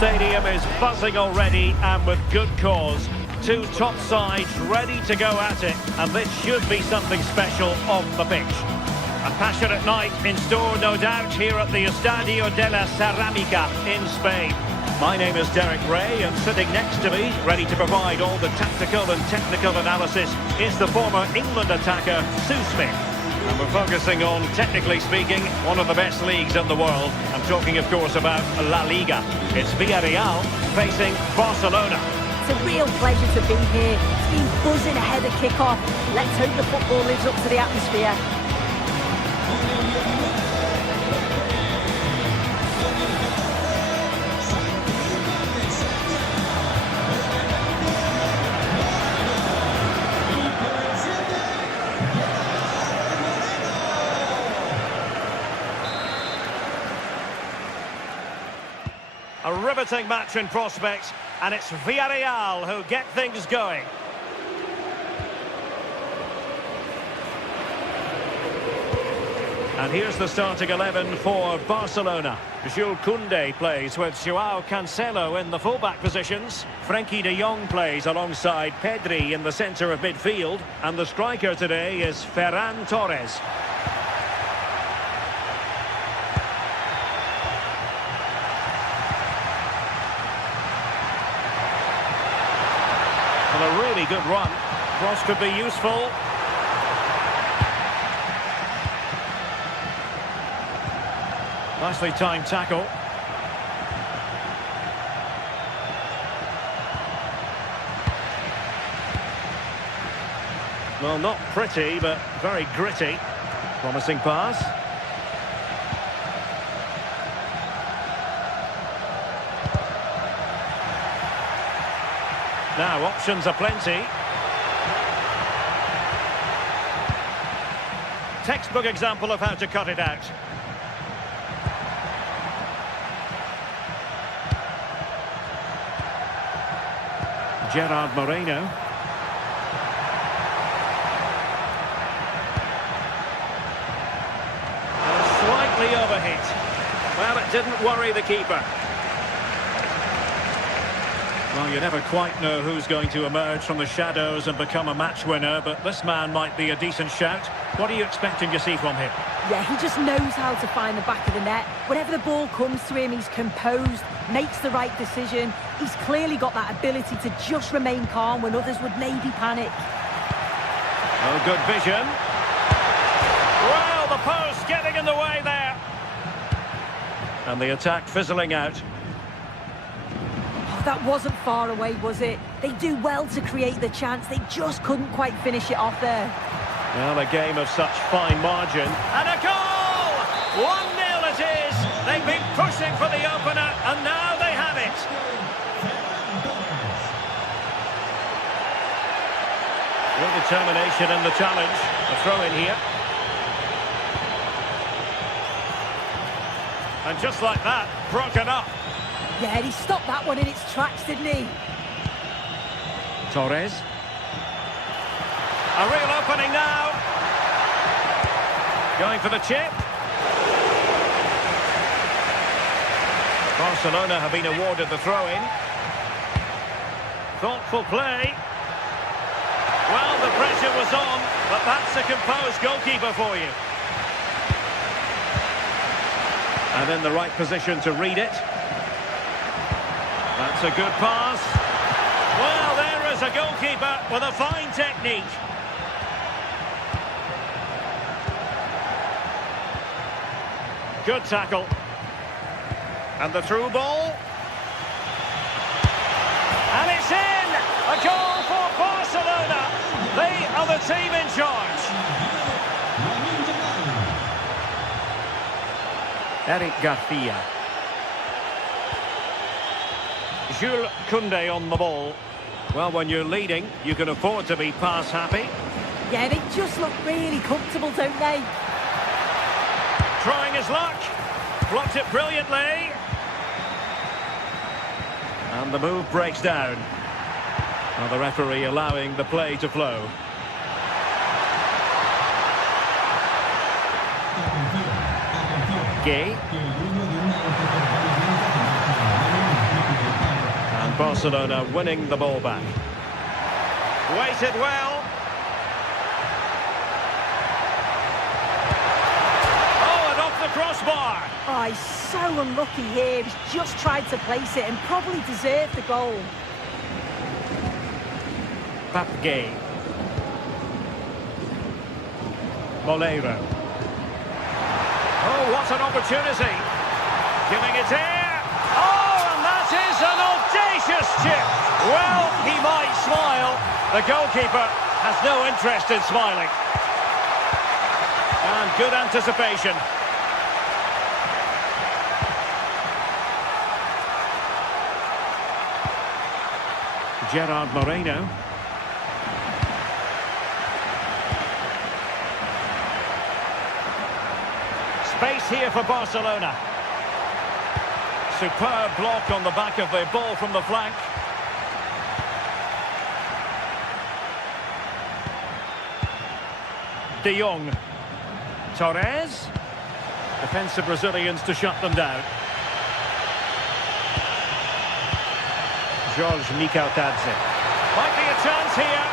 stadium is buzzing already, and with good cause. Two top sides ready to go at it, and this should be something special on the pitch. A passionate night in store, no doubt, here at the Estadio de la Cerámica in Spain. My name is Derek Ray, and sitting next to me, ready to provide all the tactical and technical analysis, is the former England attacker, Sue Smith. And we're focusing on, technically speaking, one of the best leagues in the world. I'm talking, of course, about La Liga. It's Villarreal facing Barcelona. It's a real pleasure to be here. It's been buzzing ahead of kick-off. Let's hope the football lives up to the atmosphere. A riveting match in prospect, and it's Villarreal who get things going. And here's the starting 11 for Barcelona. Jules Koundé plays with Joao Cancelo in the fullback positions. Frenkie de Jong plays alongside Pedri in the centre of midfield. And the striker today is Ferran Torres. A really good run. Cross could be useful. Nicely timed tackle. Well, not pretty, but very gritty. Promising pass. Now, options are plenty. Textbook example of how to cut it out. Gerard Moreno. Slightly overhit. Well, it didn't worry the keeper. Well, you never quite know who's going to emerge from the shadows and become a match winner, but this man might be a decent shout. What are you expecting to see from him? Yeah, he just knows how to find the back of the net. Whenever the ball comes to him, he's composed, makes the right decision. He's clearly got that ability to just remain calm when others would maybe panic. Oh, good vision. Well, the post getting in the way there. And the attack fizzling out. That wasn't far away, was it? They do well to create the chance. They just couldn't quite finish it off there. Well, a game of such fine margin. And a goal! 1-0 it is. They've been pushing for the opener, and now they have it. Real determination in the challenge. A throw in here. And just like that, broken up. Yeah, he stopped that one in its tracks, didn't he? Torres. A real opening now. Going for the chip. Barcelona have been awarded the throw-in. Thoughtful play. Well, the pressure was on, but that's a composed goalkeeper for you. And in the right position to read it. That's a good pass. Well, there is a goalkeeper with a fine technique. Good tackle. And the through ball. And it's in! A goal for Barcelona. They are the team in charge. Eric Garcia. Jules Koundé on the ball. Well, when you're leading, you can afford to be pass happy. Yeah, they just look really comfortable, don't they? Trying his luck. Blocked it brilliantly. And the move breaks down. Well, the referee allowing the play to flow. Gay. Barcelona winning the ball back. Waited well. Oh, and off the crossbar. Oh, he's so unlucky here. He's just tried to place it and probably deserved the goal. Papgay. Moleiro. Oh, what an opportunity. Giving it here. Oh, and that is an audacious chip. Well, he might smile. The goalkeeper has no interest in smiling. And good anticipation. Gerard Moreno. Space here for Barcelona. Superb block on the back of the ball from the flank. De Jong. Torres. Defensive Brazilians to shut them down. Jorge Mikautadze. Might be a chance here.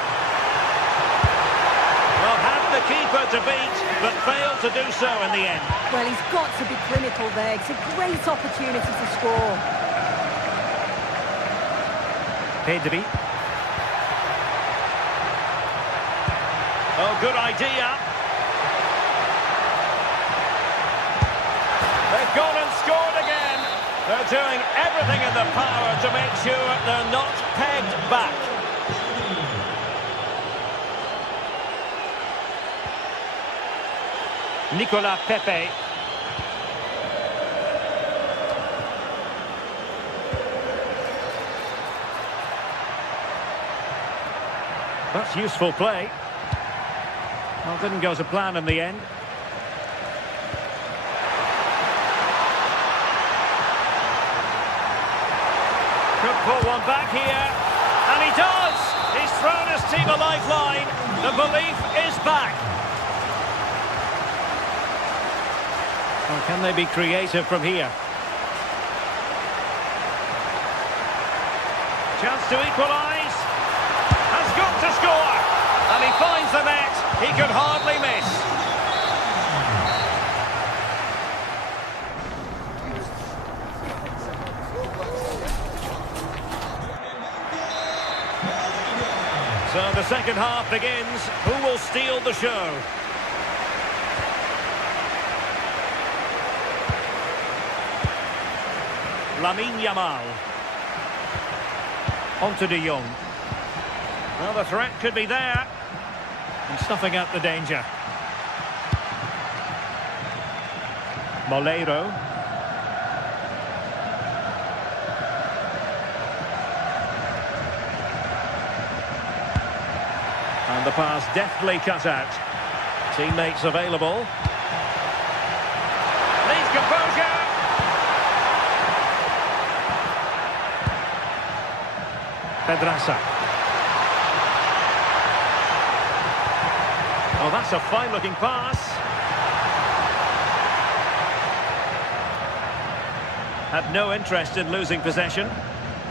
Well, had the keeper to beat, but failed to do so in the end. Well, he's got to be clinical there. It's a great opportunity to score. Pedri. Oh, good idea. They've gone and scored again. They're doing everything in their power to make sure they're not pegged back. Nicolas Pepe. That's useful play. Well, didn't go to plan in the end. Could pull one back here. And he does! He's thrown his team a lifeline. The belief is back. Well, can they be creative from here? Chance to equalise. Has got to score. And he finds the net. He could hardly miss. So the second half begins. Who will steal the show? Lamine Yamal. On to De Jong. Well, the threat could be there. And snuffing out the danger. Moleiro. And the pass deftly cut out. Teammates available. Needs composure. Pedraza. Oh, that's a fine-looking pass. Had no interest in losing possession.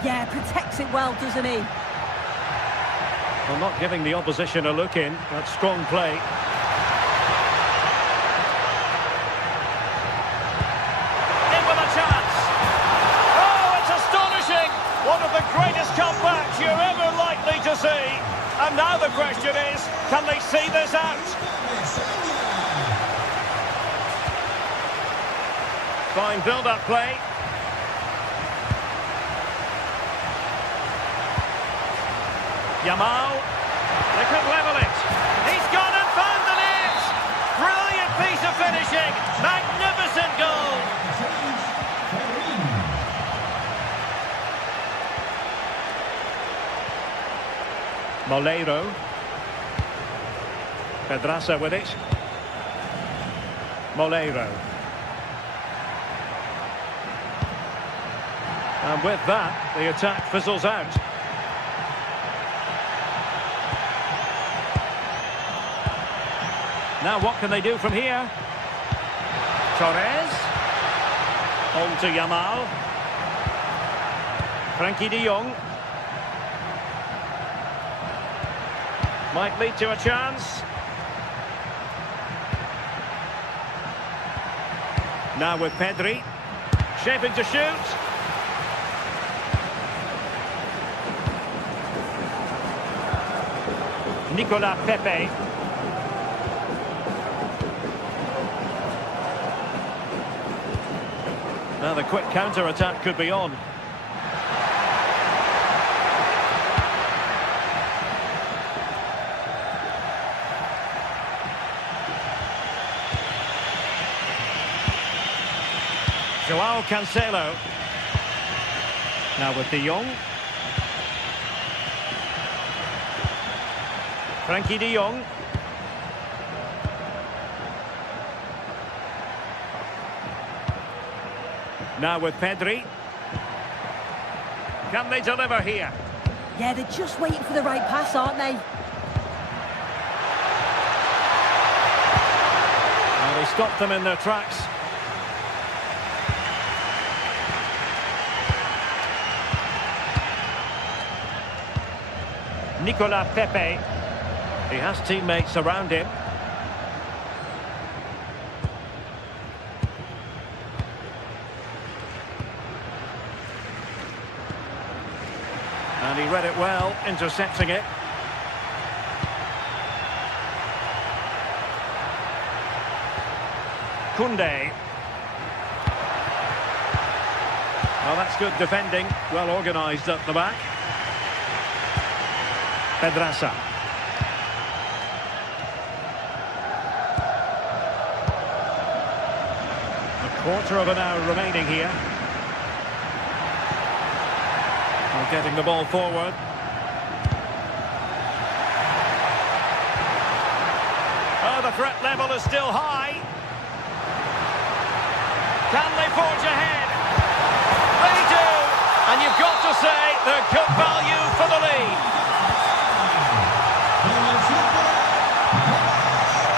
Yeah, protects it well, doesn't he? Well, not giving the opposition a look in. That's strong play. In with a chance. Oh, it's astonishing. One of the greatest comebacks you're ever likely to see. And now the question is, can they see this out? Fine build-up play. Yamal. They could level it. He's gone and found the net. Brilliant piece of finishing. Magnificent goal. Moleiro. Pedraza with it. Moleiro. And with that, the attack fizzles out. Now what can they do from here? Torres. On to Yamal. Frankie de Jong. Might lead to a chance. Now with Pedri. Shaping to shoot. Nicolas Pepe. Now the quick counter-attack could be on. Joao Cancelo. Now with De Jong. Frankie De Jong. Now with Pedri. Can they deliver here? Yeah, they're just waiting for the right pass, aren't they? Well, they stopped them in their tracks. Nicolas Pepe. He has teammates around him. And he read it well, intercepting it. Koundé. Well, that's good defending. Well organised at the back. Pedraza. A quarter of an hour remaining here. Well, getting the ball forward. Oh, the threat level is still high. Can they forge ahead? They do! And you've got to say they're good value for the lead.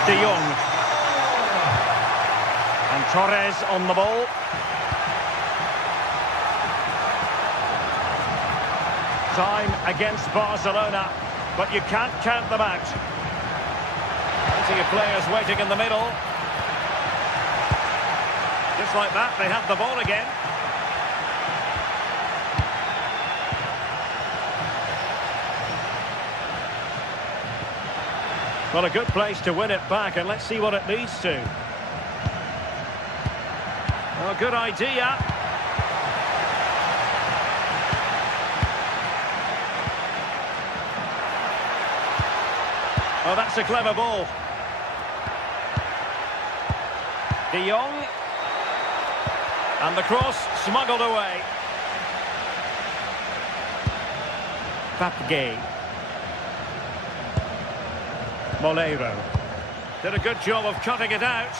De Jong. And Torres on the ball. Time against Barcelona, but you can't count them out. Plenty of players waiting in the middle. Just like that, they have the ball again. Well, a good place to win it back, and let's see what it leads to. Well, good idea. Oh, that's a clever ball. De Jong. And the cross smuggled away. Papgay. Molero. Did a good job of cutting it out.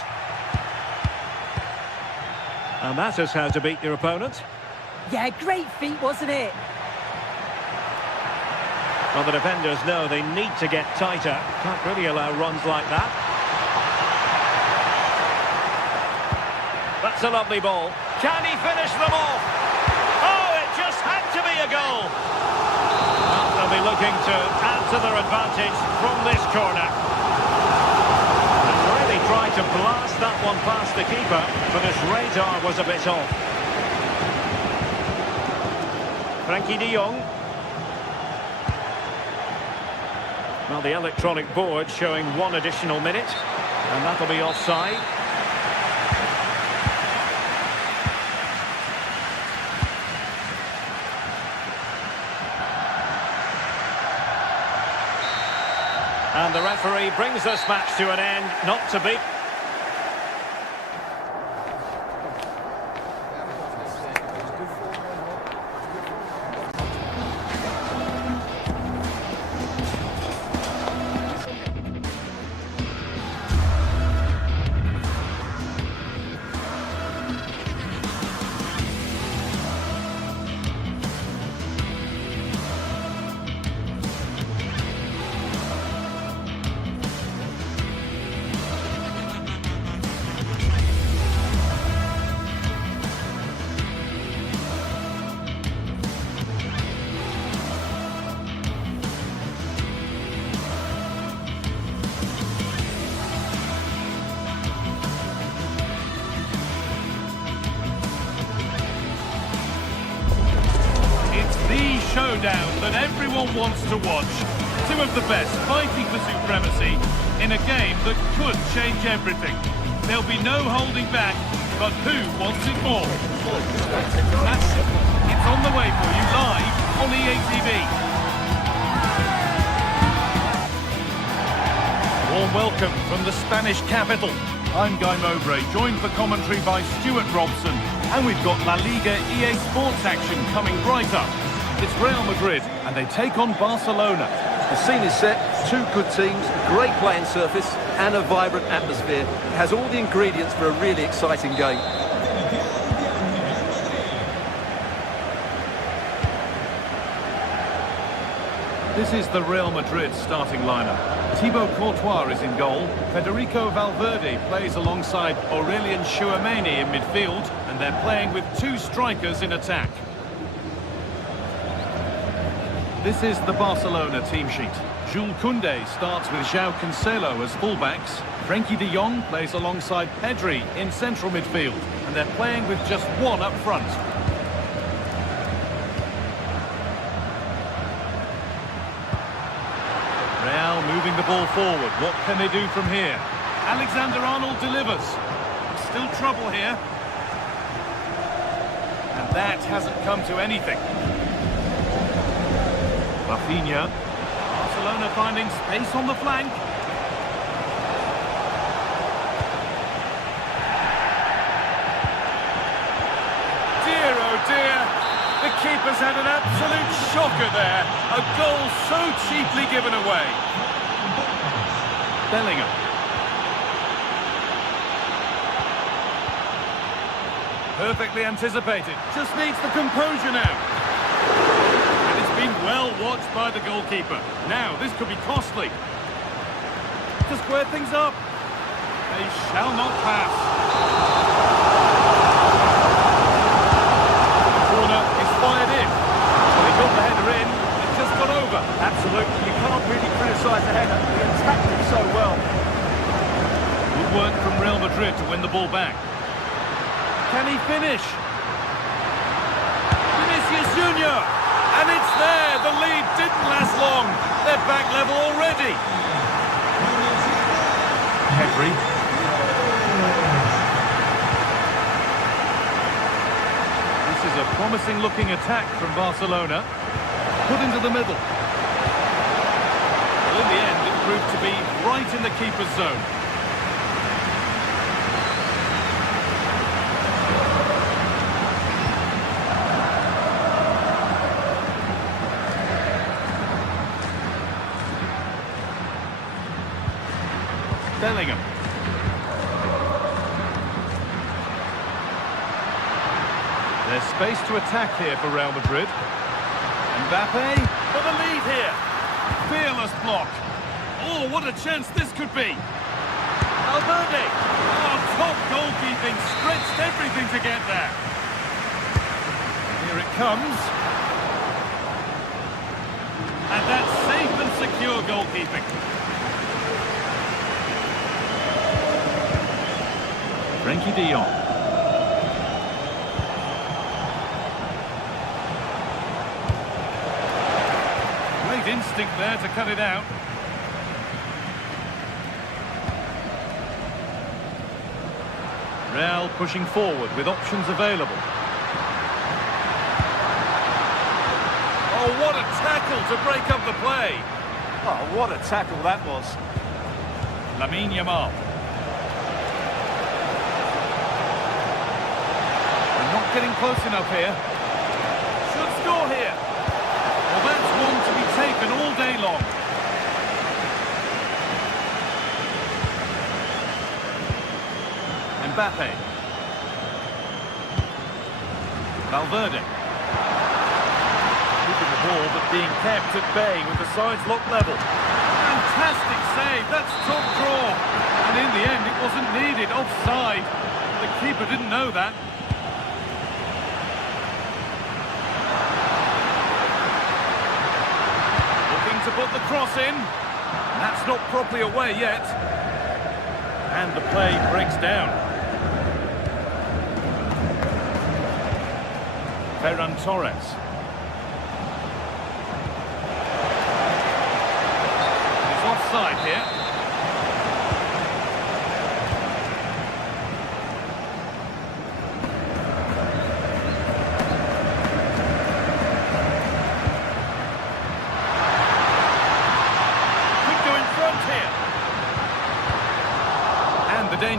And that is how to beat your opponent. Yeah, great feat, wasn't it? Well, the defenders know they need to get tighter. Can't really allow runs like that. That's a lovely ball. Can he finish them off? Oh, it just had to be a goal. Well, they'll be looking to add to their advantage from this corner. And really tried to blast that one past the keeper, but his radar was a bit off. Frankie De Jong. Well, the electronic board showing one additional minute, and that'll be offside. And the referee brings this match to an end, not to beat. everyone wants to watch. Two of the best fighting for supremacy in a game that could change everything. There'll be no holding back, but who wants it more? It's on the way for you live on EA TV. Warm welcome from the Spanish capital. I'm Guy Mowbray, joined for commentary by Stuart Robson, and we've got La Liga EA Sports action coming right up. It's Real Madrid, and they take on Barcelona. The scene is set, two good teams, great playing surface, and a vibrant atmosphere. It has all the ingredients for a really exciting game. This is the Real Madrid starting lineup. Thibaut Courtois is in goal. Federico Valverde plays alongside Aurelien Tchouameni in midfield, and they're playing with two strikers in attack. This is the Barcelona team sheet. Jules Koundé starts with João Cancelo as fullbacks. Frenkie de Jong plays alongside Pedri in central midfield, and they're playing with just one up front. Real moving the ball forward. What can they do from here? Alexander-Arnold delivers. Still trouble here. And that hasn't come to anything. Rafinha. Barcelona finding space on the flank. Dear, oh dear. The keeper's had an absolute shocker there. A goal so cheaply given away. Bellingham. Perfectly anticipated. Just needs the composure now. And it's been well watched by the goalkeeper. Now, this could be costly. To square things up. They shall not pass. Fired in. Well, he got the header in, it just got over. Absolutely, you can't really criticise the header. He attacked it so well. Good work from Real Madrid to win the ball back. Can he finish? Vinicius Junior! And it's there! The lead didn't last long. They're back level already. Pedri. This is a promising looking attack from Barcelona. Put into the middle. Well, in the end, it proved to be right in the keeper's zone. Bellingham. There's space to attack here for Real Madrid. Mbappe for the lead here. Fearless block. Oh, what a chance this could be. Valverde. Oh, top goalkeeping. Stretched everything to get there. Here it comes. And that's safe and secure goalkeeping. Frenkie de Jong. Instinct there to cut it out. Real pushing forward with options available. Oh, what a tackle to break up the play. Oh, what a tackle that was. Lamine Yamal. They're not getting close enough here. Should score here. Well, that's one to be taken all day long. Mbappe. Valverde. Keeping the ball, but being kept at bay with the sides locked level. Fantastic save, that's top draw. And in the end, it wasn't needed, offside. The keeper didn't know that. To put the cross in. That's not properly away yet. And the play breaks down. Ferran Torres.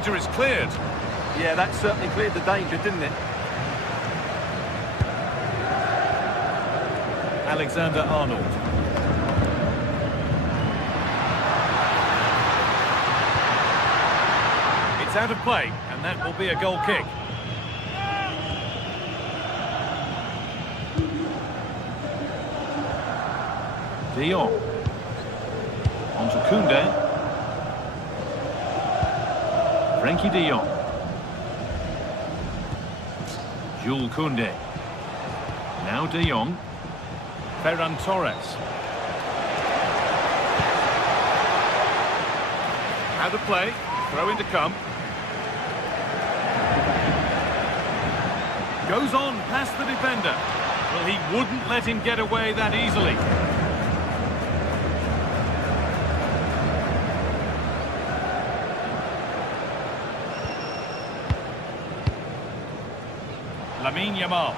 danger is cleared. Yeah, that certainly cleared the danger, didn't it? Alexander-Arnold. It's out of play, and that will be a goal kick. De Jong. On to Koundé. Frenkie de Jong. Jules Koundé. Now de Jong. Ferran Torres. Out of play. Throw in to come. Goes on past the defender. Well, he wouldn't let him get away that easily. Lamine Yamal.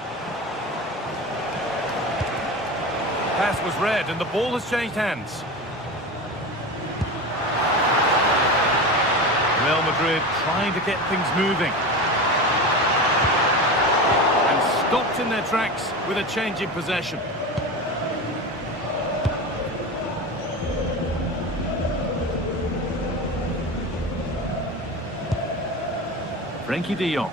Pass was read and the ball has changed hands. Real Madrid trying to get things moving. And stopped in their tracks with a change in possession. Frenkie de Jong.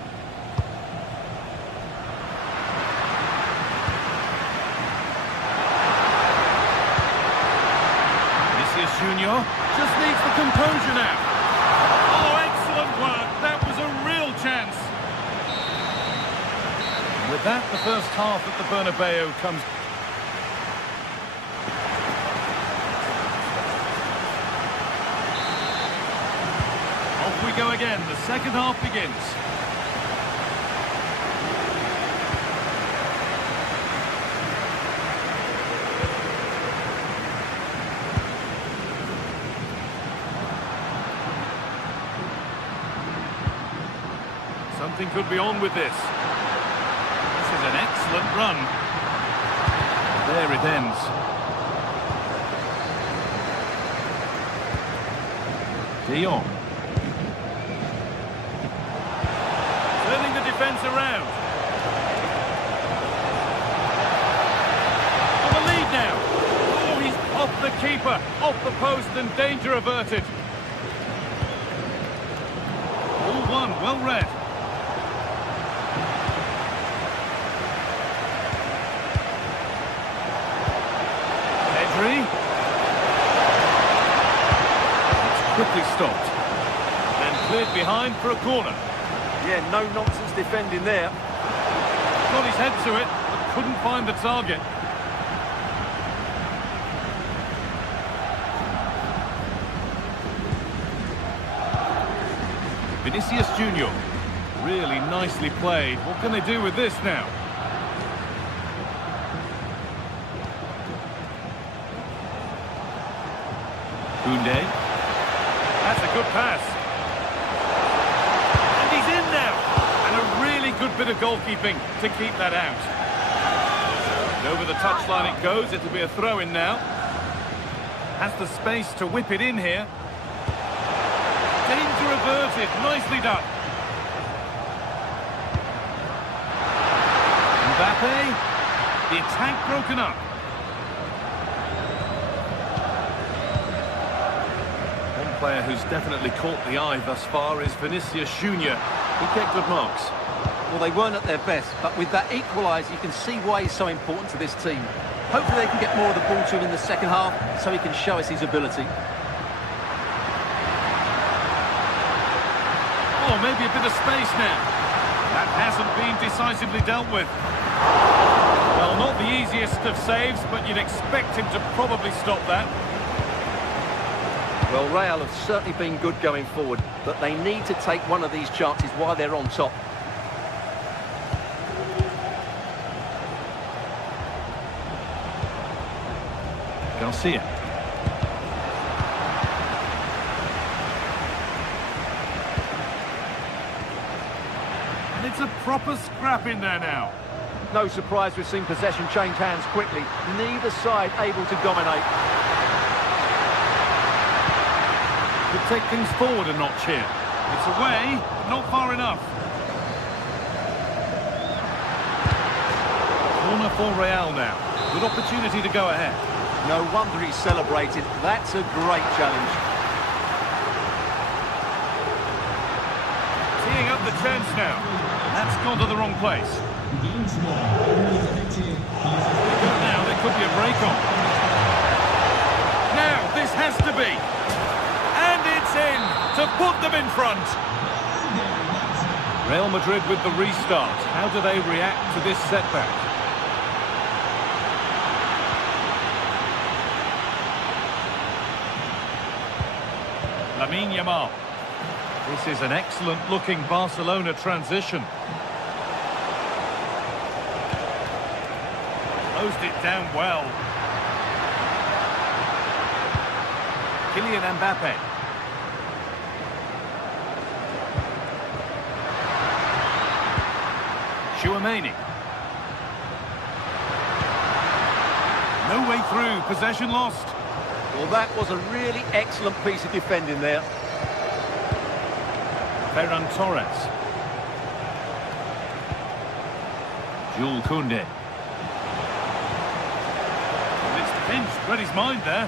Junior just needs the composure now. Oh, excellent work. That was a real chance. With that, the first half at the Bernabeu comes. Off we go again. The second half begins. Something could be on with this. This is an excellent run. There it ends. De Jong. Turning the defence around. On the lead now. Oh, he's off the keeper, off the post, and danger averted. All one, well read. It's quickly stopped and cleared behind for a corner. Yeah, no nonsense defending there. Got his head to it, but couldn't find the target. Vinicius Junior. Really nicely played. What can they do with this now? Koundé. That's a good pass. And he's in now. And a really good bit of goalkeeping to keep that out. And over the touchline it goes. It'll be a throw-in now. Has the space to whip it in here. Danger averted. Nicely done. Mbappe. The attack broken up. Player who's definitely caught the eye thus far is Vinicius Junior. He get good marks. Well, they weren't at their best, but with that equaliser, you can see why he's so important to this team. Hopefully they can get more of the ball to him in the second half, so he can show us his ability. Oh, maybe a bit of space now. That hasn't been decisively dealt with. Well, not the easiest of saves, but you'd expect him to probably stop that. Well, Real have certainly been good going forward, but they need to take one of these chances while they're on top. Garcia. And it's a proper scrap in there now. No surprise we've seen possession change hands quickly. Neither side able to dominate. Could take things forward a notch here. It's away, but not far enough. Corner for Real now. Good opportunity to go ahead. No wonder he's celebrated. That's a great challenge. Teeing up the chance now. That's gone to the wrong place. Now there could be a break on. Now this has to be. And it's in to put them in front. Real Madrid with the restart. How do they react to this setback? Lamine Yamal. This is an excellent-looking Barcelona transition. Closed it down well. Kylian Mbappe. Chouameni. No way through, possession lost. Well, that was a really excellent piece of defending there. Ferran Torres. Jules Koundé. And it's the pinch, read his mind there.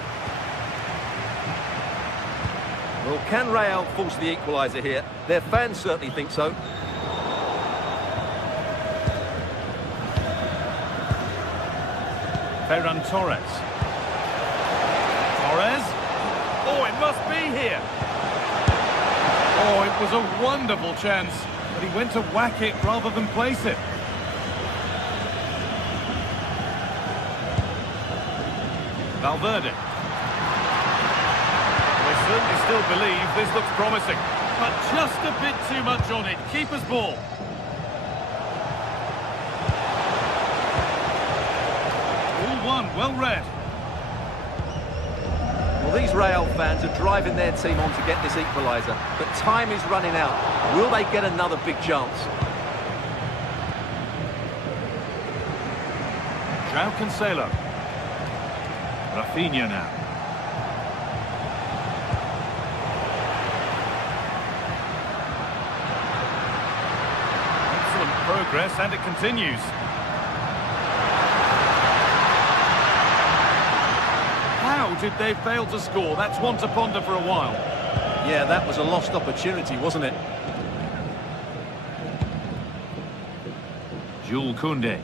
Well, can Real force the equaliser here? Their fans certainly think so. Ferran Torres. Torres. Oh, it must be here. Oh, it was a wonderful chance, but he went to whack it rather than place it. Valverde. They certainly still believe this looks promising, but just a bit too much on it. Keeper's ball. All one, well read. Well, these Real fans are driving their team on to get this equaliser, but time is running out. Will they get another big chance? João Cancelo. Rafinha now. Excellent progress, and it continues. How did they fail to score? That's one to ponder for a while. Yeah, that was a lost opportunity, wasn't it? Jules Koundé.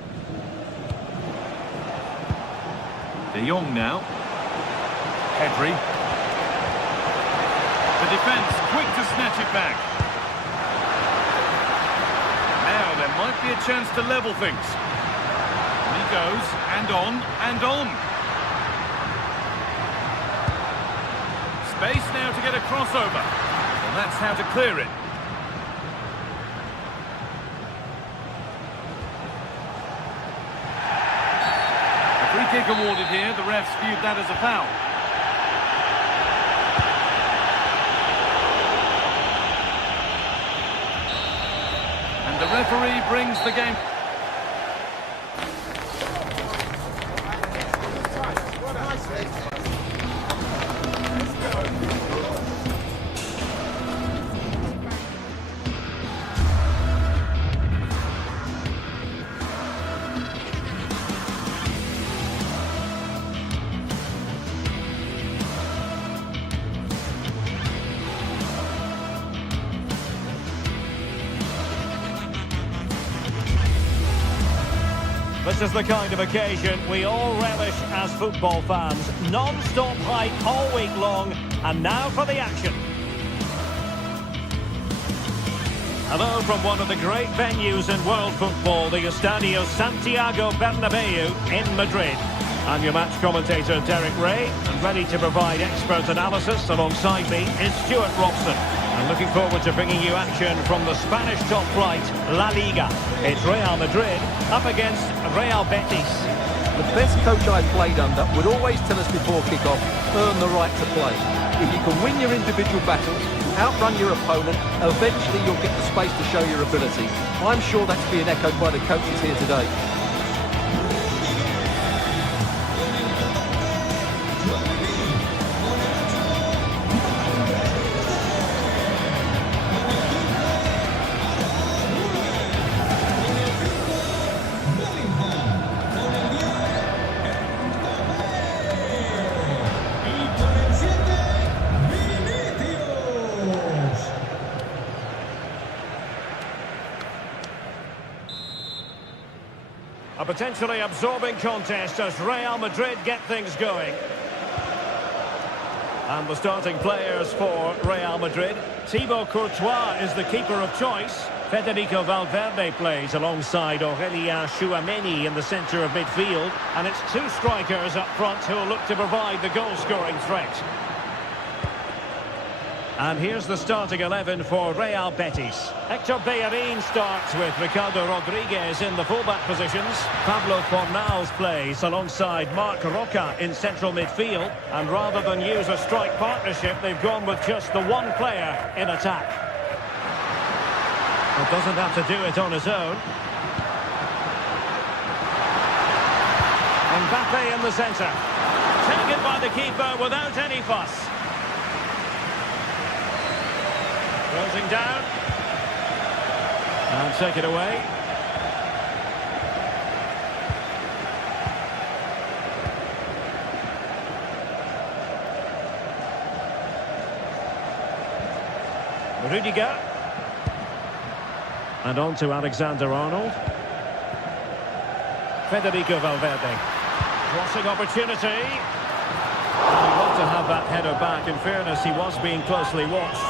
De Jong now. Pedri. The defence quick to snatch it back. Now there might be a chance to level things. And he goes, and on, and on. Space now to get a crossover. And that's how to clear it. A free kick awarded here. The refs viewed that as a foul. And the referee brings the game. This is the kind of occasion we all relish as football fans. Non-stop hype all week long, and now for the action. Hello from one of the great venues in world football, the Estadio Santiago Bernabeu in Madrid. I'm your match commentator, Derek Ray, and ready to provide expert analysis alongside me is Stuart Robson. And looking forward to bringing you action from the Spanish top flight, La Liga. It's Real Madrid up against Real Betis. The best coach I've played under would always tell us before kick-off, earn the right to play. If you can win your individual battles, outrun your opponent, eventually you'll get the space to show your ability. I'm sure that's being echoed by the coaches here today. potentially absorbing contest as Real Madrid get things going. And the starting players for Real Madrid. Thibaut Courtois is the keeper of choice. Federico Valverde plays alongside Aurélien Tchouameni in the centre of midfield. And it's two strikers up front who will look to provide the goal-scoring threat. And here's the starting 11 for Real Betis. Héctor Bellerín starts with Ricardo Rodriguez in the fullback positions. Pablo Fornals plays alongside Marc Roca in central midfield. And rather than use a strike partnership, they've gone with just the one player in attack. But doesn't have to do it on his own. Mbappe in the centre. Taken by the keeper without any fuss. Closing down. And take it away. Rudiger. And on to Alexander-Arnold. Federico Valverde. Crossing opportunity. And we want to have that header back. In fairness, he was being closely watched.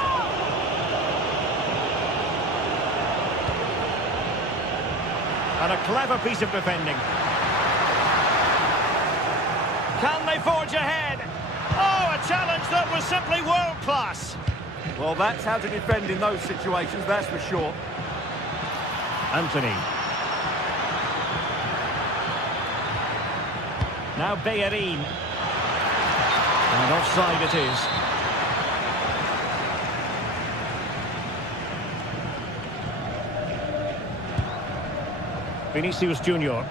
And a clever piece of defending. Can they forge ahead? Oh, a challenge that was simply world-class. Well, that's how to defend in those situations, that's for sure. Anthony. Now Bellerín. And offside it is. Vinicius Junior.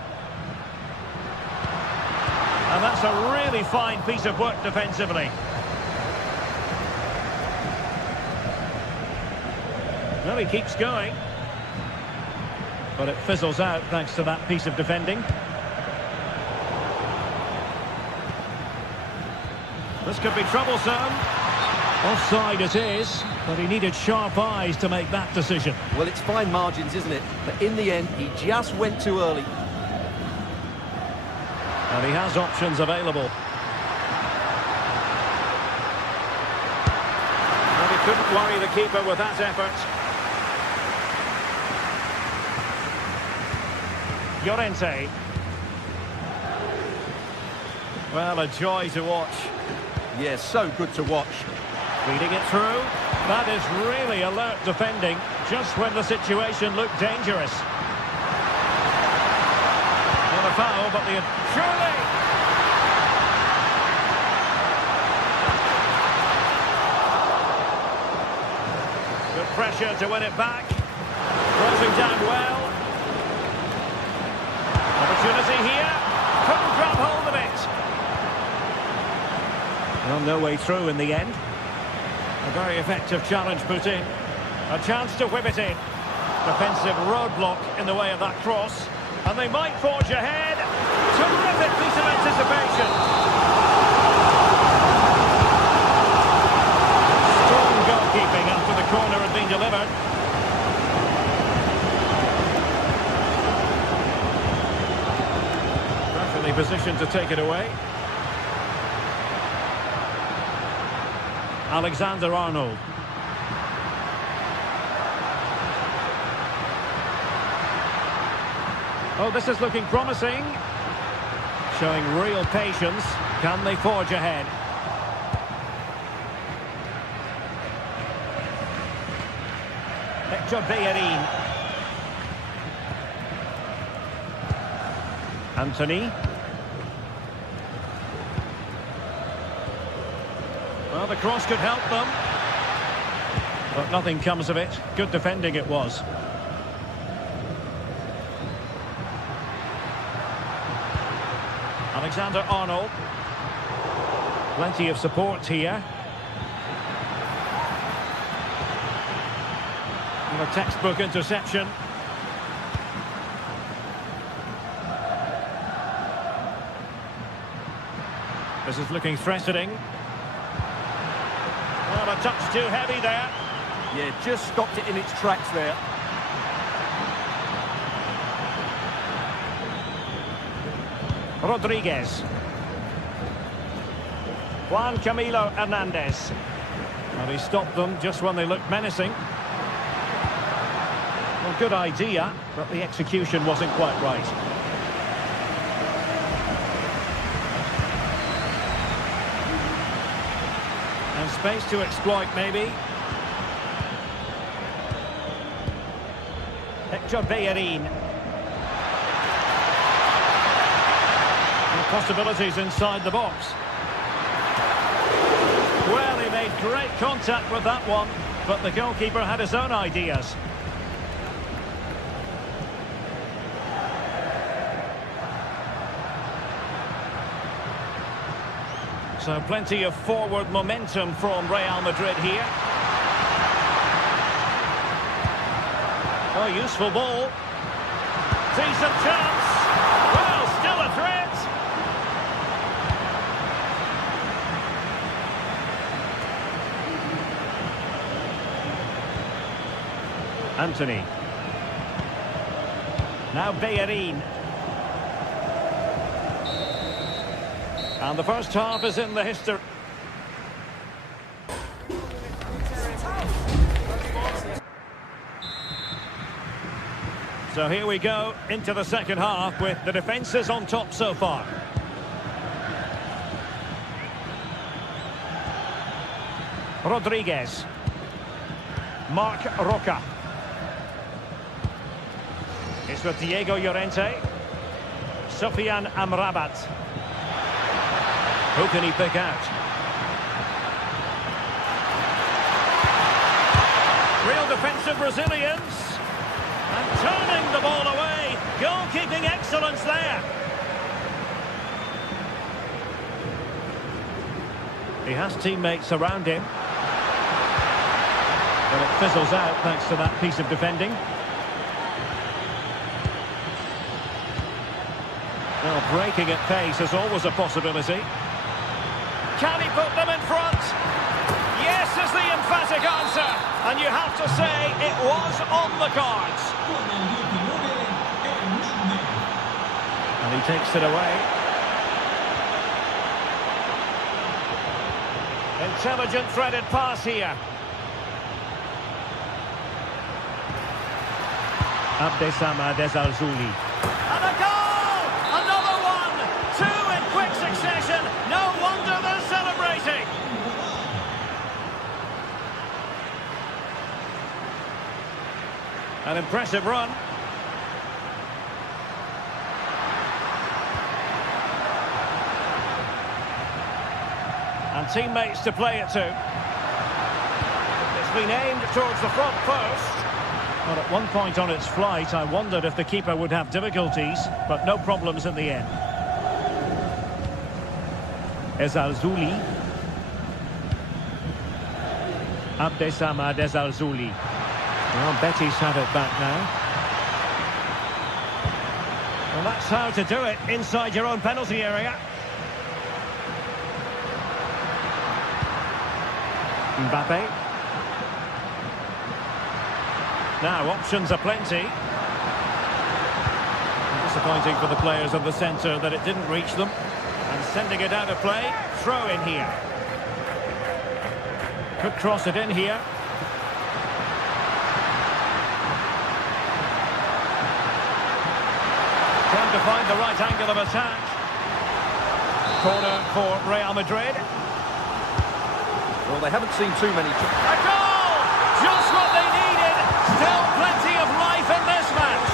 And that's a really fine piece of work defensively. Well, he keeps going. But it fizzles out thanks to that piece of defending. This could be troublesome. Offside it is, but he needed sharp eyes to make that decision. Well, it's fine margins, isn't it? But in the end, he just went too early. And he has options available. And he couldn't worry the keeper with that effort. Llorente. Well, a joy to watch. Yeah, so good to watch. Feeding it through. That is really alert defending, just when the situation looked dangerous. Not a foul, but the... Surely! Good pressure to win it back. Closing down well. Opportunity here. Couldn't grab hold of it. Well, no way through in the end. A very effective challenge put in. A chance to whip it in. Defensive roadblock in the way of that cross. And they might forge ahead. Terrific piece of anticipation. Strong goalkeeping after the corner had been delivered. Perfectly positioned to take it away. Alexander-Arnold. Oh, this is looking promising. Showing real patience. Can they forge ahead? Héctor Bellerín. Anthony. Well, the cross could help them. But nothing comes of it. Good defending it was. Alexander-Arnold. Plenty of support here. And a textbook interception. This is looking threatening. Well, a touch too heavy there. Yeah, just stopped it in its tracks there. Rodriguez. Juan Camilo Hernandez. Well, he stopped them just when they looked menacing. Well, good idea, but the execution wasn't quite right. And space to exploit, maybe. Hector Bellerin. Possibilities inside the box. Well, he made great contact with that one, but the goalkeeper had his own ideas. So plenty of forward momentum from Real Madrid here. Oh, useful ball. Decent chance. Well, still a threat. Anthony. Now Bellerin. And the first half is in the history. So here we go into the second half with the defences on top so far. Rodriguez. Marc Roca. It's with Diego Llorente. Sofian Amrabat. Who can he pick out? Real defensive resilience. And turning the ball away. Goalkeeping excellence there. He has teammates around him. But it fizzles out thanks to that piece of defending. Well, breaking at pace is always a possibility. Can he put them in front? Yes is the emphatic answer. And you have to say it was on the cards. And he takes it away. Intelligent threaded pass here. Abdesama Desalzuli. And a goal! Another one! Two in quick succession. No wonder they're celebrating. An impressive run. And teammates to play it to. It's been aimed towards the front post. Well, at one point on its flight, I wondered if the keeper would have difficulties, but no problems in the end. Desalzuli. Abdesama Desalzuli. Well, Betty's had it back now. Well, that's how to do it inside your own penalty area. Mbappe. Now, options are plenty. Disappointing for the players of the centre that it didn't reach them. And sending it out of play, throw in here. Could cross it in here. Trying to find the right angle of attack. Corner for Real Madrid. Well, they haven't seen too many... A goal! Just what they needed. Still plenty of life in this match.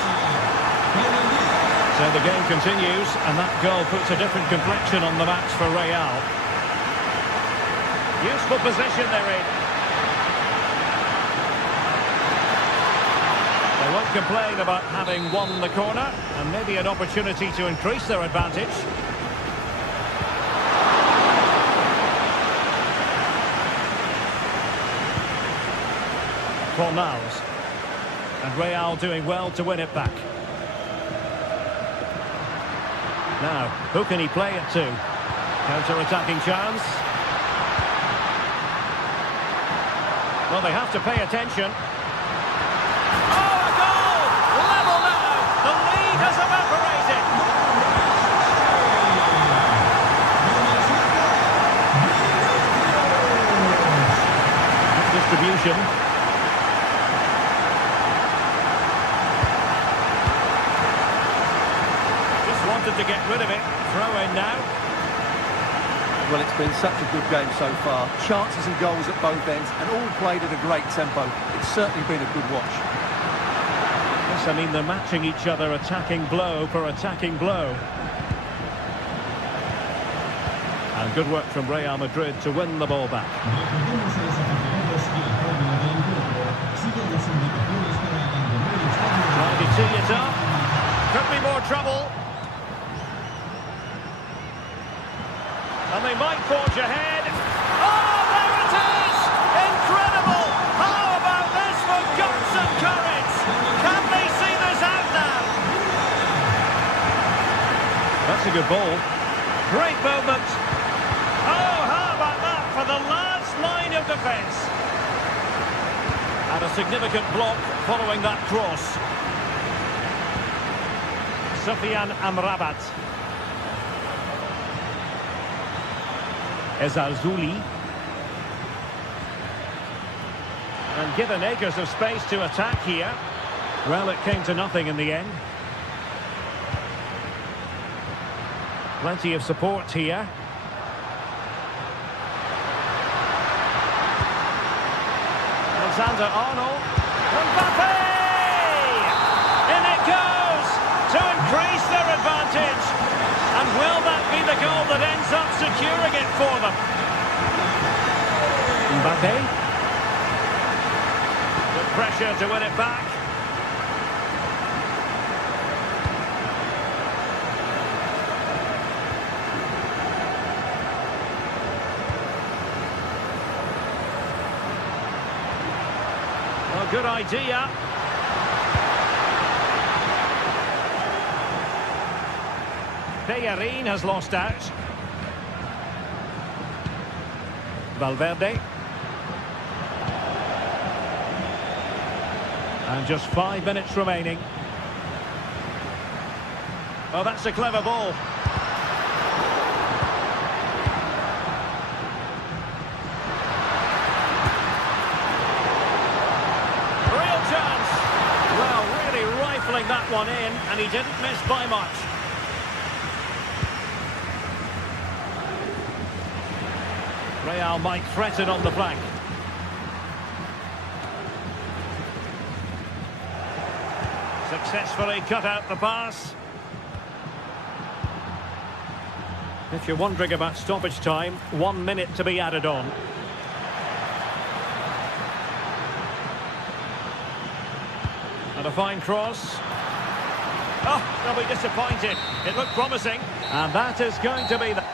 So the game continues, and that goal puts a different complexion on the match for Real. Useful position they're in. They won't complain about having won the corner, and maybe an opportunity to increase their advantage. Fornals. And Real doing well to win it back. Now, who can he play it to? Counter-attacking chance. Well, they have to pay attention. Oh, a goal! Level now! The lead has evaporated! substitution. Just wanted to get rid of it. Throw in now. Well, it's been such a good game so far. Chances and goals at both ends, and all played at a great tempo. It's certainly been a good watch. Yes, I mean, they're matching each other, attacking blow for attacking blow. And good work from Real Madrid to win the ball back. Trying to tee it up. Could be more trouble. And they might forge ahead. Oh, there it is! Incredible! How about this for guts and courage? Can they see this out now? That's a good ball. Great movement. Oh, how about that for the last line of defence? And a significant block following that cross. Sufyan Amrabat. Ezzalzouli. And given acres of space to attack here. Well, it came to nothing in the end. Plenty of support here. Alexander-Arnold. Mbappe! In it goes to increase their advantage. And will that be the goal that ends up securing it for them? Mbappe. Good pressure to win it back. Well, good idea. Bellerin has lost out. Valverde. And just 5 minutes remaining. Oh, that's a clever ball. Real chance. Well, really rifling that one in, and he didn't miss by much. Real might threaten on the flank. Successfully cut out the pass. If you're wondering about stoppage time, 1 minute to be added on. And a fine cross. Oh, they'll be disappointed. It looked promising. And that is going to be the...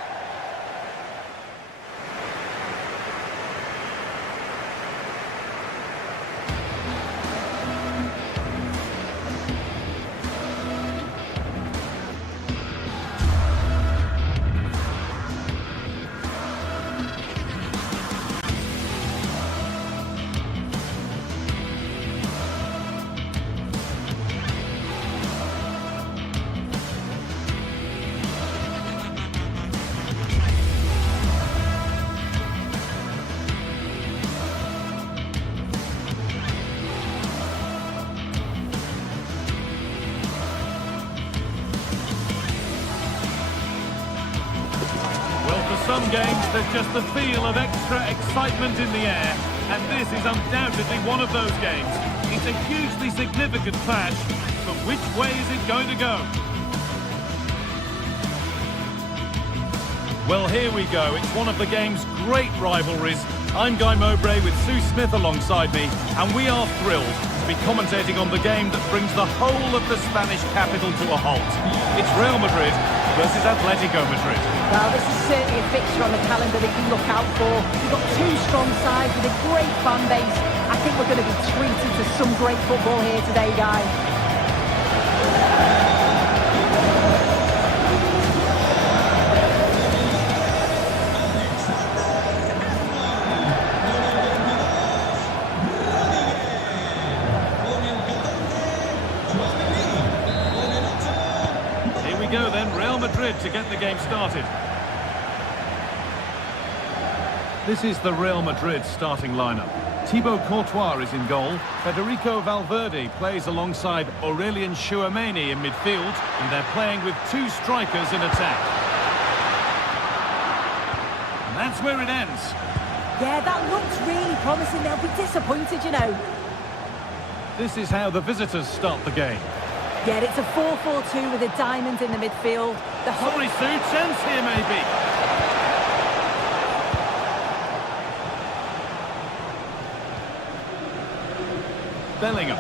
Some games, there's just the feel of extra excitement in the air, and this is undoubtedly one of those games. It's a hugely significant clash, but which way is it going to go? Well, here we go. It's one of the game's great rivalries. I'm Guy Mowbray with Sue Smith alongside me, and we are thrilled to be commentating on the game that brings the whole of the Spanish capital to a halt. It's Real Madrid versus Atletico Madrid. Well, this is certainly a fixture on the calendar that you look out for. You've got two strong sides with a great fan base. I think we're going to be treated to some great football here today, guys. Go then, Real Madrid to get the game started. This is the Real Madrid starting lineup. Thibaut Courtois is in goal. Federico Valverde plays alongside Aurelien Tchouameni in midfield, and they're playing with two strikers in attack. And that's where it ends. Yeah, that looks really promising. They'll be disappointed, you know. This is how the visitors start the game. Yeah, it's a 4-4-2 with a diamond in the midfield. Sorry, Sue, chance here maybe. Bellingham.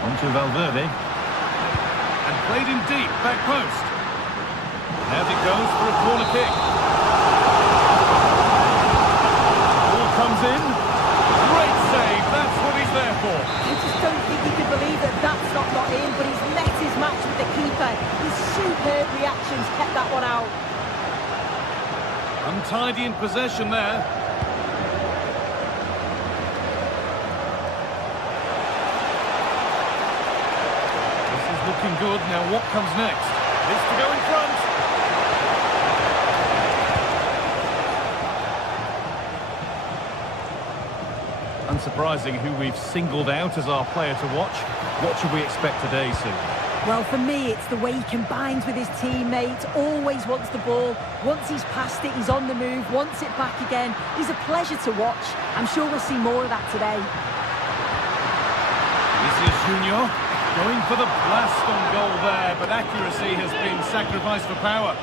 Onto Valverde. And played in deep, back post. As it goes for a corner kick. Ball comes in. Great save, that's what he's there for. I just don't think he can believe that that's not got in, but he's met his match with the keeper. His superb reactions kept that one out. Untidy in possession there. This is looking good. Now what comes next? This to go in front. Unsurprising who we've singled out as our player to watch. What should we expect today, Sue? Well, for me, it's the way he combines with his teammates, always wants the ball. Once he's passed it, he's on the move, wants it back again. He's a pleasure to watch. I'm sure we'll see more of that today. This is Junior going for the blast on goal there, but accuracy has been sacrificed for power.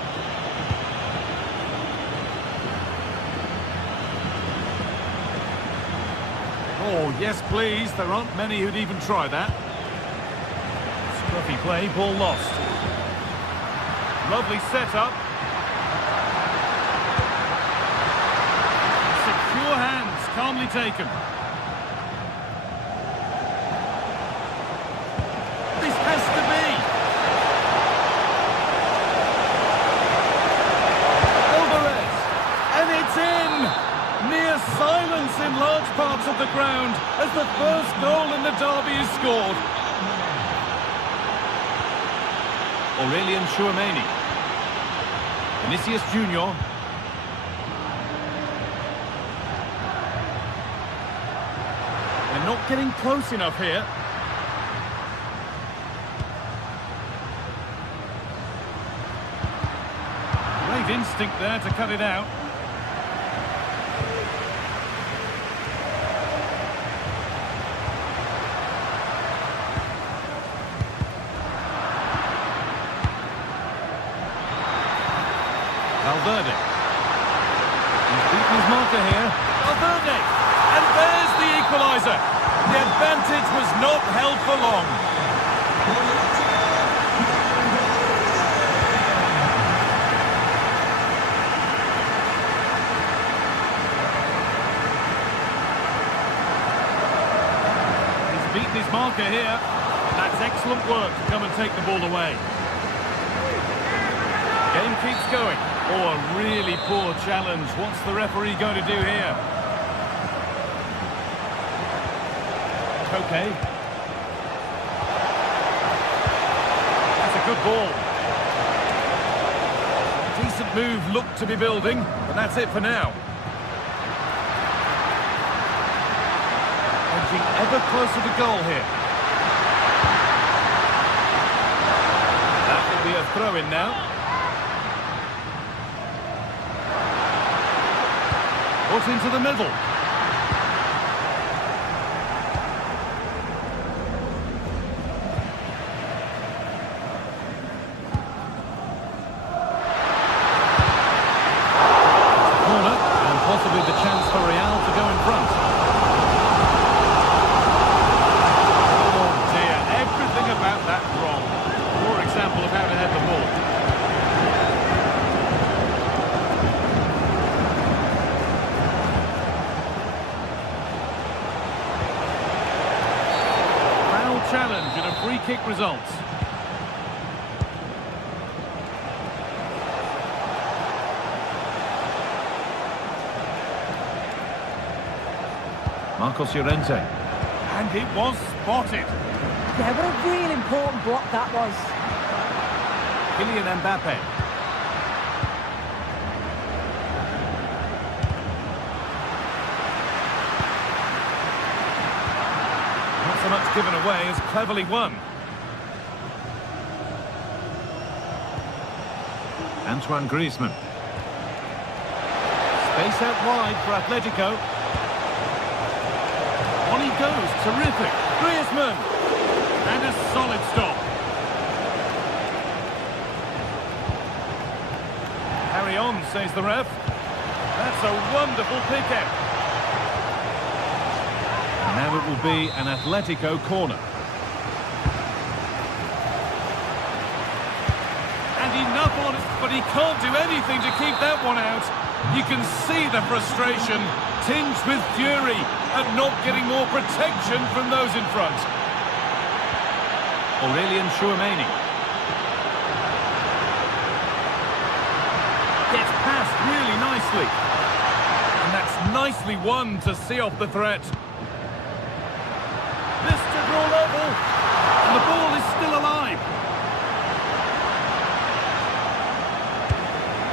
Oh, yes, please. There aren't many who'd even try that. Scruffy play, ball lost. Lovely setup. Secure hands, calmly taken. This has to be. Alvarez. And it's in. Near silence in large parts of the ground as the first goal in the derby is scored. Aurelien Tchouameni. Vinicius Junior. They're not getting close enough here. Great instinct there to cut it out. Valverde. He's beaten his marker here. Valverde! And there's the equaliser. The advantage was not held for long. He's beaten his marker here. That's excellent work to come and take the ball away. Game keeps going. Oh, a really poor challenge. What's the referee going to do here? Okay. That's a good ball. Decent move looked to be building, but that's it for now. Edging ever closer to goal here. That will be a throw-in now. Put into the middle. Corner, and possibly the chance for Real to go in front. Oh dear, everything about that wrong. Poor example of how to head the ball. Challenge and a free kick results. Marcos Llorente. And it was spotted. Yeah, what a real important block that was. Kylian Mbappe. it's given away as cleverly won. Antoine Griezmann. Space out wide for Atletico. On he goes, terrific. Griezmann! And a solid stop. Carry on, says the ref. That's a wonderful pick-out. Now it will be an Atletico corner. And enough on it, but he can't do anything to keep that one out. You can see the frustration, tinged with fury, at not getting more protection from those in front. Aurelien Chouameni. Gets past really nicely. And that's nicely won to see off the threat. This to draw level. And the ball is still alive.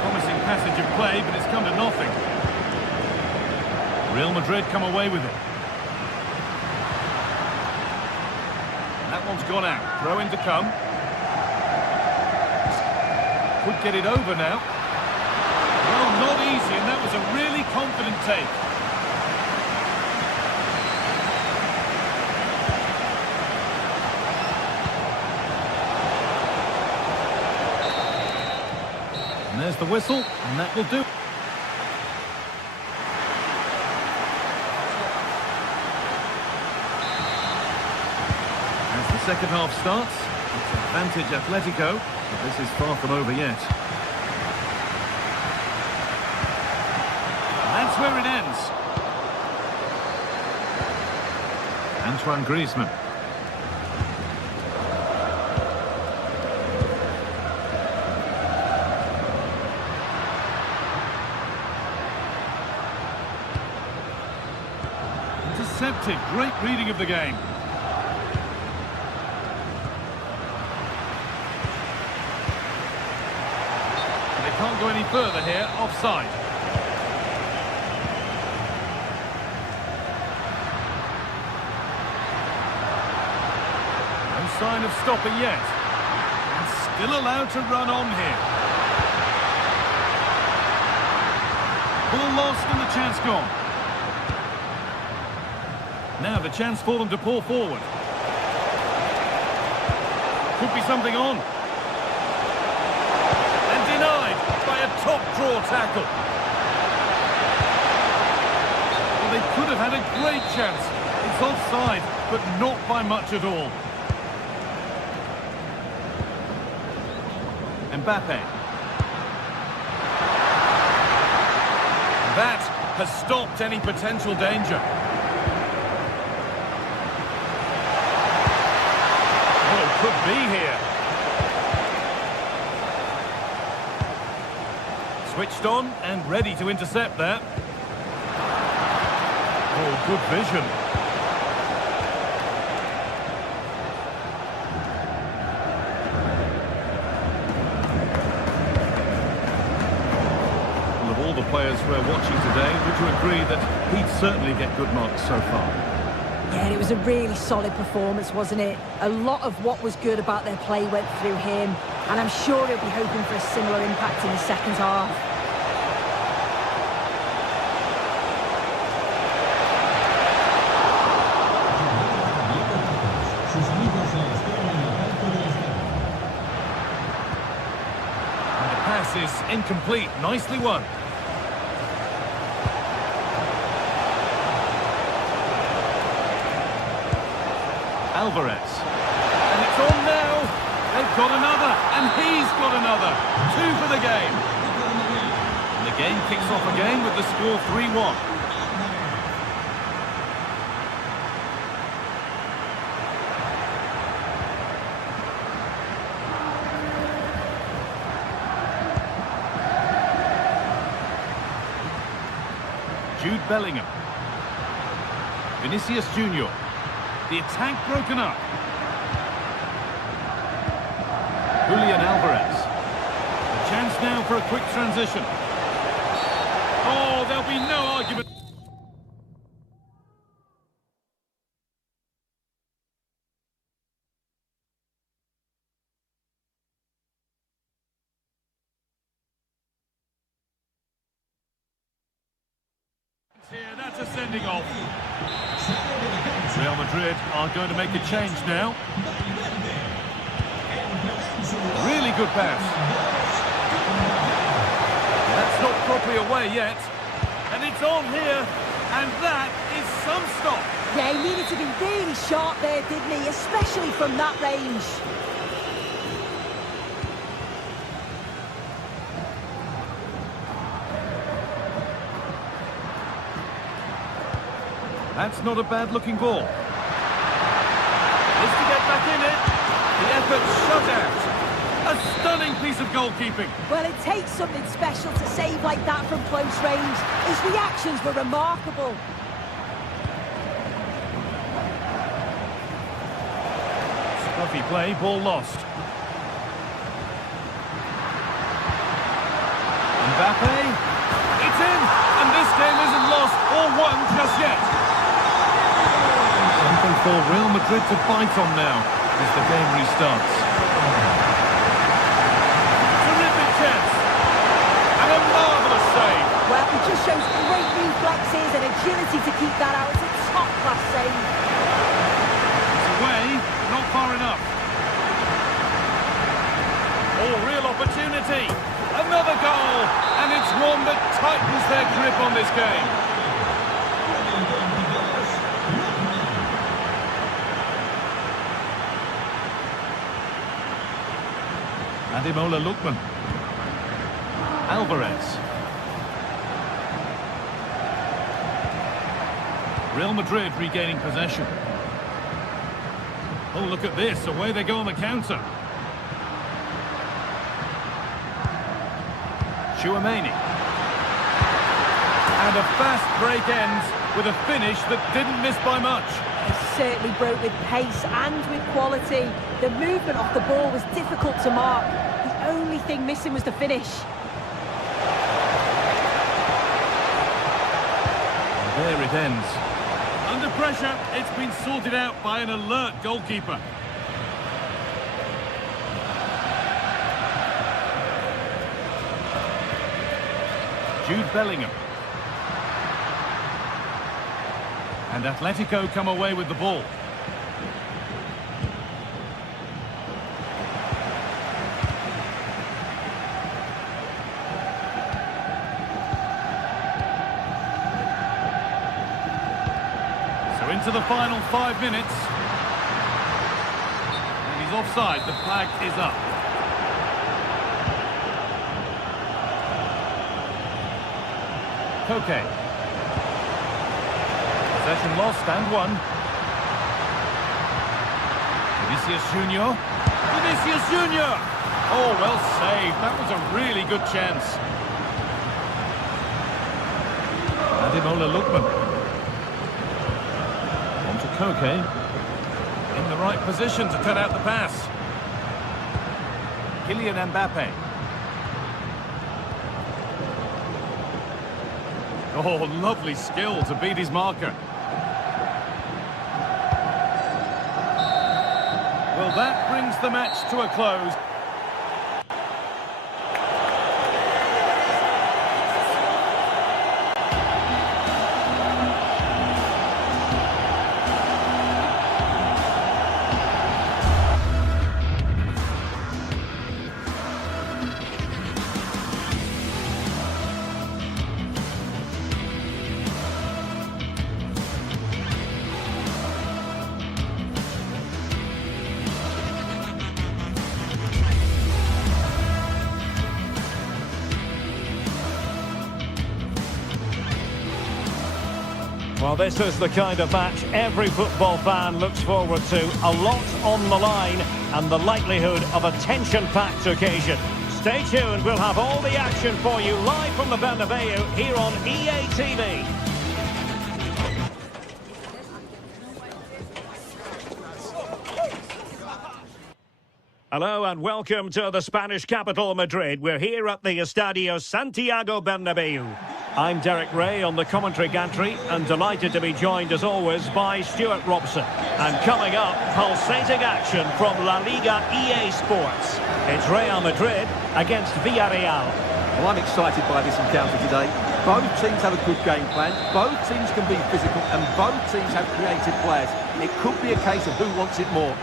Promising passage of play, but it's come to nothing. Real Madrid come away with it. That one's gone out. Throw in to come. Could get it over now. Well, not easy, and that was a really confident take. And there's the whistle, and that will do. As the second half starts, it's advantage Atletico, but this is far from over yet. And that's where it ends. Antoine Griezmann. Intercepted, great reading of the game. They can't go any further here, offside. No sign of stopping yet. And still allowed to run on here. Ball lost and the chance gone. Now the chance for them to pour forward. Could be something on. And denied by a top-draw tackle. Well, they could have had a great chance. It's offside, but not by much at all. Mbappe. That has stopped any potential danger. Could be here. Switched on and ready to intercept that. Oh, good vision. Well, of all the players we're watching today, would you agree that he'd certainly get good marks so far? Yeah, it was a really solid performance, wasn't it? A lot of what was good about their play went through him, and I'm sure he'll be hoping for a similar impact in the second half. And the pass is incomplete, nicely won. Alvarez. And it's on now. They've got another, and he's got another. 2 for the game. And the game kicks off again with the score 3-1. Jude Bellingham. Vinicius Junior. The attack broken up. Julian Alvarez. A chance now for a quick transition. Oh, there'll be no argument. Here, that's a sending off. Real Madrid are going to make a change now. Really good pass. That's not properly away yet. And it's on here. And that is some stop. Yeah, he needed to be really sharp there, didn't he? Especially from that range. That's not a bad-looking ball. Is to get back in it. The effort shut out. A stunning piece of goalkeeping. Well, it takes something special to save like that from close range. His reactions were remarkable. Scruffy play, ball lost. Mbappe. It's in, and this game isn't lost or won just yet. Something for Real Madrid to bite on now as the game restarts. Terrific chance. And a marvellous save. Well, he just shows great reflexes and agility to keep that out. It's a top-class save. It's away, not far enough. Oh, real opportunity. Another goal. And it's one that tightens their grip on this game. Ademola Lookman. Alvarez. Real Madrid regaining possession. Oh, look at this. Away they go on the counter. Chouameni. And a fast break ends with a finish that didn't miss by much. He certainly broke with pace and with quality. The movement off the ball was difficult to mark. The only thing missing was the finish. And there it ends. Under pressure, it's been sorted out by an alert goalkeeper. Jude Bellingham. And Atletico come away with the ball. So into the final 5 minutes. And he's offside, the flag is up. Koke. Possession lost and won. Vinicius Junior. Vinicius Junior! Oh, well saved. That was a really good chance. Ademola Lookman. On to Koke. In the right position to cut out the pass. Kylian Mbappe. Oh, lovely skill to beat his marker. Well, that brings the match to a close. Well, this is the kind of match every football fan looks forward to. A lot on the line and the likelihood of a tension-packed occasion. Stay tuned, we'll have all the action for you live from the Bernabeu here on EA TV. Hello and welcome to the Spanish capital, Madrid. We're here at the Estadio Santiago Bernabeu. I'm Derek Ray on the commentary gantry and delighted to be joined as always by Stuart Robson. And coming up, pulsating action from La Liga EA Sports. It's Real Madrid against Villarreal. Well, I'm excited by this encounter today. Both teams have a good game plan, both teams can be physical, and both teams have creative players. It could be a case of who wants it more.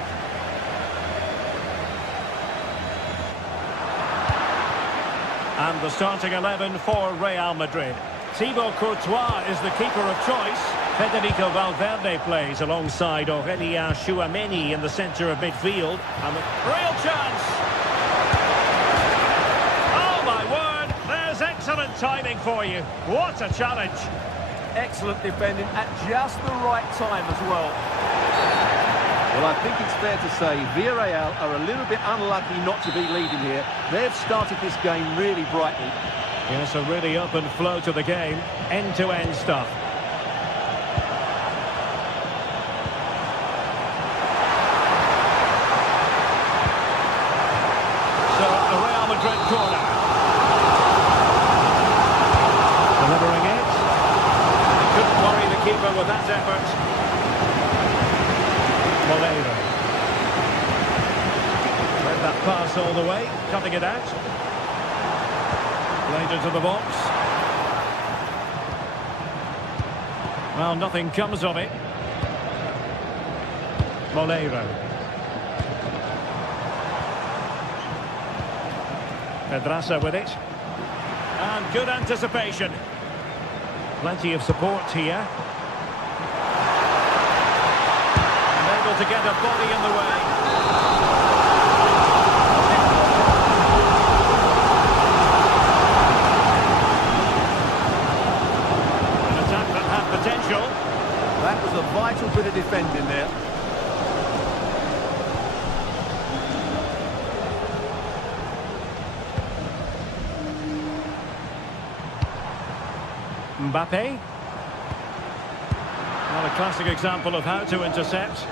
And the starting 11 for Real Madrid. Thibaut Courtois is the keeper of choice. Federico Valverde plays alongside Aurélien Tchouaméni in the centre of midfield. And a real chance! Oh my word, there's excellent timing for you. What a challenge! Excellent defending at just the right time as well. Well, I think it's fair to say Villarreal are a little bit unlucky not to be leading here. They've started this game really brightly. Yes, a really open flow to the game. End-to-end stuff. So, a Real Madrid corner. Delivering it. Couldn't worry the keeper with that effort. Moleiro. Read that pass all the way, cutting it out. Played into the box. Well, nothing comes of it. Moleiro. Pedraza with it. And good anticipation. Plenty of support here. Able to get a body in the way. An attack that had potential. That was a vital bit of defending there. Mbappe. Well, a classic example of how to intercept.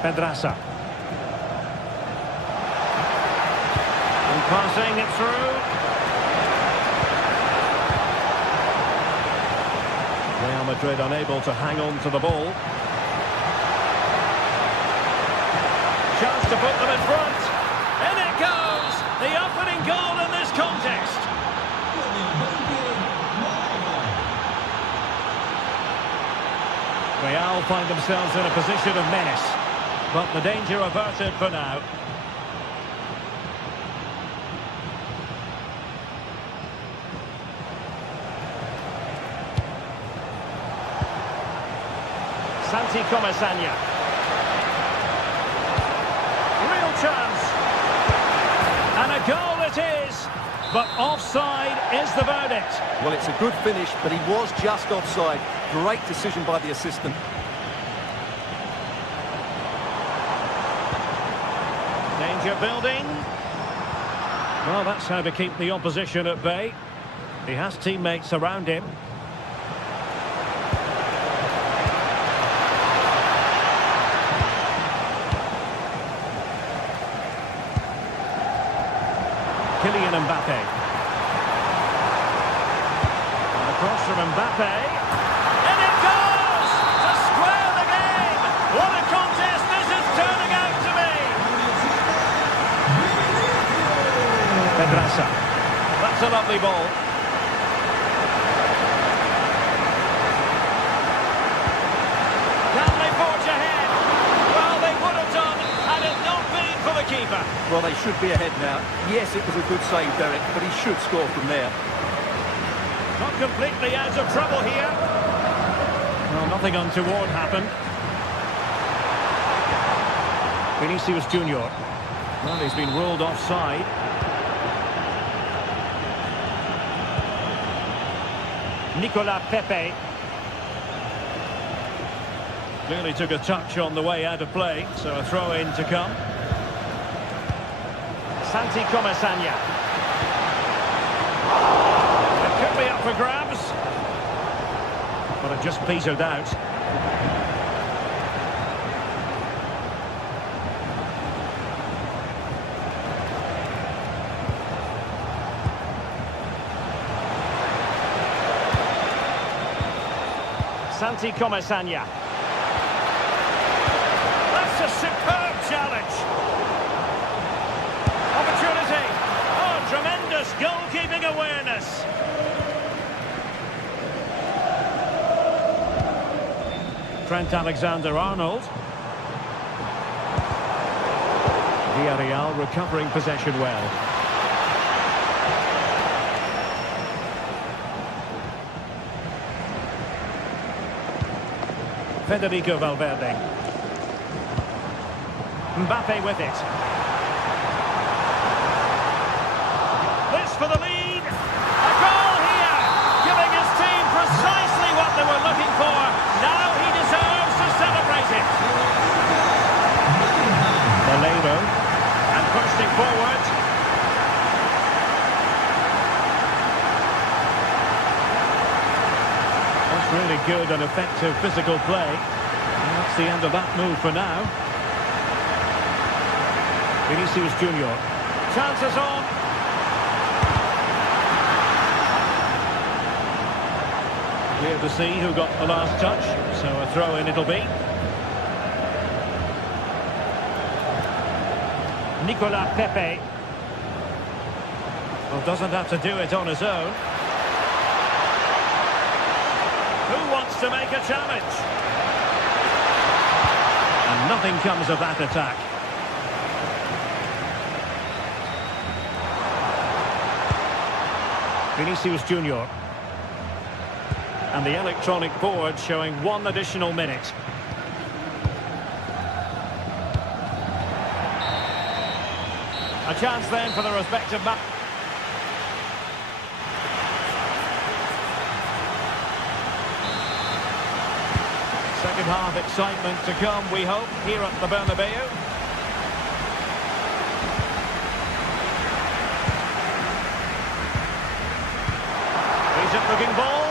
Pedraza. And passing it through. Real Madrid unable to hang on to the ball. Chance to put them in front. In it goes! The opening goal in this contest. Real find themselves in a position of menace. But the danger averted for now. Santi Comasagna. Real chance. And a goal it is. But offside is the verdict. Well, it's a good finish, but he was just offside. Great decision by the assistant. Danger building. Well, that's how to keep the opposition at bay. He has teammates around him. Kylian Mbappe. And across from Mbappe. And it goes! To square the game! What a contest this is turning out to be! Pedraza. That's a lovely ball. Can they forge ahead? Well, they would have done had it not been for the keeper. Well, they should be ahead now. Yes, it was a good save, Derek, but he should score from there. Not completely out of trouble here. Well, nothing untoward happened. Vinicius Junior. Well, he's been ruled offside. Nicolas Pepe. Clearly took a touch on the way out of play, so a throw-in to come. Santi Comasagna. It could be up for grabs. But it just petered out. Santi Comesaña. That's a superb challenge. Opportunity. Oh, tremendous goalkeeping awareness. Trent Alexander-Arnold. Villarreal recovering possession well. Federico Valverde. Mbappe with it. This for the lead. A goal here, giving his team precisely what they were looking for. Now he deserves to celebrate it. Valero, and pushing forward. That's really good and effective physical play. And that's the end of that move for now. Vinicius Junior. Chances on. Clear to see who got the last touch. So a throw in it'll be. Nicolas Pepe. Well, doesn't have to do it on his own. Who wants to make a challenge? And nothing comes of that attack. Vinicius Junior. And the electronic board showing 1 additional minute. A chance then for the respective match. Second half excitement to come, we hope, here at the Bernabeu. Decent looking ball.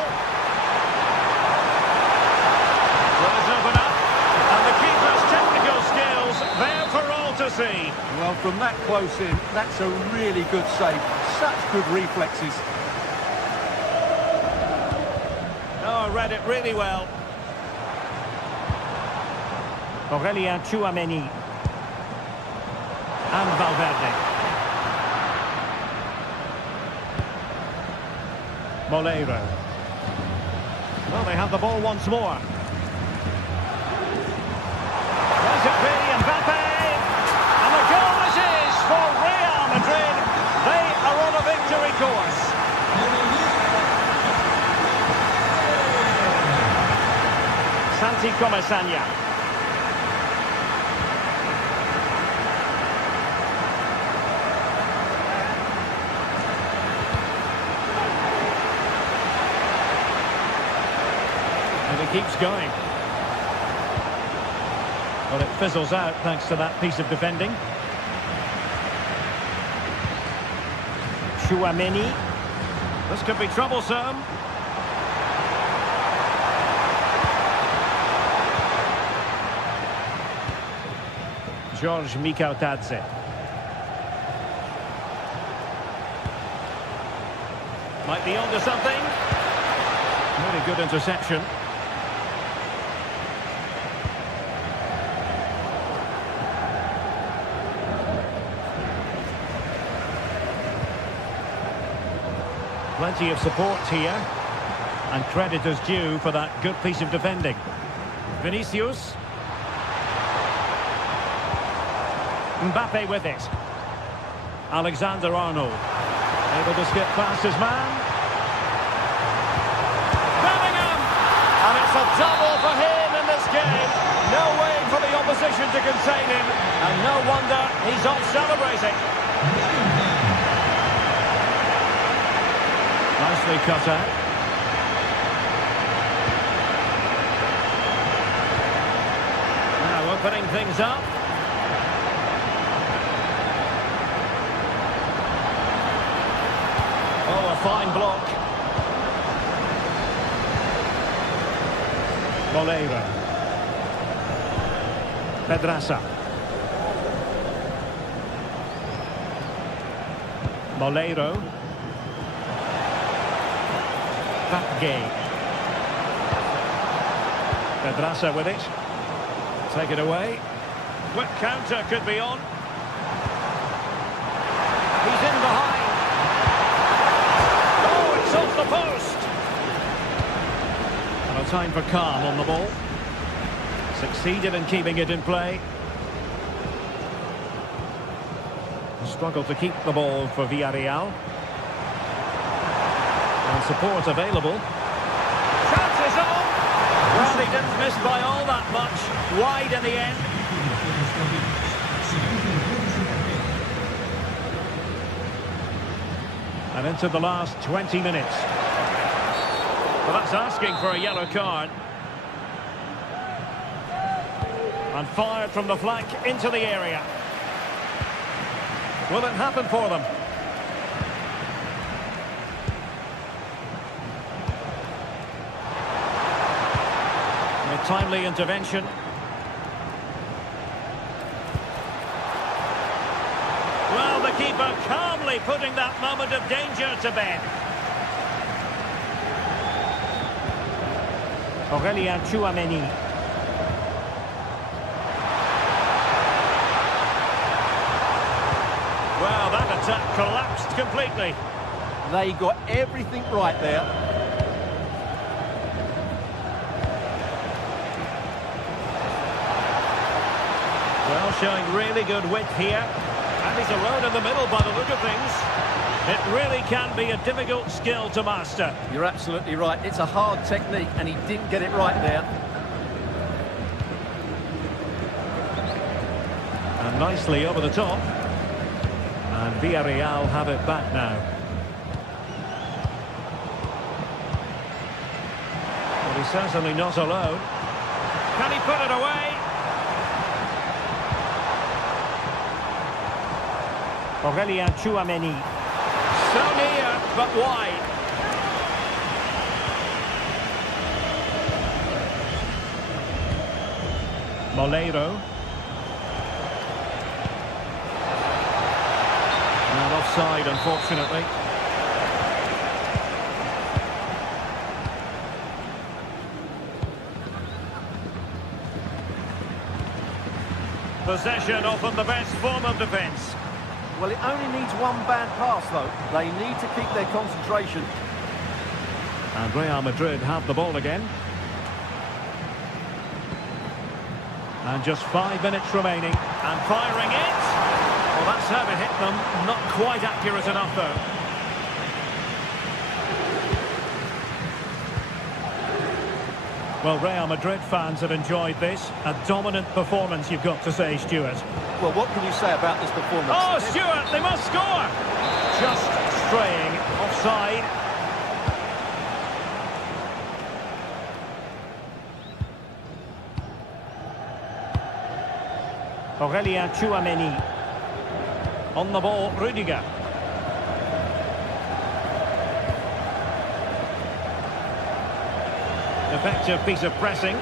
Doors open up. And the keeper's technical skills there for all to see. Well, from that close in, that's a really good save. Such good reflexes. Oh, read it really well. Aurélien Tchouaméni. And Valverde. Molero. Well, they have the ball once more. Does it be Mbappe? And the goal it is for Real Madrid. They are on a victory course. Santi Comesaña. And it keeps going. Well, it fizzles out thanks to that piece of defending. Tchouaméni. This could be troublesome. George Mikautadze. Might be onto something. Really good interception. Plenty of support here, and credit is due for that good piece of defending. Vinicius. Mbappe with it. Alexander-Arnold. Able to skip past his man. Bellingham! And it's a double for him in this game. No way for the opposition to contain him. And no wonder he's off celebrating. Nicely cut out. Now opening things up. Oh, a fine block. Molero. Pedraza. Molero. Gay. Pedraza with it. Take it away. Quick counter could be on. He's in behind. Oh, it's off the post. And a time for calm on the ball. Succeeded in keeping it in play. Struggled to keep the ball for Villarreal. And support available. Chances on! Well, he didn't miss by all that much. Wide in the end. And into the last 20 minutes. Well, that's asking for a yellow card. And fired from the flank into the area. Will it happen for them? A timely intervention. Well, the keeper calmly putting that moment of danger to bed. Aurélien Tchouaméni. Well, that attack collapsed completely. They got everything right there. Well, showing really good width here. And he's alone in the middle by the look of things. It really can be a difficult skill to master. You're absolutely right. It's a hard technique, and he didn't get it right there. And nicely over the top. And Villarreal have it back now. But he's certainly not alone. Can he put it away? Aurélien Tchouaméni. So near, but wide. Moleiro. And offside, unfortunately. Possession often the best form of defence. Well, it only needs one bad pass, though. They need to keep their concentration. And Real Madrid have the ball again. And just 5 minutes remaining. And firing it. Well, that's how it hit them. Not quite accurate enough, though. Well, Real Madrid fans have enjoyed this. A dominant performance, you've got to say, Stuart. Well, what can you say about this performance? Oh, Stuart, they must score! Just straying offside. Aurélien Tchouaméni. On the ball, Rudiger. Effective piece of pressing.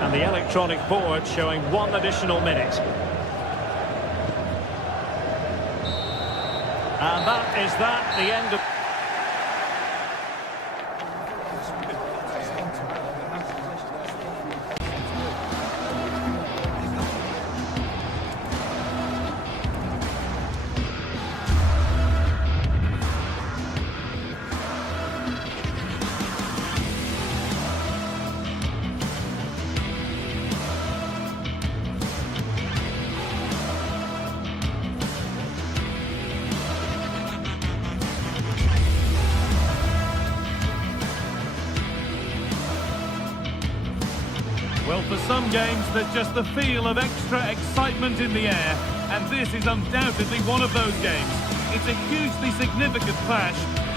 And the electronic board showing 1 additional minute. And that is the end of... Well, for some games, there's just the feel of extra excitement in the air, and this is undoubtedly one of those games. It's a hugely significant clash,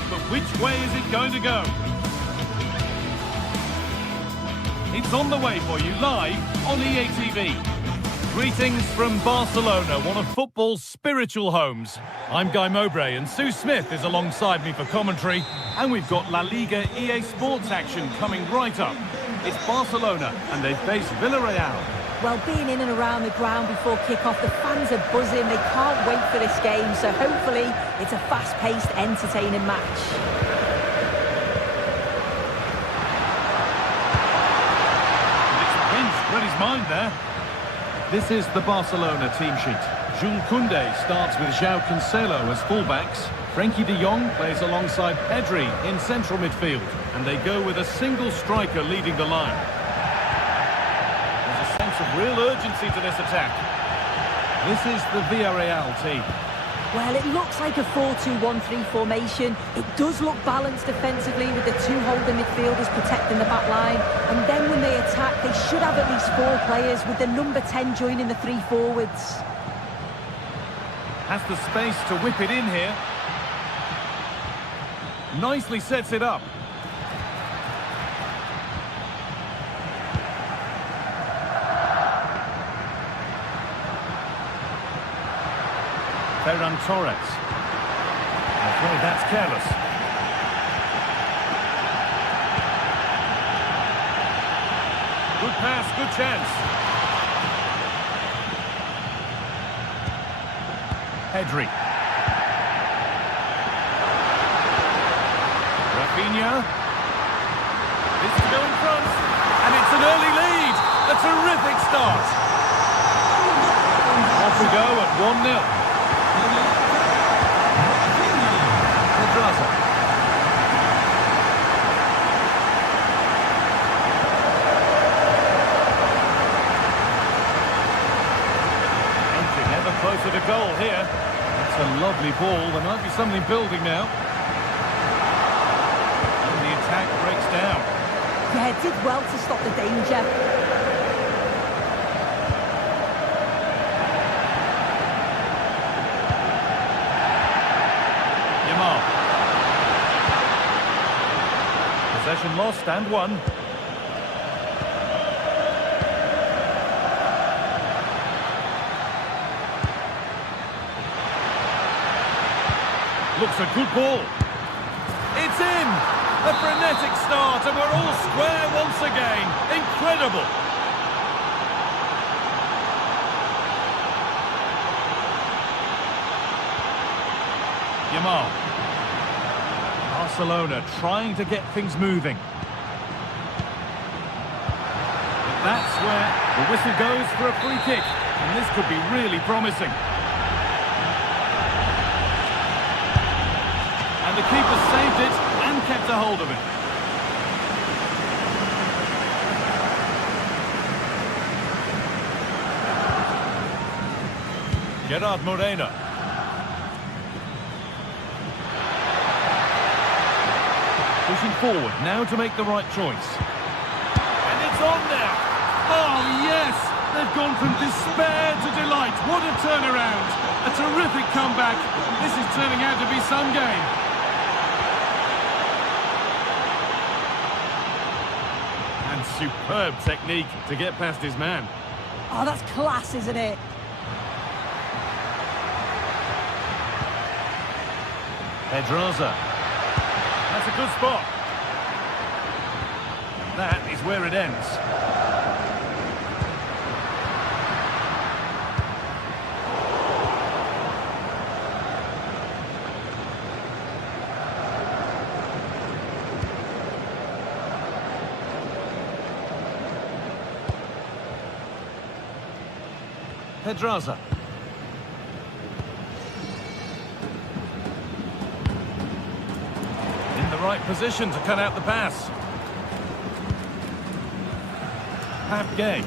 but which way is it going to go? It's on the way for you live on EA TV. Greetings from Barcelona, one of football's spiritual homes. I'm Guy Mowbray, and Sue Smith is alongside me for commentary, and we've got La Liga EA Sports action coming right up. It's Barcelona, and they face Villarreal. Well, being in and around the ground before kick-off, the fans are buzzing. They can't wait for this game, so hopefully it's a fast-paced, entertaining match. 90 his mind there. This is the Barcelona team sheet. Jules Koundé starts with João Cancelo as fullbacks. Frenkie de Jong plays alongside Pedri in central midfield. And they go with a single striker leading the line. There's a sense of real urgency to this attack. This is the Villarreal team. Well, it looks like a 4-2-1-3 formation. It does look balanced defensively with the two holding midfielders protecting the back line. And then when they attack, they should have at least 4 players with the number 10 joining the 3 forwards. Has the space to whip it in here. Nicely sets it up. Ferran Torres. Okay, that's careless. Good pass, good chance. Pedri. Rafinha. This to go in front. And it's an early lead. A terrific start. Off we go at 1-0. Ever closer to goal here. That's a lovely ball. There might be something building now. And the attack breaks down. Yeah, did well to stop the danger. Possession lost and won. Looks a good ball. It's in! A frenetic start and we're all square once again. Incredible! Yamal. Barcelona trying to get things moving. But that's where the whistle goes for a free kick. And this could be really promising. And the keeper saved it and kept a hold of it. Gerard Moreno. Pushing forward, now to make the right choice. And it's on now! Oh, yes! They've gone from despair to delight. What a turnaround! A terrific comeback. This is turning out to be some game. And superb technique to get past his man. Oh, that's class, isn't it? Pedroza. That's a good spot. And that is where it ends. Pedroza. Right position to cut out the pass. Half game.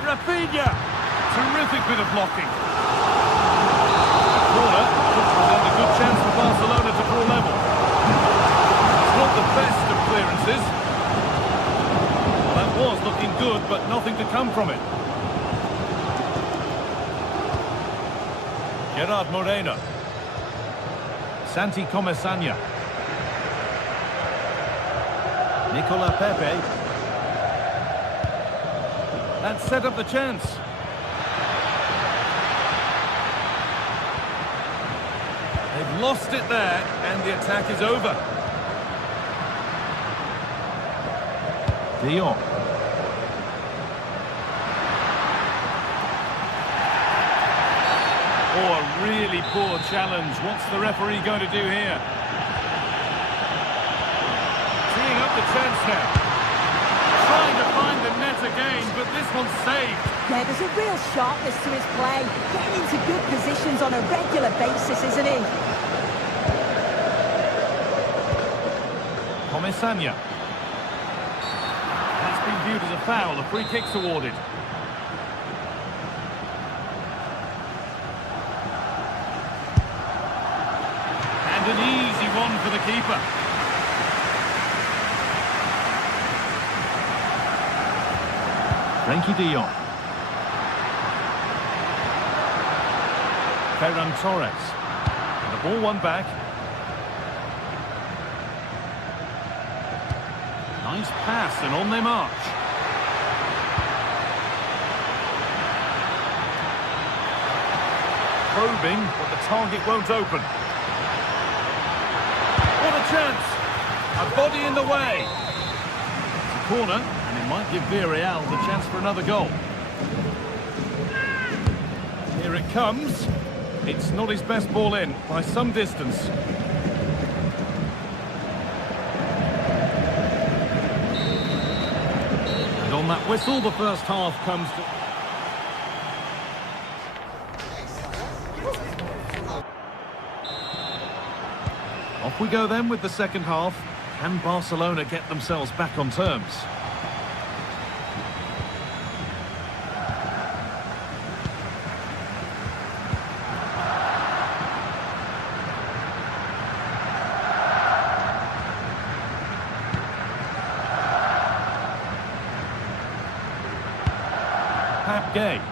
Rafinha. Terrific bit of blocking. Corner could present a good chance for Barcelona to draw level. It's not the best of clearances. Well, that was looking good, but nothing to come from it. Gerard Moreno. Santi Comesaña. Nicola Pepe. That set up the chance. They've lost it there, and the attack is over. De Jong. Oh, a really poor challenge. What's the referee going to do here? now. Trying to find the net again, but this one's saved. Yeah, there's a real sharpness to his play. Getting into good positions on a regular basis, isn't he? Comesaña. That's been viewed as a foul. A free kick's awarded. And an easy one for the keeper. Frenkie de Jong. Ferran Torres. And the ball won back. Nice pass, and on they march. Probing, but the target won't open. What a chance! A body in the way. It's a corner, and it might give Villarreal the chance for another goal. Here it comes. It's not his best ball in, by some distance. And on that whistle, the first half comes to... Off we go then with the second half. Can Barcelona get themselves back on terms? Gay.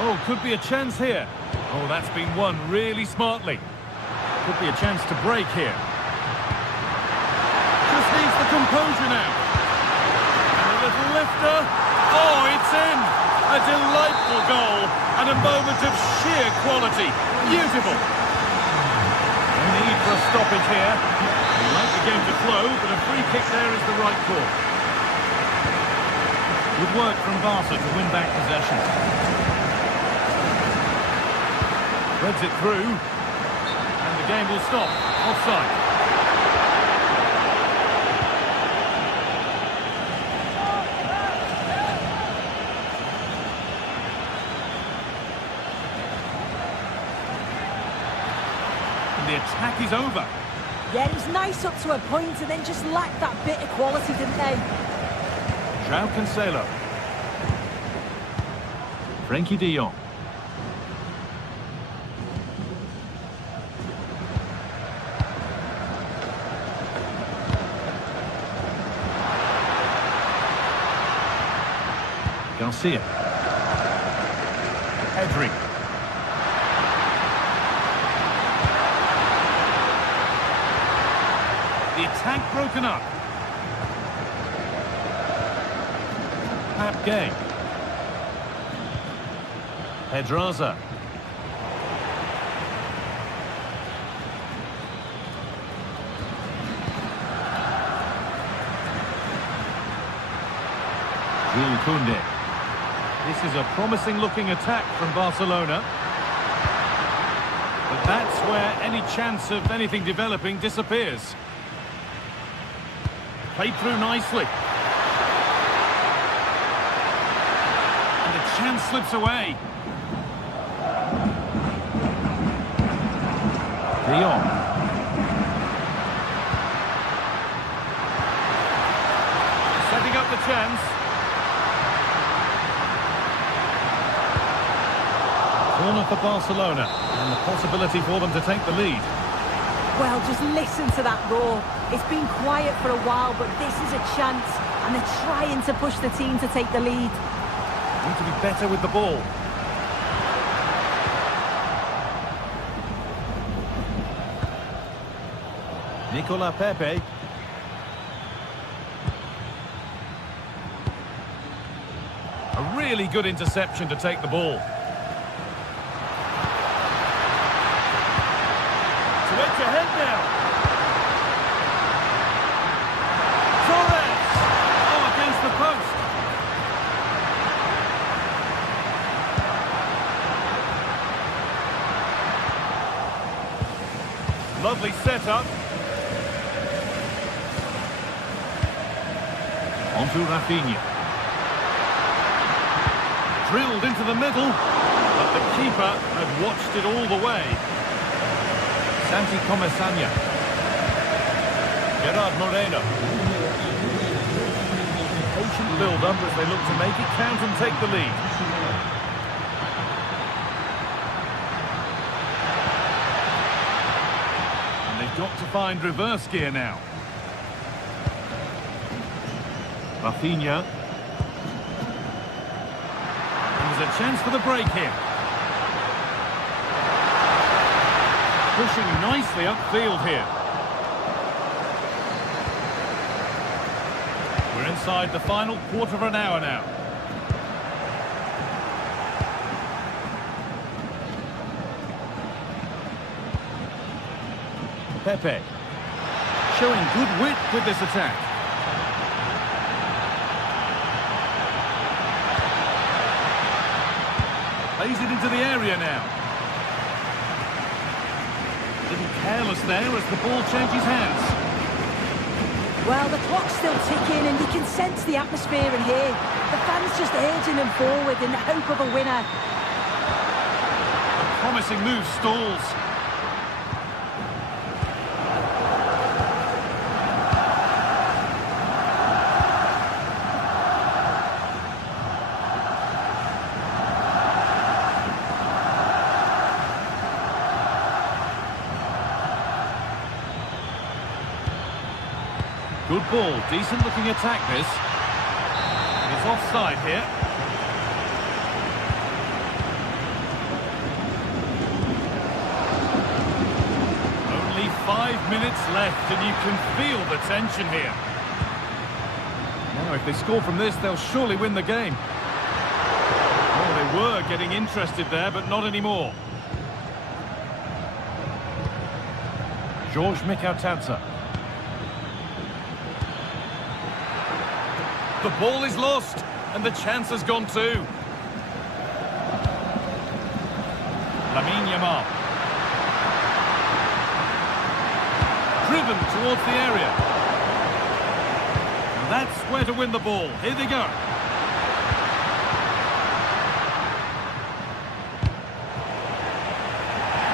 Oh, could be a chance here. Oh, that's been won really smartly. Could be a chance to break here. Just needs the composure now. And a little lifter. Oh, it's in. A delightful goal and a moment of sheer quality. Beautiful. No need for a stoppage here. We like the game to flow, but a free kick there is the right call. Good work from Barca to win back possession. Threads it through. And the game will stop. Offside. And the attack is over. Yeah, it was nice up to a point and then just lacked that bit of quality, didn't they? João Cancelo. Frenkie de Jong. Garcia. Pedri. The attack broken up. Gay. Pedraza. Jules Koundé. This is a promising looking attack from Barcelona. But that's where any chance of anything developing disappears. Played through nicely. Chance slips away. De Jong. Setting up the chance. Corner for Barcelona, and the possibility for them to take the lead. Well, just listen to that roar. It's been quiet for a while, but this is a chance, and they're trying to push the team to take the lead. Need to be better with the ball. Nicolas Pepe. A really good interception to take the ball. So it's ahead now. Torres! Oh, against the post. Lovely setup. On to Rafinha. Drilled into the middle, but the keeper had watched it all the way. Santi Comesanya. Gerard Moreno. Patient build-up as they look to make it count and take the lead. And they've got to find reverse gear now. Rafinha. And there's a chance for the break here. Pushing nicely upfield here. We're inside the final quarter of an hour now. Pepe. Showing good wit with this attack. Plays it into the area now. Little careless there as the ball changes hands. Well, the clock's still ticking and you can sense the atmosphere in here. The fans just urging them forward in the hope of a winner. A promising move stalls. Good ball, decent looking attack this. It's offside here. Only 5 minutes left and you can feel the tension here. Now if they score from this, they'll surely win the game. Oh, they were getting interested there, but not anymore. George Mikautanza. The ball is lost, and the chance has gone too. Lamine Yamal. Driven towards the area. And that's where to win the ball. Here they go.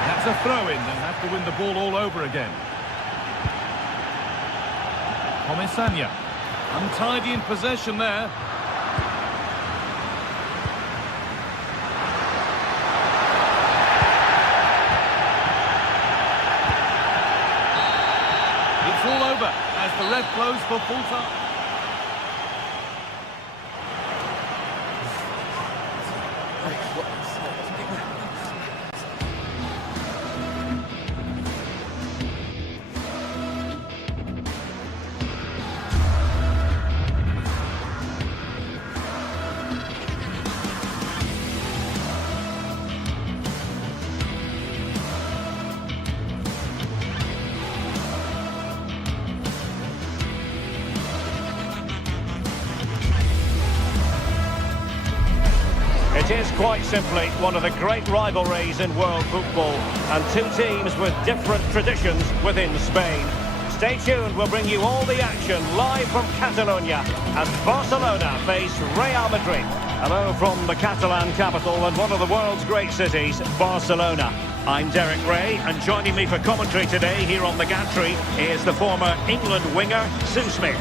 That's a throw-in. They'll have to win the ball all over again. Comesanya. Untidy in possession there. It's all over as the ref blows for full time. It is quite simply one of the great rivalries in world football, and two teams with different traditions within Spain. Stay tuned, we'll bring you all the action live from Catalonia as Barcelona face Real Madrid. Hello from the Catalan capital and one of the world's great cities, Barcelona. I'm Derek Ray, and joining me for commentary today here on the gantry is the former England winger, Sue Smith.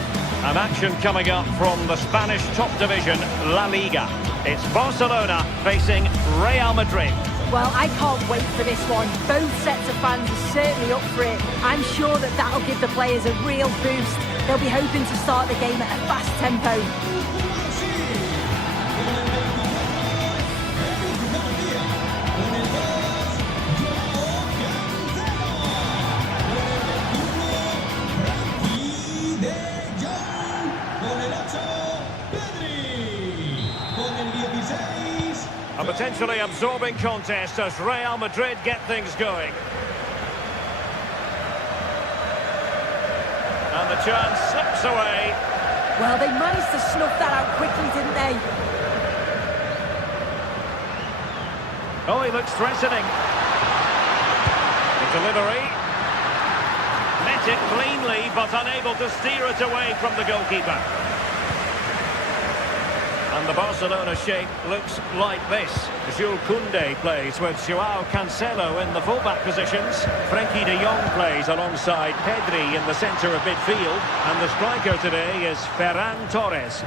And action coming up from the Spanish top division, La Liga. It's Barcelona facing Real Madrid. Well, I can't wait for this one. Both sets of fans are certainly up for it. I'm sure that that'll give the players a real boost. They'll be hoping to start the game at a fast tempo. A potentially absorbing contest as Real Madrid get things going. And the chance slips away. Well, they managed to snuff that out quickly, didn't they? Oh, he looks threatening. The delivery. Met it cleanly, but unable to steer it away from the goalkeeper. And the Barcelona shape looks like this. Jules Koundé plays with Joao Cancelo in the fullback positions. Frenkie de Jong plays alongside Pedri in the centre of midfield. And the striker today is Ferran Torres.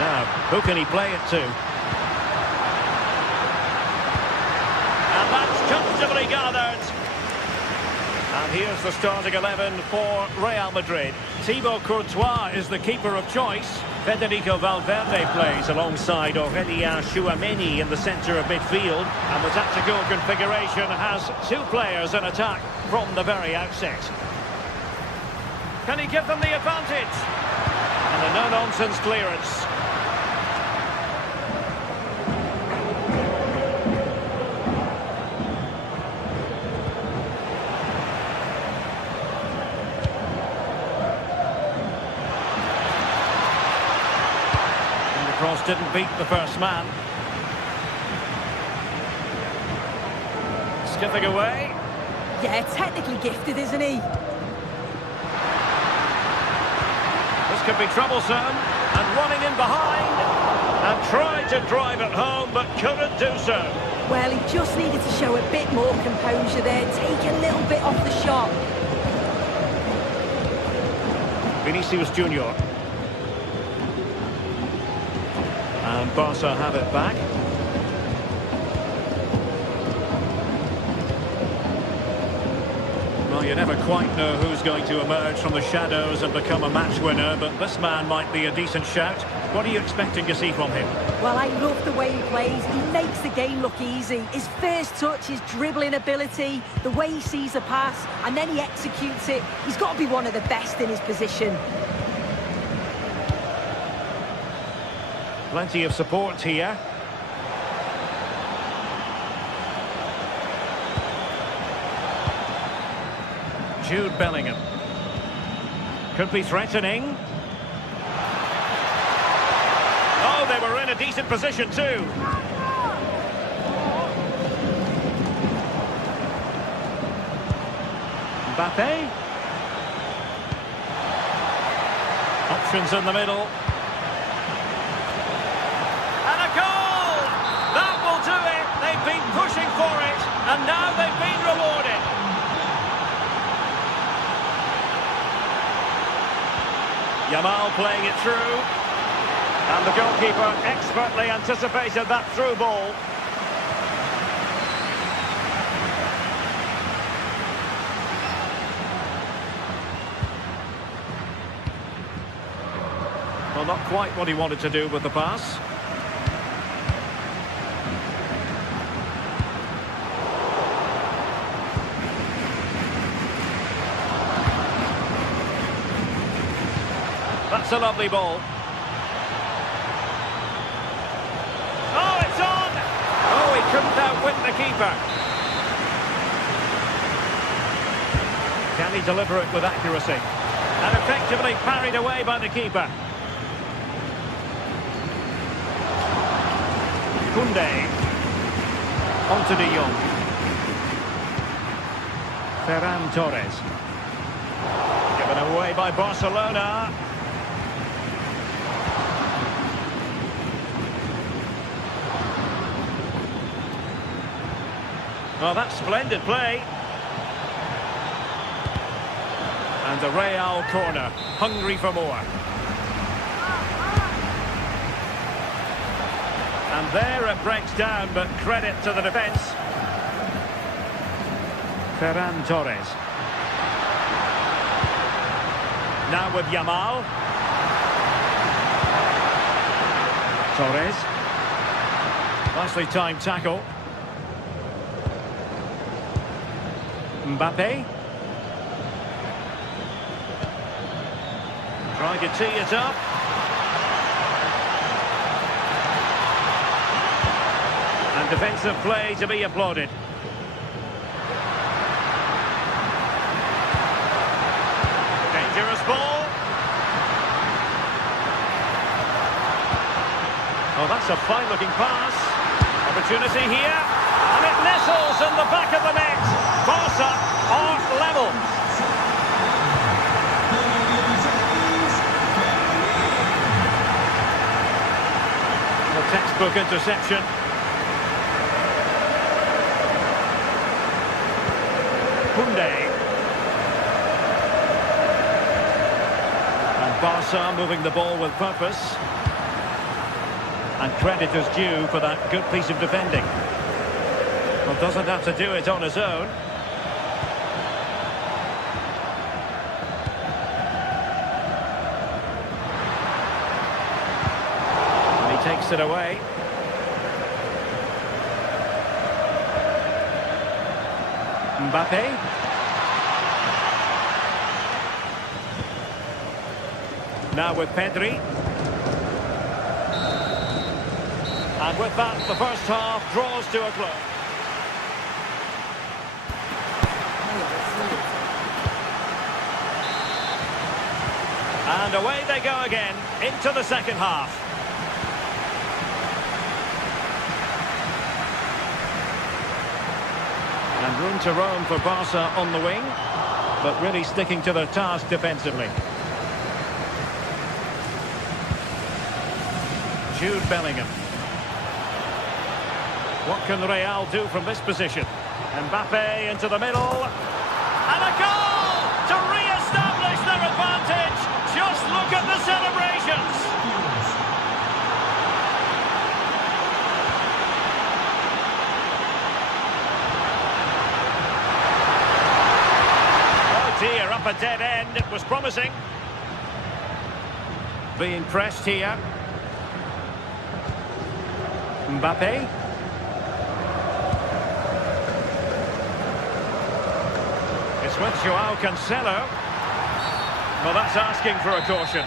Now, who can he play it to? And that's comfortably gathered. And here's the starting 11 for Real Madrid. Thibaut Courtois is the keeper of choice. Federico Valverde plays alongside Aurélien Tchouaméni in the centre of midfield. And the tactical configuration has two players in attack from the very outset. Can he give them the advantage? And a no-nonsense clearance. Cross didn't beat the first man. Skipping away. Yeah, technically gifted, isn't he? This could be troublesome. And running in behind. And tried to drive it home, but couldn't do so. Well, he just needed to show a bit more composure there. Take a little bit off the shot. Vinicius Junior. And Barca have it back. Well, you never quite know who's going to emerge from the shadows and become a match winner, but this man might be a decent shout. What are you expecting to see from him? Well, I love the way he plays. He makes the game look easy. His first touch, his dribbling ability, the way he sees a pass, and then he executes it. He's got to be one of the best in his position. Plenty of support here. Jude Bellingham. Could be threatening. Oh, they were in a decent position too. Mbappe. Options in the middle. They've been pushing for it, and now they've been rewarded. Yamal playing it through, and the goalkeeper expertly anticipated that through ball. Well, not quite what he wanted to do with the pass. That's a lovely ball. Oh, it's on! Oh, he couldn't outwit the keeper. Can he deliver it with accuracy? And effectively parried away by the keeper. Koundé. On to de Jong. Ferran Torres. Given away by Barcelona. Oh, that's splendid play. And a Real corner, hungry for more. And there it breaks down, but credit to the defence. Ferran Torres. Now with Yamal. Torres. Nicely timed tackle. Mbappe. Trying to tee it up. And defensive play to be applauded. Dangerous ball. Oh, that's a fine-looking pass. Opportunity here. And it nestles in the back of the net. Barca are level. Textbook interception. Koundé. And Barca moving the ball with purpose. And credit is due for that good piece of defending. Well, doesn't have to do it on his own. And he takes it away. Mbappe. Now with Pedri. And with that, the first half draws to a close. And away they go again, into the second half. And room to roam for Barca on the wing, but really sticking to their task defensively. Jude Bellingham. What can Real do from this position? Mbappe into the middle. And a goal to re-establish their advantage. Just look at the celebrations. Oh dear, up a dead end. It was promising. Being pressed here. Mbappe. It's with Joao Cancelo. Well, that's asking for a caution.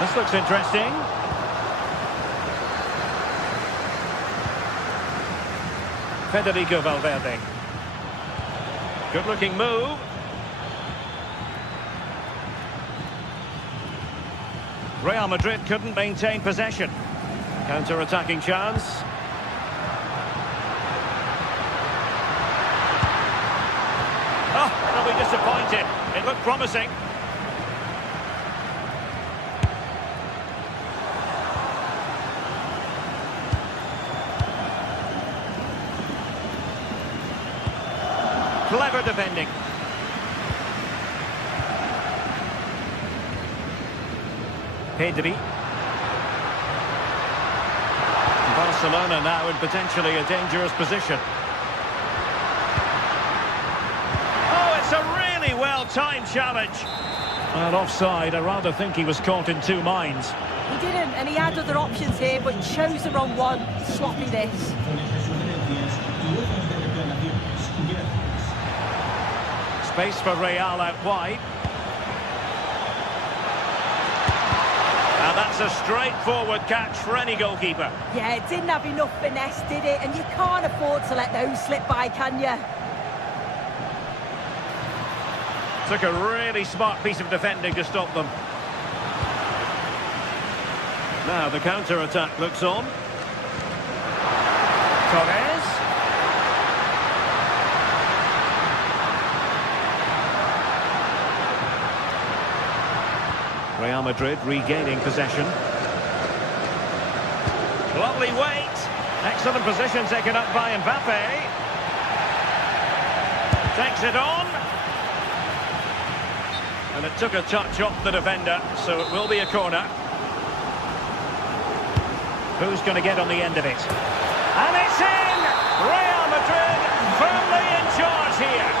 This looks interesting. Federico Valverde. Good-looking move. Real Madrid couldn't maintain possession. Counter-attacking chance. Oh, they'll be disappointed. It looked promising. Clever defending. Pedri. Barcelona now in potentially a dangerous position. Oh, it's a really well-timed challenge. Well, offside, I rather think he was caught in two minds. He didn't, and he had other options here, but chose the wrong one. Sloppy this. Space for Real out wide. And that's a straightforward catch for any goalkeeper. Yeah, it didn't have enough finesse, did it? And you can't afford to let those slip by, can you? Took a really smart piece of defending to stop them. Now the counter-attack looks on. Torres. Real Madrid regaining possession. Lovely weight. Excellent position taken up by Mbappe. Takes it on. And it took a touch off the defender, so it will be a corner. Who's going to get on the end of it? And it's in! Real Madrid firmly in charge here.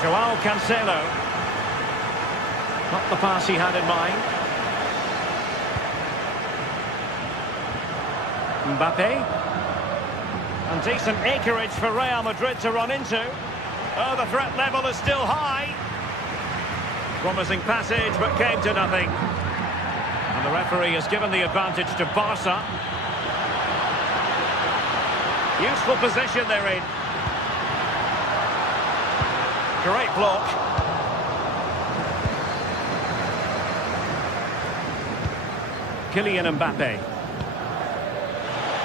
Joao Cancelo. Not the pass he had in mind. Mbappe. And decent acreage for Real Madrid to run into. Oh, the threat level is still high. Promising passage, but came to nothing. And the referee has given the advantage to Barca. Useful position they're in. Great block. Kylian Mbappe.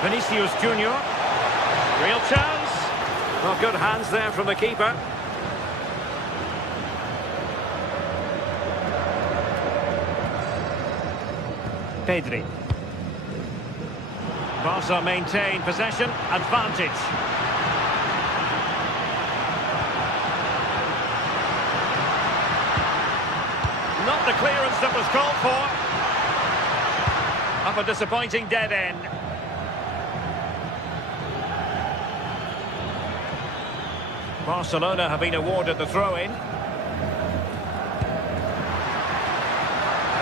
Vinicius Junior. Real chance. Well, good hands there from the keeper. Pedri. Barca maintain possession, advantage. Not the clearance that was called for. Up a disappointing dead end. Barcelona have been awarded the throw-in.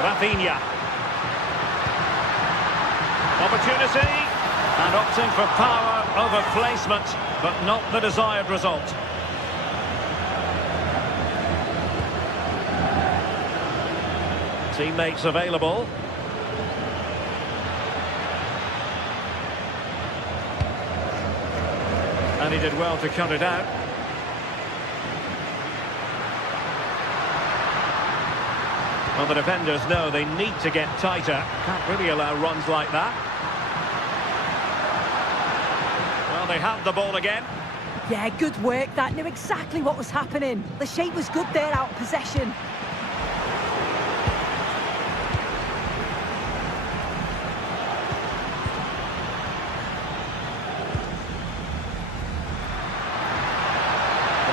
Rafinha. Opportunity, and opting for power over placement, but not the desired result. Teammates available. And he did well to cut it out. Well, the defenders know they need to get tighter. Can't really allow runs like that. Well, they have the ball again. Yeah, good work. That knew exactly what was happening. The shape was good there, out of possession.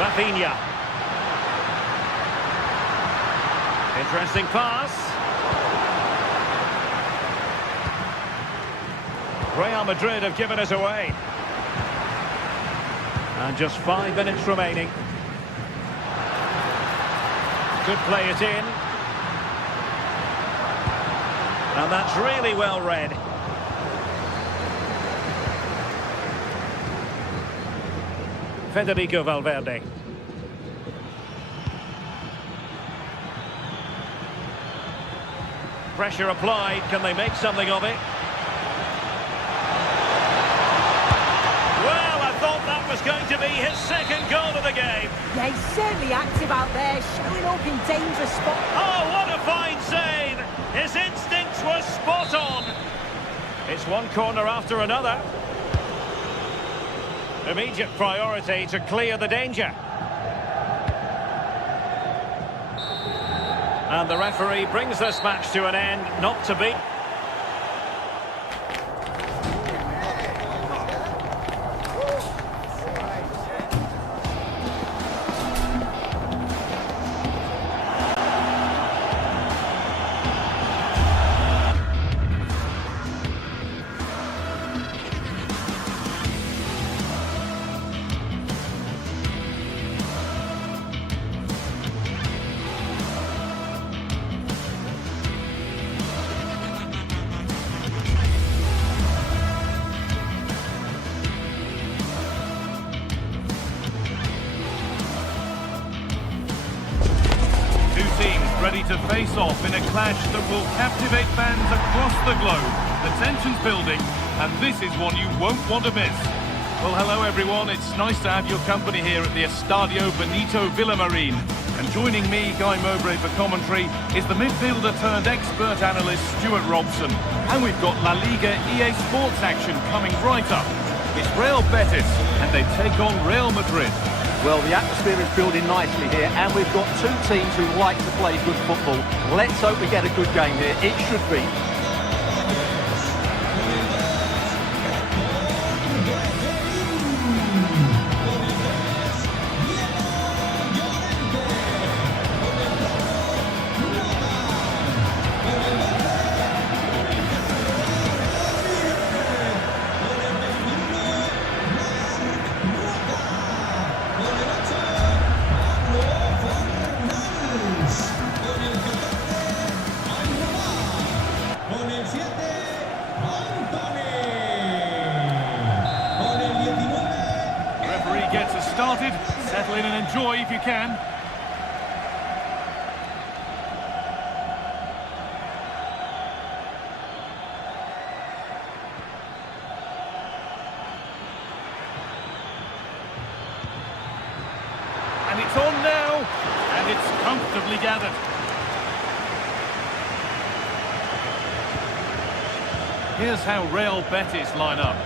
Rafinha. Interesting pass. Real Madrid have given it away. And just 5 minutes remaining. Could play it in. And that's really well read. Federico Valverde. Pressure applied. Can they make something of it? Well, I thought that was going to be his second goal of the game. Yeah, he's certainly active out there, showing up in dangerous spots. Oh, what a fine save! His instincts were spot on. It's one corner after another. Immediate priority to clear the danger. And the referee brings this match to an end, not to be. Ready to face off in a clash that will captivate fans across the globe. The tension's building, and this is one you won't want to miss. Well, hello everyone, it's nice to have your company here at the Estadio Benito Villamarín. And joining me, Guy Mowbray, for commentary is the midfielder turned expert analyst Stuart Robson. And we've got La Liga EA Sports action coming right up. It's Real Betis, and they take on Real Madrid. Well, the atmosphere is building nicely here, and we've got two teams who like to play good football. Let's hope we get a good game here. It should be. Gets us started. Settle in and enjoy if you can. And it's on now, and it's comfortably gathered. Here's how Real Betis line up.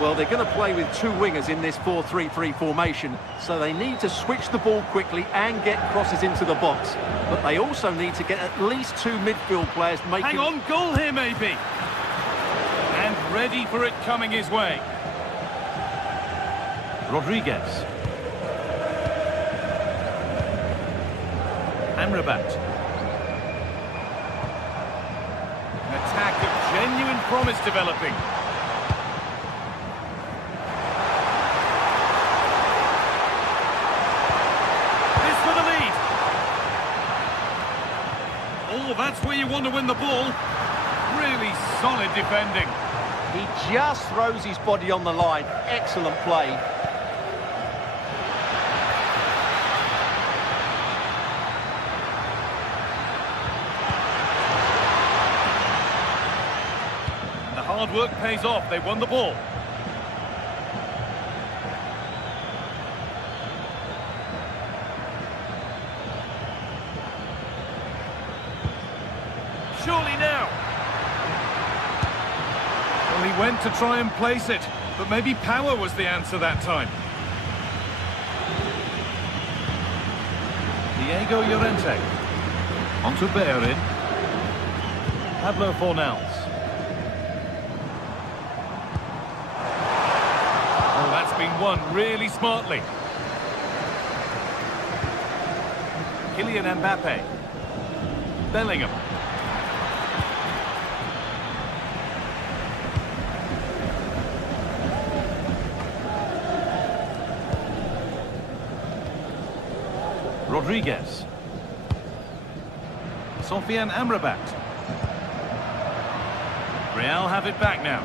Well, they're going to play with two wingers in this 4-3-3 formation, so they need to switch the ball quickly and get crosses into the box. But they also need to get at least two midfield players making... Hang on, goal here maybe. And ready for it coming his way. Rodriguez. Amrabat. An attack of genuine promise developing. This for the lead. Oh, that's where you want to win the ball. Really solid defending. He just throws his body on the line. Excellent play. Hard work pays off. They won the ball. Surely now. Well, he went to try and place it, but maybe power was the answer that time. Diego Llorente. On to Bellerin. Pablo Fornals. Been won really smartly. Kylian Mbappe. Bellingham. Rodriguez. Sofian Amrabat. Real have it back now.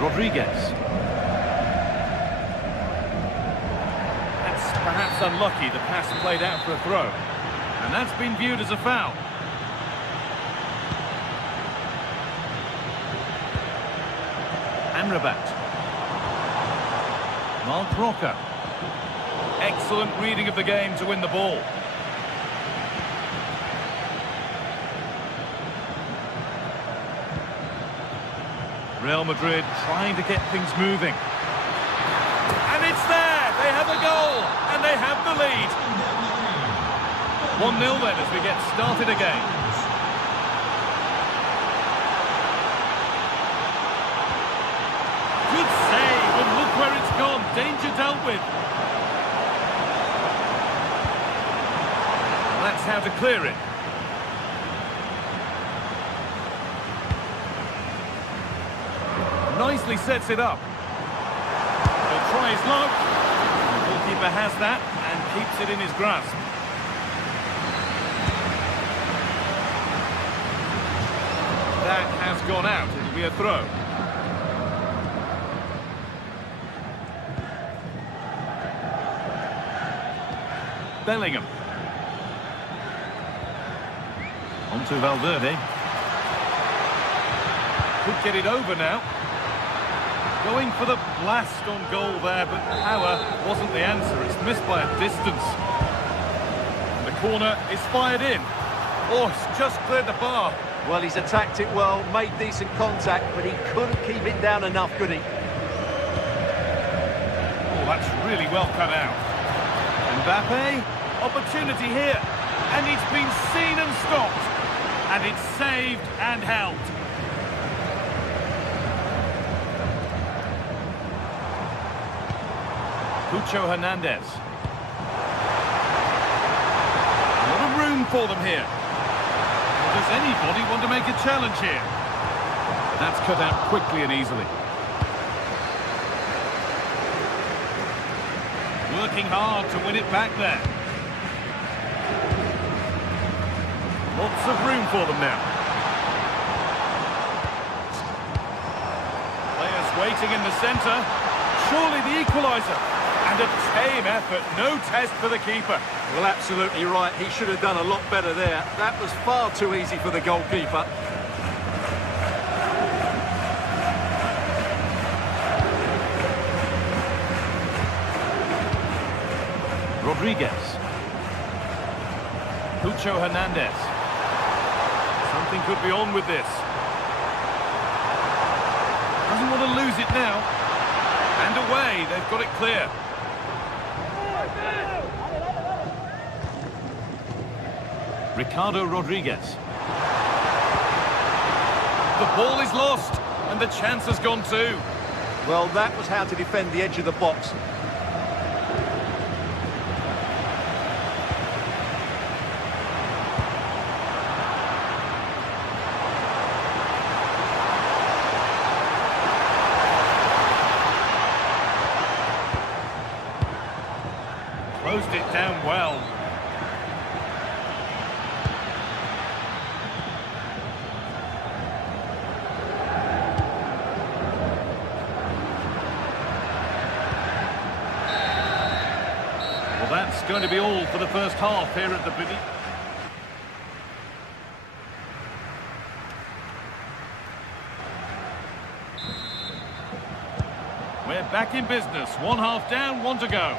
Rodriguez. That's perhaps unlucky, the pass played out for a throw. And that's been viewed as a foul. Amrabat. Marc Roca. Excellent reading of the game to win the ball. Real Madrid trying to get things moving. And it's there! They have a goal! And they have the lead! 1-0 then as we get started again. Good save, and look where it's gone. Danger dealt with. That's how to clear it. Nicely sets it up. He'll try his luck. The goalkeeper has that and keeps it in his grasp. That has gone out. It'll be a throw. Bellingham. On to Valverde. Could get it over now. Going for the blast on goal there, but power wasn't the answer. It's missed by a distance. And the corner is fired in. Oh, it's just cleared the bar. Well, he's attacked it well, made decent contact, but he couldn't keep it down enough, could he? Oh, that's really well cut out. Mbappe, opportunity here. And it's been seen and stopped. And it's saved and held. Cucho Hernandez. A lot of room for them here. Does anybody want to make a challenge here? That's cut out quickly and easily. Working hard to win it back there. Lots of room for them now. Players waiting in the centre. Surely the equaliser. And a tame effort, no test for the keeper. Well, absolutely right. He should have done a lot better there. That was far too easy for the goalkeeper. Rodriguez. Nacho Hernandez. Something could be on with this. Doesn't want to lose it now. And away, they've got it clear. Ricardo Rodriguez. The ball is lost, and the chance has gone too. Well, that was how to defend the edge of the box. Closed it down well. Well, that's going to be all for the first half here at the British. We're back in business. One half down, one to go.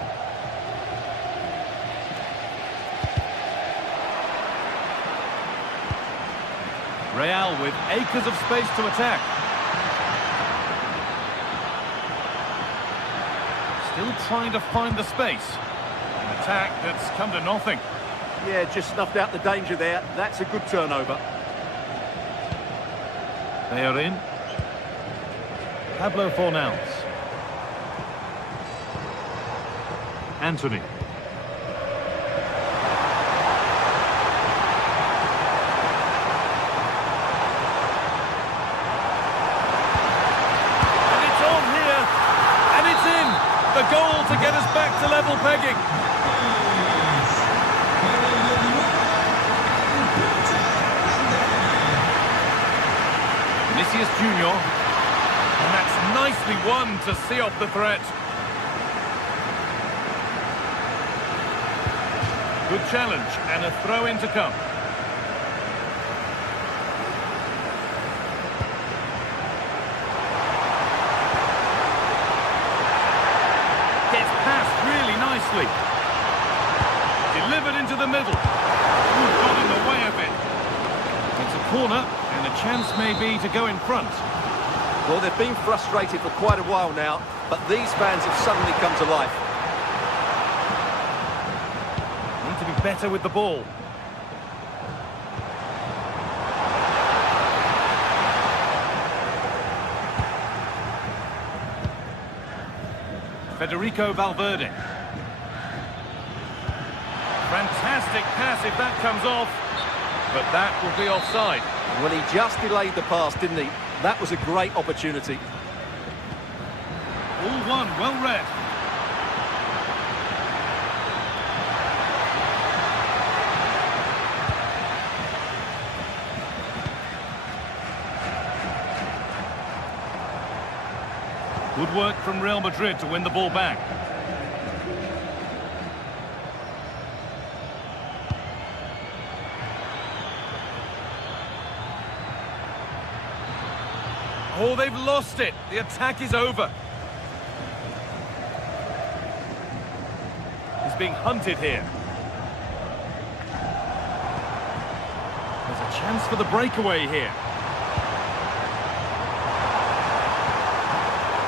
Real with acres of space to attack. Still trying to find the space. An attack that's come to nothing. Yeah, just snuffed out the danger there. That's a good turnover. They are in. Pablo Fornals. Anthony. The goal to get us back to level pegging. Vinicius Junior. And that's nicely won to see off the threat. Good challenge and a throw in to come. Delivered into the middle. Ooh, got in the way of it. It's a corner, and a chance may be to go in front. Well, they've been frustrated for quite a while now, but these fans have suddenly come to life. Need to be better with the ball. Federico Valverde. Fantastic pass if that comes off, but that will be offside. Well, he just delayed the pass, didn't he? That was a great opportunity. All one, well read. Good work from Real Madrid to win the ball back. Oh, they've lost it. The attack is over. He's being hunted here. There's a chance for the breakaway here.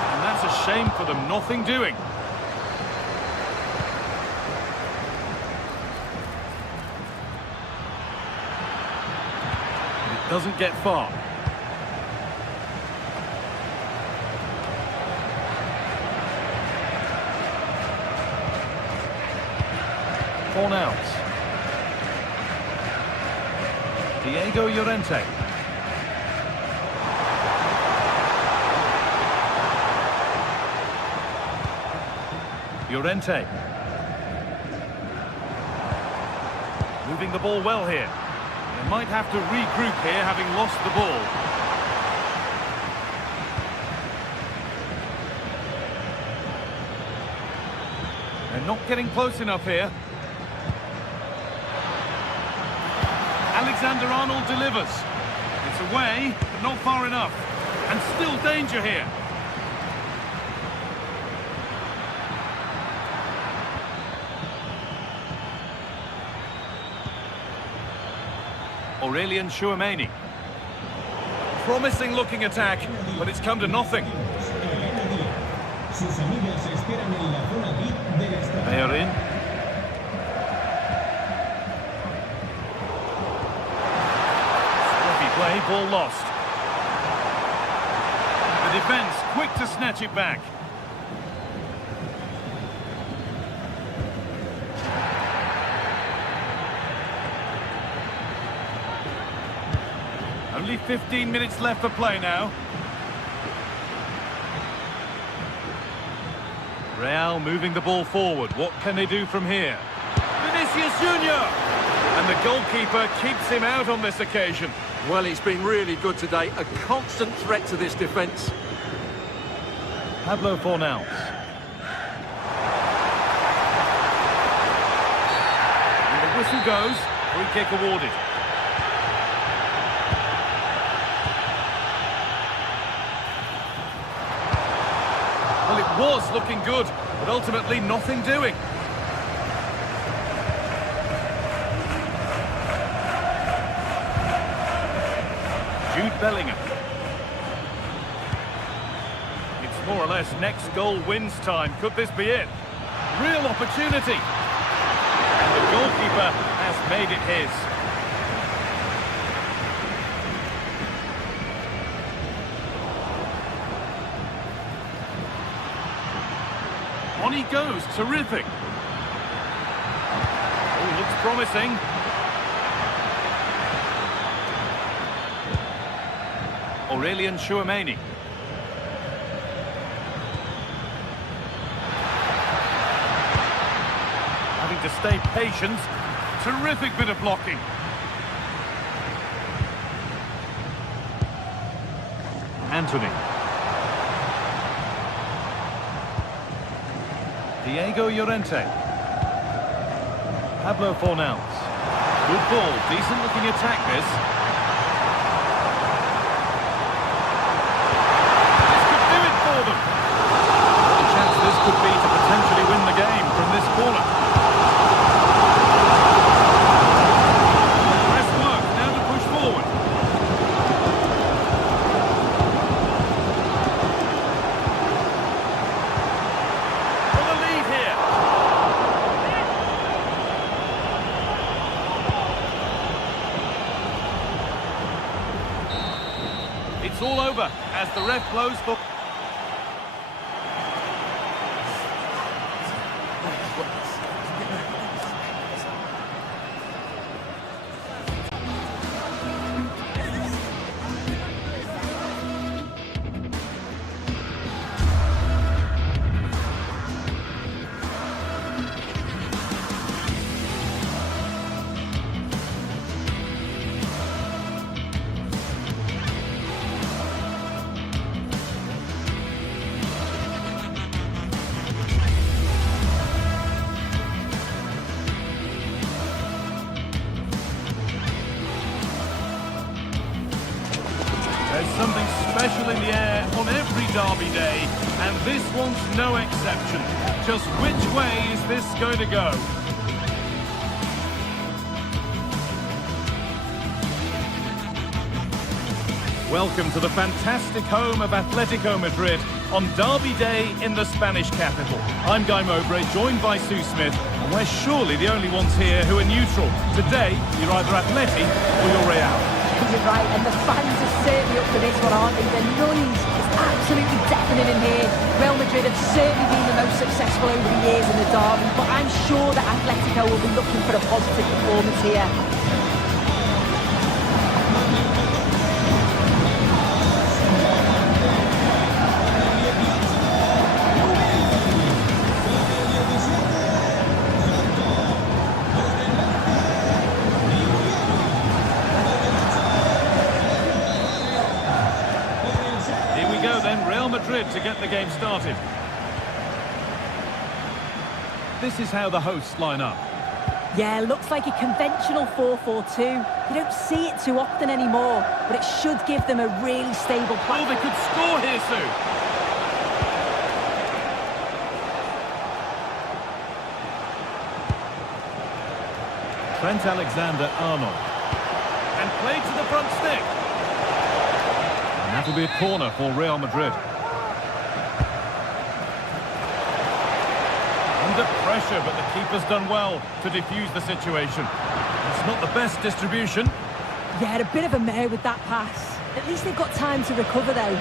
And that's a shame for them. Nothing doing. It doesn't get far. Fornals. Diego Llorente. Llorente. Moving the ball well here. They might have to regroup here, having lost the ball. They're not getting close enough here. Alexander-Arnold delivers. It's away, but not far enough. And still danger here. Promising looking attack, but it's come to nothing. They are in. Sloppy play, ball lost. The defence quick to snatch it back. Only 15 minutes left for play now. Real moving the ball forward. What can they do from here? Vinicius Junior! And the goalkeeper keeps him out on this occasion. Well, he's been really good today. A constant threat to this defence. Pablo Fornals. And the whistle goes. Free kick awarded. Well, it was looking good, but ultimately nothing doing. Jude Bellingham. It's more or less next goal wins time. Could this be it? Real opportunity. And the goalkeeper has made it his. On he goes, terrific. Oh, looks promising. Aurelien Tchouameni. Having to stay patient. Terrific bit of blocking. Anthony. Diego Llorente. Pablo Fornals. Good ball, decent looking attack this. This could do it for them. What a chance this could be to potentially win the game from this corner. Press work, now to push forward. It's all over as the ref blows for... There's something special in the air on every derby day, and this one's no exception. Just which way is this going to go? Welcome to the fantastic home of Atletico Madrid on Derby Day in the Spanish capital. I'm Guy Mowbray, joined by Sue Smith, and we're surely the only ones here who are neutral. Today, you're either Atleti or you're Real. You're right, and the fans are certainly up for this one, aren't they? The noise is absolutely deafening in here. Real Madrid have certainly been the most successful over the years in the derby, but I'm sure that Atletico will be looking for a positive performance here. Madrid to get the game started. This is how the hosts line up. Yeah, looks like a conventional 4-4-2. You don't see it too often anymore, but it should give them a really stable platform. Oh, they could score here, Sue. Trent Alexander-Arnold. And Played to the front stick. And that'll be a corner for Real Madrid. Under pressure, but the keeper's done well to defuse the situation. It's not the best distribution. Yeah, a bit of a mare with that pass. At least they've got time to recover, though.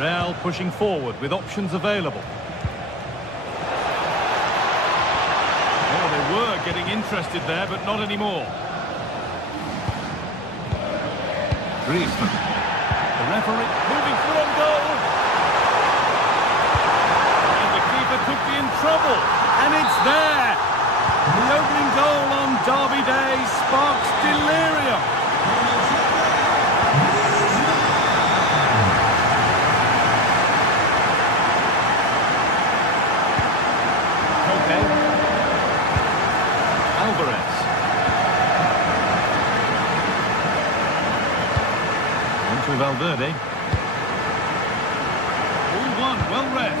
Real pushing forward with options available. Oh, they were getting interested there, but not anymore. Griezmann. The referee moving through on goal. And the keeper could be in trouble. And it's there. The opening goal on Derby Day sparks delirium. Valverde. All one, well read.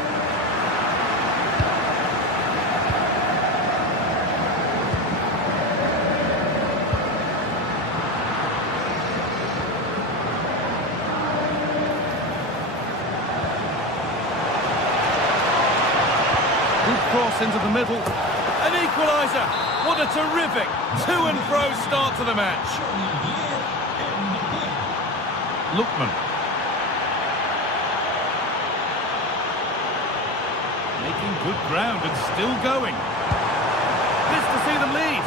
Good cross into the middle. An equaliser. What a terrific to and fro start to the match. Lookman. Making good ground and still going. This to see them lead.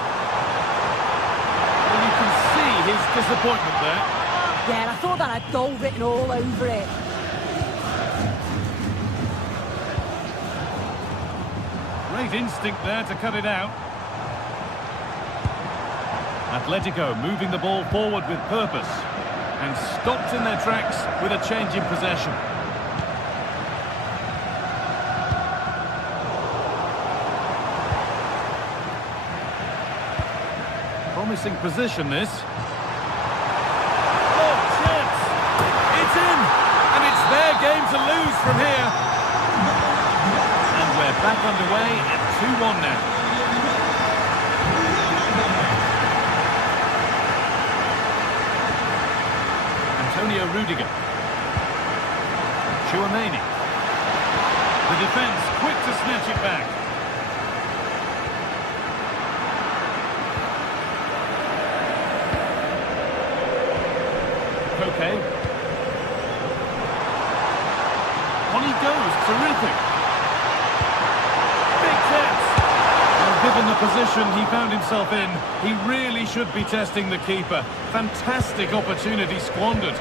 Well, you can see his disappointment there. Yeah, I thought that had goal written all over it. Great instinct there to cut it out. Atletico moving the ball forward with purpose. And stopped in their tracks with a change in possession. Promising position, this. Oh, chance! It's in! And it's their game to lose from here. And we're back underway at 2-1 now. Antonio Rudiger. Chouameni. The defence quick to snatch it back. Koke. On he goes, terrific. Big chance. Well, given the position he found himself in, he really should be testing the keeper. Fantastic opportunity squandered.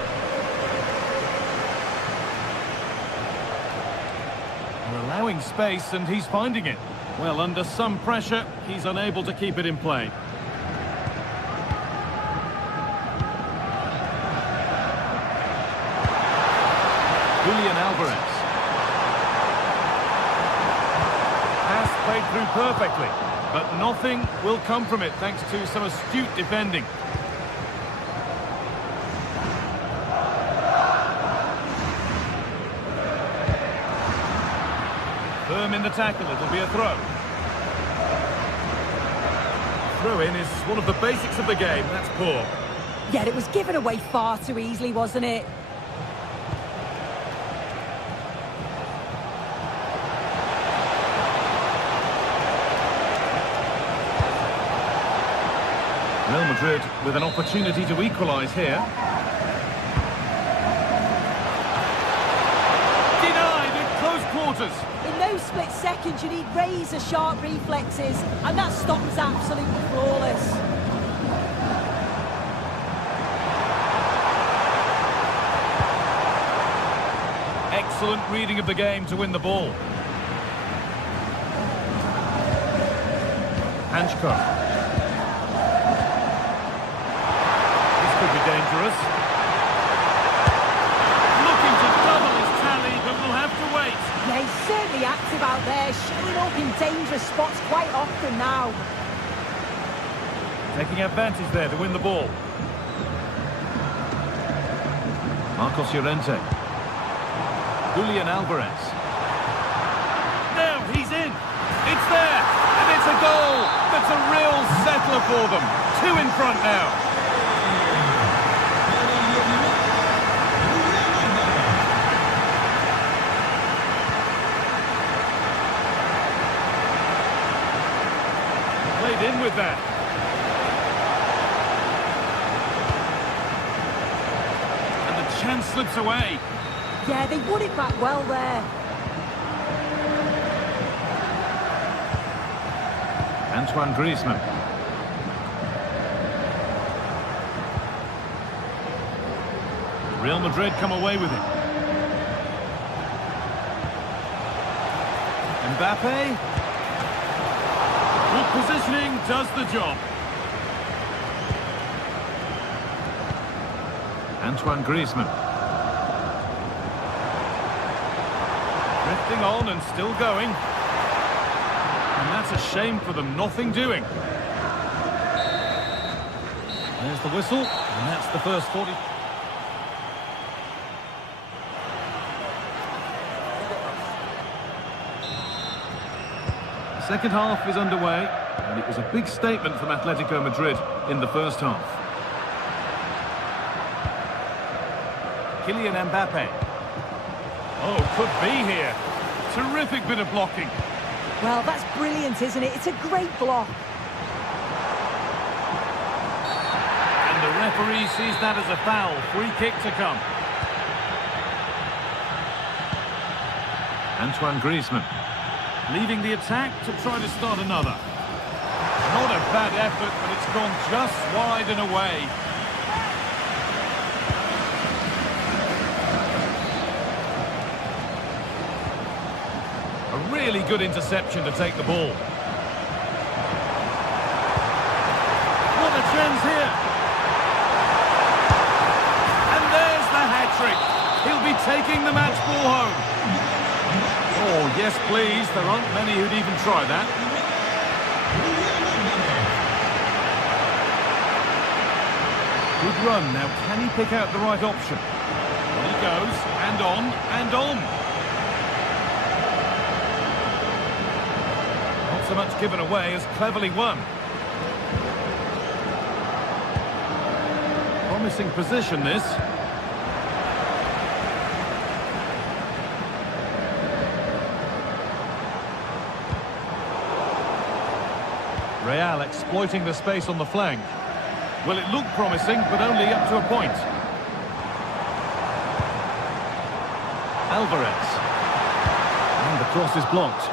They're allowing space and he's finding it. Well, under some pressure, he's unable to keep it in play. Julian Alvarez. Pass played through perfectly, but nothing will come from it thanks to some astute defending. Firm in the tackle, it'll be a throw. Throw-in is one of the basics of the game, that's poor. Yeah, it was given away far too easily, wasn't it? Real Madrid with an opportunity to equalise here. Denied in close quarters. In those split seconds, you need razor-sharp reflexes, and that stop was absolutely flawless. Excellent reading of the game to win the ball. Hanchko. Could be dangerous. Looking to double his tally, but we'll have to wait. Yeah, he's certainly active out there, showing up in dangerous spots quite often now. Taking advantage there to win the ball. Marcos Llorente. Julian Alvarez. It's there, and it's a goal. That's a real settler for them. 2 in front now. Played in with that. And the chance slips away. Yeah, they won it back well there. Antoine Griezmann. Real Madrid come away with it. Mbappe. Good positioning does the job. Antoine Griezmann. Drifting on and still going. And that's a shame for them, nothing doing. There's the whistle, and that's the first 40. The second half is underway, and it was a big statement from Atletico Madrid in the first half. Kylian Mbappe. Oh, could be here. Terrific bit of blocking. Well, that's brilliant, isn't it? It's a great block. And the referee sees that as a foul. Free kick to come. Antoine Griezmann. Leaving the attack to try to start another. Not a bad effort, but it's gone just wide and away. A really good interception to take the ball. What a chance here. And there's the hat-trick. He'll be taking the match ball home. Oh, yes, please. There aren't many who'd even try that. Good run. Now, can he pick out the right option? On he goes, and on, and on. Not so much given away as cleverly won. Promising position, this. Real exploiting the space on the flank. Well, it looked promising, but only up to a point. Alvarez. And the cross is blocked.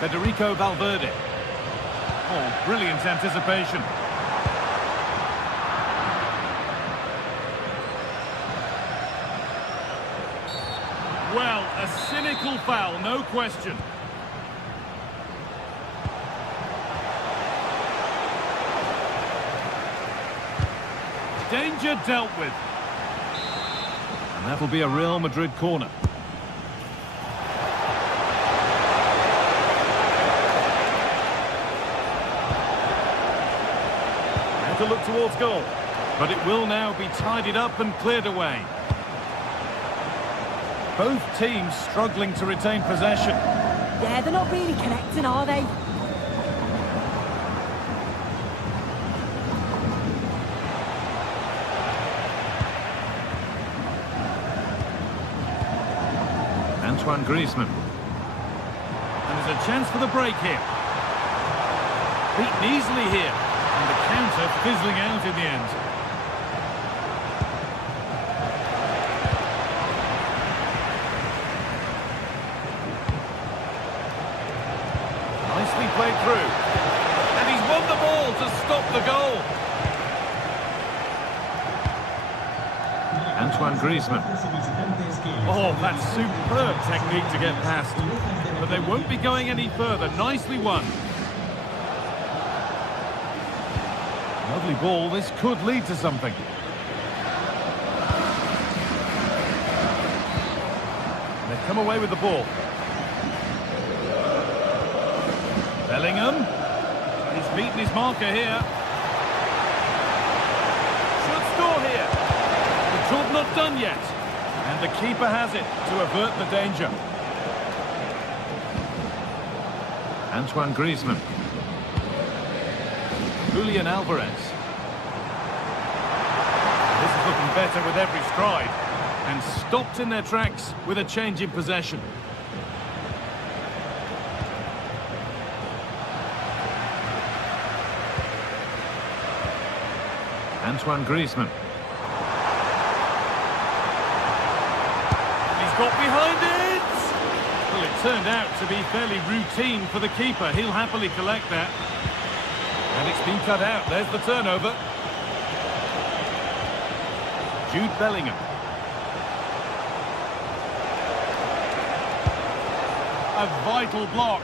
Federico Valverde. Oh, brilliant anticipation. Well, a cynical foul, no question. Danger dealt with. And that'll be a Real Madrid corner. And to look towards goal. But it will now be tidied up and cleared away. Both teams struggling to retain possession. Yeah, they're not really connecting, are they? Antoine Griezmann. And there's a chance for the break here. Beaten easily here. And the counter fizzling out in the end. Nicely played through. And he's won the ball to stop the goal. Antoine Griezmann. Oh, that's superb technique to get past. But they won't be going any further. Nicely won. Lovely ball. This could lead to something. They come away with the ball. Bellingham. He's beaten his marker here. Should score here. The job not done yet. And the keeper has it to avert the danger. Antoine Griezmann. Julian Alvarez. This is looking better with every stride. And stopped in their tracks with a change in possession. Antoine Griezmann. He's got behind it! Well, it turned out to be fairly routine for the keeper. He'll happily collect that. And it's been cut out. There's the turnover. Jude Bellingham. A vital block.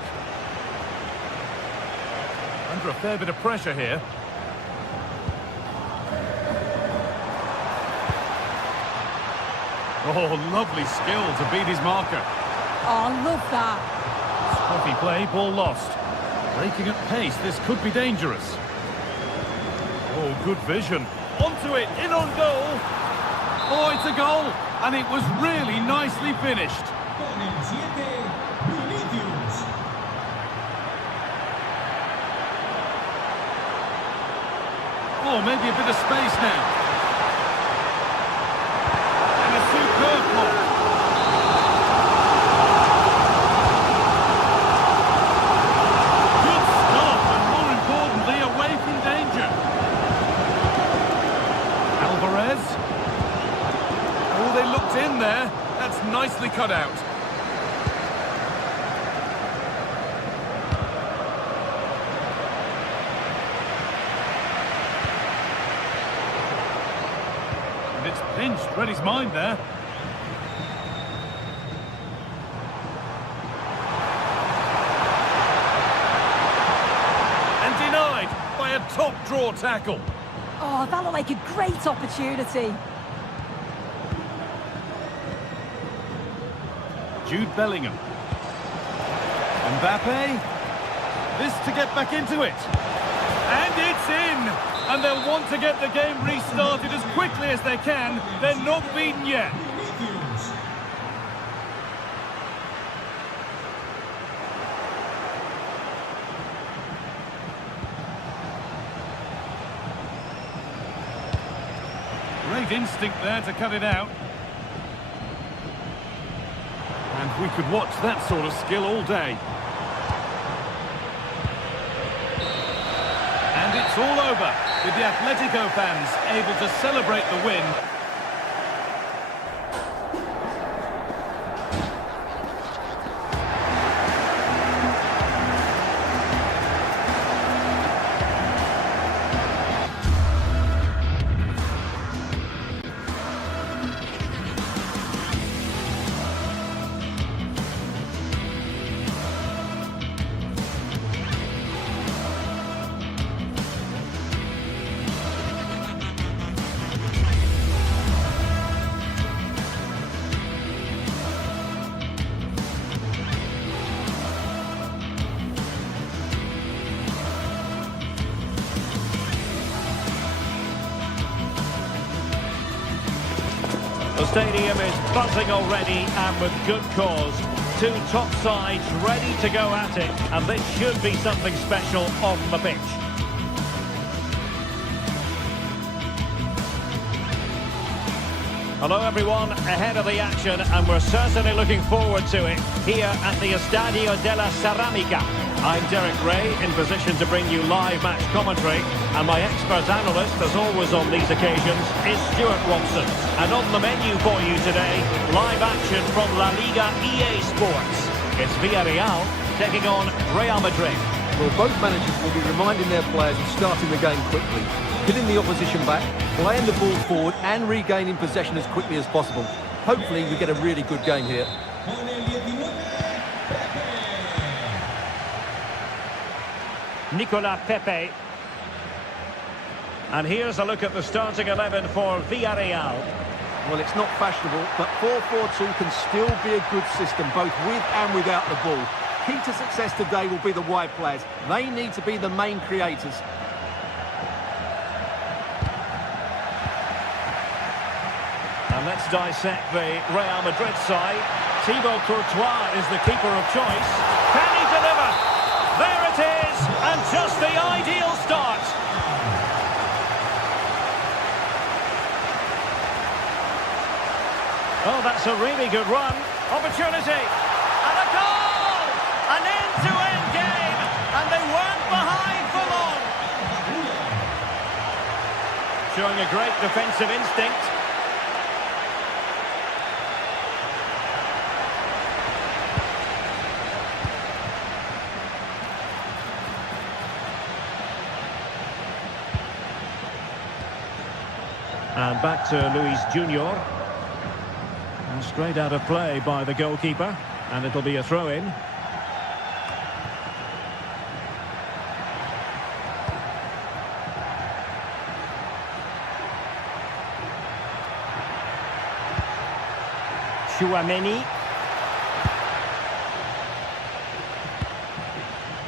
Under a fair bit of pressure here. Oh, lovely skill to beat his marker. Oh, love that. Scruffy play, ball lost. Breaking at pace, this could be dangerous. Oh, good vision. Onto it, in on goal. Oh, it's a goal. And it was really nicely finished. Oh, maybe a bit of space now. And a superb block. Good stop, and more importantly, away from danger. Alvarez. Oh, they looked in there. That's nicely cut out. It's pinched, read his mind there. And denied by a top draw tackle. Oh, that looked like a great opportunity. Jude Bellingham. Mbappe. This to get back into it. And it's in! And they'll want to get the game restarted as quickly as they can. They're not beaten yet. Great instinct there to cut it out. And we could watch that sort of skill all day. And it's all over, with the Atletico fans able to celebrate the win. The stadium is buzzing already, and with good cause. Two top sides ready to go at it, and this should be something special on the pitch. Hello everyone, ahead of the action, and we're certainly looking forward to it here at the Estadio de la Ceramica. I'm Derek Ray, in position to bring you live match commentary, and my expert analyst, as always on these occasions, is Stuart Robson. And on the menu for you today, live action from La Liga EA Sports. It's Villarreal taking on Real Madrid. Well, both managers will be reminding their players of starting the game quickly, hitting the opposition back, playing the ball forward and regaining possession as quickly as possible. Hopefully we get a really good game here. Nicolas Pepe. And here's a look at the starting 11 for Villarreal. Well, it's not fashionable, but 4-4-2 can still be a good system, both with and without the ball. Key to success today will be the wide players. They need to be the main creators. And let's dissect the Real Madrid side. Thibaut Courtois is the keeper of choice. Can he deliver? There it is, and just the ideal start. Oh, that's a really good run. Opportunity. And a goal! An end-to-end game, and they weren't behind for long. Showing a great defensive instinct. And back to Luis Junior. And straight out of play by the goalkeeper. And it'll be a throw-in. Chouameni.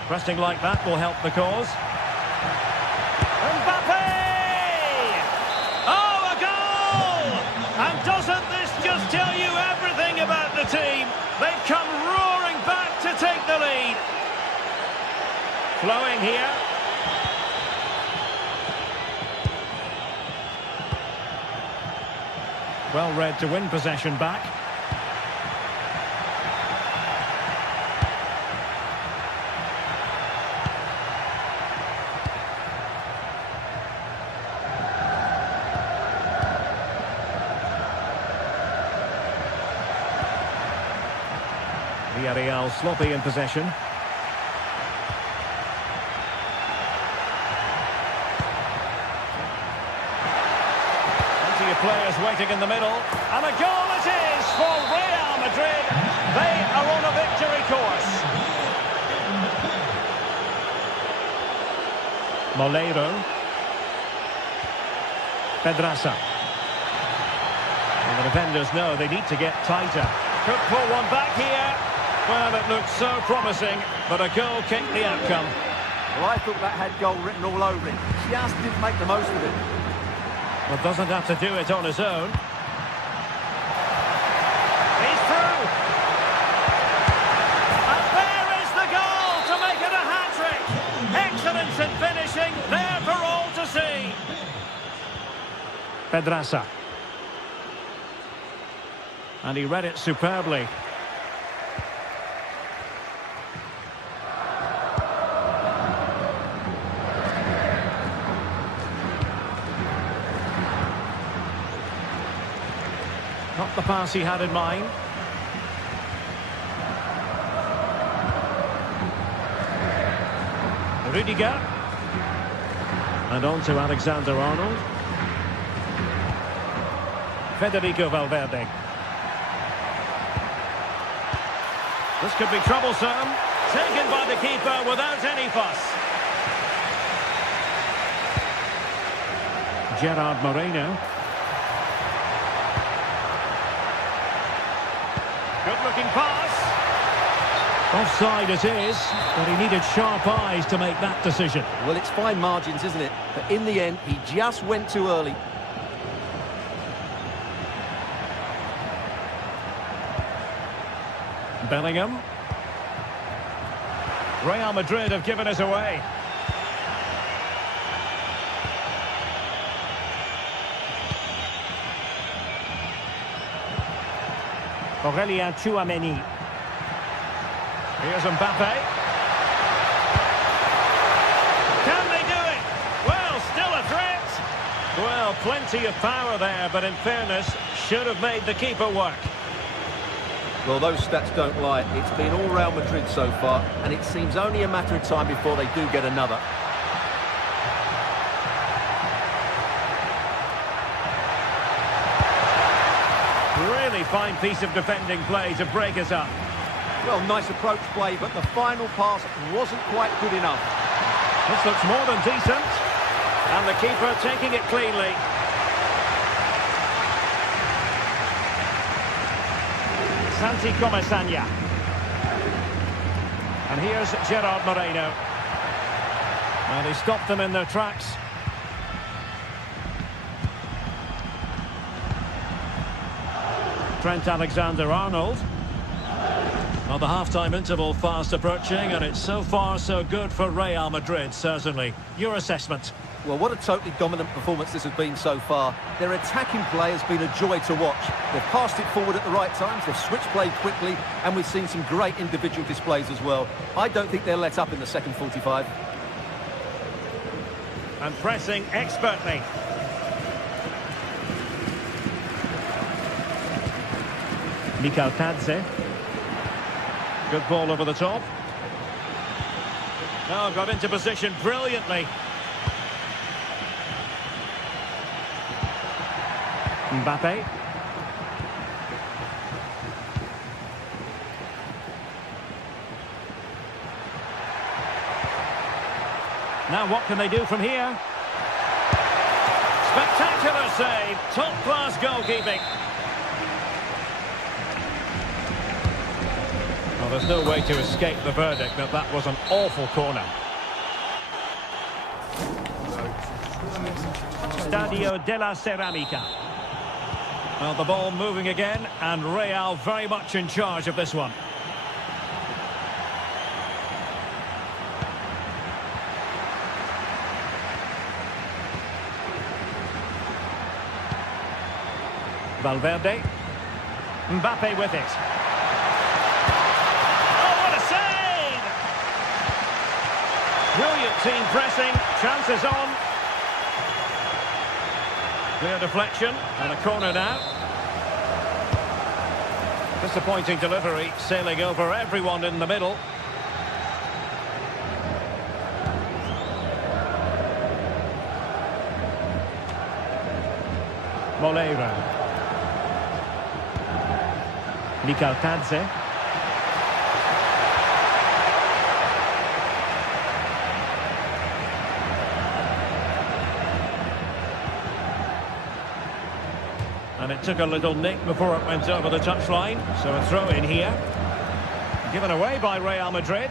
Pressing like that will help the cause. And doesn't this just tell you everything about the team? They've come roaring back to take the lead. Flowing here. Well read to win possession back. Villarreal sloppy in possession. Plenty of players waiting in the middle. And a goal it is for Real Madrid. They are on a victory course. Moleiro. Pedraza. And the defenders know they need to get tighter. Could pull one back here. Well, it looked so promising, but a goal kicked the outcome. Well, I thought that had goal written all over it. Just didn't make the most of it. Well, doesn't have to do it on his own. He's through. And there is the goal to make it a hat-trick. Excellence in finishing, there for all to see. Pedraza. And he read it superbly. Not the pass he had in mind. Rudiger. And on to Alexander-Arnold. Federico Valverde. This could be troublesome. Taken by the keeper without any fuss. Gerard Moreno. Good-looking pass. Offside it is, but he needed sharp eyes to make that decision. Well, it's fine margins, isn't it? But in the end, he just went too early. Bellingham. Real Madrid have given us away. Aurelien Chouameni. Here's Mbappe. Can they do it? Well, still a threat. Well, plenty of power there, but in fairness, should have made the keeper work. Well, those stats don't lie. It's been all Real Madrid so far, and it seems only a matter of time before they do get another. Really fine piece of defending play to break us up. Well, nice approach play, but the final pass wasn't quite good enough. This looks more than decent. And the keeper taking it cleanly. Santi Comesaña. And here's Gerard Moreno. And he stopped them in their tracks. Trent Alexander-Arnold. Well, the half-time interval fast approaching, and it's so far so good for Real Madrid, certainly. Your assessment? Well, what a totally dominant performance this has been so far. Their attacking play has been a joy to watch. They've passed it forward at the right times, they've switched play quickly, and we've seen some great individual displays as well. I don't think they'll let up in the second 45. And pressing expertly. Mikal Tadze. Good ball over the top. Oh, got into position brilliantly. Mbappe. Now what can they do from here? Spectacular save. Top-class goalkeeping. Well, there's no way to escape the verdict that that was an awful corner. Stadio della Ceramica. Well, the ball moving again, and Real very much in charge of this one. Valverde. Mbappe with it. Oh, what a save! Brilliant team pressing. Chances on. Clear deflection, and a corner now. Disappointing delivery, sailing over everyone in the middle. Moleiro. Mikal Tadze. And it took a little nick before it went over the touchline. So a throw in here. Given away by Real Madrid.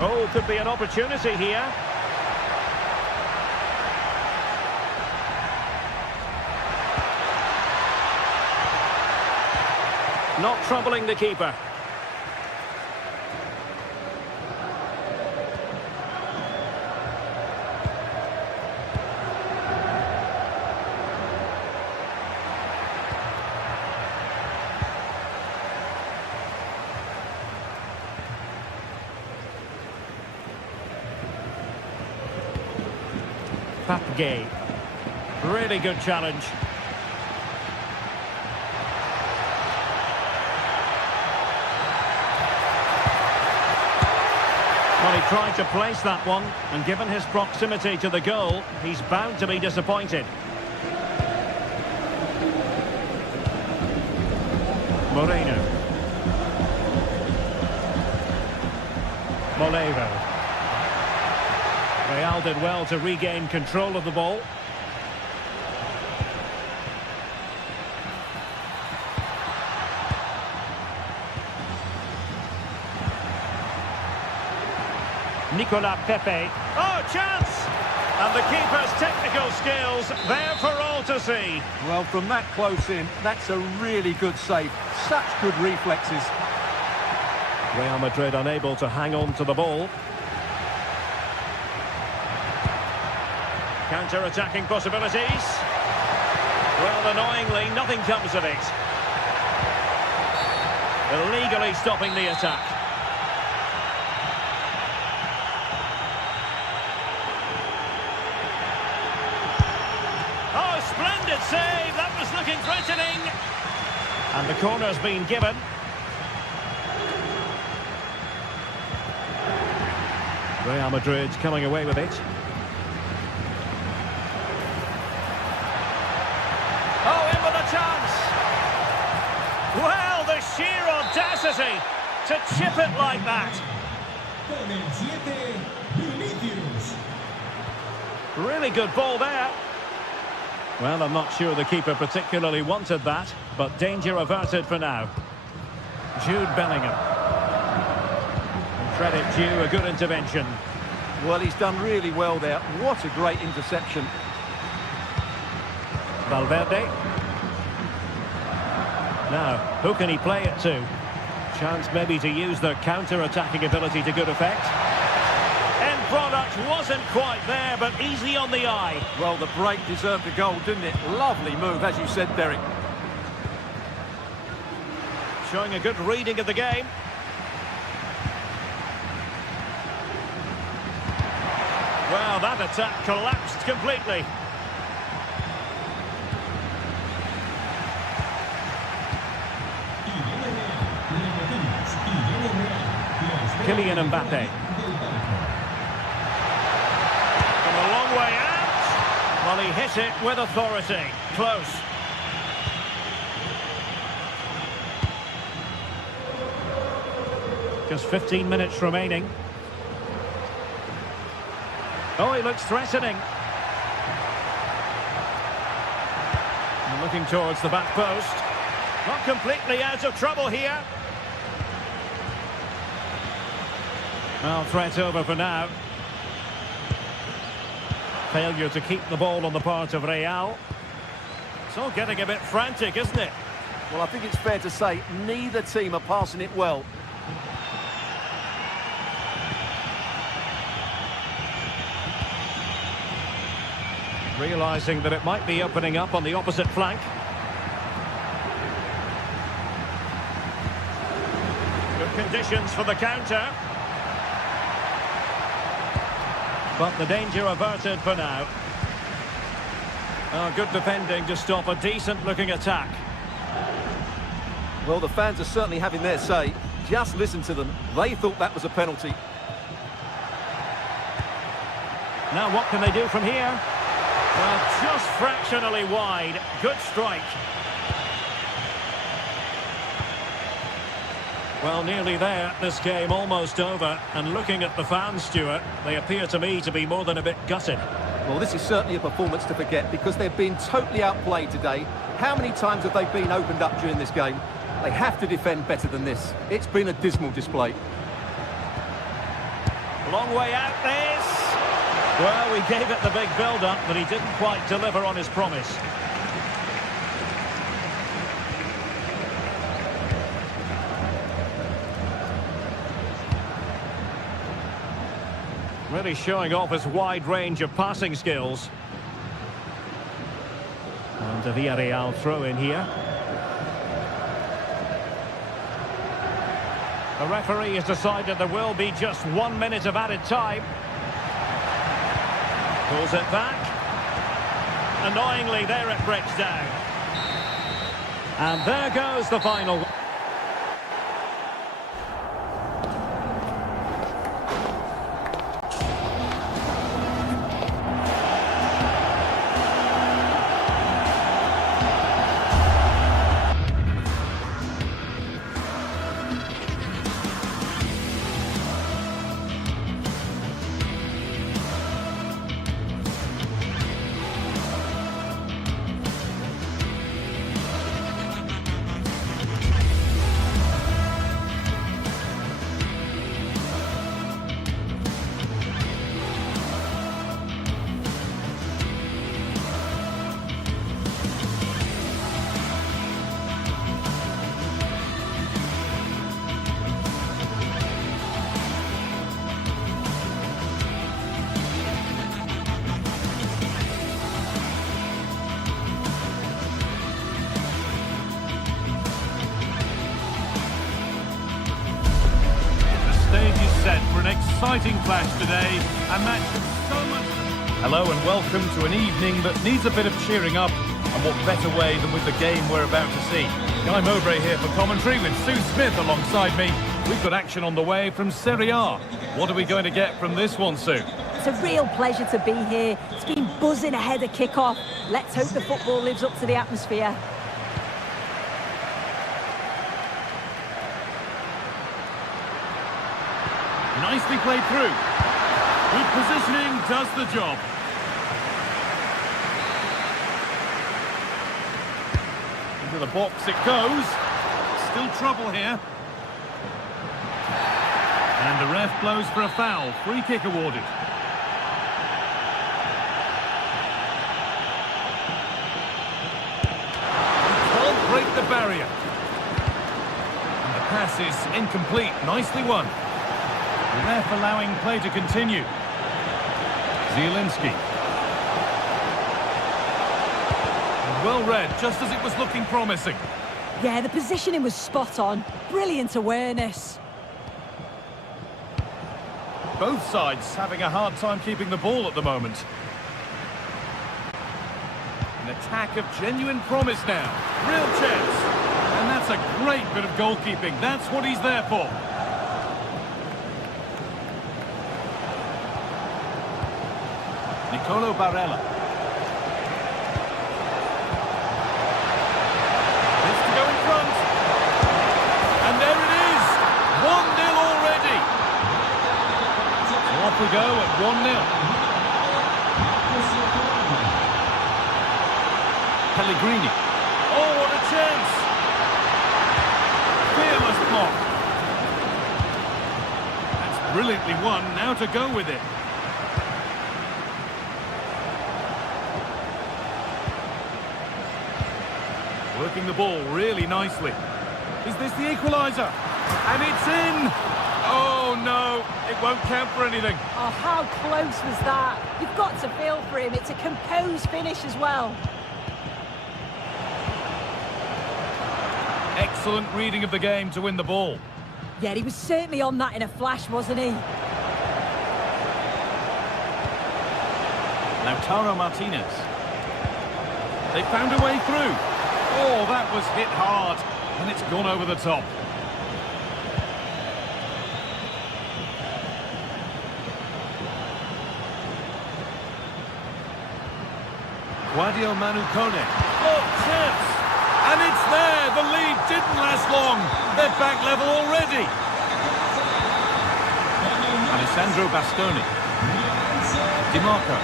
Oh, could be an opportunity here. Not troubling the keeper. Gay. Really good challenge. Well, he tried to place that one, and given his proximity to the goal, he's bound to be disappointed. Moreno. Moleiro. Real did well to regain control of the ball. Nicolas Pepe. Oh, chance! And the keeper's technical skills there for all to see. Well, from that close in, that's a really good save. Such good reflexes. Real Madrid unable to hang on to the ball. Counter-attacking possibilities. Well, annoyingly, nothing comes of it. Illegally stopping the attack. Oh, splendid save! That was looking threatening. And the corner's been given. Real Madrid coming away with it. Chance. Well, the sheer audacity to chip it like that. Really good ball there. Well, I'm not sure the keeper particularly wanted that, but danger averted for now. Jude Bellingham. And credit due, a good intervention. Well, he's done really well there. What a great interception. Valverde. Now, who can he play it to? Chance maybe to use their counter-attacking ability to good effect. End product wasn't quite there, but easy on the eye. Well, the break deserved a goal, didn't it? Lovely move, as you said, Derek. Showing a good reading of the game. Well, that attack collapsed completely. Kylian Mbappe. From a long way out. Well, he hit it with authority. Close. Just 15 minutes remaining. Oh, he looks threatening. And looking towards the back post. Not completely out of trouble here. Well, threat over for now. Failure to keep the ball on the part of Real. It's all getting a bit frantic, isn't it? Well, I think it's fair to say neither team are passing it well. Realising that it might be opening up on the opposite flank. Good conditions for the counter. But the danger averted for now. Oh, good defending to stop a decent-looking attack. Well, the fans are certainly having their say. Just listen to them. They thought that was a penalty. Now what can they do from here? Well, just fractionally wide. Good strike. Well, nearly there. This game almost over. And looking at the fans, Stuart, they appear to me to be more than a bit gutted. Well, this is certainly a performance to forget because they've been totally outplayed today. How many times have they been opened up during this game? They have to defend better than this. It's been a dismal display. Long way out this. Well, we gave it the big build-up, but he didn't quite deliver on his promise. Really showing off his wide range of passing skills. And a Villarreal throw in here. The referee has decided there will be just 1 minute of added time. Pulls it back. Annoyingly, there it breaks down. And there goes the final. Set for an exciting clash today, a match with so much... Hello and welcome to an evening that needs a bit of cheering up, and what better way than with the game we're about to see. Guy Mowbray here for commentary with Sue Smith alongside me. We've got action on the way from Serie A. What are we going to get from this one, Sue? It's a real pleasure to be here. It's been buzzing ahead of kick-off. Let's hope the football lives up to the atmosphere. Nicely played through. Good positioning does the job. Into the box it goes. Still trouble here. And the ref blows for a foul. Free kick awarded. break the barrier. And the pass is incomplete. Nicely won. The ref allowing play to continue. Zielinski. And well read, just as it was looking promising. Yeah, the positioning was spot on. Brilliant awareness. Both sides having a hard time keeping the ball at the moment. An attack of genuine promise now. Real chance. And that's a great bit of goalkeeping. That's what he's there for. Nicolo Barella. This to go in front. And there it is. 1-0 already. So off we go at 1-0. Pellegrini. Oh, what a chance! Fearless block. That's brilliantly won. Now to go with it. Working the ball really nicely. Is this the equaliser? And it's in! Oh, no. It won't count for anything. Oh, how close was that? You've got to feel for him. It's a composed finish as well. Excellent reading of the game to win the ball. Yeah, he was certainly on that in a flash, wasn't he? Lautaro Martinez. They found a way through. Oh, that was hit hard. And it's gone over the top. Guadio Manu Kone. Oh, chance! And it's there! The lead didn't last long. They're back level already. Alessandro Bastoni. Di Marco.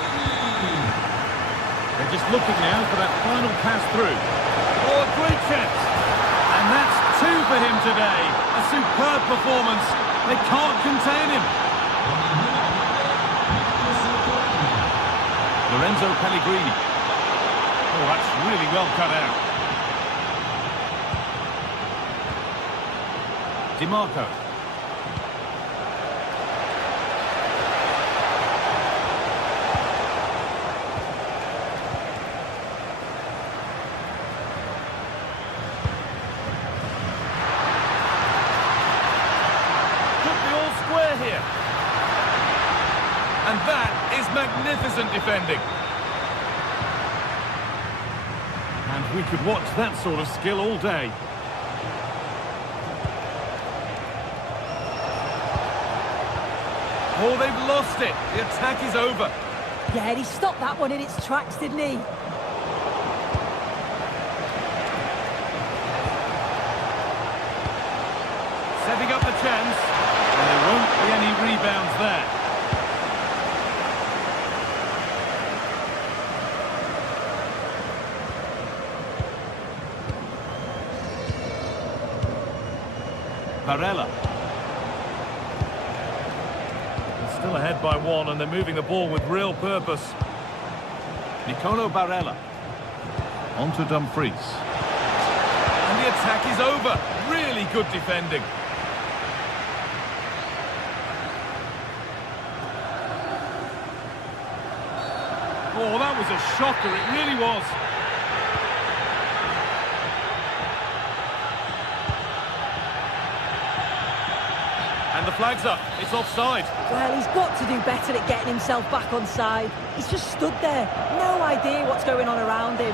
They're just looking now for that final pass through. Oh, a great chance! And that's 2 for him today. A superb performance. They can't contain him. Lorenzo Pellegrini. Oh, that's really well cut out. Di Marco. Could be all square here. And that is magnificent defending. And we could watch that sort of skill all day. Oh, they've lost it. The attack is over. Yeah, he stopped that one in its tracks, didn't he? Setting up the chance. And there won't be any rebounds there. Barella. Still ahead by 1, and they're moving the ball with real purpose. Nicolo Barella. On to Dumfries. And the attack is over. Really good defending. Oh, that was a shocker. It really was. And the flag's up. It's offside. Well, he's got to do better at getting himself back on side. He's just stood there. No idea what's going on around him.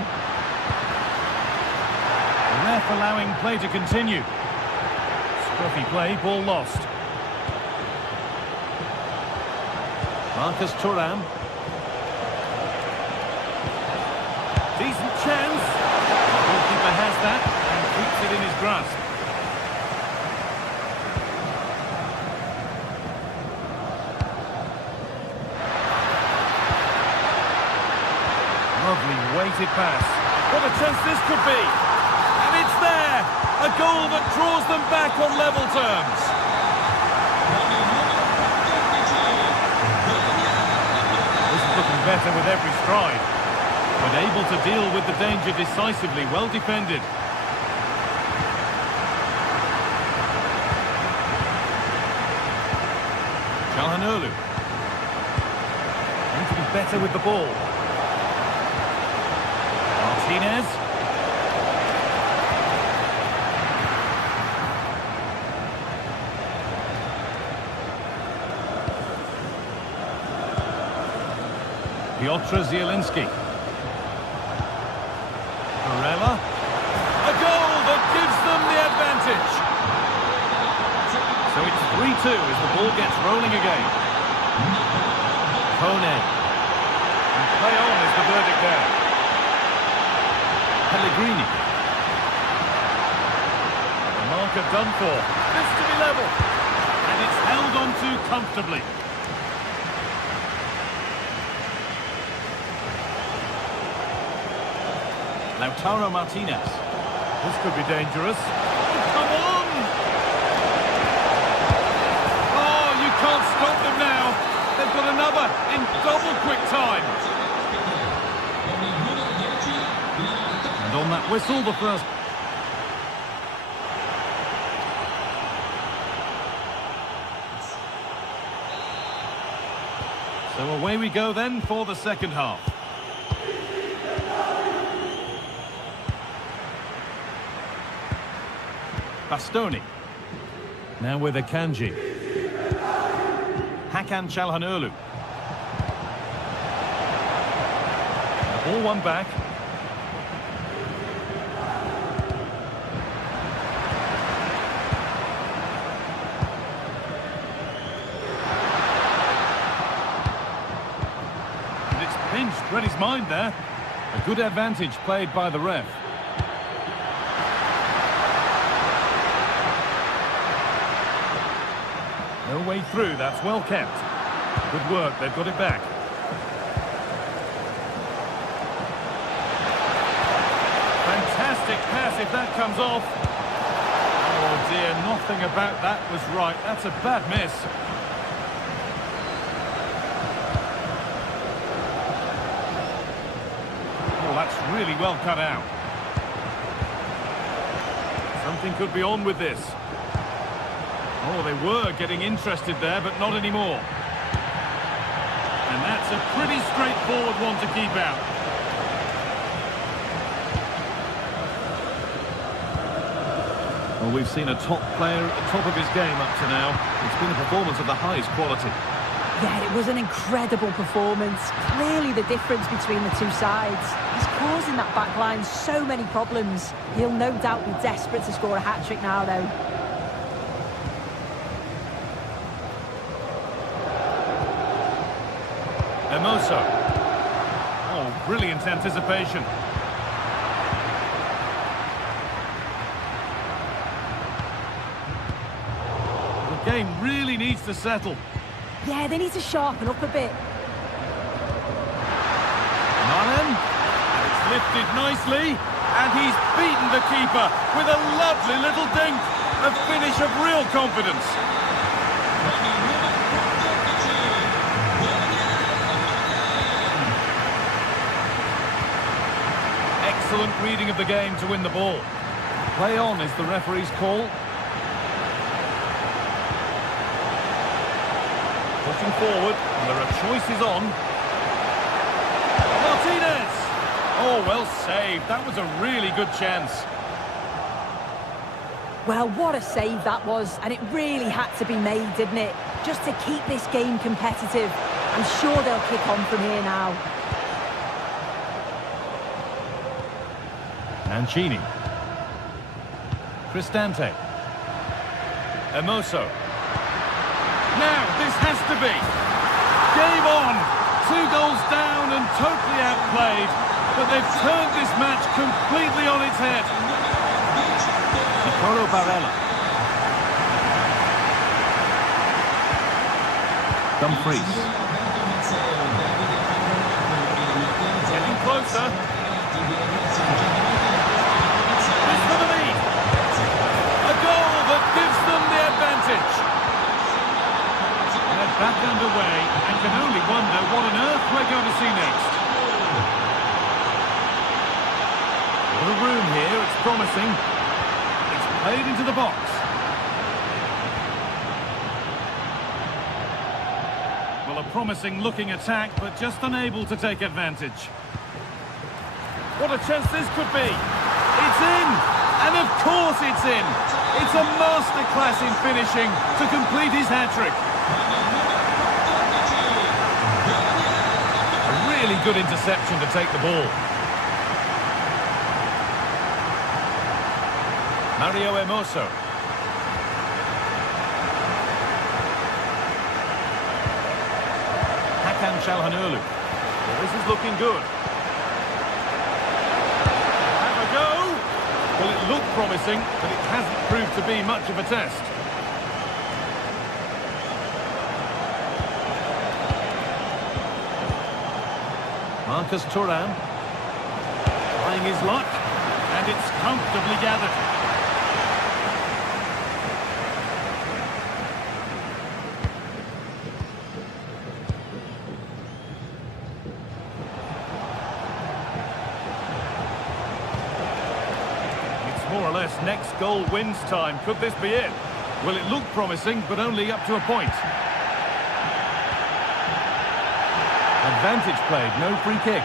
The ref allowing play to continue. Scruffy play, ball lost. Marcus Thuram. Decent chance. The goalkeeper has that and keeps it in his grasp. Lovely weighted pass. What a chance this could be. And it's there. A goal that draws them back on level terms. This is looking better with every stride. But able to deal with the danger decisively. Well defended. Calhanoglu. Need to be better with the ball. Martinez. Piotr Zielinski. Barella. A goal that gives them the advantage. So it's 3-2 as the ball gets rolling again. Kone. And play on is the verdict there. Pellegrini. The marker done for. This to be level. And it's held on to comfortably. Lautaro Martinez. This could be dangerous. Come on! Oh, you can't stop them now. They've got another in double quick time. And on that whistle, the first. So away we go then for the second half. Bastoni. Now with Akanji. Hakan Çalhanoğlu. Ball one back. And it's pinched, read his mind there. A good advantage played by the ref. No way through, that's well kept. Good work, they've got it back. Fantastic pass if that comes off. Oh dear, nothing about that was right. That's a bad miss. Oh, that's really well cut out. Something could be on with this. Oh, they were getting interested there, but not anymore. And that's a pretty straightforward one to keep out. Well, we've seen a top player at the top of his game up to now. It's been a performance of the highest quality. Yeah, it was an incredible performance. Clearly the difference between the two sides. He's causing that back line so many problems. He'll no doubt be desperate to score a hat-trick now, though. Hermoso. Oh, brilliant anticipation. The game really needs to settle. Yeah, they need to sharpen up a bit. Manen. It's lifted nicely. And he's beaten the keeper with a lovely little dink. A finish of real confidence. Excellent reading of the game to win the ball. Play on is the referee's call. Pushing forward, and there are choices on. Martinez! Oh, well saved. That was a really good chance. Well, what a save that was, and it really had to be made, didn't it? Just to keep this game competitive. I'm sure they'll kick on from here now. Mancini. Cristante. Hermoso. Now, this has to be. Game on. 2 goals down and totally outplayed. But they've turned this match completely on its head. Nicolo Barella. Dumfries. Getting closer. Back underway, and can only wonder what on earth we're going to see next. A little room here, it's promising. It's played into the box. Well, a promising-looking attack, but just unable to take advantage. What a chance this could be. It's in! And of course it's in! It's a masterclass in finishing to complete his hat-trick. A really good interception to take the ball. Mario Hermoso. Hakan Çalhanoğlu. Well, this is looking good. Have a go! Well, it looked promising, but it hasn't proved to be much of a test. Marcus Thuram. Trying his luck, and it's comfortably gathered. More or less next goal wins time. Could this be it? Well, it looked promising, but only up to a point. Advantage played, no free kick.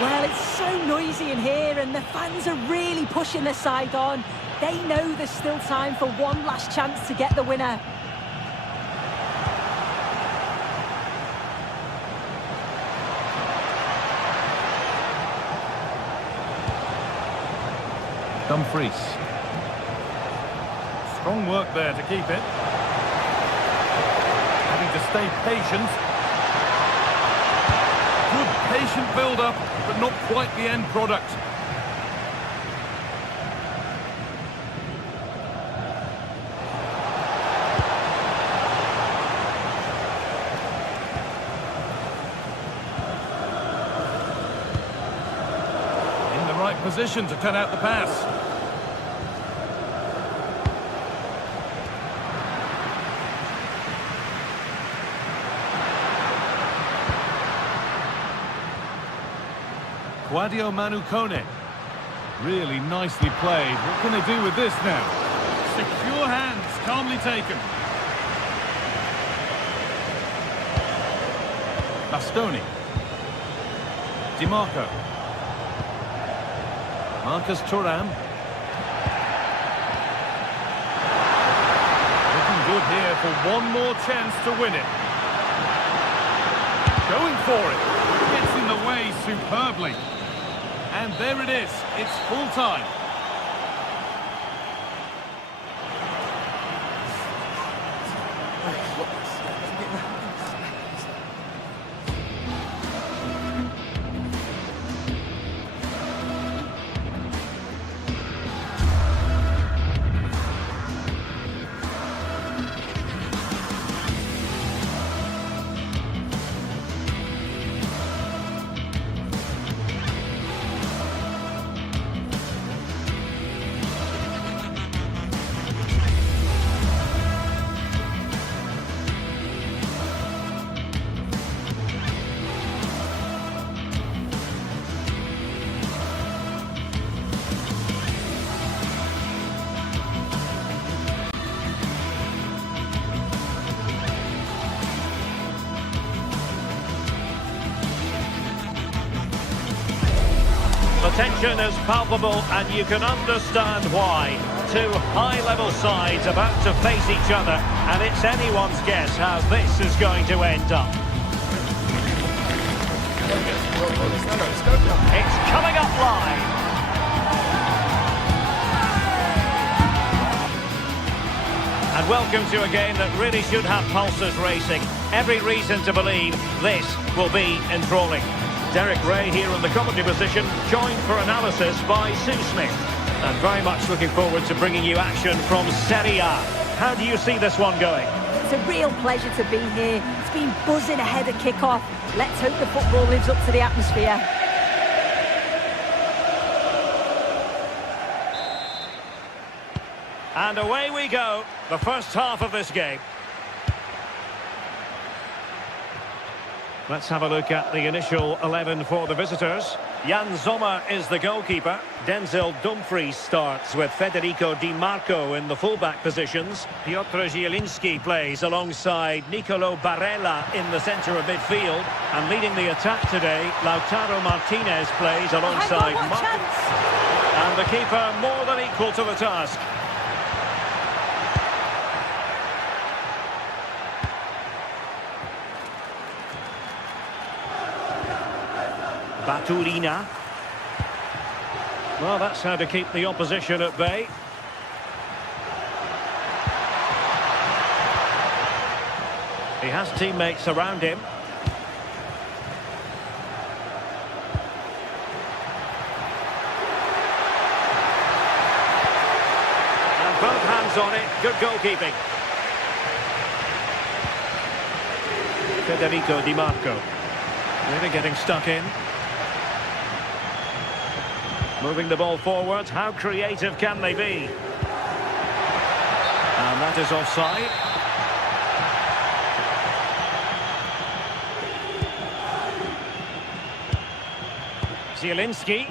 Well, it's so noisy in here and the fans are really pushing their side on. They know there's still time for one last chance to get the winner. Dumfries. Strong work there to keep it. Having to stay patient. Good patient build-up, but not quite the end product. In the right position to cut out the pass. Guadio Manu Kone. Really nicely played. What can they do with this now? Secure hands, calmly taken. Bastoni. Di Marco. Marcus Thuram. Looking good here for one more chance to win it. Going for it. Gets in the way superbly. And there it is. It's full time. The tension is palpable and you can understand why. Two high-level sides about to face each other and it's anyone's guess how this is going to end up. It's coming up live. And welcome to a game that really should have pulses racing. Every reason to believe this will be enthralling. Derek Ray here in the commentary position, joined for analysis by Sue Smith. And very much looking forward to bringing you action from Serie A. How do you see this one going? It's a real pleasure to be here. It's been buzzing ahead of kick-off. Let's hope the football lives up to the atmosphere. And away we go, the first half of this game. Let's have a look at the initial 11 for the visitors. Jan Sommer is the goalkeeper. Denzel Dumfries starts with Federico Di Marco in the fullback positions. Piotr Zielinski plays alongside Nicolo Barella in the centre of midfield. And leading the attack today, Lautaro Martinez plays alongside Martin. And the keeper more than equal to the task. Baturina. Well, that's how to keep the opposition at bay. He has teammates around him. And both hands on it. Good goalkeeping. Federico Di Marco. Really getting stuck in. Moving the ball forward, how creative can they be? And that is offside. Zielinski.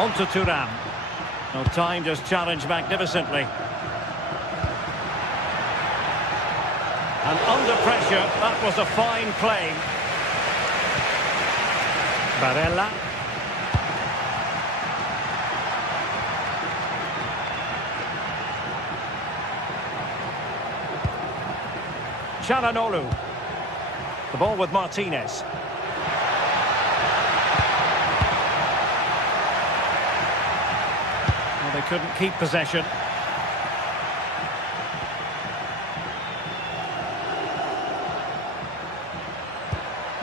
On to Thuram. No time, just challenged magnificently. And under pressure, that was a fine claim. Barella. Çalhanoğlu. The ball with Martinez. Well, they couldn't keep possession.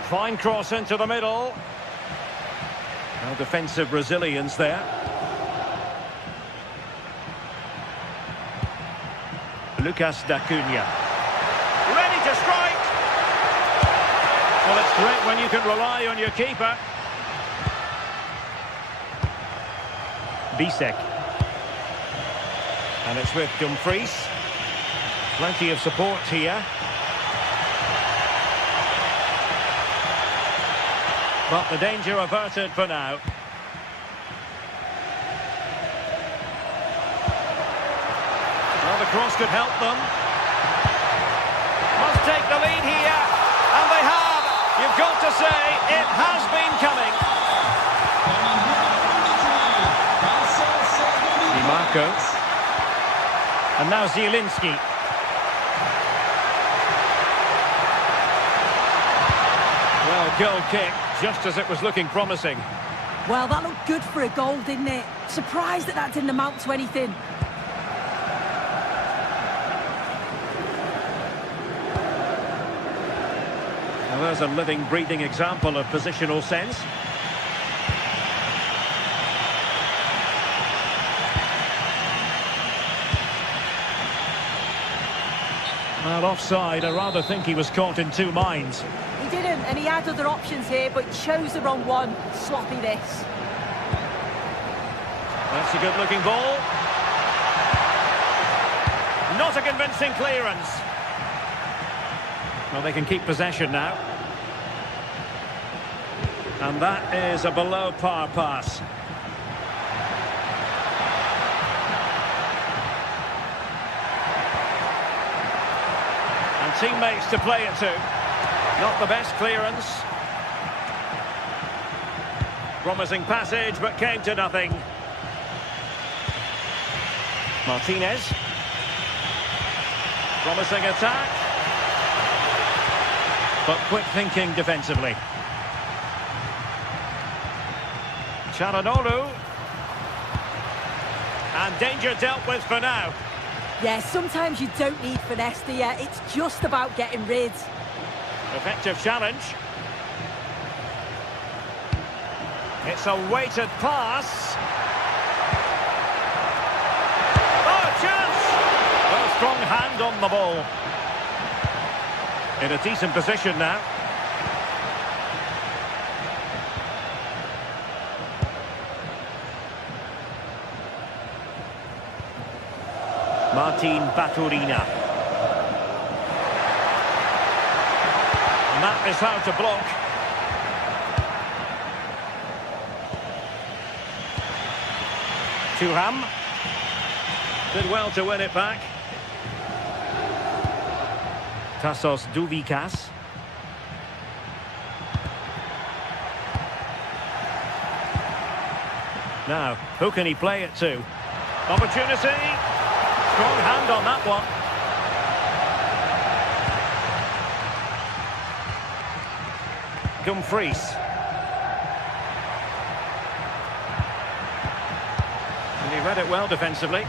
Fine cross into the middle. No defensive resilience there. Lucas D'Acunha. Ready to strike! Well, it's great when you can rely on your keeper. Bisek. And it's with Dumfries. Plenty of support here. But the danger averted for now. Well, the cross could help them. Must take the lead here. And they have. You've got to say, it has been coming. Di Marco. And now Zielinski. Well, goal kick, just as it was looking promising. Well, that looked good for a goal, didn't it? Surprised that that didn't amount to anything. Well, there's a living, breathing example of positional sense. Well, offside. I rather think he was caught in two minds. He didn't, and he had other options here, but chose the wrong one. Sloppy this. That's a good-looking ball. Not a convincing clearance. Well, they can keep possession now. And that is a below-par pass. And teammates to play it to. Not the best clearance. Promising passage, but came to nothing. Martinez. Promising attack. But quick thinking defensively. Çalhanoğlu. And danger dealt with for now. Yeah, sometimes you don't need finesse, do you? It's just about getting rid. Effective challenge. It's a weighted pass. Oh, chance! Well, strong hand on the ball. In a decent position now. Martin Baturina. And that is how to block. Thuram. Did well to win it back. Tassos Douvikas. Now, who can he play it to? Opportunity. Strong hand on that one. Dumfries. And he read it well defensively.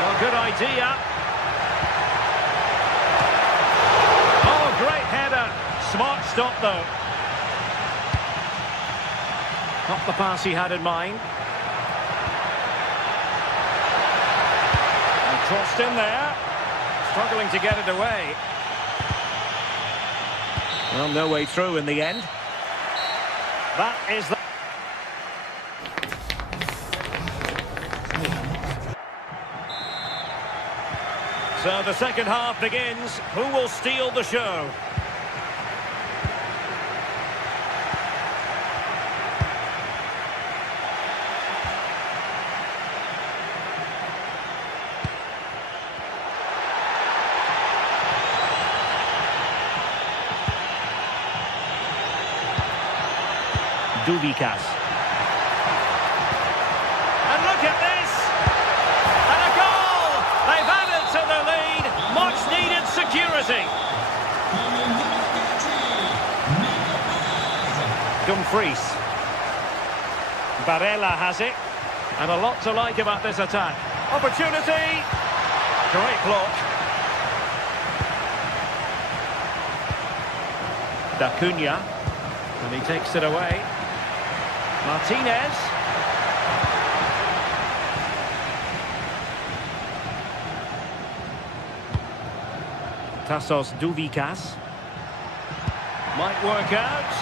Well, good idea. Oh, great header. Smart stop, though. Not the pass he had in mind. And crossed in there. Struggling to get it away. Well, no way through in the end. That is the... So the second half begins. Who will steal the show? Douvikas. And look at this! And a goal! They've added to the lead. Much needed security. Dumfries. Barella has it. And a lot to like about this attack. Opportunity! Great block. D'Acunha. And he takes it away. Martinez. Tassos Douvikas. Might work out.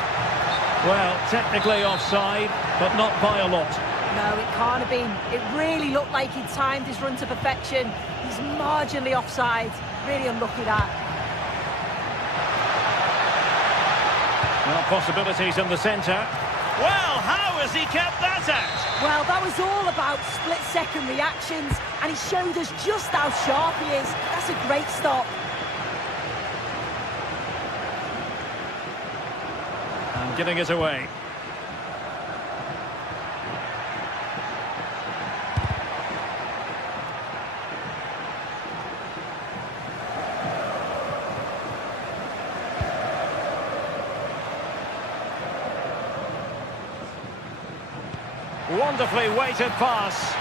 Well, technically offside, but not by a lot. No, it can't have been. It really looked like he'd timed his run to perfection. He's marginally offside. Really unlucky that. Well, possibilities in the centre. Well, how has he kept that out? Well, that was all about split-second reactions, and he showed us just how sharp he is. That's a great stop. And getting it away. Wonderfully weighted pass.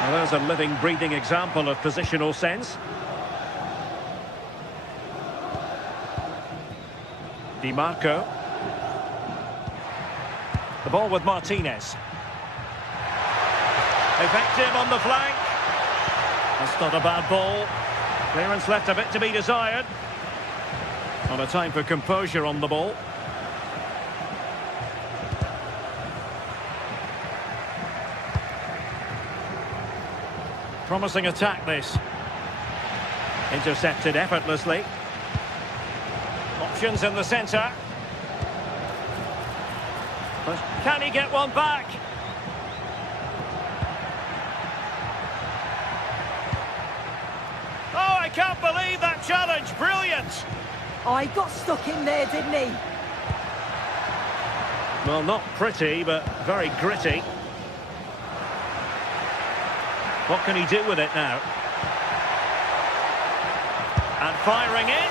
Well, there's a living, breathing example of positional sense. Di Marco. The ball with Martinez. Effective on the flank. That's not a bad ball. Clearance left a bit to be desired. Not a time for composure on the ball. Promising attack, this. Intercepted effortlessly. Options in the centre. Can he get one back? Oh, I can't believe that challenge. Brilliant. Oh, he got stuck in there, didn't he? Well, not pretty, but very gritty. What can he do with it now? And firing it.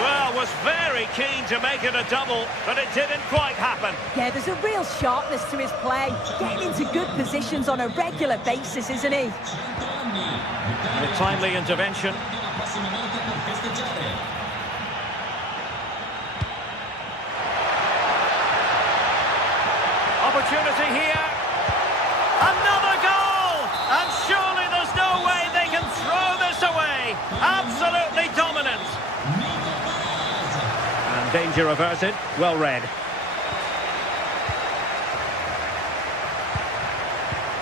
Well, was very keen to make it a double, but it didn't quite happen. Yeah, there's a real sharpness to his play. Getting into good positions on a regular basis, isn't he? And a timely intervention. Opportunity here. Another goal! And surely there's no way they can throw this away. Absolutely dominant. And danger averted. Well read.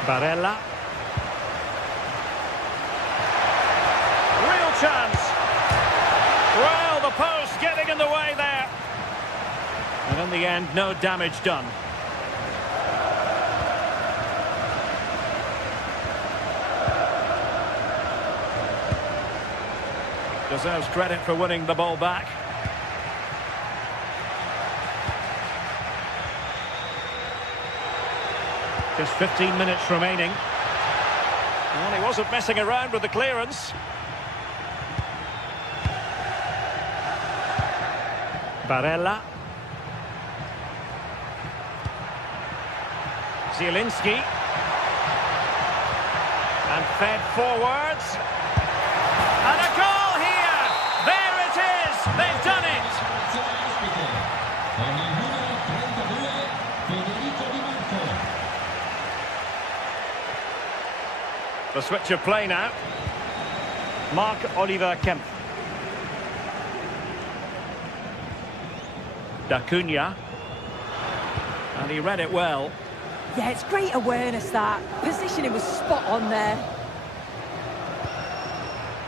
Barella. Real chance. Well, the post getting in the way there. And in the end, no damage done. Deserves credit for winning the ball back. Just 15 minutes remaining. Well, he wasn't messing around with the clearance. Barella. Zielinski. And fed forwards. And a goal here! There it is! They've done it! The switch of play now. Marc-Oliver Kempf. D'Acunha. And he read it well. Yeah, it's great awareness, that. Positioning was spot on there.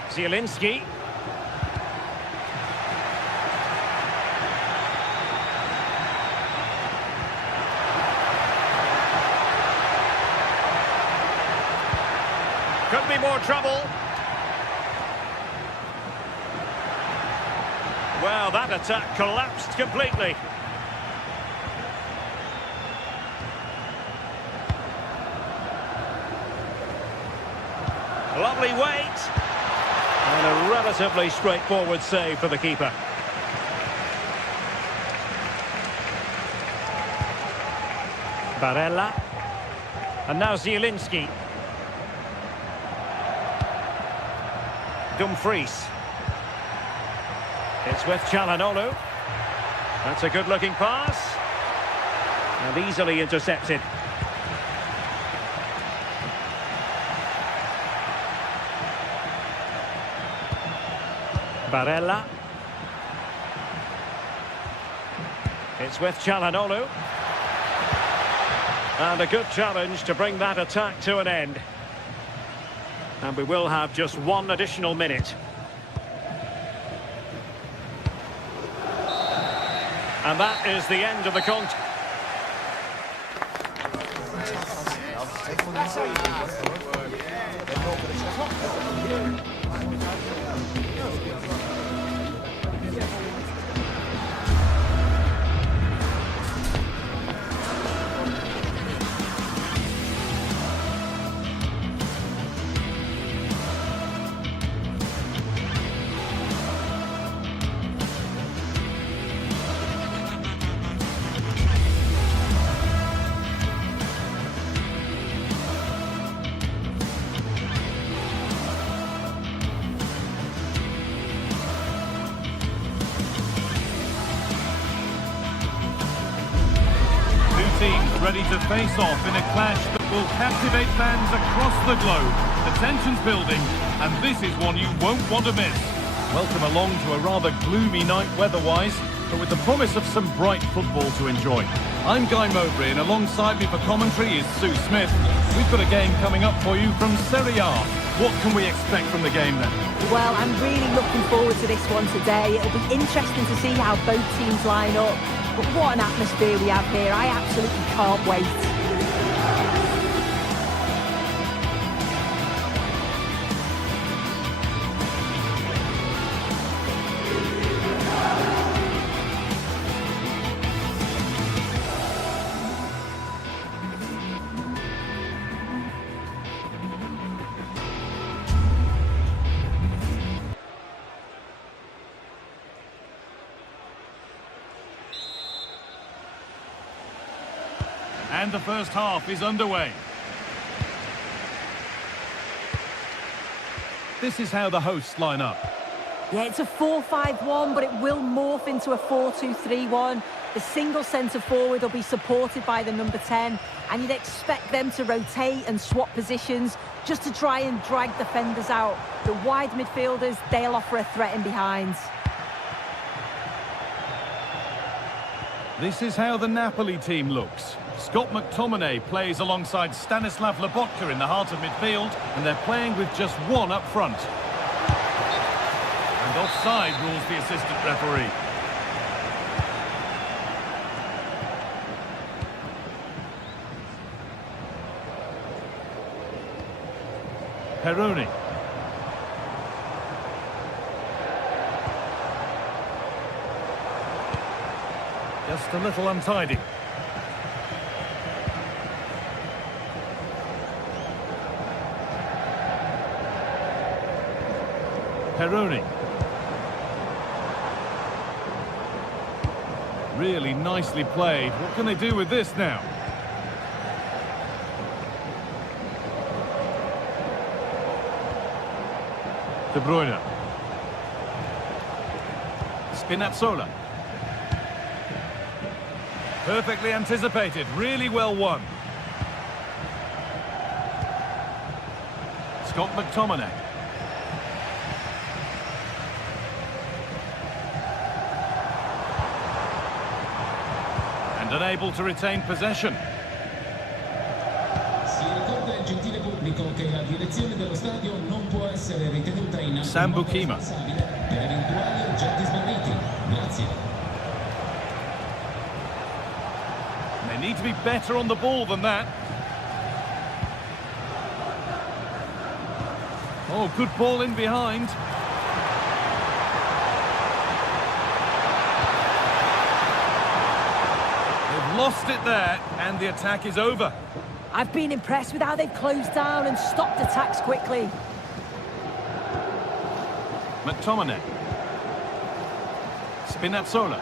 Zielinski. Could be more trouble. Well, that attack collapsed completely. Lovely weight. And a relatively straightforward save for the keeper. Barella. And now Zielinski. Dumfries. It's with Çalhanoğlu. That's a good-looking pass. And easily intercepted. Barella. It's with Çalhanoğlu. And a good challenge to bring that attack to an end. And we will have just one additional minute. And that is the end of the contest. Teams ready to face off in a clash that will captivate fans across the globe. The tension's building, and this is one you won't want to miss. Welcome along to a rather gloomy night weather-wise, but with the promise of some bright football to enjoy. I'm Guy Mowbray, and alongside me for commentary is Sue Smith. We've got a game coming up for you from Serie A. What can we expect from the game then? Well, I'm really looking forward to this one today. It'll be interesting to see how both teams line up. But what an atmosphere we have here. I absolutely can't wait. And the first half is underway. This is how the hosts line up. Yeah, it's a 4-5-1, but it will morph into a 4-2-3-1. The single centre forward will be supported by the number 10, and you'd expect them to rotate and swap positions just to try and drag defenders out. The wide midfielders, they'll offer a threat in behind. This is how the Napoli team looks. Scott McTominay plays alongside Stanislav Lobotka in the heart of midfield, and they're playing with just one up front. And offside rules the assistant referee. Peroni. Just a little untidy. Peroni. Really nicely played. What can they do with this now? De Bruyne. Spinazzola. Perfectly anticipated, really well won. Scott McTominay. And unable to retain possession. Si ricorda il gentile pubblico che la direzione dello stadio non può essere ritenuta in Sam Buchima. per eventuali oggetti smarriti. Grazie. They need to be better on the ball than that. Oh, good ball in behind. They've lost it there, and the attack is over. I've been impressed with how they've closed down and stopped attacks quickly. McTominay. Spinazzola.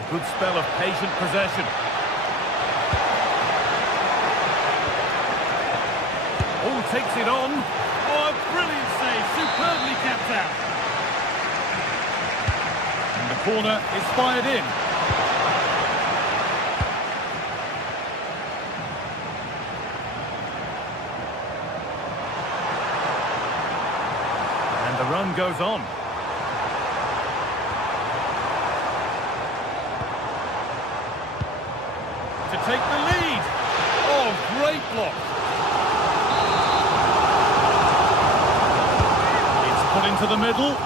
A good spell of patient possession. Oh, takes it on. Oh, a brilliant save. Superbly kept out. And the corner is fired in. And the run goes on. To take the lead. Oh, great block. It's put into the middle.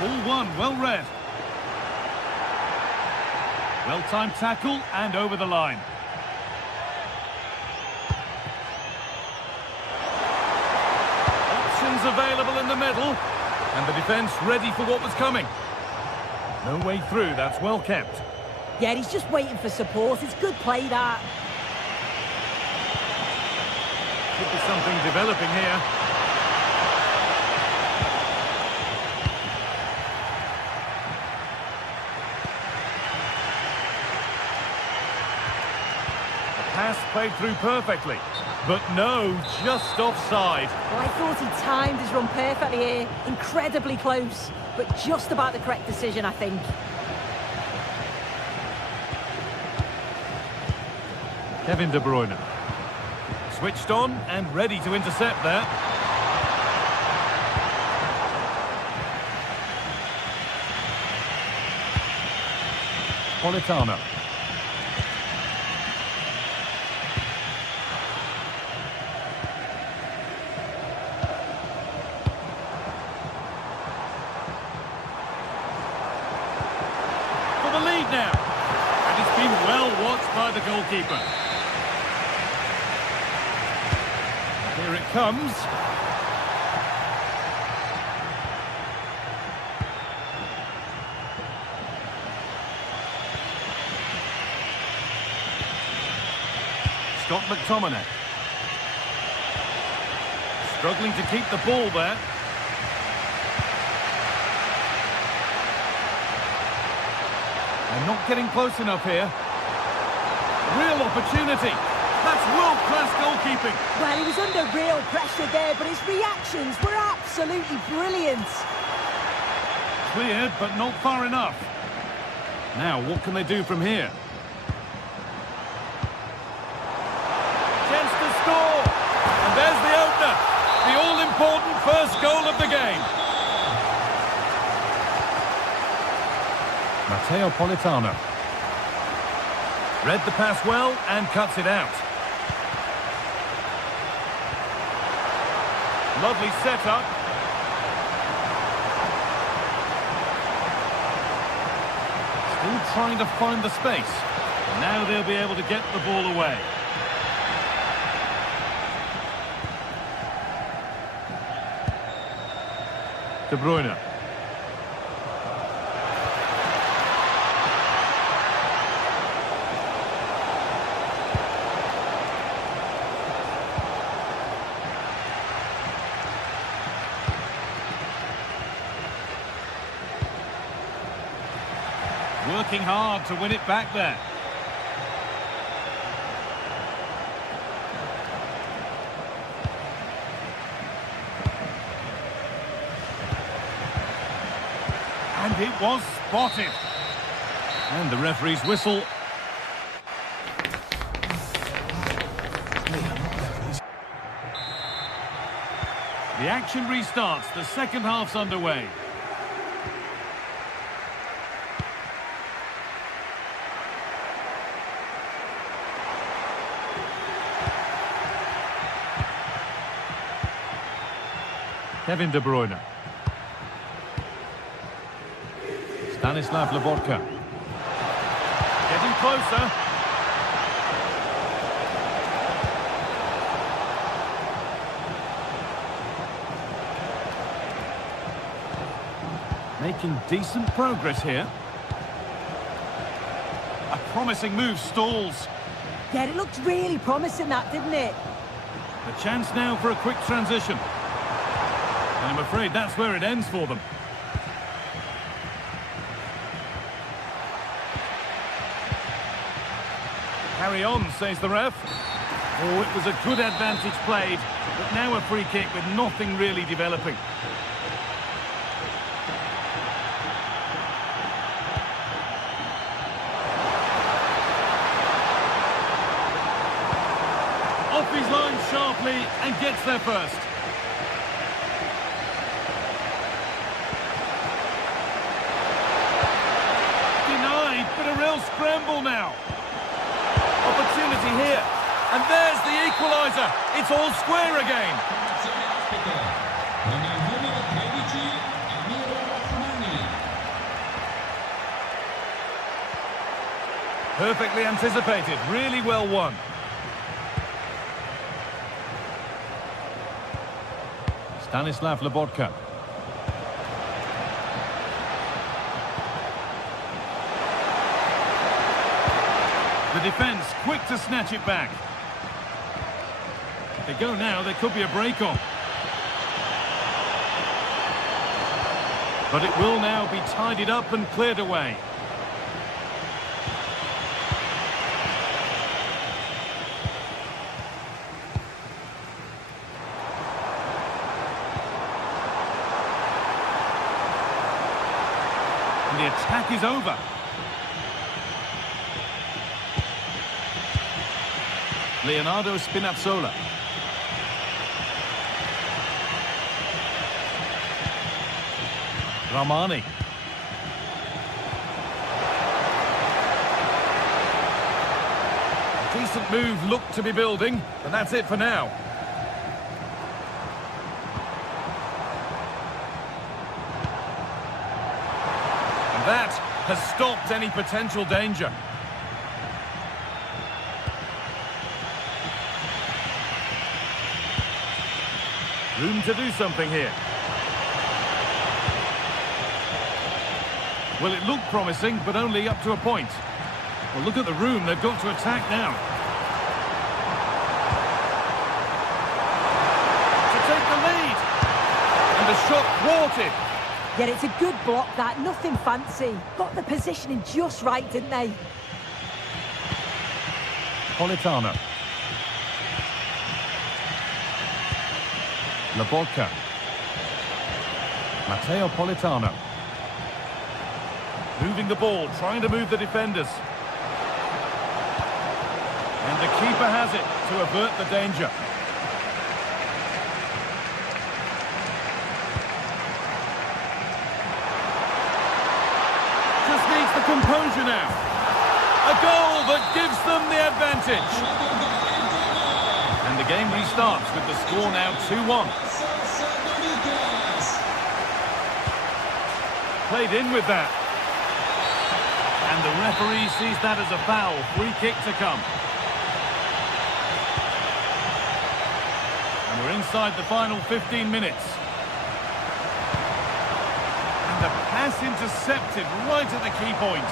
All one, well read. Well-timed tackle and over the line. Options available in the middle. And the defence ready for what was coming. No way through, that's well kept. Yeah, he's just waiting for support. It's good play, that. Could be something developing here. Pass played through perfectly, but no, just offside. Well, I thought he timed his run perfectly here. Incredibly close, but just about the correct decision, I think. Kevin De Bruyne. Switched on and ready to intercept there. Politano. For the lead now. And it's been well watched by the goalkeeper. Here it comes. Scott McTominay. Struggling to keep the ball there. They're not getting close enough here. Real opportunity. That's world-class goalkeeping. Well, he was under real pressure there, but his reactions were absolutely brilliant. Cleared, but not far enough. Now, what can they do from here? Chance to score! important first goal of the game. Matteo Politano. Read the pass well and cuts it out. Lovely setup. Still trying to find the space. Now they'll be able to get the ball away. De Bruyne. Working hard to win it back there. And it was spotted. And the referee's whistle. The action restarts. The second half's underway. Kevin De Bruyne. Stanislav Lobotka. Getting closer. Making decent progress here. A promising move stalls. Yeah, it looked really promising, that, didn't it? The chance now for a quick transition. And I'm afraid that's where it ends for them. Carry on, says the ref. Oh, it was a good advantage played, but now a free kick with nothing really developing. Off his line sharply and gets there first. Denied, but a real scramble now. Opportunity here, and there's the equaliser. It's all square again. Perfectly anticipated, really well won. Stanislav Lobotka. The defence quick to snatch it back. If they go now, there could be a break on. But it will now be tidied up and cleared away. And the attack is over. Leonardo Spinazzola. Ramani. A decent move looked to be building, and that's it for now. And that has stopped any potential danger. Room to do something here. Well, it looked promising, but only up to a point. Well, look at the room they've got to attack now. To take the lead. And the shot thwarted. Yeah, it's a good block, that. Nothing fancy. Got the positioning just right, didn't they? Politano. Lobotka. Matteo Politano. Moving the ball, trying to move the defenders. And the keeper has it to avert the danger. composure now. A goal that gives them the advantage. And the game restarts with the score now 2-1. Played in with that. And the referee sees that as a foul. Free kick to come. And we're inside the final 15 minutes. And the pass intercepted right at the key point.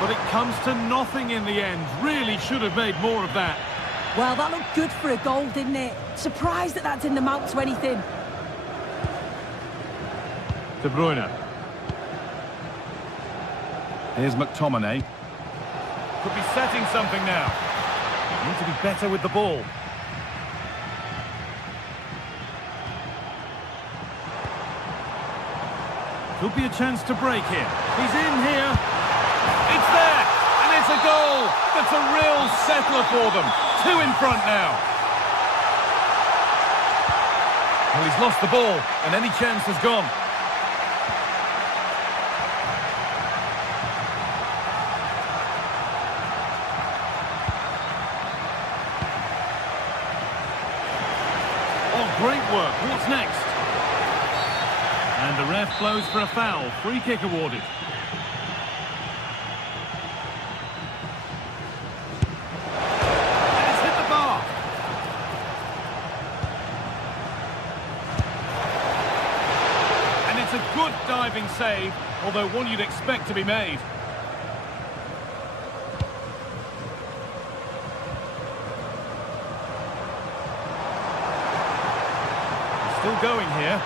But it comes to nothing in the end. Really should have made more of that. Well, that looked good for a goal, didn't it? Surprised that didn't amount to anything. De Bruyne. Here's McTominay. Could be setting something now. Need to be better with the ball. Could be a chance to break here. He's in here. It's there. And it's a goal. That's a real settler for them. 2 in front now. Well, he's lost the ball, and any chance has gone. Oh, great work. What's next? And the ref blows for a foul. Free kick awarded. And it's hit the bar. And it's a good diving save, although one you'd expect to be made. Still going here.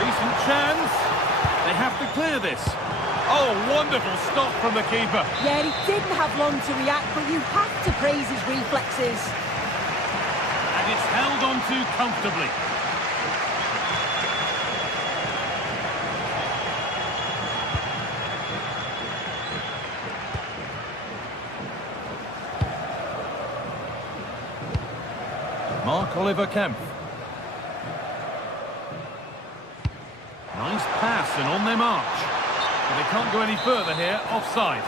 Decent chance. They have to clear this. Oh, wonderful stop from the keeper. Yeah, he didn't have long to react, but you have to praise his reflexes. And it's held on to comfortably. Marc-Oliver Kempf. Nice pass and on their march. But they can't go any further here, offside.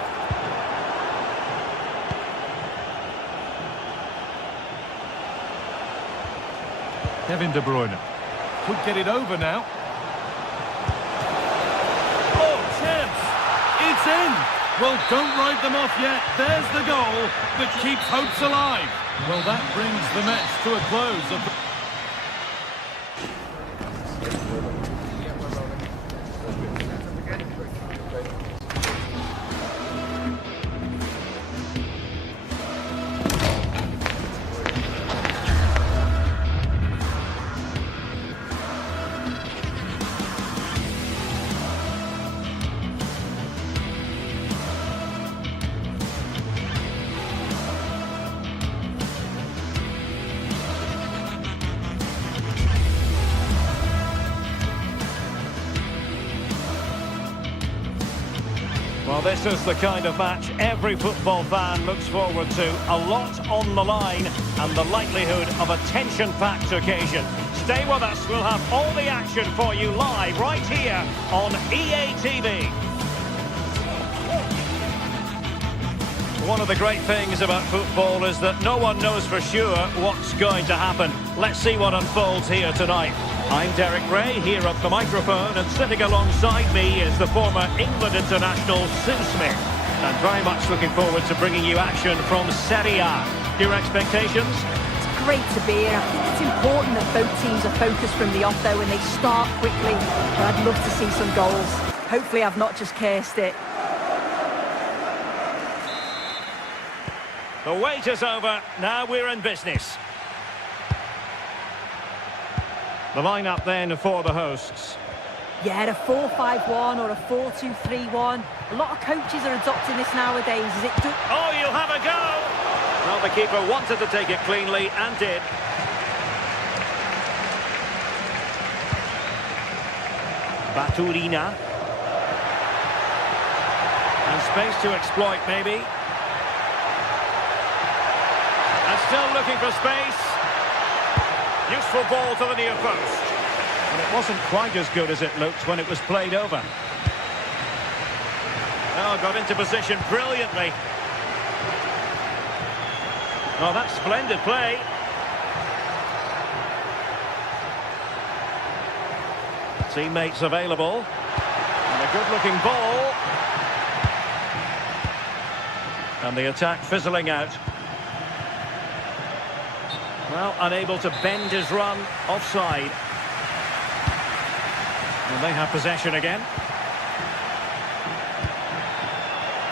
Kevin De Bruyne. Could get it over now. Oh, chance! It's in! Well, don't write them off yet. There's the goal that keeps hopes alive. Well, that brings the match to a close. Well, this is the kind of match every football fan looks forward to. A lot on the line and the likelihood of a tension-packed occasion. Stay with us, we'll have all the action for you live right here on EA TV. One of the great things about football is that no one knows for sure what's going to happen. Let's see what unfolds here tonight. I'm Derek Ray, here at the microphone, and sitting alongside me is the former England international Sue Smith. And very much looking forward to bringing you action from Serie A. Your expectations? It's great to be here. I think it's important that both teams are focused from the off, though, and they start quickly. But I'd love to see some goals. Hopefully I've not just cursed it. The wait is over, now we're in business. The lineup then for the hosts. Yeah, a 4-5-1 or a 4-2-3-1. A lot of coaches are adopting this nowadays. Is it? Oh, you'll have a go! Well, the keeper wanted to take it cleanly and did. Baturina. And space to exploit, maybe. And still looking for space. Useful ball to the near post. But it wasn't quite as good as it looked when it was played over. Oh, got into position brilliantly. Oh, that's splendid play. Teammates available. And a good-looking ball. And the attack fizzling out. Well, unable to bend his run, offside. And they have possession again.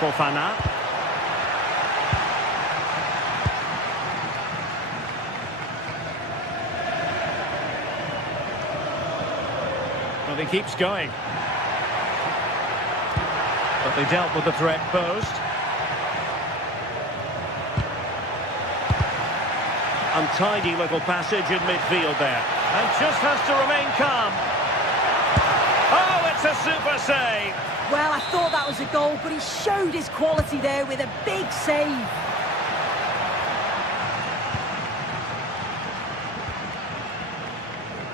Fofana. Well, he keeps going. But they dealt with the threat posed. Untidy little passage in midfield there. And just has to remain calm. Oh, it's a super save. Well, I thought that was a goal, but he showed his quality there with a big save.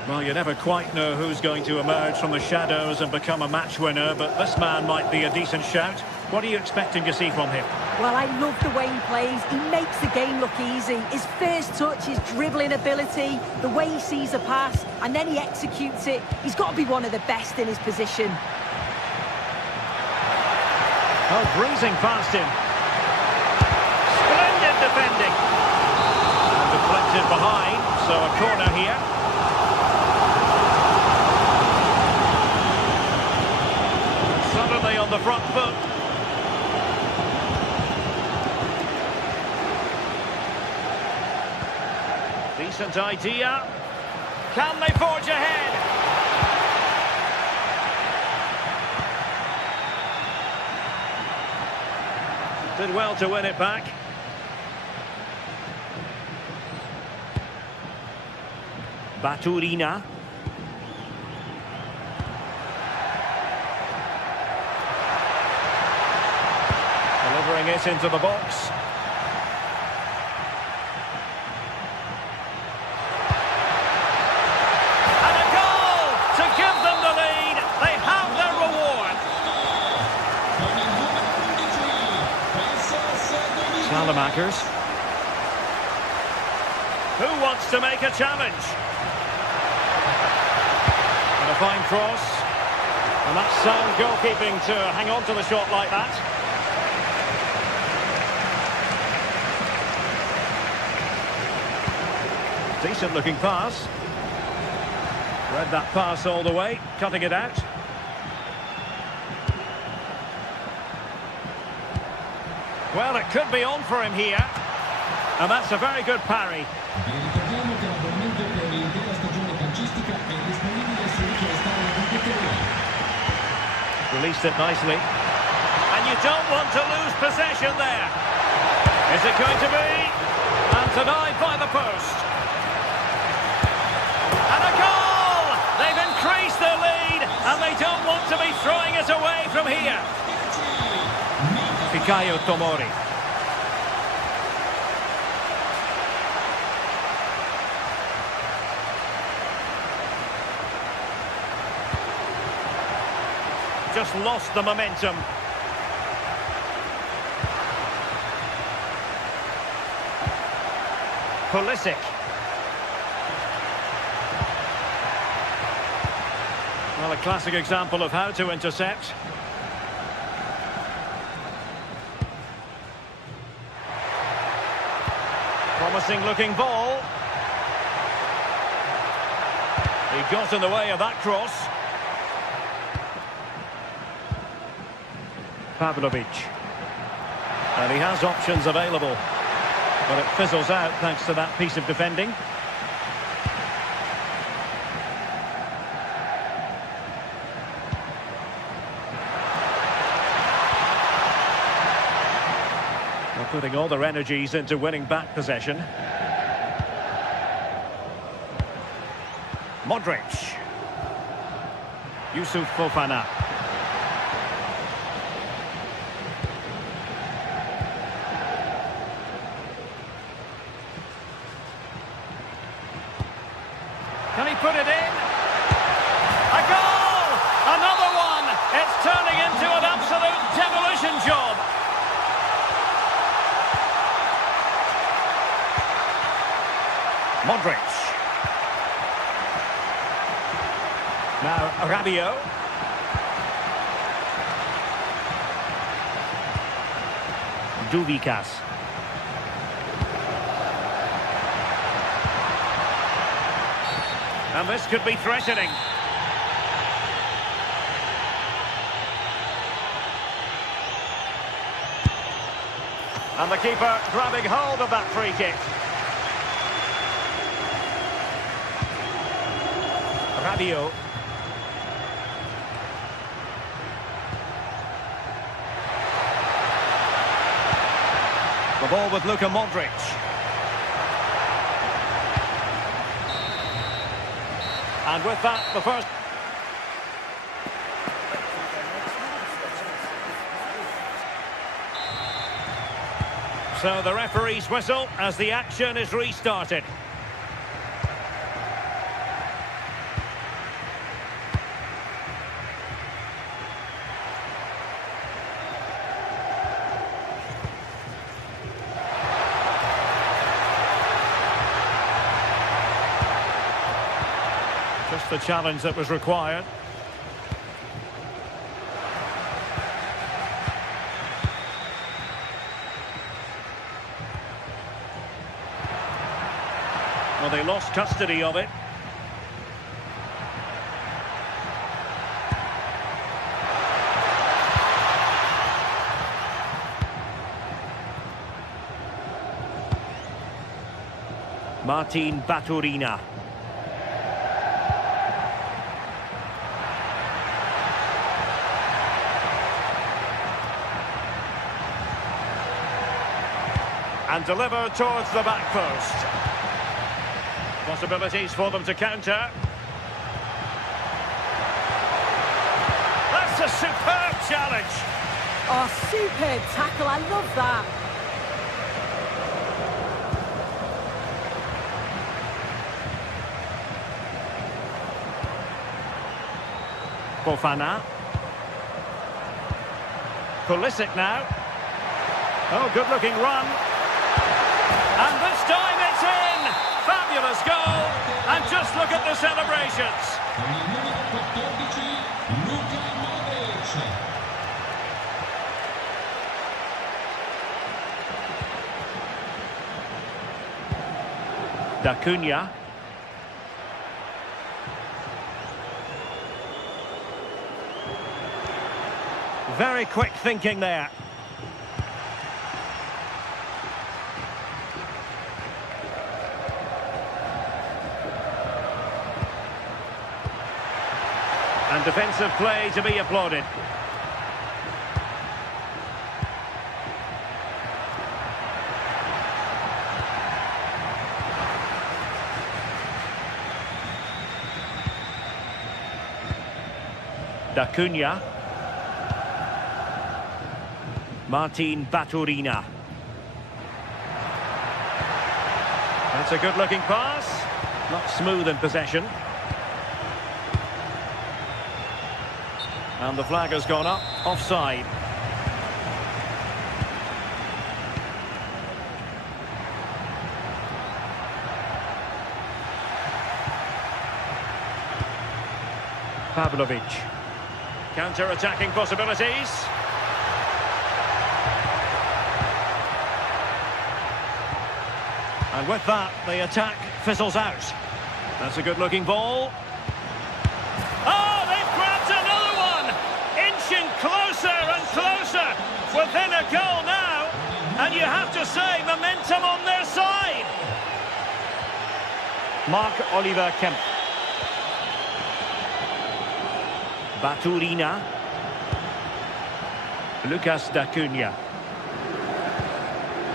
Well, you never quite know who's going to emerge from the shadows and become a match winner, but this man might be a decent shout. What are you expecting to see from him? Well, I love the way he plays. He makes the game look easy. His first touch, his dribbling ability, the way he sees a pass, and then he executes it. He's got to be one of the best in his position. Oh, breezing past him. Splendid defending. And deflected behind, so a corner here. And suddenly on the front foot. Decent idea. Can they forge ahead? Did well to win it back. Baturina. Delivering it into the box. And a goal to give them the lead. They have their reward. Salamakers. Who wants to make a challenge? And a fine cross. And that's sound goalkeeping to hang on to the shot like that. Decent looking pass. Read that pass all the way, cutting it out. Well, it could be on for him here. And that's a very good parry. Released it nicely. And you don't want to lose possession there. Is it going to be? And denied by the post. And a goal! They've increased their lead, and they don't want to be throwing it away from here. Fikayo Tomori. Just lost the momentum. Pulisic. Well, a classic example of how to intercept. Promising looking ball. He got in the way of that cross. Pavlovic. And he has options available. But it fizzles out thanks to that piece of defending. They're putting all their energies into winning back possession. Modric. Yusuf Fofana. Can he put it in? A goal! Another one! It's turning into an absolute demolition Now, Rabiot. Duvikas. And this could be threatening. And the keeper grabbing hold of that free kick. Rabiot. The ball with Luka Modric. And with that, the first... So the referee's whistle as the action is restarted. Just the challenge that was required. Well, they lost custody of it. Martin Baturina. And delivered towards the back post. Possibilities for them to counter. That's a superb challenge. Oh, superb tackle. I love that. Fofana. Pulisic now. Oh, good-looking run. And this time it's in! Fabulous goal! And just look at the celebrations. Con il numero 14, Luka Modric. Da Cunha. Very quick thinking there. And defensive play to be applauded. Da Cunha. Martin Baturina. That's a good-looking pass. Not smooth in possession. And the flag has gone up, offside. Pavlovic. Counter-attacking possibilities. And with that, the attack fizzles out. That's a good-looking ball. Closer and closer, within a goal now, and you have to say momentum on their side. Marc-Oliver Kemp. Baturina. Lucas Da Cunha.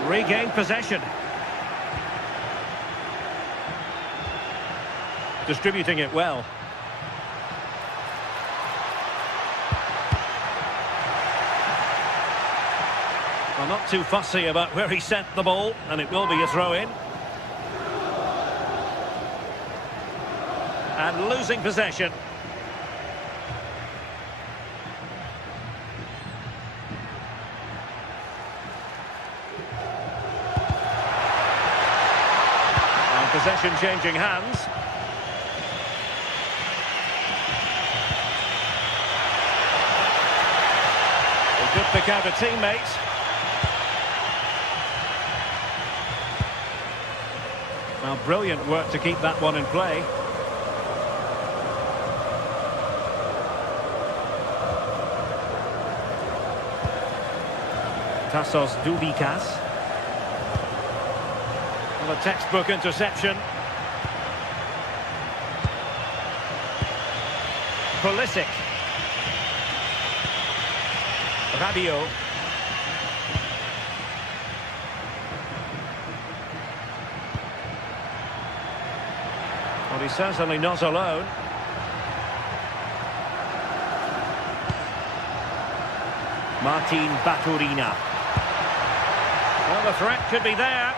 Regained possession. Distributing it well. Well, not too fussy about where he sent the ball, and it will be a throw-in. And losing possession. And possession changing hands. pick out a teammate. Well, brilliant work to keep that one in play. Tassos Dubikas. Well, a textbook interception. Pulisic. Rabiot. Well, he's certainly not alone. Martin Baturina. Well, the threat could be there.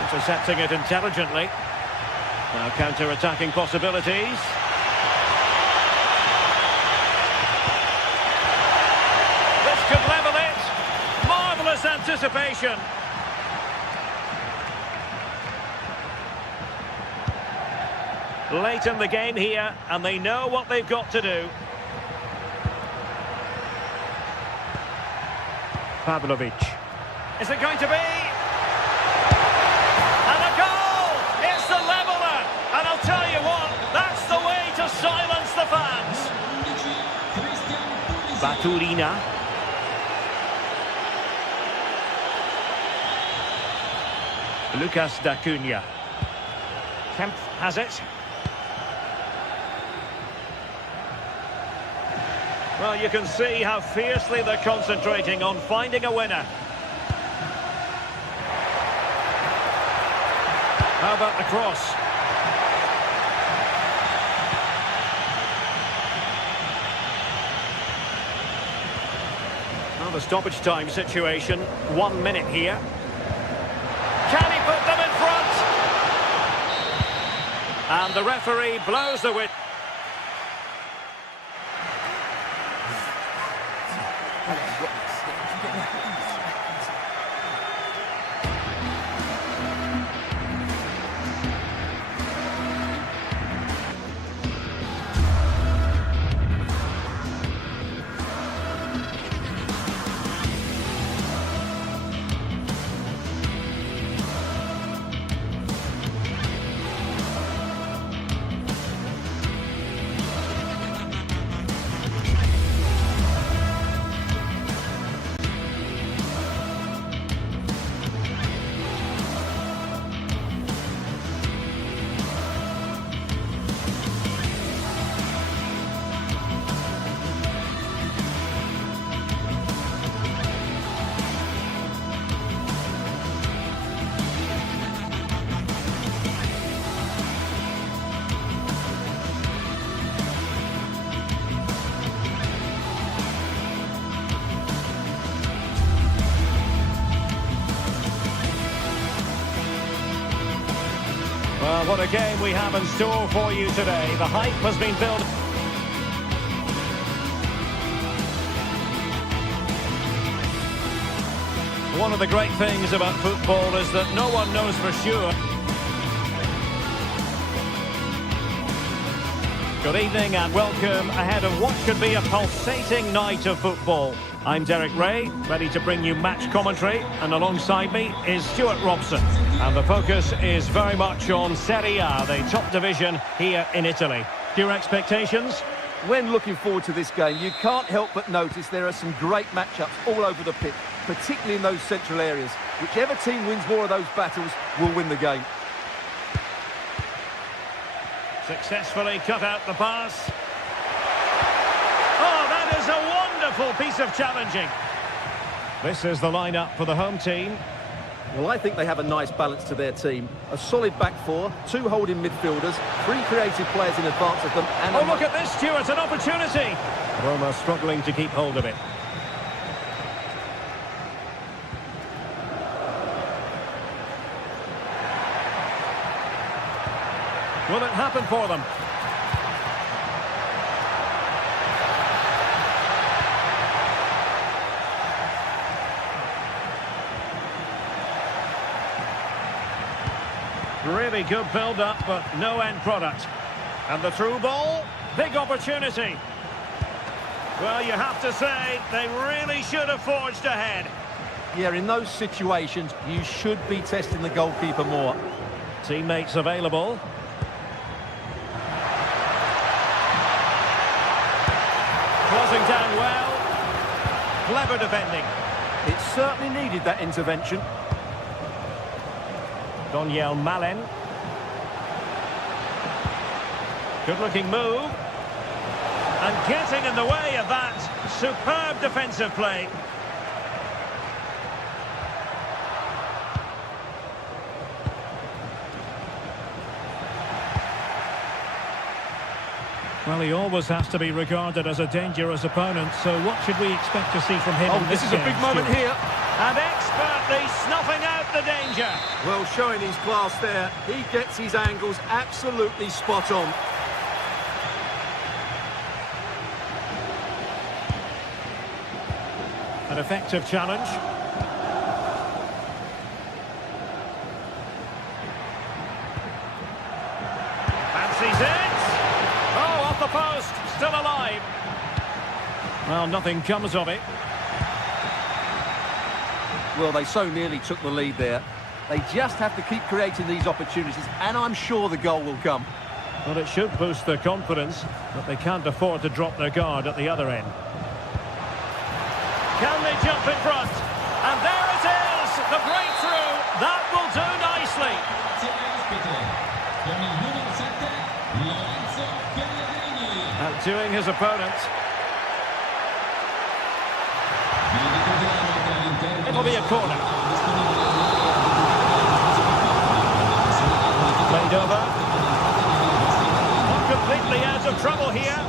Intercepting it intelligently. Now counter-attacking possibilities. This could level it. Marvellous anticipation. Late in the game here, and they know what they've got to do. Pavlovic. Is it going to be? And a goal! It's the leveller! And I'll tell you what, that's the way to silence the fans. Baturina. Lucas D'Acunha. Kemp has it. Well, you can see how fiercely they're concentrating on finding a winner. How about the cross? Well, the stoppage time situation, 1 minute here. Can he put them in front? And the referee blows the whistle. Well, what a game we have in store for you today. The hype has been built. One of the great things about football is that no one knows for sure. Good evening and welcome ahead of what should be a pulsating night of football. I'm Derek Ray, ready to bring you match commentary, and alongside me is Stuart Robson. And the focus is very much on Serie A, the top division here in Italy. Your expectations? When looking forward to this game, you can't help but notice there are some great matchups all over the pitch, particularly in those central areas. Whichever team wins more of those battles will win the game. Successfully cut out the pass. Oh, that is a wonderful piece of challenging. This is the lineup for the home team. Well, I think they have a nice balance to their team. A solid back four, 2 holding midfielders, 3 creative players in advance of them, and... Oh, look at this, Stuart, an opportunity! Roma struggling to keep hold of it. Will it happen for them? Really good build-up, but no end product. And the through ball, big opportunity. Well, you have to say, they really should have forged ahead. Yeah, in those situations, you should be testing the goalkeeper more. Teammates available. Closing down well. Clever defending. It certainly needed that intervention. Daniel Malen. Good-looking move. And getting in the way of that. Superb defensive play. Well, he always has to be regarded as a dangerous opponent, so what should we expect to see from him in This is a big moment here. And expertly snuffing out the danger. Well, showing his class there. He gets his angles absolutely spot on. An effective challenge. Fancies it. Oh, off the post. Still alive. Well, nothing comes of it. Well, they so nearly took the lead there. They just have to keep creating these opportunities, and I'm sure the goal will come. Well, it should boost their confidence, but they can't afford to drop their guard at the other end. Can they jump in front? And there it is! The breakthrough! That will do nicely! Outdoing his opponent. It'll be a corner. Played over. Not completely out of trouble here.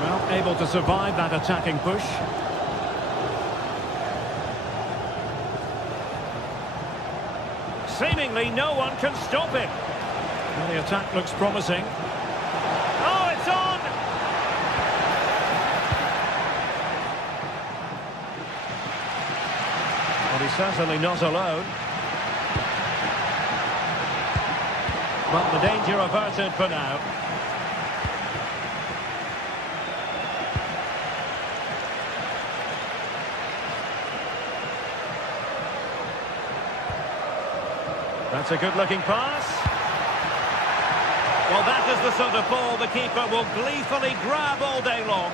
Well, able to survive that attacking push. Seemingly no one can stop him. Well, the attack looks promising. Oh, it's on! Well, he's certainly not alone. But the danger averted for now. That's a good-looking pass. Well, that is the sort of ball the keeper will gleefully grab all day long.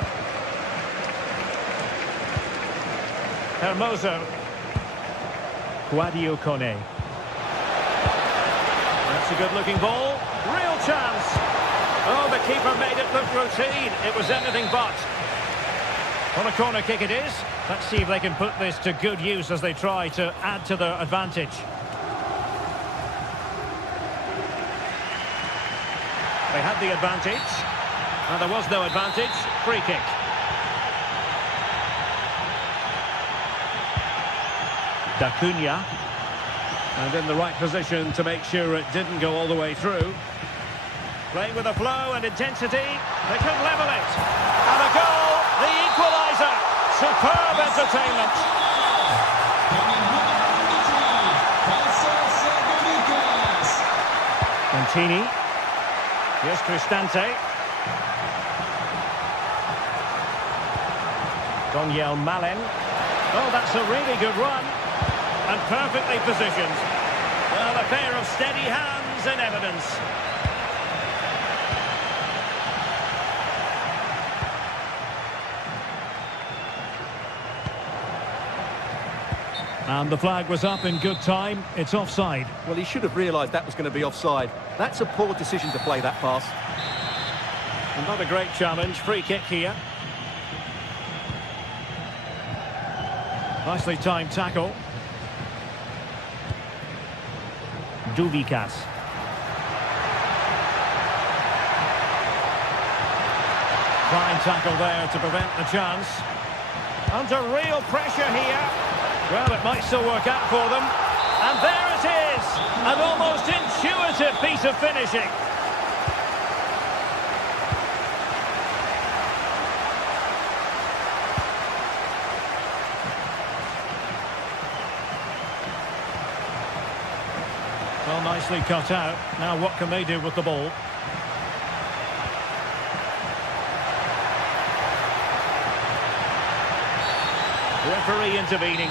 Hermoso. Guadio Kone. That's a good-looking ball. Real chance. Oh, the keeper made it look routine. It was anything but. On a corner kick it is. Let's see if they can put this to good use as they try to add to their advantage. They had the advantage. And there was no advantage. Free kick. D'Acunha. And in the right position to make sure it didn't go all the way through. Playing with a flow and intensity. They could level it. And a goal. The equaliser. Superb entertainment. Mancini. Here's Cristante. Daniel Malen. Oh, that's a really good run. And perfectly positioned. Well, a pair of steady hands in evidence. And the flag was up in good time. It's offside. Well, he should have realised that was going to be offside. That's a poor decision to play that pass. And not a great challenge. Free kick here. Nicely timed tackle. Duvikas. Fine tackle there to prevent the chance. Under real pressure here. Well, it might still work out for them. And there it is! An almost intuitive piece of finishing. Well, nicely cut out. Now what can they do with the ball? Referee intervening.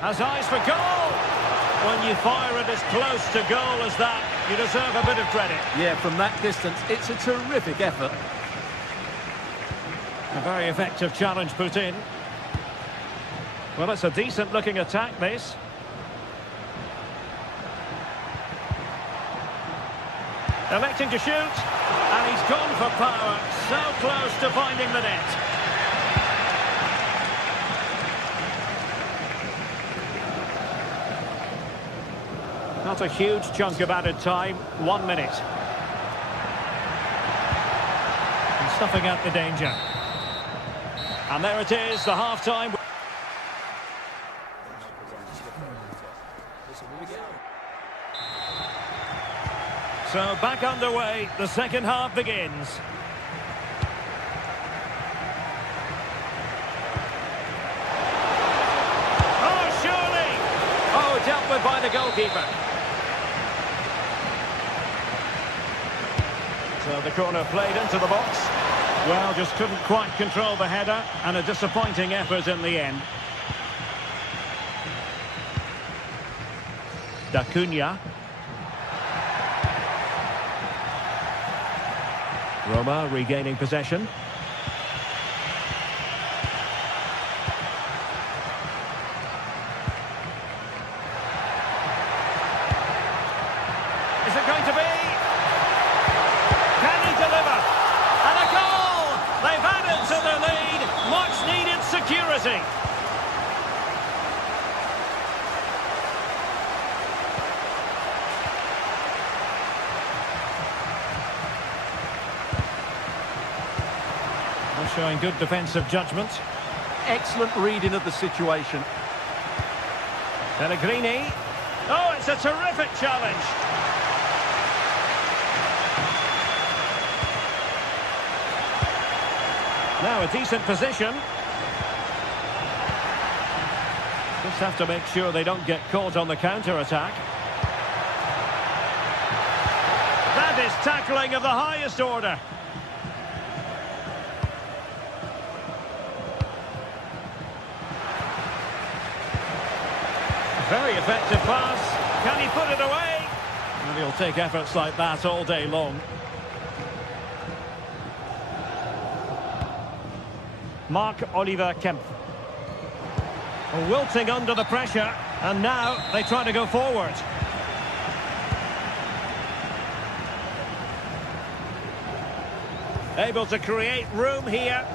Has eyes for goal. When you fire it as close to goal as that, you deserve a bit of credit. Yeah, from that distance, it's a terrific effort. A very effective challenge put in. Well, it's a decent-looking attack, this. Electing to shoot, and he's gone for power. So close to finding the net. Not a huge chunk of added time, 1 minute. And stuffing out the danger. And there it is, the half-time. So back underway, the second half begins. Oh, surely! Oh, dealt with by the goalkeeper. So the corner played into the box. Well, just couldn't quite control the header, and a disappointing effort in the end. D'Acunha. Roma regaining possession. Is it going to be? Can he deliver? And a goal! They've added to their lead. Much needed security. Showing good defensive judgment. Excellent reading of the situation. Pellegrini. Oh, it's a terrific challenge. Now a decent position. Just have to make sure they don't get caught on the counter-attack. That is tackling of the highest order. Very effective pass. Can he put it away? And he'll take efforts like that all day long. Marc-Oliver Kempf. Wilting under the pressure. And now they try to go forward. Able to create room here.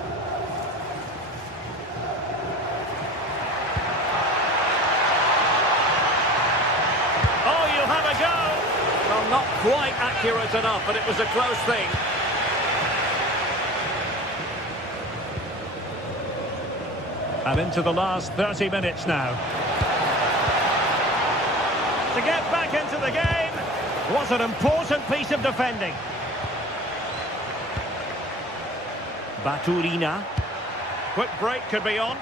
Well, not quite accurate enough, but it was a close thing. And into the last 30 minutes now. To get back into the game was an important piece of defending. Baturina. Quick break could be on.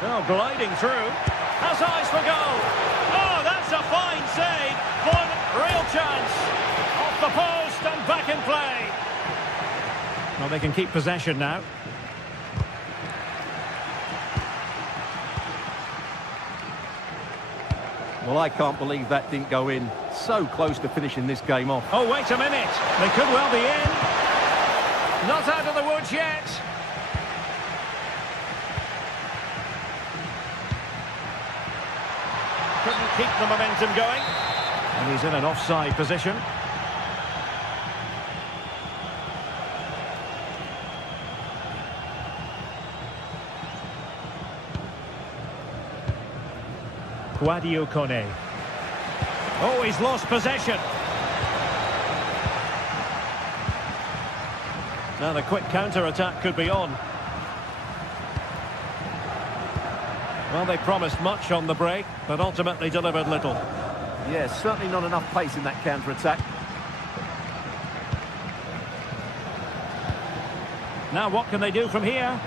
Oh, gliding through. Has eyes for goal. Oh, that's a fine save. Real chance. Off the post and back in play. Well, they can keep possession now. Well, I can't believe that didn't go in. So close to finishing this game off. Oh, wait a minute. They could well be in. Not out of the woods yet. Couldn't keep the momentum going. And he's in an offside position. Guadio Kone. Oh, he's lost possession. Now the quick counter-attack could be on. Well, they promised much on the break, but ultimately delivered little. Yeah, certainly not enough pace in that counter-attack. Now what can they do from here?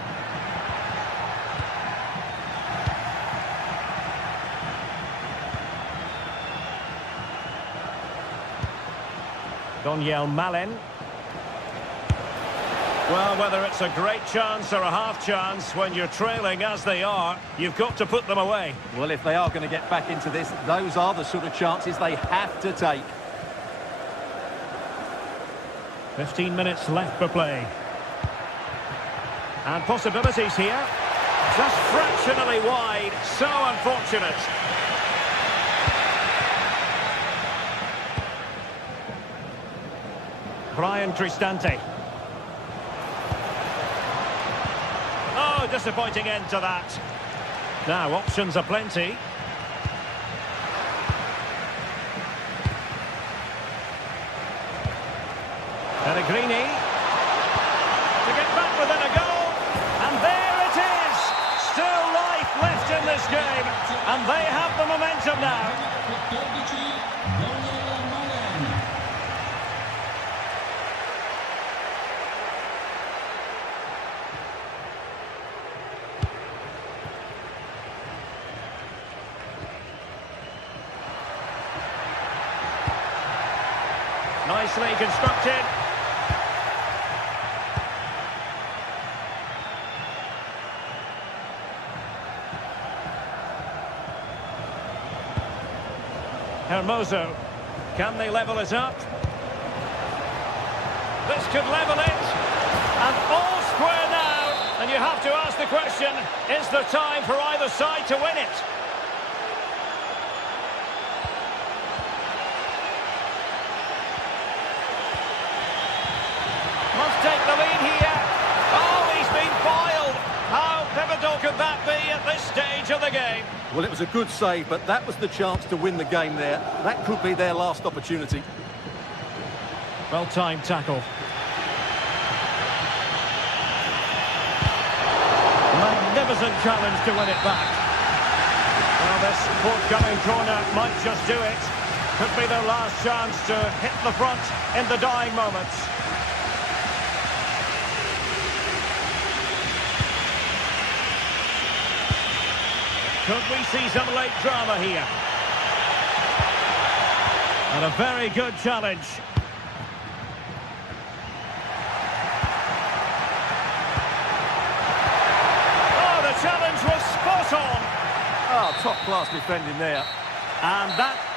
Daniel Malen. Well, whether it's a great chance or a half chance, when you're trailing as they are, you've got to put them away. Well, if they are going to get back into this, those are the sort of chances they have to take. 15 minutes left for play. And possibilities here. Just fractionally wide. So unfortunate. Brian Cristante. Oh, disappointing end to that. Now, options are plenty. Pellegrini. To get back within a goal. And there it is. Still life left in this game. And they have the momentum now. Nicely constructed. Hermoso. Can they level it up? This could level it. And all square now. And you have to ask the question, is there time for either side to win it? Must take the lead here. Oh, he's been foiled. How pivotal could that be at this stage of the game? Well, it was a good save, but that was the chance to win the game there. That could be their last opportunity. Well-timed tackle. Magnificent challenge to win it back. Well, this forthcoming corner might just do it. Could be their last chance to hit the front in the dying moments. Could we see some late drama here? And a very good challenge. Oh, the challenge was spot on. Oh, top-class defending there. And that...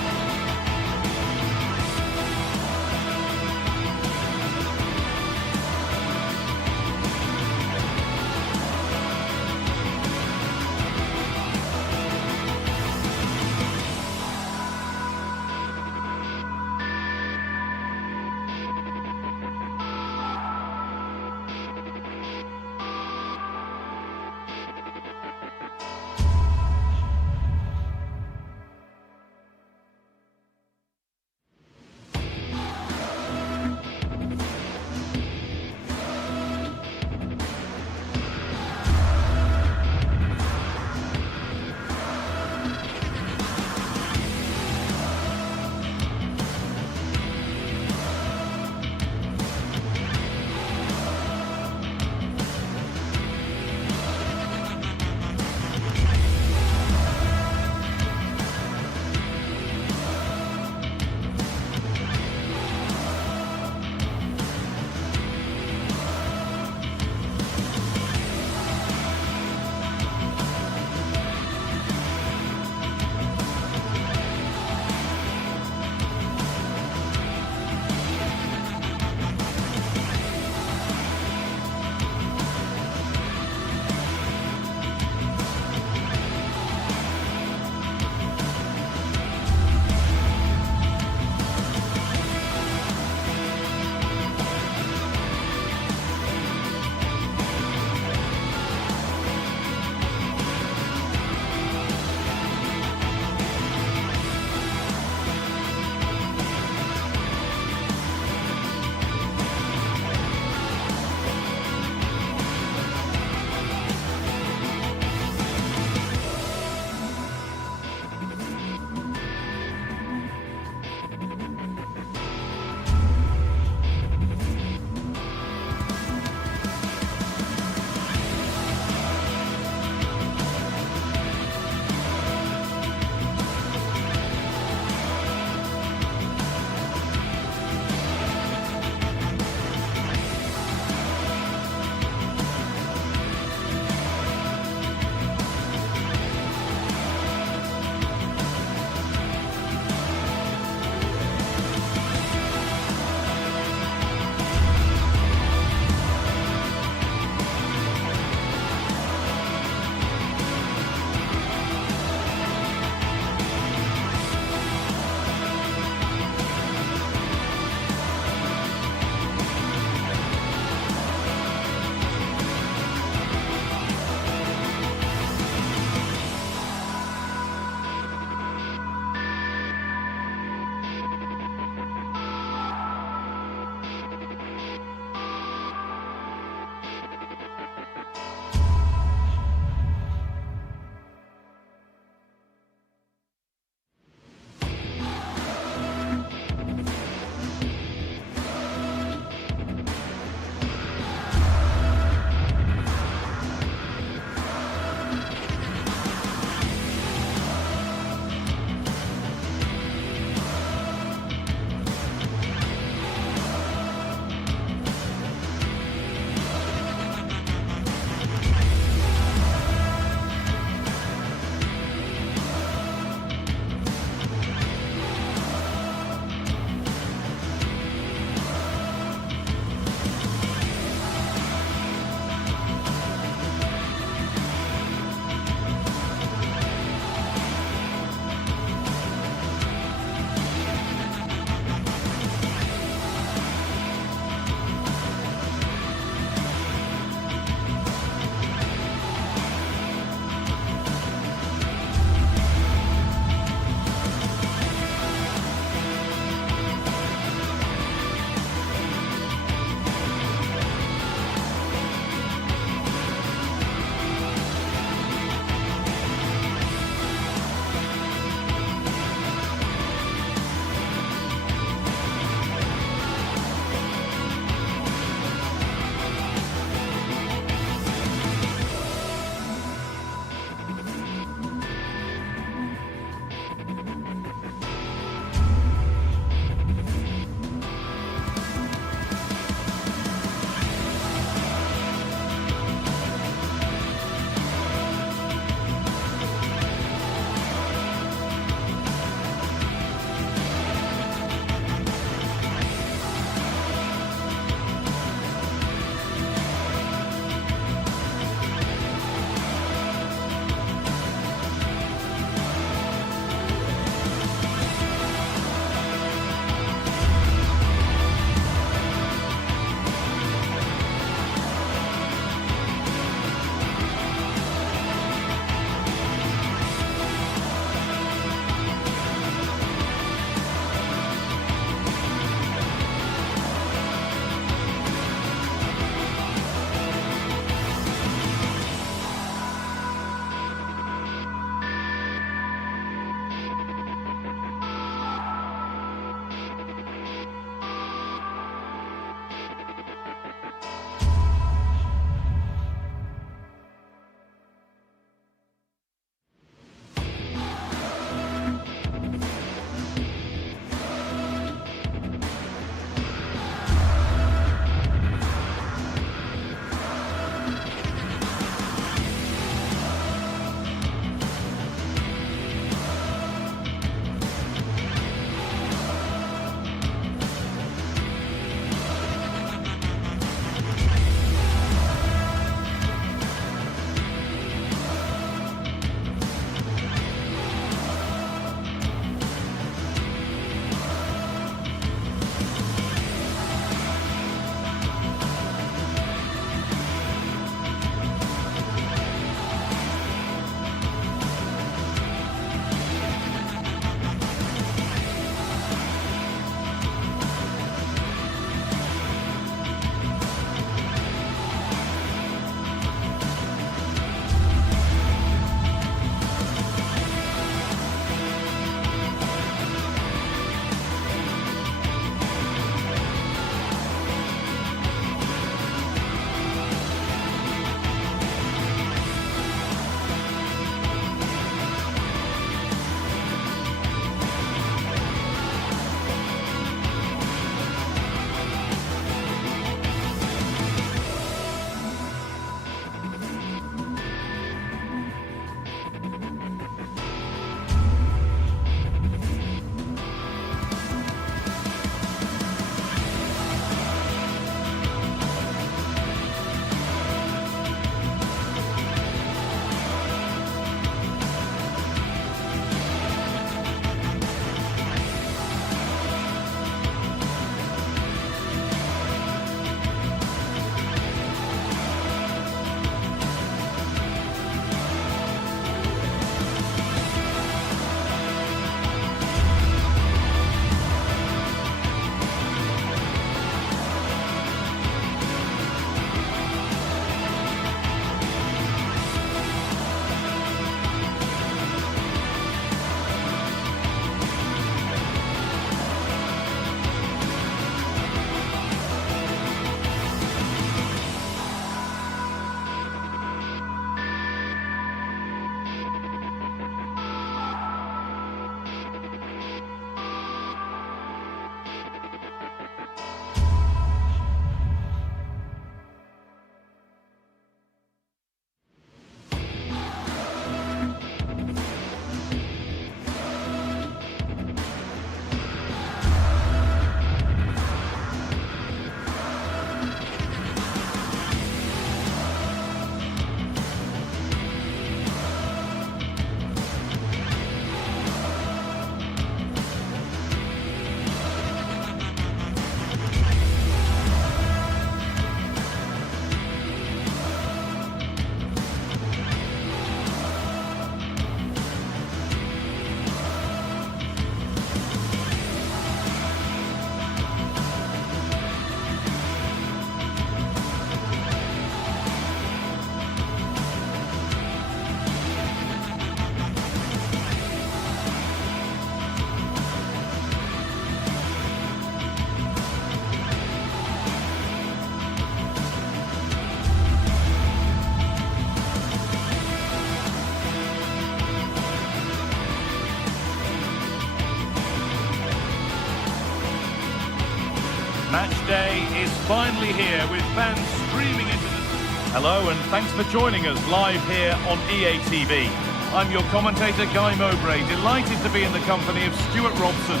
Match day is finally here with fans streaming into the... Hello and thanks for joining us live here on EA TV. I'm your commentator Guy Mowbray, delighted to be in the company of Stuart Robson.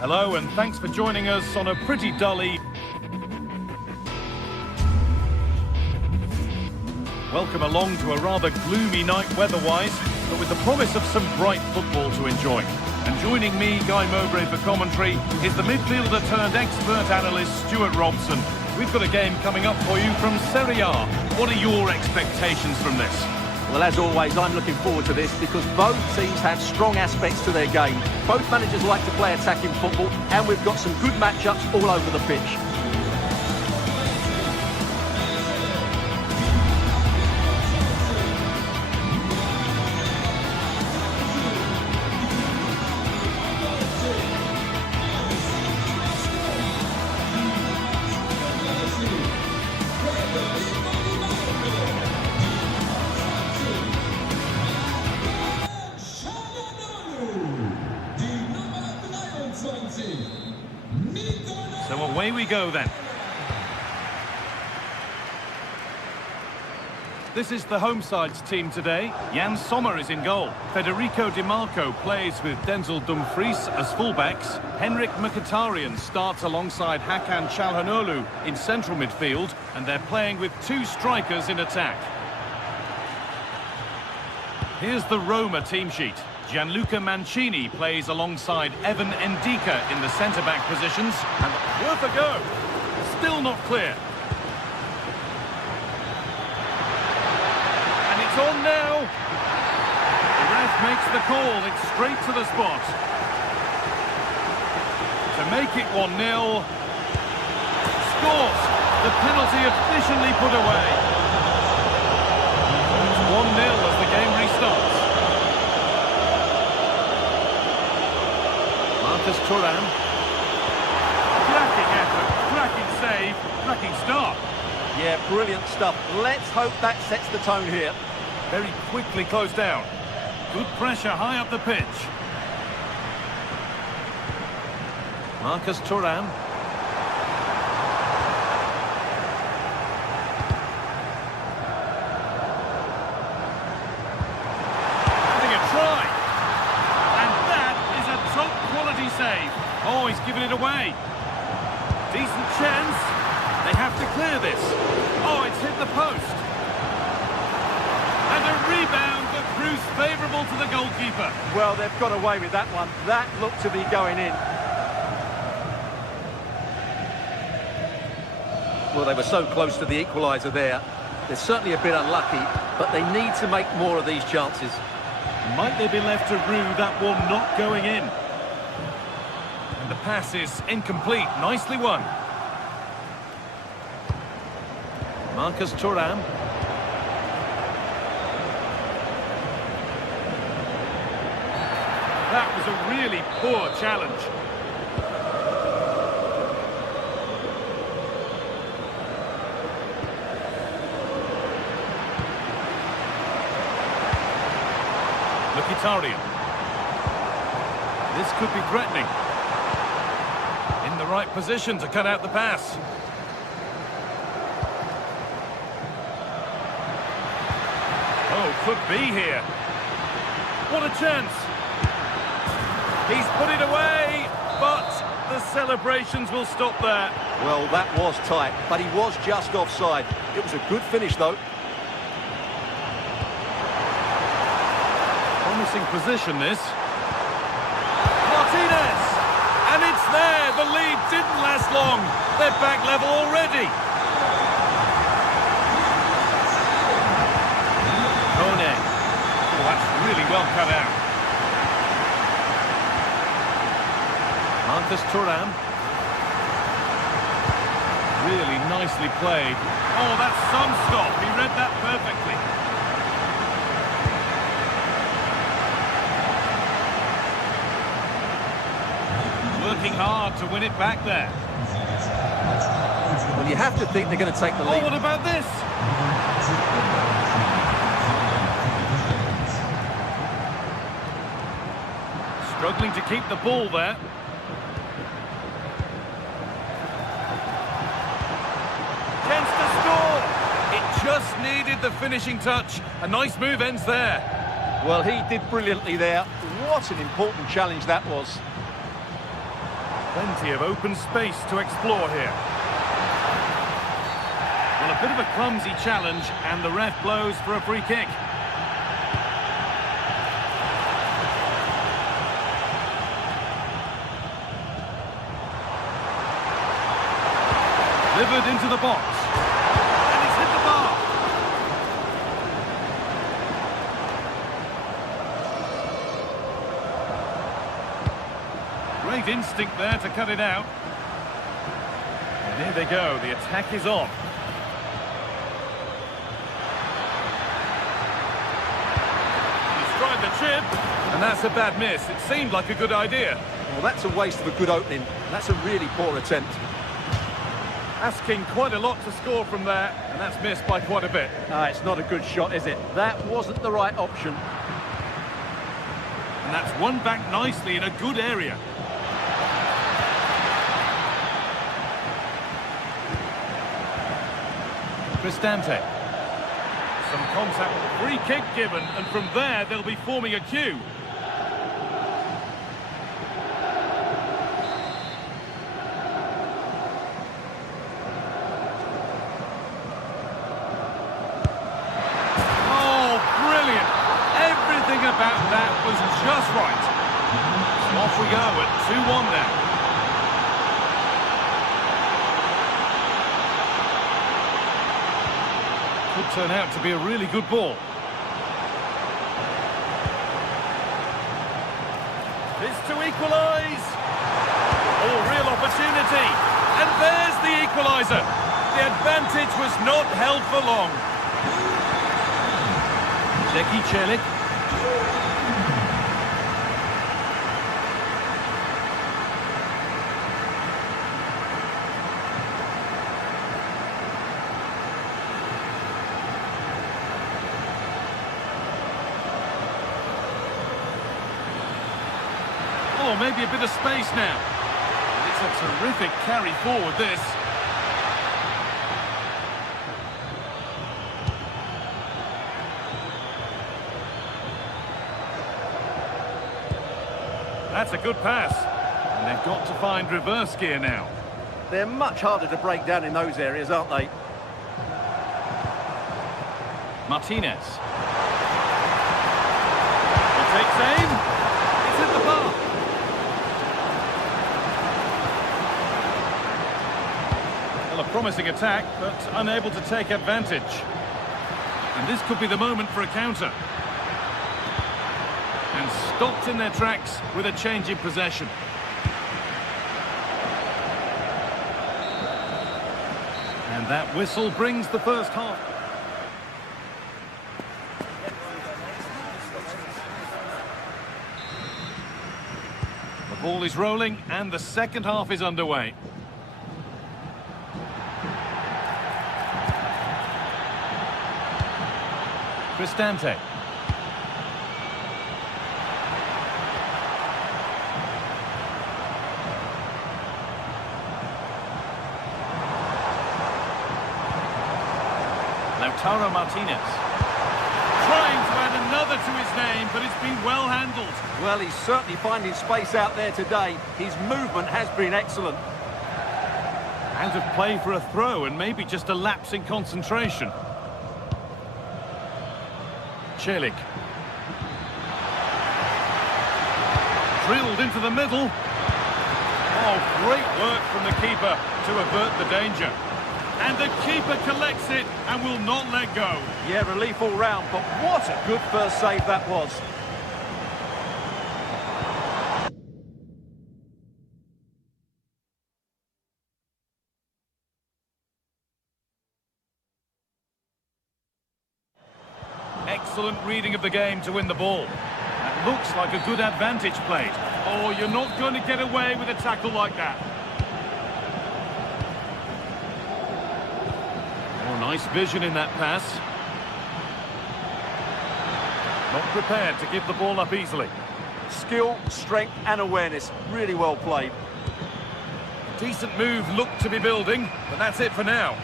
Hello and thanks for joining us on a pretty dull evening. Welcome along to a rather gloomy night weather-wise, but with the promise of some bright football to enjoy. And joining me, Guy Mowbray, for commentary is the midfielder turned expert analyst Stuart Robson. We've got a game coming up for you from Serie A. What are your expectations from this? Well, as always, I'm looking forward to this because both teams have strong aspects to their game. Both managers like to play attacking football, and we've got some good matchups all over the pitch. So away we go then. This is the home side's team today. Jan Sommer is in goal. Federico Di Marco plays with Denzel Dumfries as fullbacks. Henrik Mkhitaryan starts alongside Hakan Çalhanoğlu in central midfield, and they're playing with two strikers in attack. Here's the Roma team sheet. Gianluca Mancini plays alongside Evan Ndika in the centre-back positions. And worth a go. Still not clear. And it's on now. The ref makes the call. It's straight to the spot. To make it 1-0. Scores. The penalty efficiently put away. It's 1-0 as the game restarts. Marcus Thuram. Cracking effort, cracking save, cracking start. Yeah, brilliant stuff. Let's hope that sets the tone here. Very quickly closed down. Good pressure high up the pitch. Marcus Thuram. Having a try. And that is a top quality save. Oh, he's given it away. Decent chance. They have to clear this. Oh, it's hit the post. And a rebound that proves favourable to the goalkeeper. Well, they've got away with that one. That looked to be going in. Well, they were so close to the equaliser there. They're certainly a bit unlucky, but they need to make more of these chances. Might they be left to rue that one not going in? And the pass is incomplete. Nicely won. Marcus Thuram. That was a really poor challenge. Mkhitaryan. This could be threatening. In the right position to cut out the pass. Oh, could be here. What a chance. He's put it away, but the celebrations will stop there. Well, that was tight, but he was just offside. It was a good finish, though. Promising position, this. Martinez! And it's there! The lead didn't last long. They're back level already. Kone. Oh, that's really well cut out. Marcus Thuram. Really nicely played. Oh, that's some stop. He read that perfectly. Working hard to win it back there. Well, you have to think they're going to take the lead. Oh, what about this? Struggling to keep the ball there. Chance to score! It just needed the finishing touch. A nice move ends there. Well, he did brilliantly there. What an important challenge that was. Plenty of open space to explore here. Well, a bit of a clumsy challenge, and the ref blows for a free kick. Delivered into the box. And it's hit the bar. Great instinct there to cut it out. And here they go, the attack is on. He's tried the chip, and that's a bad miss. It seemed like a good idea. Well, that's a waste of a good opening. That's a really poor attempt. Asking quite a lot to score from there, and that's missed by quite a bit. It's not a good shot, is it? That wasn't the right option. And that's won back nicely in a good area. Cristante. Some contact, free kick given, and from there they'll be forming a queue. About that was just right. So off we go at 2-1 now. Could turn out to be a really good ball. This to equalise. Oh, real opportunity. And there's the equaliser. The advantage was not held for long. Celik. Oh, maybe a bit of space now. It's a terrific carry forward, this. That's a good pass. And they've got to find reverse gear now. They're much harder to break down in those areas, aren't they? Martinez. He takes aim. It's hit the bar. Well, a promising attack, but unable to take advantage. And this could be the moment for a counter. And stopped in their tracks with a change in possession. And that whistle brings the first half. The ball is rolling and the second half is underway. Cristante. Lautaro Martinez. Trying to add another to his name, but it's been well handled. Well, he's certainly finding space out there today. His movement has been excellent. Out of play for a throw, and maybe just a lapse in concentration. Celik. Drilled into the middle. Oh, great work from the keeper to avert the danger. And the keeper collects it and will not let go. Yeah, relief all round, but what a good first save that was. Excellent reading of the game to win the ball. That looks like a good advantage played. Oh, you're not going to get away with a tackle like that. Oh, nice vision in that pass. Not prepared to give the ball up easily. Skill, strength and awareness. Really well played. Decent move looked to be building, but that's it for now.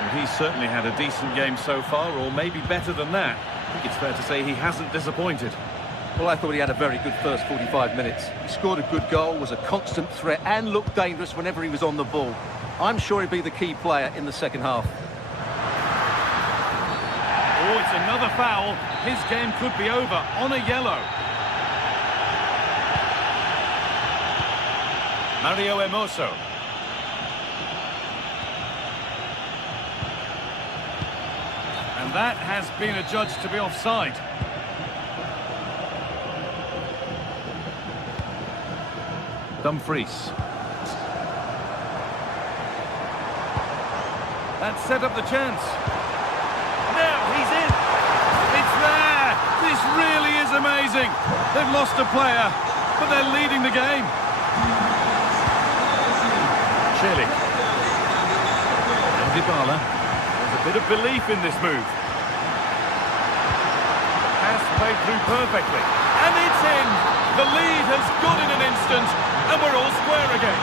Well, he's certainly had a decent game so far, or maybe better than that. I think it's fair to say he hasn't disappointed. Well, I thought he had a very good first 45 minutes. He scored a good goal, was a constant threat and looked dangerous whenever he was on the ball. I'm sure he'd be the key player in the second half. Oh, it's another foul. His game could be over on a yellow. Mario Hermoso. And that has been adjudged to be offside. Dumfries. That set up the chance. Now he's in. It's there. This really is amazing. They've lost a player, but they're leading the game. Chile. And Dybala. There's a bit of belief in this move. The pass played through perfectly. And it's in. The lead has gone in an instant, and we're all square again.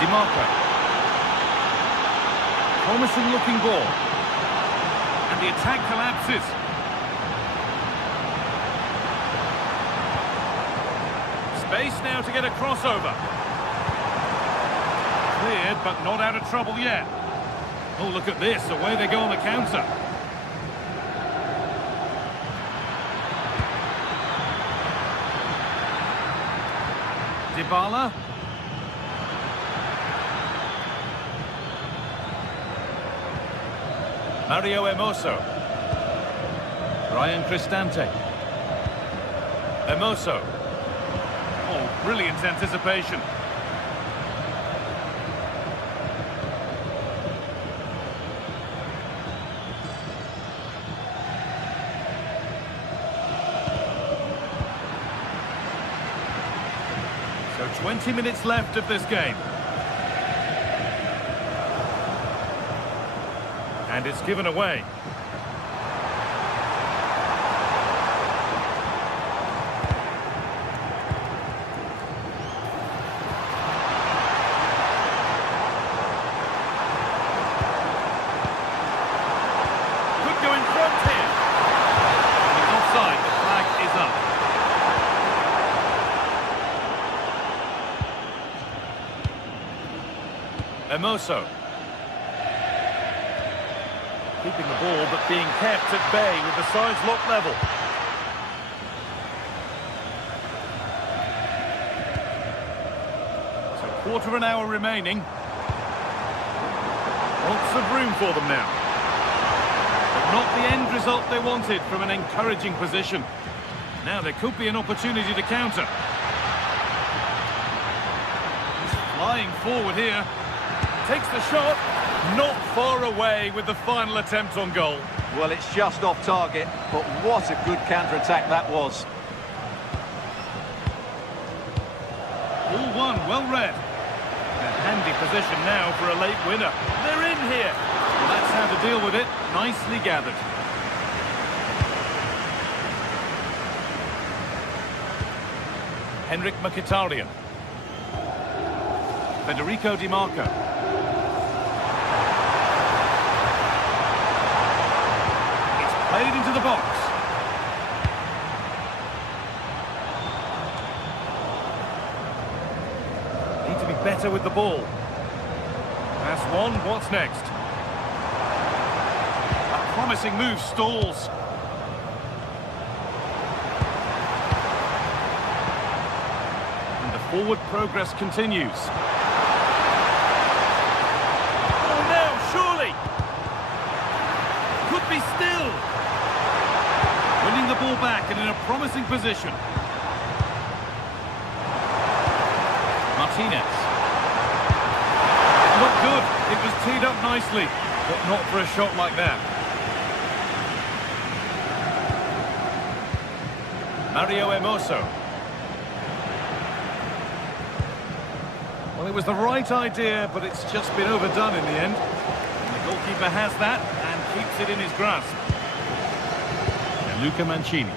DiMarco. Promising looking ball. And the attack collapses. Space now to get a crossover. Cleared, but not out of trouble yet. Oh, look at this. Away they go on the counter. Dybala. Mario Hermoso. Ryan Cristante. Hermoso. Oh, brilliant anticipation. So 20 minutes left of this game. And it's given away. Could go in front here. It's offside. The flag is up. Hermoso. Keeping the ball, but being kept at bay with the sides locked level. So quarter of an hour remaining. Lots of room for them now. But not the end result they wanted from an encouraging position. Now there could be an opportunity to counter. He's flying forward here. Takes the shot. Not far away with the final attempt on goal. Well, it's just off target, but what a good counter-attack that was. All one, well read. A handy position now for a late winner. They're in here. Well, that's how to deal with it. Nicely gathered. Henrik Mkhitaryan. Federico DiMarco. Played into the box. Need to be better with the ball. Pass one, what's next? A promising move stalls. And the forward progress continues. Oh no, surely! Could be still! Winning the ball back and in a promising position. Martinez. Not good. It was teed up nicely, but not for a shot like that. Mario Hermoso. Well, it was the right idea, but it's just been overdone in the end. And the Goalkeeper has that and keeps it in his grasp. And Luca Mancini.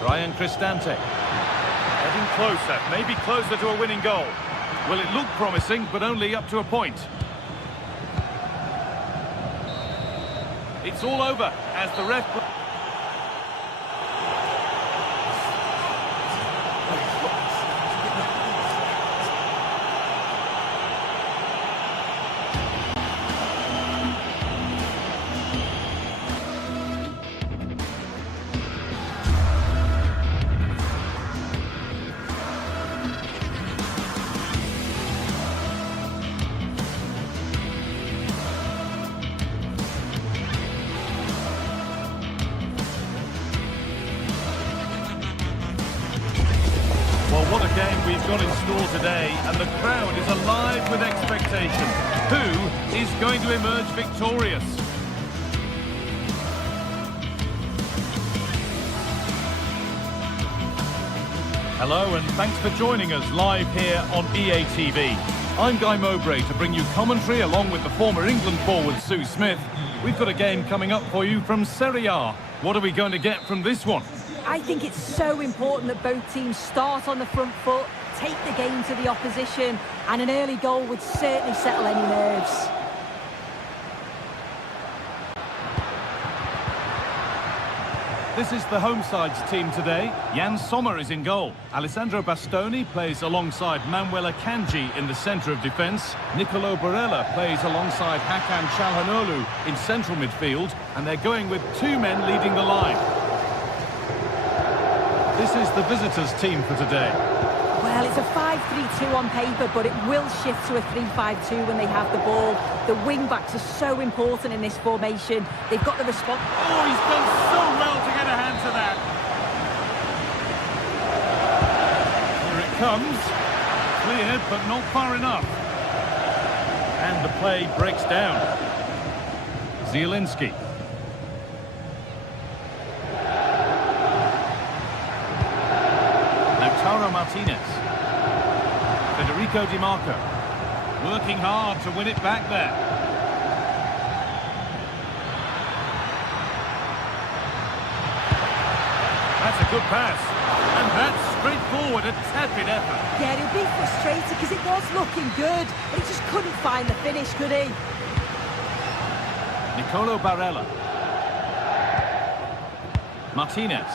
Brian Cristante. Getting closer, maybe closer to a winning goal. Well, it looked promising, but only up to a point. It's all over as the ref... Well, what a game we've got in store today, and the crowd is alive with expectation. Who is going to emerge victorious? Hello, and thanks for joining us live here on EA TV. I'm Guy Mowbray to bring you commentary along with the former England forward Sue Smith. We've got a game coming up for you from Serie A. What are we going to get from this one? I think it's so important that both teams start on the front foot, take the game to the opposition, and an early goal would certainly settle any nerves. This is the home side's team today. Jan Sommer is in goal. Alessandro Bastoni plays alongside Manuel Akanji in the centre of defence. Nicolo Barella plays alongside Hakan Çalhanoğlu in central midfield, and they're going with two men leading the line. This is the visitors' team for today. Well, it's a 5-3-2 on paper, but it will shift to a 3-5-2 when they have the ball. The wing-backs are so important in this formation. They've got the response... Oh, he's done so well to get a hand to that. Here it comes. Cleared, but not far enough. And the play breaks down. Zielinski. Lautaro Martinez. Federico Di Marco. Working hard to win it back there. That's a good pass. And that's straightforward, a tepid effort. Yeah, he'll be frustrated because it was looking good, but he just couldn't find the finish, could he? Nicolo Barella. Martinez.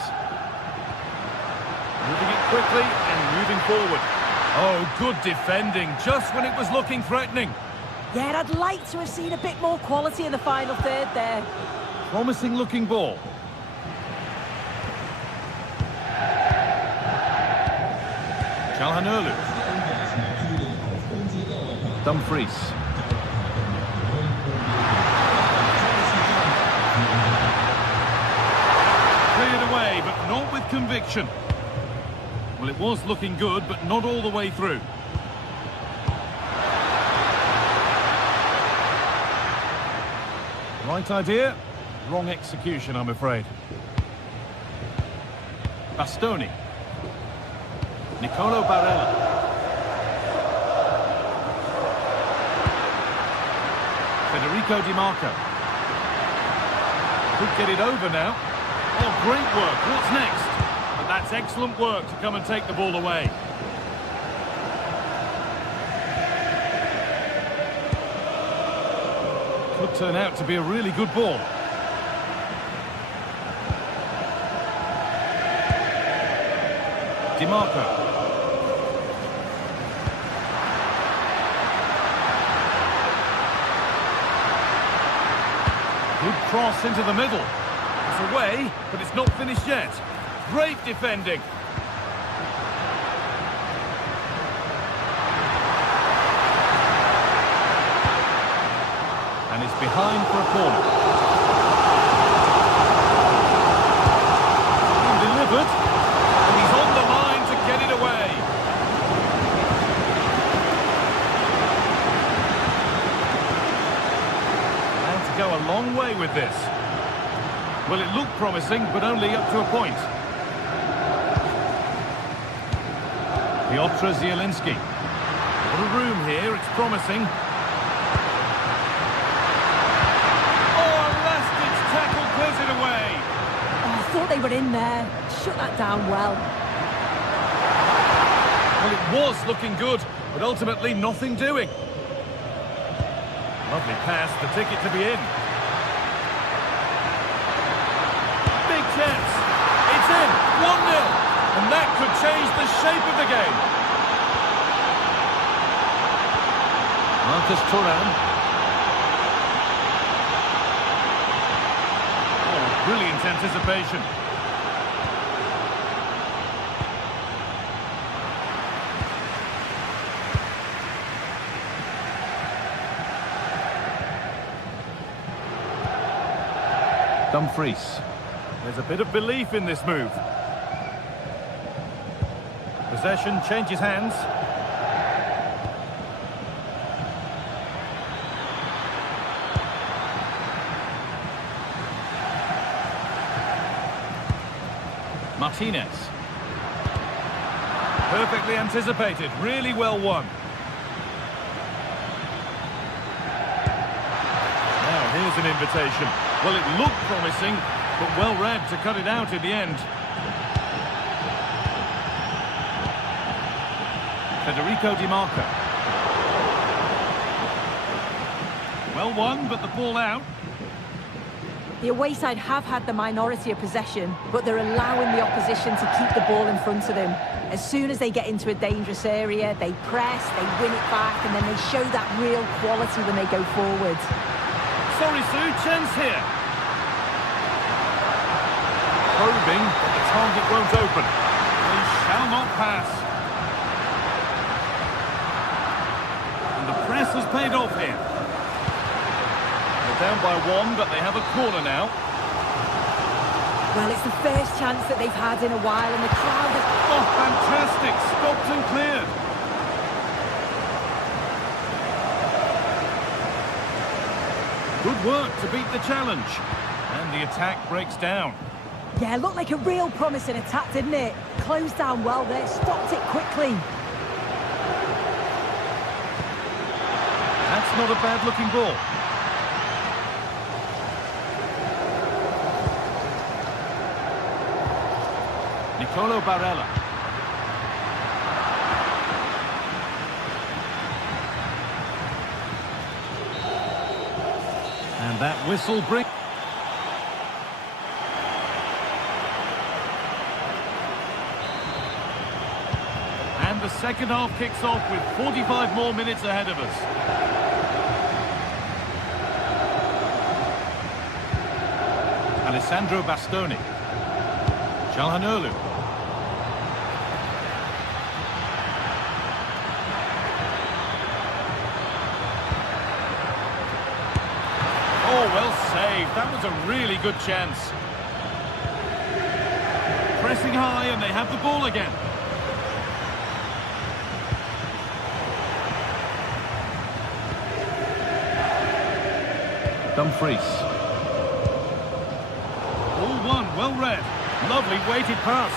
Moving it quickly and moving forward. Oh, good defending, just when it was looking threatening. Yeah, I'd like to have seen a bit more quality in the final third there. Promising looking ball. Çalhanoğlu. Dumfries. Cleared away, but not with conviction. Well, it was looking good, but not all the way through. Right idea, wrong execution, I'm afraid. Bastoni. Nicolo Barella. Federico Di Marco. Could get it over now. Oh, great work. What's next? But that's excellent work to come and take the ball away. Could turn out to be a really good ball. Di Marco. Good cross into the middle. It's away, but it's not finished yet. Great defending. And it's behind for a corner. Delivered. And he's on the line to get it away. And to go a long way with this. Well, it looked promising, but only up to a point. Piotr Zielinski. A little room here, it's promising. were in there. Shut that down well. Well, it was looking good, but ultimately nothing doing. Lovely pass, the ticket to be in. Big chance. It's in. 1-0. And that could change the shape of the game. Marcus Thuram. Oh, brilliant anticipation. Dumfries. There's a bit of belief in this move. Possession changes hands. Martinez. Perfectly anticipated, really well won. Now here's an invitation. Well, it looked promising, but well read to cut it out in the end. Federico Di Marco. Well won, but the ball out. The away side have had the minority of possession, but they're allowing the opposition to keep the ball in front of them. As soon as they get into a dangerous area, they press, they win it back, and then they show that real quality when they go forward. Sorry, Sue, chance here. Probing, but the target won't open. They shall not pass. And the press has paid off here. They're down by 1, but they have a corner now. Well, it's the first chance that they've had in a while, and the crowd has... Oh, fantastic! Stopped and cleared. Good work to beat the challenge. And the attack breaks down. Yeah, looked like a real promising attack, didn't it? Closed down well there, stopped it quickly. That's not a bad-looking ball. Nicolo Barella. And that whistle brings... And the second half kicks off with 45 more minutes ahead of us. Alessandro Bastoni. Çalhanoğlu. Oh, well saved. That was a really good chance. Pressing high, and they have the ball again. Dumfries. All one, well read. Lovely weighted pass.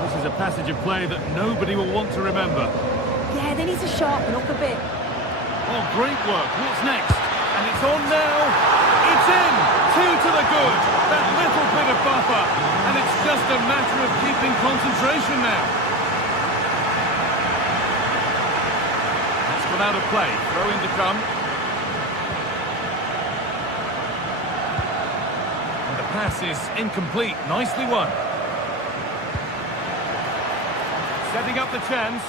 This is a passage of play that nobody will want to remember. Yeah, they need to sharpen up a bit. Oh, great work. What's next? And it's on now. It's in. 2 to the good. That little bit of buffer. And it's just a matter of keeping concentration now. That's gone out of play. Throw in to come. And the pass is incomplete. Nicely won. Setting up the chance.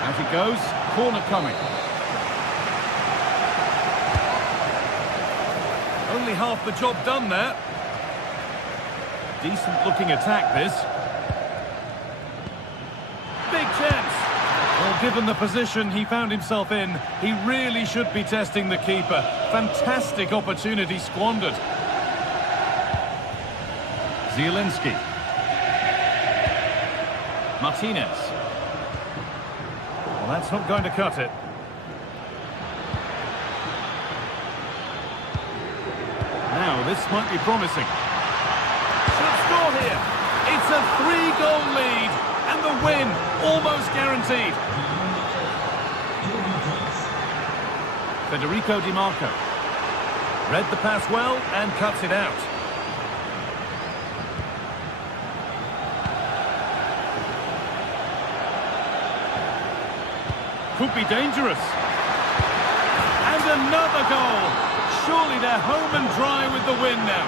Out it goes, corner coming. Only half the job done there. Decent looking attack this. Big chance. Well, given the position he found himself in, he really should be testing the keeper. Fantastic opportunity squandered. Zielinski. Martinez. Well, that's not going to cut it. Now, this might be promising. Should score here. It's a 3-goal lead, and the win almost guaranteed. Federico Di Marco. Read the pass well and cuts it out. Could be dangerous. And another goal. Surely they're home and dry with the win now.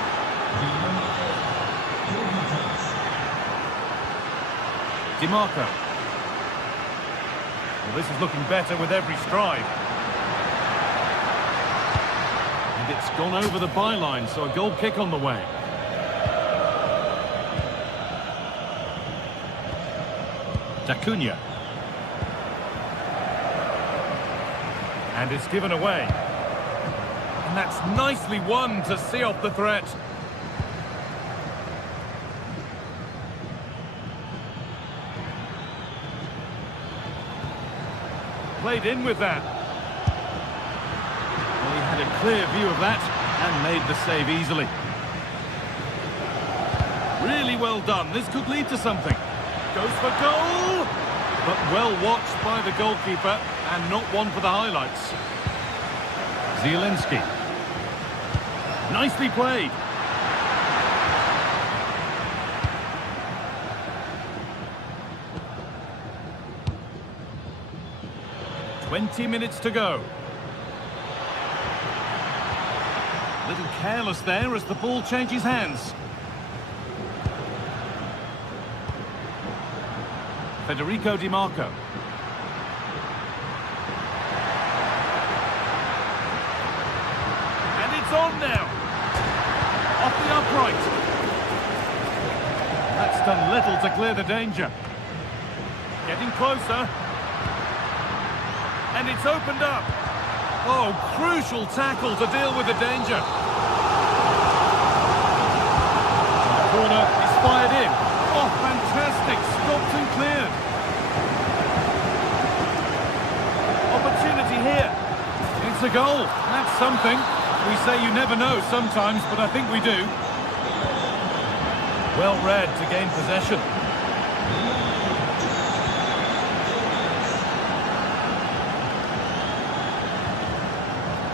Di Marco. Well, this is looking better with every stride. And it's gone over the byline, so a goal kick on the way. D'Acunha. And it's given away. And that's nicely won to see off the threat. Played in with that. Well, he had a clear view of that and made the save easily. Really well done. This could lead to something. Goes for goal! But well watched by the goalkeeper and not one for the highlights. Zielinski. Nicely played. "20 minutes to go. A little careless there as the ball changes hands. Federico Di Marco. And it's on now. Off the upright. That's done little to clear the danger. Getting closer. And it's opened up. Oh, crucial tackle to deal with the danger. The corner is fired in. Oh, fantastic. Stopped and cleared. Opportunity here. It's a goal. That's something. We say you never know sometimes, but I think we do. Well read to gain possession.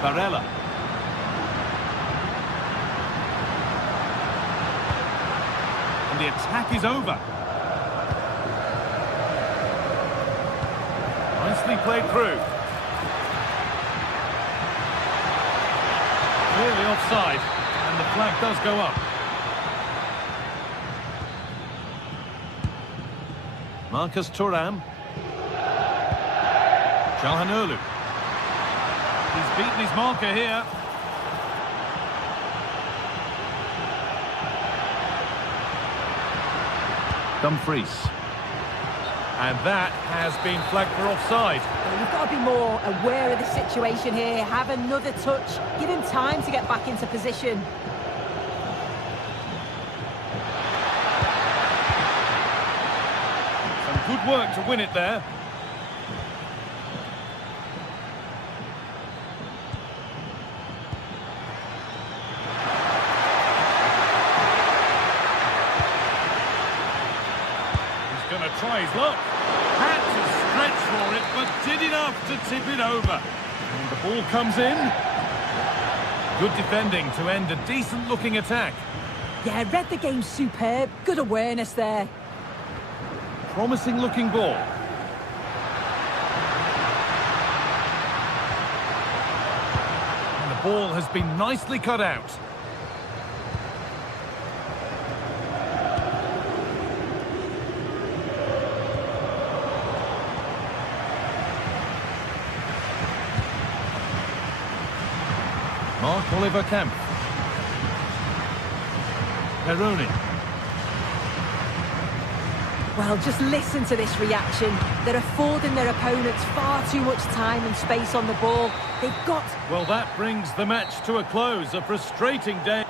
Barella. And the attack is over. Nicely played through. Clearly offside, and the flag does go up. Marcus Thuram. Calhanoglu. He's beaten his marker here. Dumfries. And that has been flagged for offside. Well, you've got to be more aware of the situation here. Have another touch. Give him time to get back into position. Some good work to win it there. Going to try his luck. Had to stretch for it, but did enough to tip it over. And the ball comes in. Good defending to end a decent-looking attack. Yeah, read the game superb. Good awareness there. Promising-looking ball. And the ball has been nicely cut out. Oliver Kemp. Peroni. Well, just listen to this reaction. They're affording their opponents far too much time and space on the ball. They've got... Well, that brings the match to a close. A frustrating day.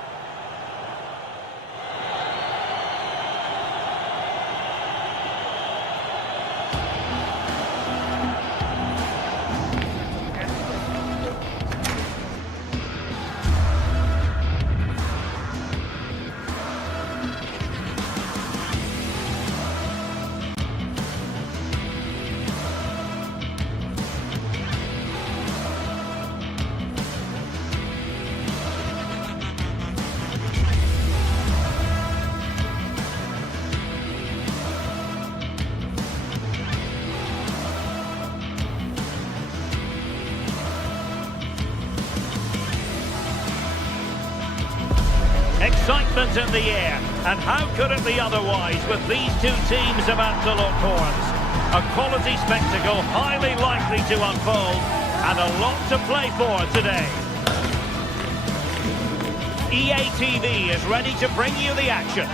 Excitement in the air, and how could it be otherwise with these two teams about to lock horns? A quality spectacle highly likely to unfold, and a lot to play for today. EA TV is ready to bring you the action.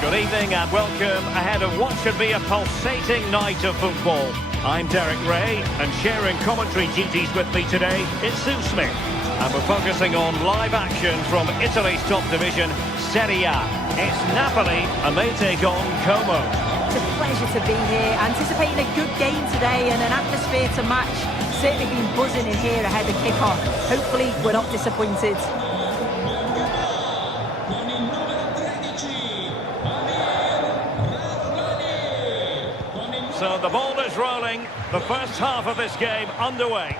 Good evening and welcome ahead of what should be a pulsating night of football. I'm Derek Ray, and sharing commentary duties with me today is Sue Smith. And we're focusing on live action from Italy's top division, Serie A. It's Napoli, and they take on Como. It's a pleasure to be here, anticipating a good game today and an atmosphere to match. Certainly been buzzing in here ahead of kick-off. Hopefully we're not disappointed. So the ball is rolling, the first half of this game underway.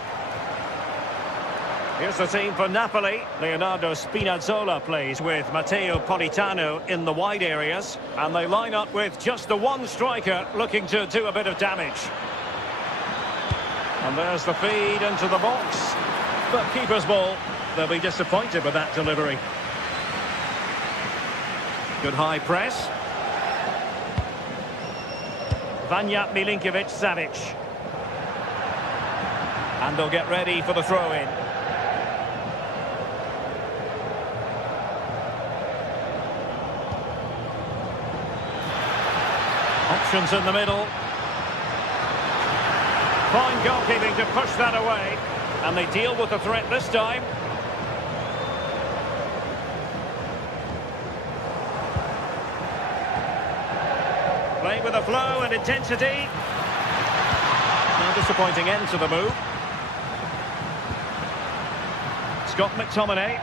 Here's the team for Napoli. Leonardo Spinazzola plays with Matteo Politano in the wide areas. And they line up with just the one striker looking to do a bit of damage. And there's the feed into the box. But keeper's ball, they'll be disappointed with that delivery. Good high press. Vanja Milinkovic-Savic. And they'll get ready for the throw-in. Options in the middle. Fine goalkeeping to push that away. And they deal with the threat this time. Playing with a flow and intensity. No disappointing end to the move. Scott McTominay.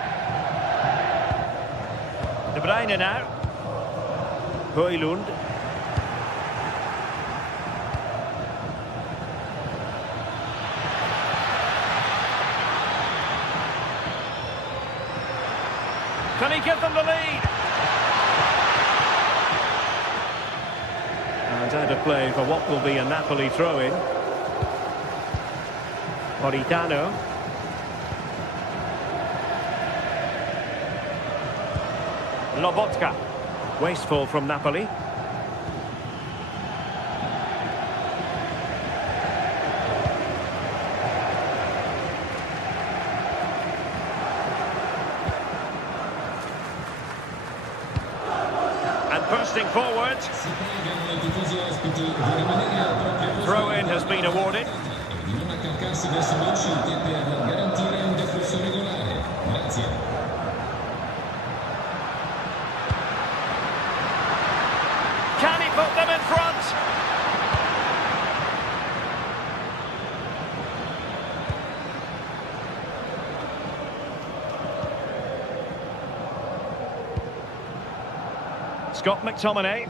De Bruyne now. Højlund. Can he give them the lead? And out of play for what will be a Napoli throw-in. Politano. Lobotka. Wasteful from Napoli. Bursting forward. Throw-in has been awarded. Can he put them in front? Scott McTominay.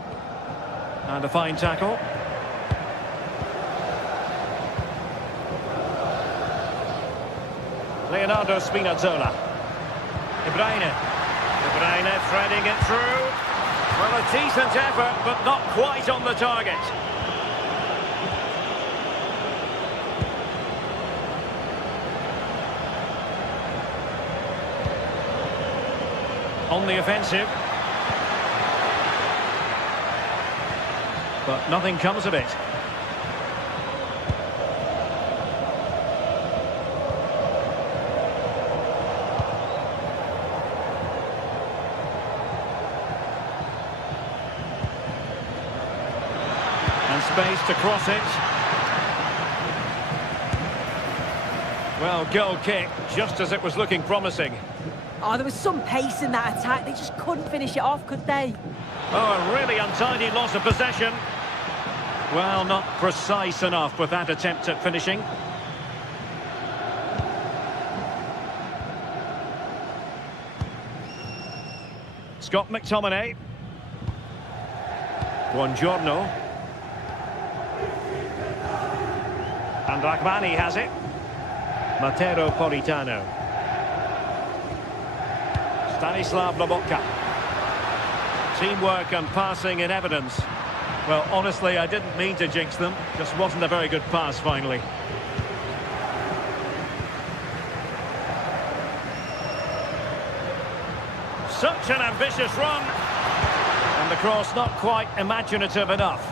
And a fine tackle. Leonardo Spinazzola. De Bruyne. De Bruyne threading it through. Well, a decent effort, but not quite on the target. On the offensive. But nothing comes of it. And space to cross it. Well, goal kick, just as it was looking promising. Oh, there was some pace in that attack. They just couldn't finish it off, could they? Oh, a really untidy loss of possession. Well, not precise enough with that attempt at finishing. Scott McTominay. Buongiorno. And Rahmani has it. Matteo Politano. Stanislav Lobotka. Teamwork and passing in evidence. Well, honestly, I didn't mean to jinx them. Just wasn't a very good pass, finally. Such an ambitious run. And the cross not quite imaginative enough.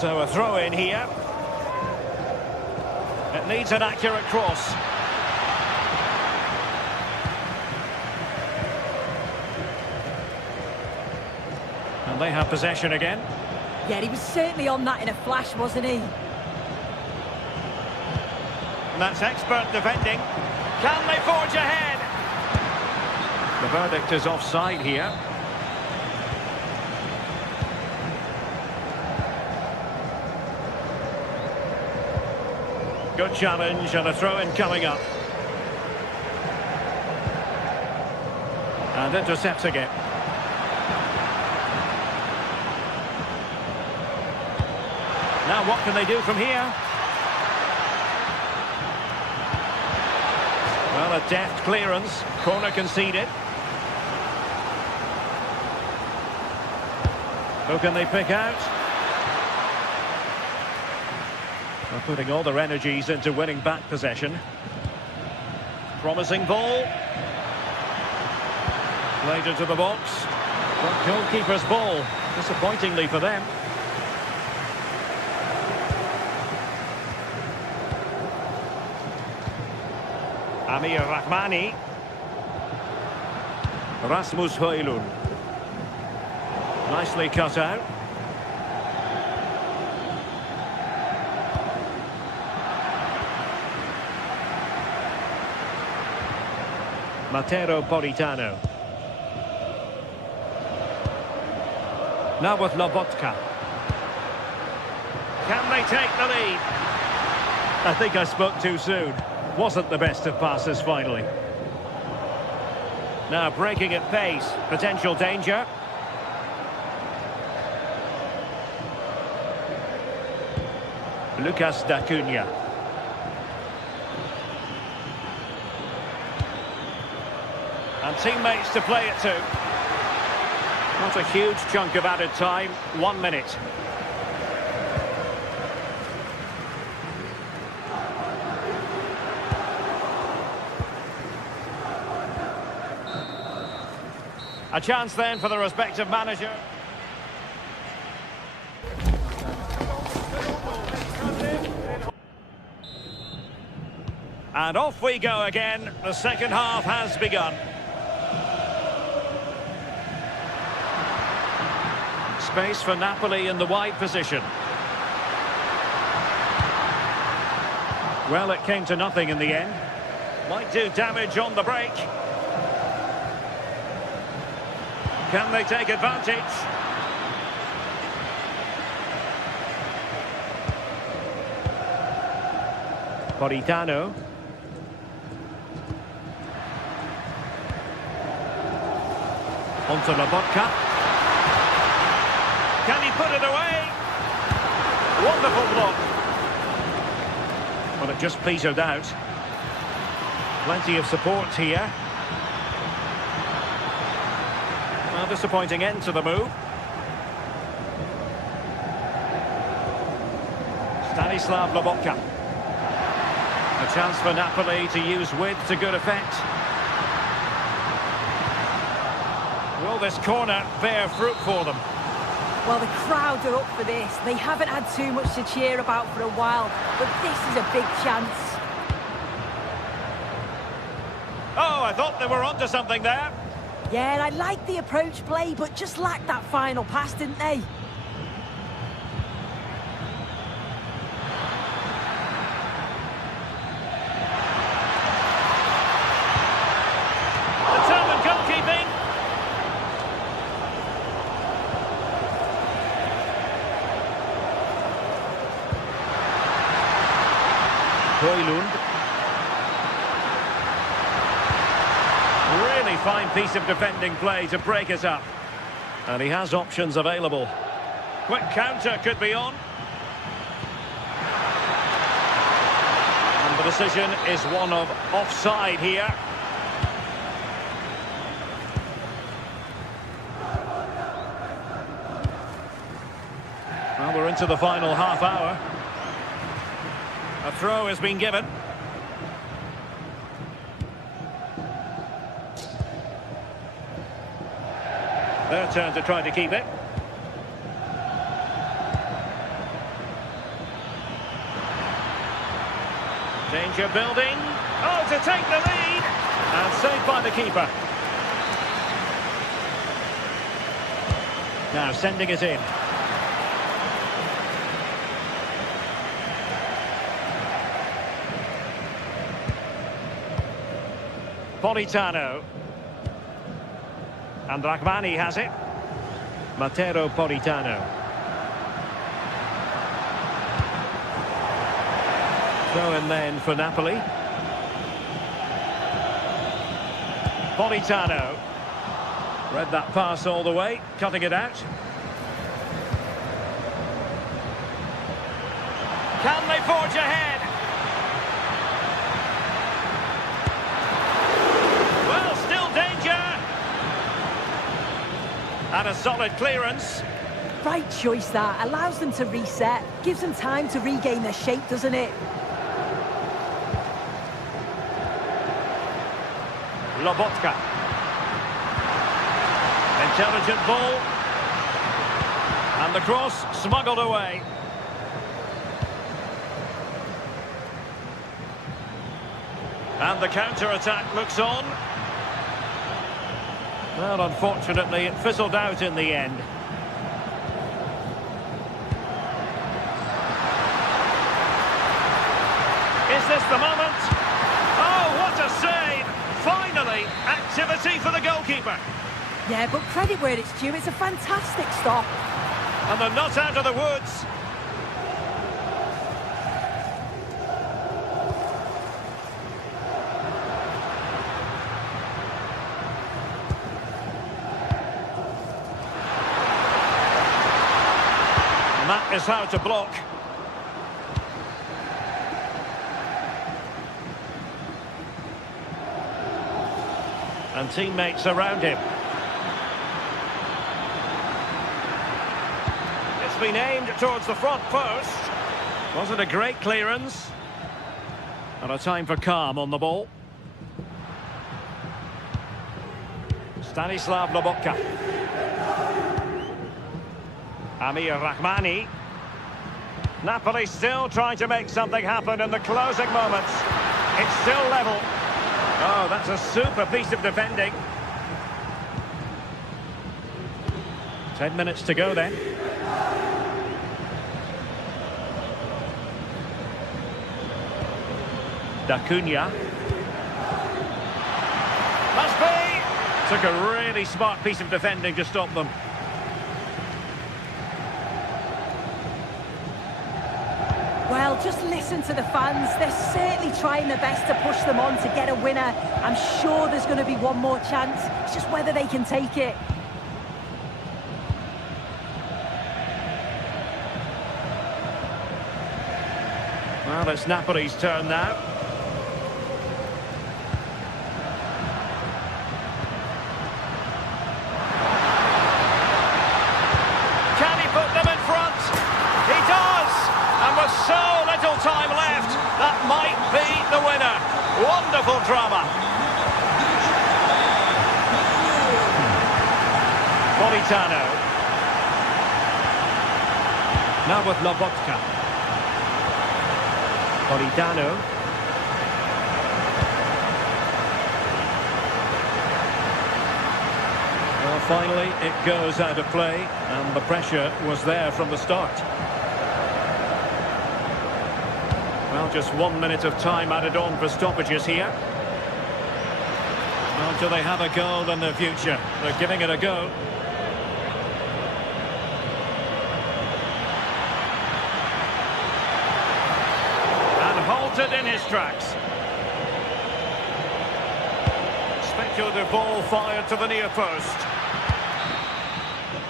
So a throw in here. It needs an accurate cross. And they have possession again. Yeah, he was certainly on that in a flash, wasn't he? And that's expert defending. Can they forge ahead? The verdict is offside here. Good challenge and a throw-in coming up. And intercepting it. Now what can they do from here? Well, a deft clearance. Corner conceded. Who can they pick out? They're putting all their energies into winning back possession. Promising ball. Played into the box. But goalkeeper's ball. Disappointingly for them. Amir Rahmani. Rasmus Højlund. Nicely cut out. Mateo Politano. Now with Lobotka. Can they take the lead? I think I spoke too soon. Wasn't the best of passes finally. Now breaking at pace. Potential danger. Lucas D'Acunha. And teammates to play it to. Not a huge chunk of added time. 1 minute. A chance then for the respective manager. And off we go again. The second half has begun. Space for Napoli in the wide position. Well, it came to nothing in the end. Might do damage on the break. Can they take advantage? Politano. Onto Lobotka. Can he put it away? Wonderful block. Well, it just petered out. Plenty of support here. Well, disappointing end to the move. Stanislav Lobotka. A chance for Napoli to use width to good effect. Will this corner bear fruit for them? Well, the crowd are up for this. They haven't had too much to cheer about for a while, but this is a big chance. Oh, I thought they were onto something there. Yeah, I like the approach play, but just lacked that final pass, didn't they? Determined goalkeeping. Højlund. Really fine piece of defending play to break it up. And he has options available. Quick counter could be on. And the decision is one of offside here. Well, we're into the final half hour. A throw has been given. Their turn to try to keep it. Danger building. Oh, to take the lead. And saved by the keeper. Now sending it in. Politano. And Rahmani has it. Matteo Politano. Throw in then for Napoli. Politano. Read that pass all the way, cutting it out. Can they forge ahead? Well, still danger. And a solid clearance. Right choice that. Allows them to reset. Gives them time to regain their shape, doesn't it? Lobotka. Intelligent ball. And the cross smuggled away. And the counter-attack looks on. Well, unfortunately, it fizzled out in the end. Is this the moment? Oh, what a save! Finally, activity for the goalkeeper. Yeah, but credit where it's due. It's a fantastic stop. And they're not out of the woods. And that is how to block. And teammates around him. It's been aimed towards the front post. Wasn't a great clearance. And a time for calm on the ball. Stanislav Lobotka. Amir Rahmani. Napoli still trying to make something happen in the closing moments. It's still level. Oh, that's a super piece of defending. 10 minutes to go then. D'Acunha. Must be! Took a really smart piece of defending to stop them. Well, just listen to the fans. They're certainly trying their best to push them on to get a winner. I'm sure there's going to be one more chance. It's just whether they can take it. Well, it's Napoli's turn now. Can he put them in front? He does! And with so little time left, that might be the winner. Wonderful drama. Politano. Now with Lobotka. Politano. Well, finally, it goes out of play, and the pressure was there from the start. Well, just 1 minute of time added on for stoppages here. Well, do they have a goal in the future? They're giving it a go. And halted in his tracks. Speculative ball fired to the near post.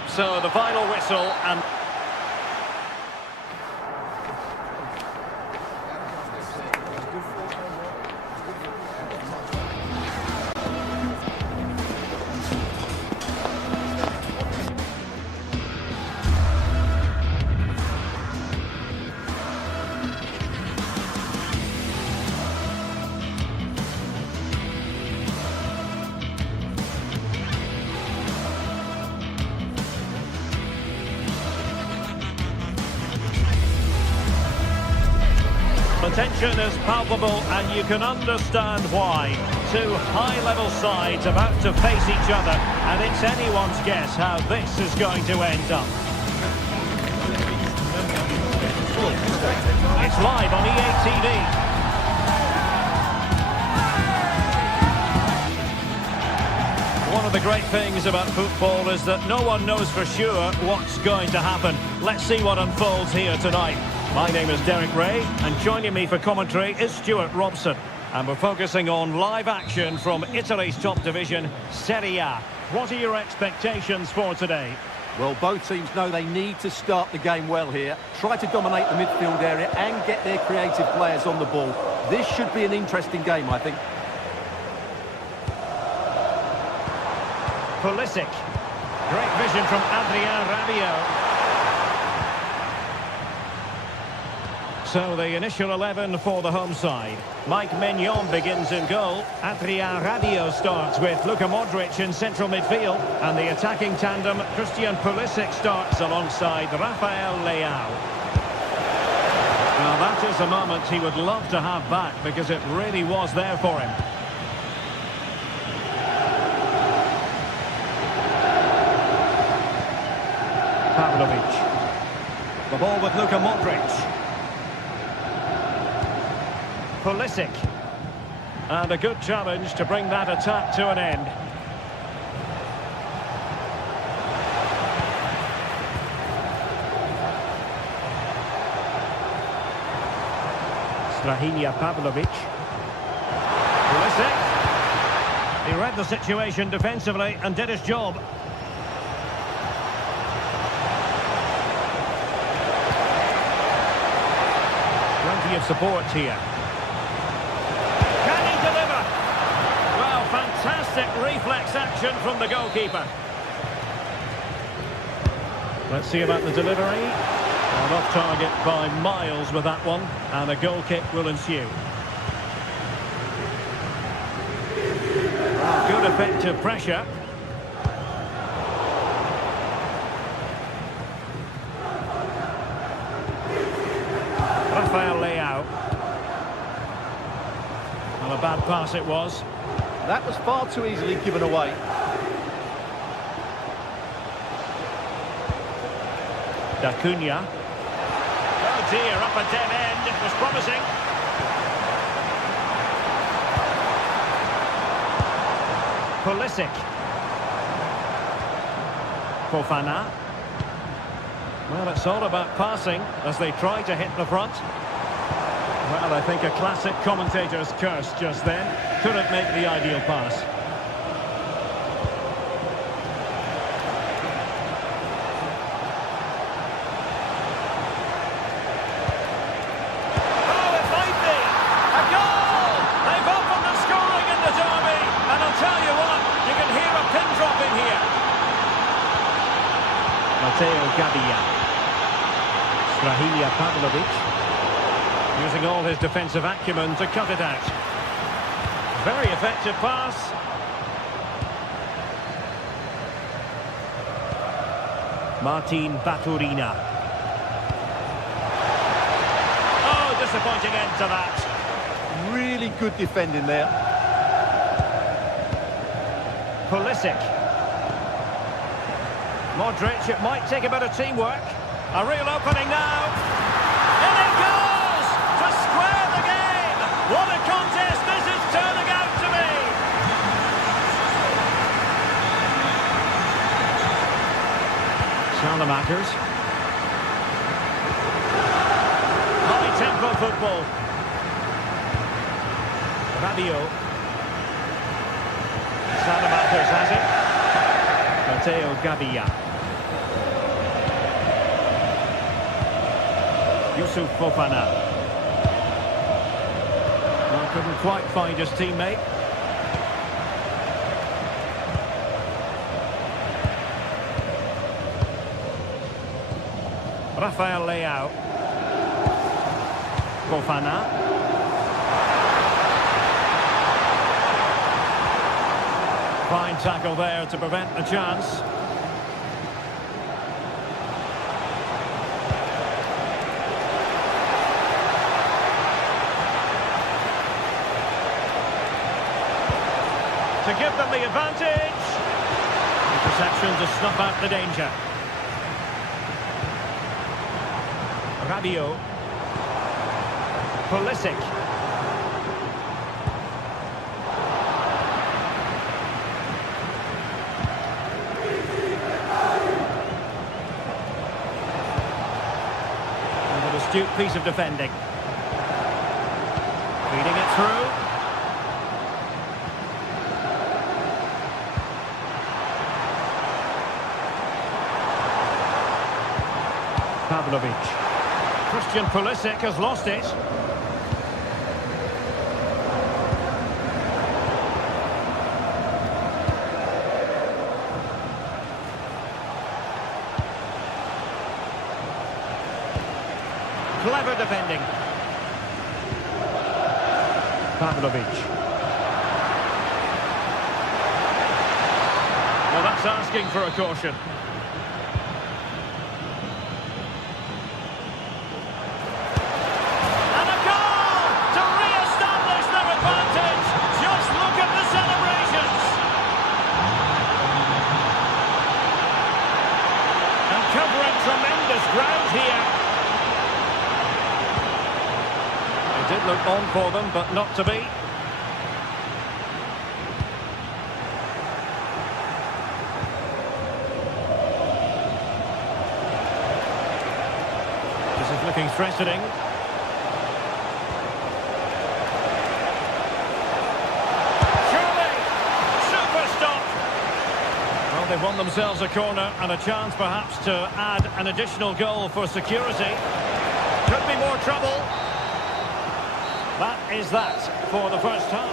So the final whistle and... tension is palpable, and you can understand why. Two high-level sides about to face each other, and it's anyone's guess how this is going to end up. It's live on EA TV. One of the great things about football is that no one knows for sure what's going to happen. Let's see what unfolds here tonight. My name is Derek Ray, and joining me for commentary is Stuart Robson. And we're focusing on live action from Italy's top division, Serie A. What are your expectations for today? Well, both teams know they need to start the game well here. Try to dominate the midfield area and get their creative players on the ball. This should be an interesting game, I think. Pulisic. Great vision from Adrien Rabiot. So the initial 11 for the home side. Mike Maignan begins in goal. Adrien Rabiot starts with Luka Modric in central midfield. And the attacking tandem, Christian Pulisic, starts alongside Rafael Leao. Now that is a moment he would love to have back, because it really was there for him. Pavlovic. The ball with Luka Modric. Pulisic. And a good challenge to bring that attack to an end. Strahinja Pavlovic. Pulisic. He read the situation defensively and did his job. Plenty of support here. Can he deliver? Well, fantastic reflex action from the goalkeeper. Let's see about the delivery. And off target by miles with that one, and a goal kick will ensue. Good effective pressure. Rafael Leao. Well, a bad pass it was. That was far too easily given away. D'Acunha. Oh dear, up a dead end. It was promising. Pulisic. Fofana. Well, it's all about passing as they try to hit the front. Well, I think a classic commentator's curse just then. Couldn't make the ideal pass. Oh, it might be! A goal! They've opened the scoring in the derby. And I'll tell you what, you can hear a pin drop in here. Matteo Gabbia. Strahinja Pavlovic. Using all his defensive acumen to cut it out. Very effective pass. Martin Baturina. Oh, disappointing end to that. Really good defending there. Pulisic. Modric, it might take a bit of teamwork. A real opening now. And it goes to square the game. What a contest this is turning out to be. Salamakers. High-tempo football. Rabiot. Salamakers has it. Matteo Gabbia. Yusuf Fofana. Well, couldn't quite find his teammate. Rafael Leao. Fofana. Fine tackle there to prevent the chance. to give them the advantage. Interception to snuff out the danger. Rabiot. Pulisic. And an astute piece of defending. Feeding it through. Pavlovic. Christian Pulisic has lost it. Clever defending. Pavlovic. Well, that's asking for a caution. And a goal to re-establish their advantage. Just look at the celebrations. And covering tremendous ground here. It did look on for them, but not to be. This is looking threatening. Surely! Super stop! Well, they've won themselves a corner and a chance perhaps to add an additional goal for security. Could be more trouble. That is that for the first half.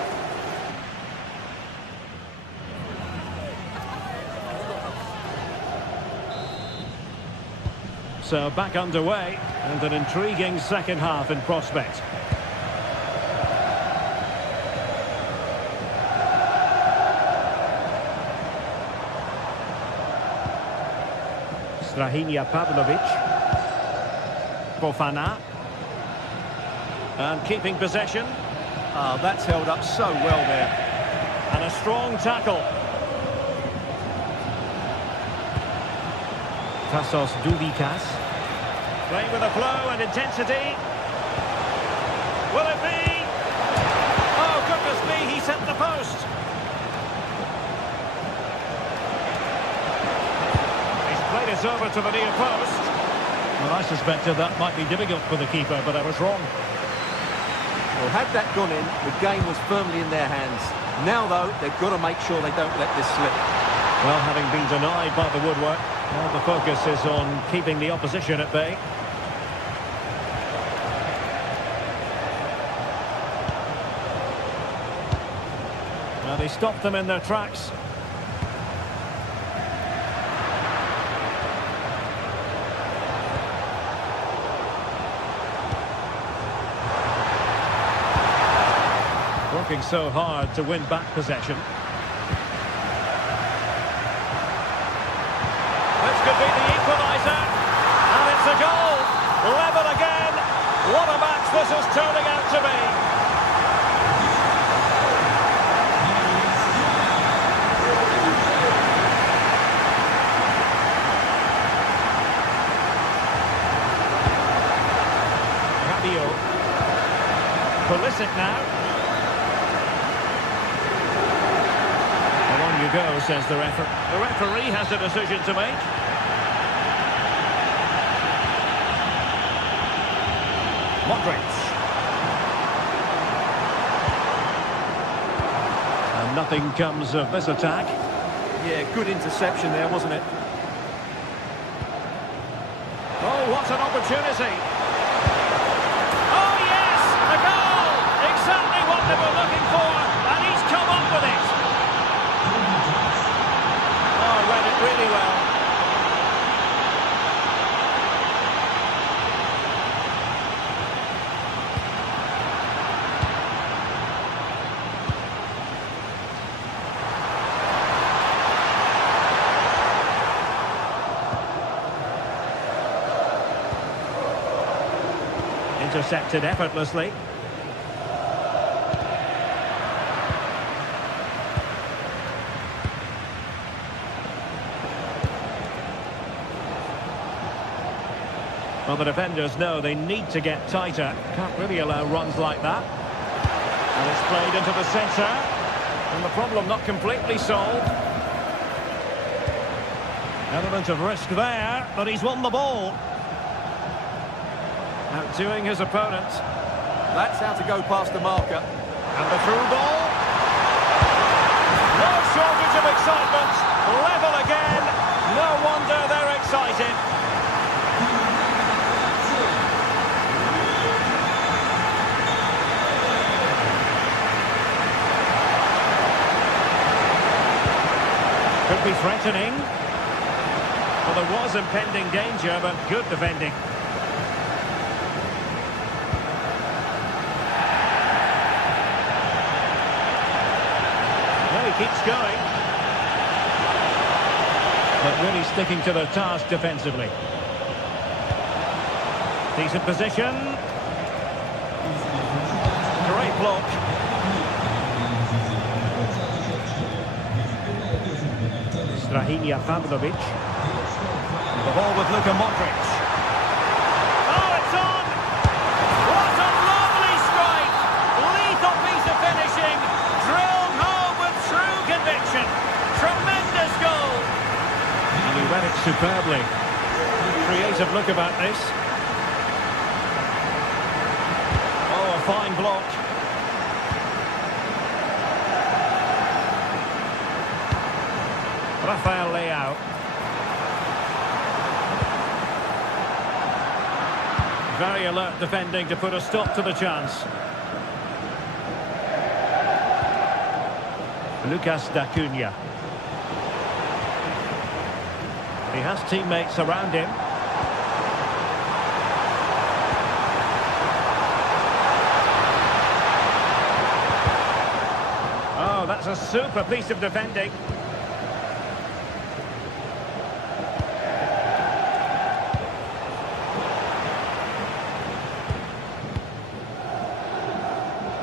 So back underway and an intriguing second half in prospect. Strahinja Pavlovic. Fofana. And keeping possession. That's held up so well there. And a strong tackle. Tassos Doudikas. Playing with a flow and intensity. Will it be? Oh, goodness me, he set the post. He's played it over to the near post. Well, I suspected that might be difficult for the keeper, but I was wrong. Well, had that gone in, the game was firmly in their hands. Now, though, they've got to make sure they don't let this slip. Well, having been denied by the woodwork, well, the focus is on keeping the opposition at bay. Now, they stopped them in their tracks. Working so hard to win back possession. This could be the equaliser. And it's a goal. Level again. What a match this is turning out to be. Rabiot. Pulisic now. You go, says the referee. The referee has a decision to make. Modric. And nothing comes of this attack. Yeah, good interception there, wasn't it? Oh, what an opportunity. Oh, yes! A goal! Exactly what they were looking for, and he's come up with it. Read it really well. Intercepted effortlessly. Well, the defenders know they need to get tighter. Can't really allow runs like that. And it's played into the centre. And the problem not completely solved. Element of risk there, but he's won the ball. Outdoing his opponent. That's how to go past the marker. And the through ball. No shortage of excitement. Level again. No wonder they're excited. Could be threatening. Well, there was impending danger, but good defending. Well, he keeps going. But really sticking to the task defensively. Decent position. Great block. Strahinja Pavlovic. The ball with Luka Modric. Oh, it's on! What a lovely strike! Lethal piece of finishing. Drilled home with true conviction. Tremendous goal. And he read it superbly. Creative look about this. Oh, a fine block. Rafael Leao. Very alert defending to put a stop to the chance. Lucas D'Acunha. He has teammates around him. Oh, that's a super piece of defending.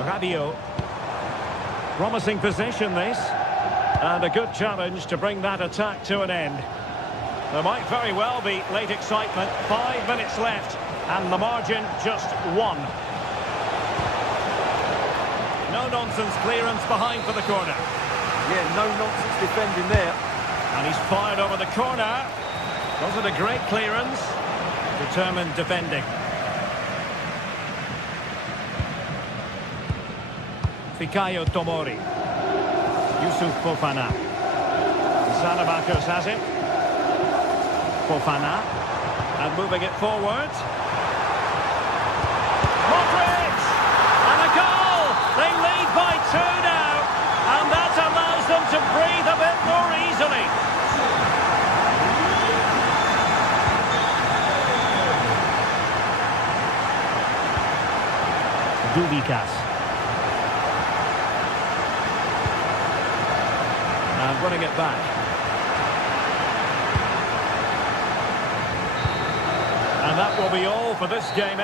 Rabiot. Promising position this, and a good challenge to bring that attack to an end. There might very well be late excitement. 5 minutes left, and the margin just 1. No-nonsense clearance behind for the corner. Yeah, no-nonsense defending there. And he's fired over the corner. Wasn't a great clearance. Determined defending. Fikayo Tomori. Yusuf Fofana. Salamakers has it. Fofana. And moving it forward. Modric! And a goal! They lead by 2 now. And that allows them to breathe a bit more easily. Dubikas. And running it back. And that will be all for this game.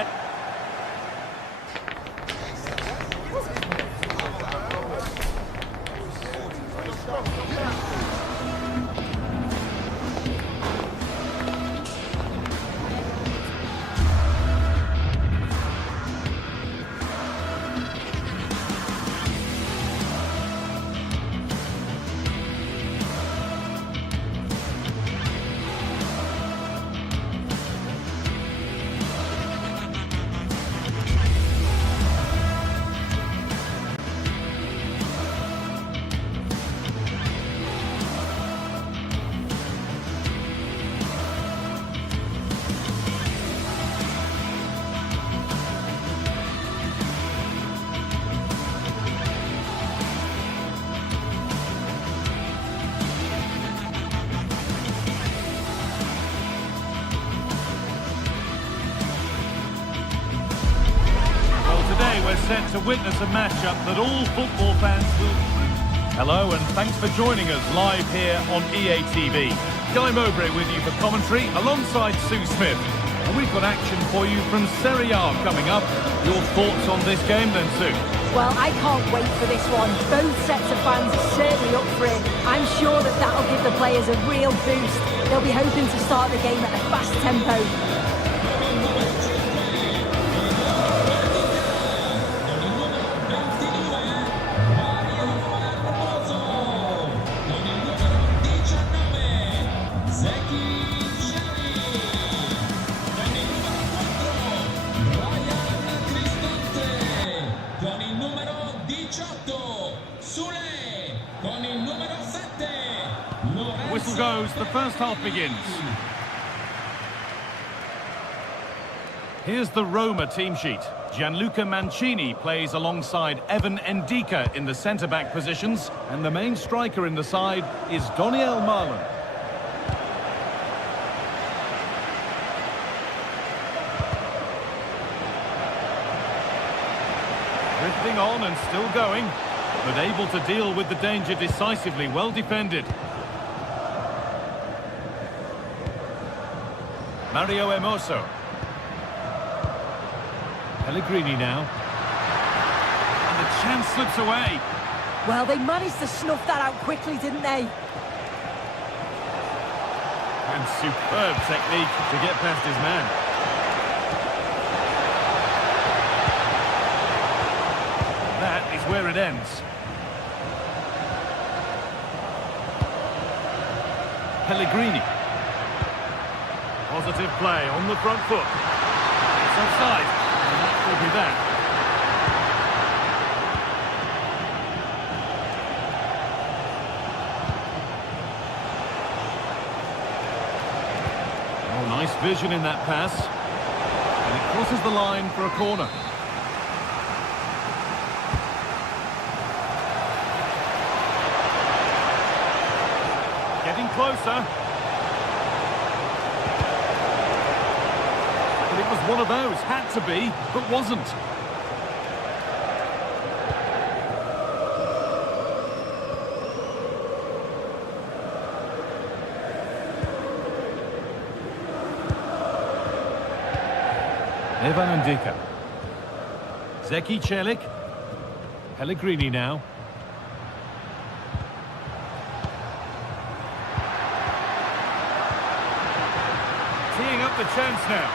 We're set to witness a matchup that all football fans will... Hello and thanks for joining us live here on EA TV. Guy Mowbray with you for commentary alongside Sue Smith. And we've got action for you from Serie A coming up. Your thoughts on this game then, Sue? Well, I can't wait for this one. Both sets of fans are certainly up for it. I'm sure that that'll give the players a real boost. They'll be hoping to start the game at a fast tempo. goes, the first half begins. Here's the Roma team sheet. Gianluca Mancini plays alongside Evan Ndika in the centre-back positions, and the main striker in the side is Doniel Marlon. Drifting on and still going, but able to deal with the danger decisively, well defended. Mario Hermoso. Pellegrini now. And the chance slips away. Well, they managed to snuff that out quickly, didn't they? And superb technique to get past his man. That is where it ends. Pellegrini. Positive play on the front foot. It's offside. And that will be that. Oh, nice vision in that pass. And it crosses the line for a corner. Getting closer. But it was one of those. Had to be, but wasn't. Evan Ndika. Zeki Celik. Pellegrini now. Teeing up the chance now.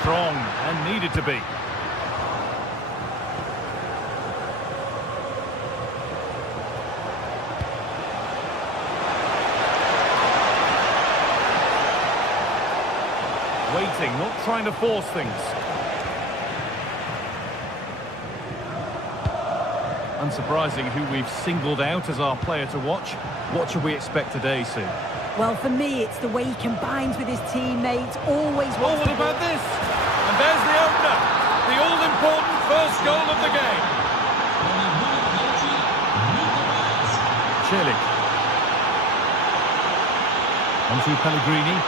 Strong and needed to be. Waiting, not trying to force things. Unsurprising who we've singled out as our player to watch. What should we expect today, Sue? Well, for me, it's the way he combines with his teammates, always Oh, wants what about this? And there's the opener. The all-important first goal of the game. Celik. Onto Pellegrini.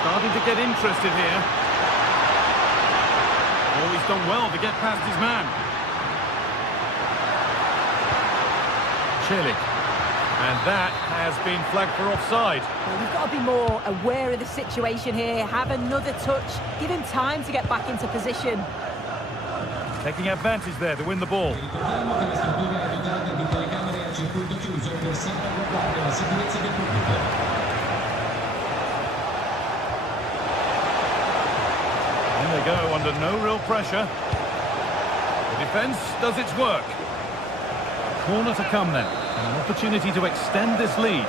Starting to get interested here. Oh, he's done well to get past his man. Celik. And that has been flagged for offside. Well, we've got to be more aware of the situation here, have another touch, give him time to get back into position. Taking advantage there to win the ball. Ricordiamo che la struttura è dotata di telecamere a circuito chiuso per salvaguardare la sicurezza del pubblico. And they go under no real pressure. The defence does its work. Corner to come then. And an opportunity to extend this lead.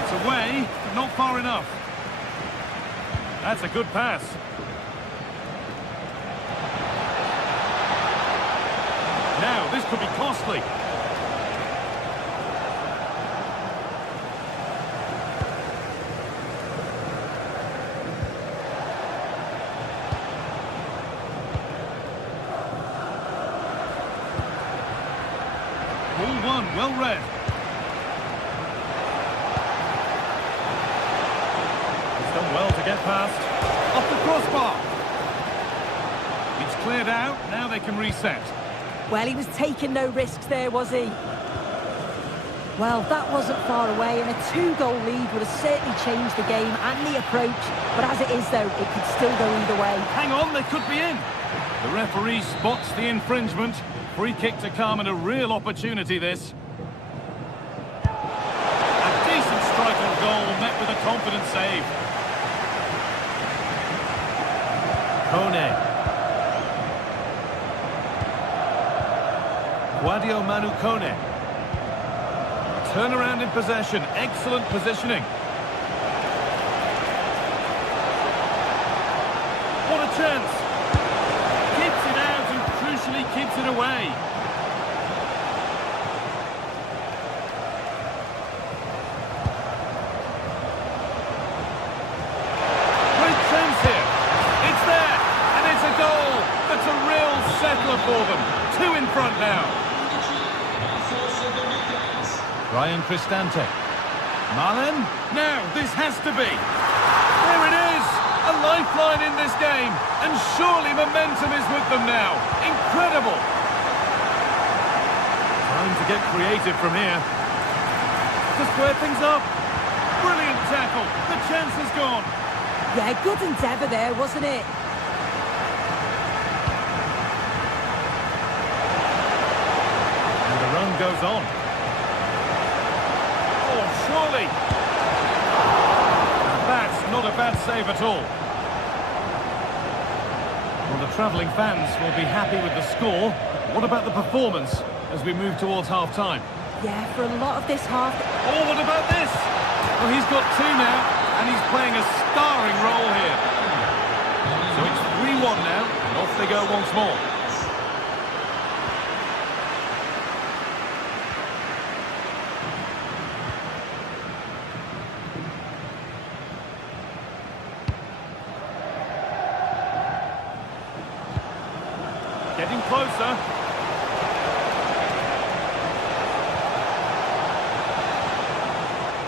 It's away, but not far enough. That's a good pass. Now, this could be costly. Ball one, well read. He's done well to get past. Off the crossbar. It's cleared out, now they can reset. Well, he was taking no risks there, was he? Well, that wasn't far away, and a 2-goal lead would have certainly changed the game and the approach. But as it is, though, it could still go either way. Hang on, they could be in. The referee spots the infringement. Free kick to come and a real opportunity, this. A decent strike on goal, met with a confident save. Kone. Guadio Manu Kone. Turnaround in possession, excellent positioning. What a chance! Keeps it out and crucially keeps it away. Ryan Cristante. Malen. Now, this has to be. There it is. A lifeline in this game. And surely momentum is with them now. Incredible. Time to get creative from here. To square things up. Brilliant tackle. The chance is gone. Yeah, good endeavour there, wasn't it? And the run goes on. Oh, surely. That's not a bad save at all. Well, the travelling fans will be happy with the score. What about the performance as we move towards half-time? Yeah, for a lot of this half... Oh, what about this? Well, he's got two now, and he's playing a starring role here. So it's 3-1 now, and off they go once more. Getting closer.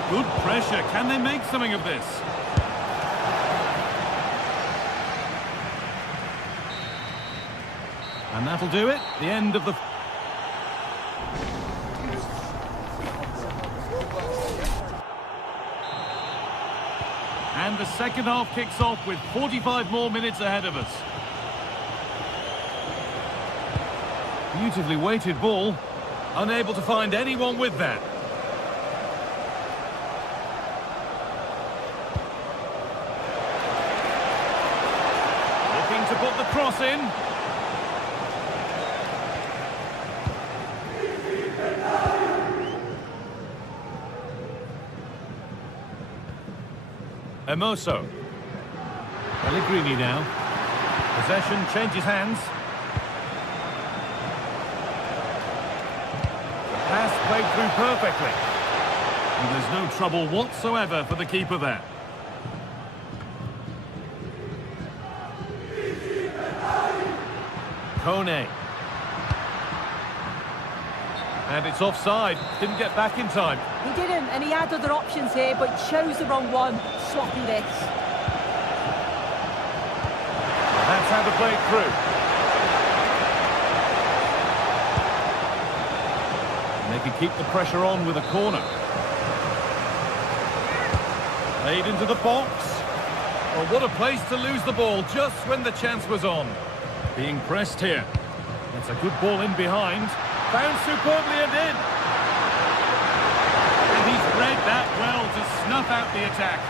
Good pressure. Can they make something of this? And that'll do it. The end of the... And the second half kicks off with 45 more minutes ahead of us. Beautifully weighted ball. Unable to find anyone with that. Looking to put the cross in. Hermoso. Pellegrini now. Possession changes hands. Pass played through perfectly. And there's no trouble whatsoever for the keeper there. Kone. And it's offside. Didn't get back in time. He didn't, and he had other options here, but chose the wrong one. Sloppy this. That's how to play it through. And they can keep the pressure on with a corner. Played into the box. Well, what a place to lose the ball just when the chance was on. Being pressed here. That's a good ball in behind. Found superbly and in. And he's read that well to snuff out the attack.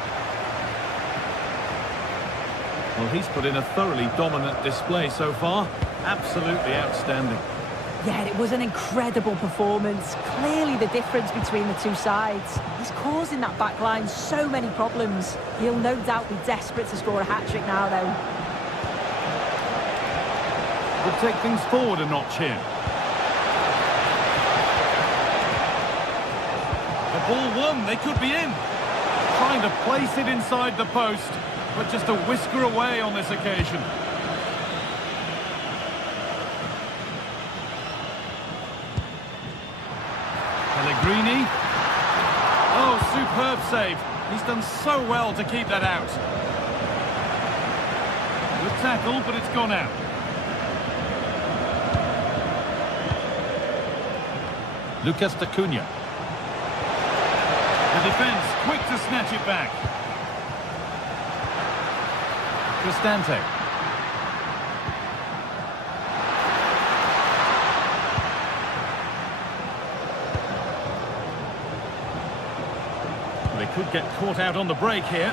Well, he's put in a thoroughly dominant display so far. Absolutely outstanding. Yeah, it was an incredible performance. Clearly the difference between the two sides. He's causing that back line so many problems. He'll no doubt be desperate to score a hat-trick now, though. We'll take things forward a notch here. The ball won, they could be in. Trying to place it inside the post, but just a whisker away on this occasion. Pellegrini. Oh, superb save. He's done so well to keep that out. Good tackle, but it's gone out. Lucas Acuna. The defence quick to snatch it back. Cristante. They could get caught out on the break here.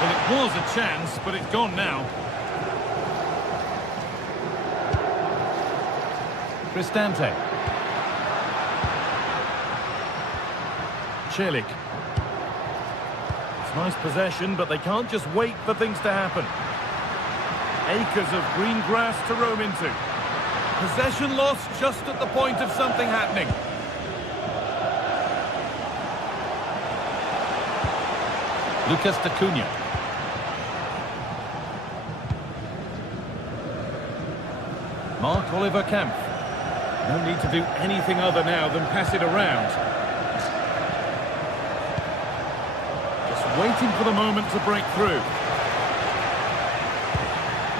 Well, it was a chance, but it's gone now. Cristante. Celik. It's nice possession, but they can't just wait for things to happen. Acres of green grass to roam into. Possession lost just at the point of something happening. Lucas Acuna. Marc-Oliver Kempf. No need to do anything other now than pass it around. Just waiting for the moment to break through.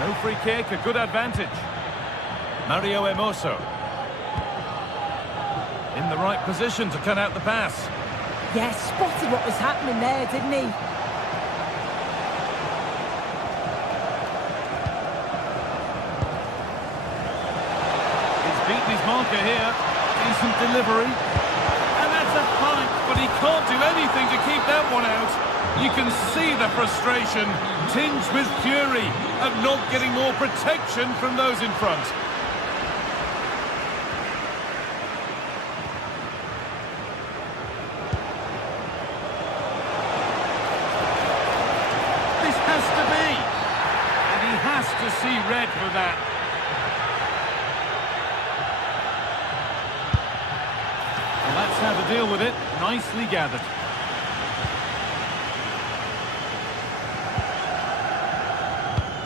No free kick, a good advantage. Mario Hermoso. In the right position to cut out the pass. Yeah, spotted what was happening there, didn't he? He's beaten his marker here. Decent delivery. And that's a fight, but he can't do anything to keep that one out. You can see the frustration, tinged with fury, at not getting more protection from those in front. To see red for that. Well, that's how to deal with it. Nicely gathered.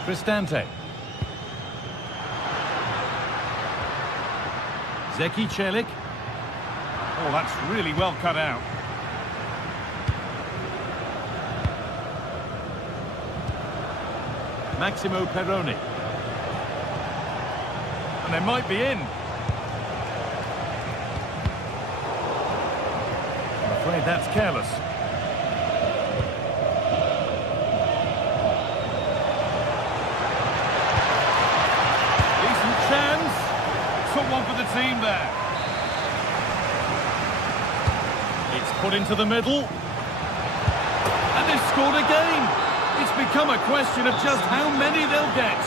Cristante. Zeki Celik. Oh, that's really well cut out. Massimo Perrone. And they might be in. I'm afraid that's careless. Decent chance. Took one for the team there. It's put into the middle. And they've scored again. It's become a question of just how many they'll get.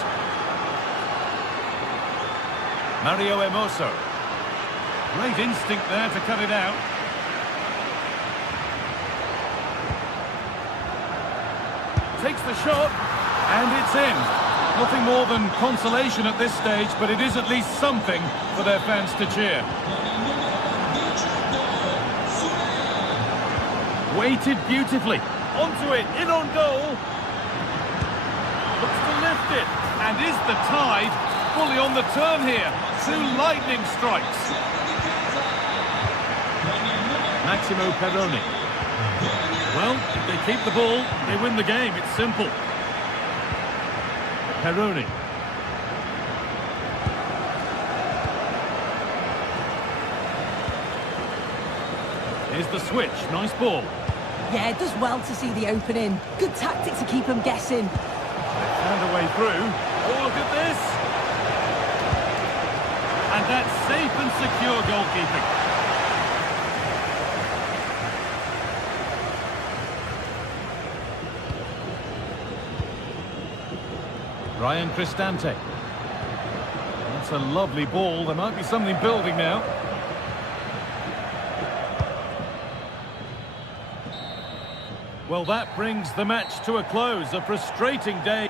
Mario Hermoso. Great instinct there to cut it out. Takes the shot, and it's in. Nothing more than consolation at this stage, but it is at least something for their fans to cheer. Weighted beautifully. Onto it, in on goal. Looks to lift it, and is the tide fully on the turn here? Two lightning strikes. Massimo Perrone. Well, if they keep the ball, they win the game. It's simple. Perrone. Here's the switch. Nice ball. Yeah, it does well to see the opening. Good tactic to keep them guessing. They found a way through. Oh, look at this! And that's safe and secure goalkeeping. Ryan Cristante. That's a lovely ball. There might be something building now. Well, that brings the match to a close. A frustrating day.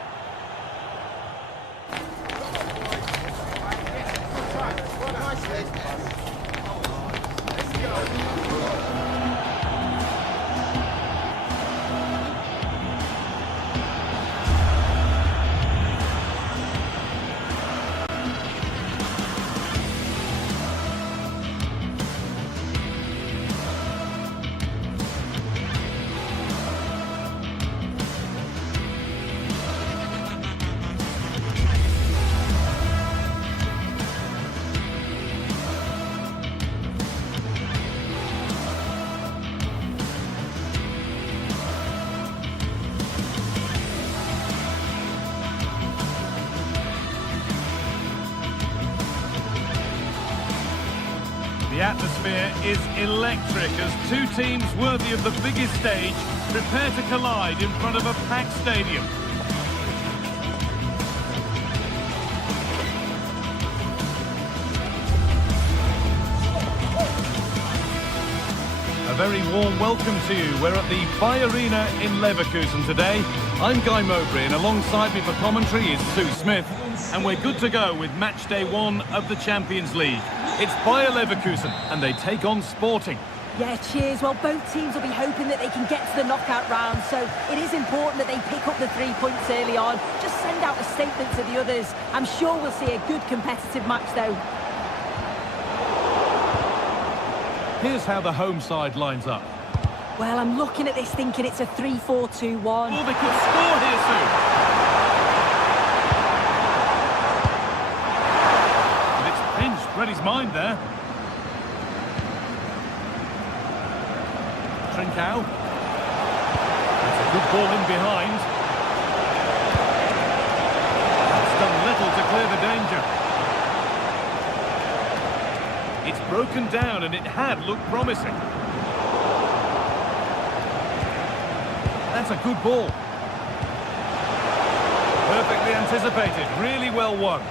The atmosphere is electric as two teams worthy of the biggest stage prepare to collide in front of a packed stadium. A very warm welcome to you. We're at the Bay Arena in Leverkusen today. I'm Guy Mowbray, and alongside me for commentary is Sue Smith. And we're good to go with match day 1 of the Champions League. It's Bayer Leverkusen, and they take on Sporting. Yeah, cheers. Well, both teams will be hoping that they can get to the knockout round, so it is important that they pick up the 3 points early on. Just send out a statement to the others. I'm sure we'll see a good competitive match, though. Here's how the home side lines up. Well, I'm looking at this thinking it's a 3-4-2-1. Oh, they could score here soon. But it's pinched Reddy's mind there. Trincao. That's a good ball in behind. It's done little to clear the danger. It's broken down and it had looked promising. That's a good ball. Perfectly anticipated, really well won.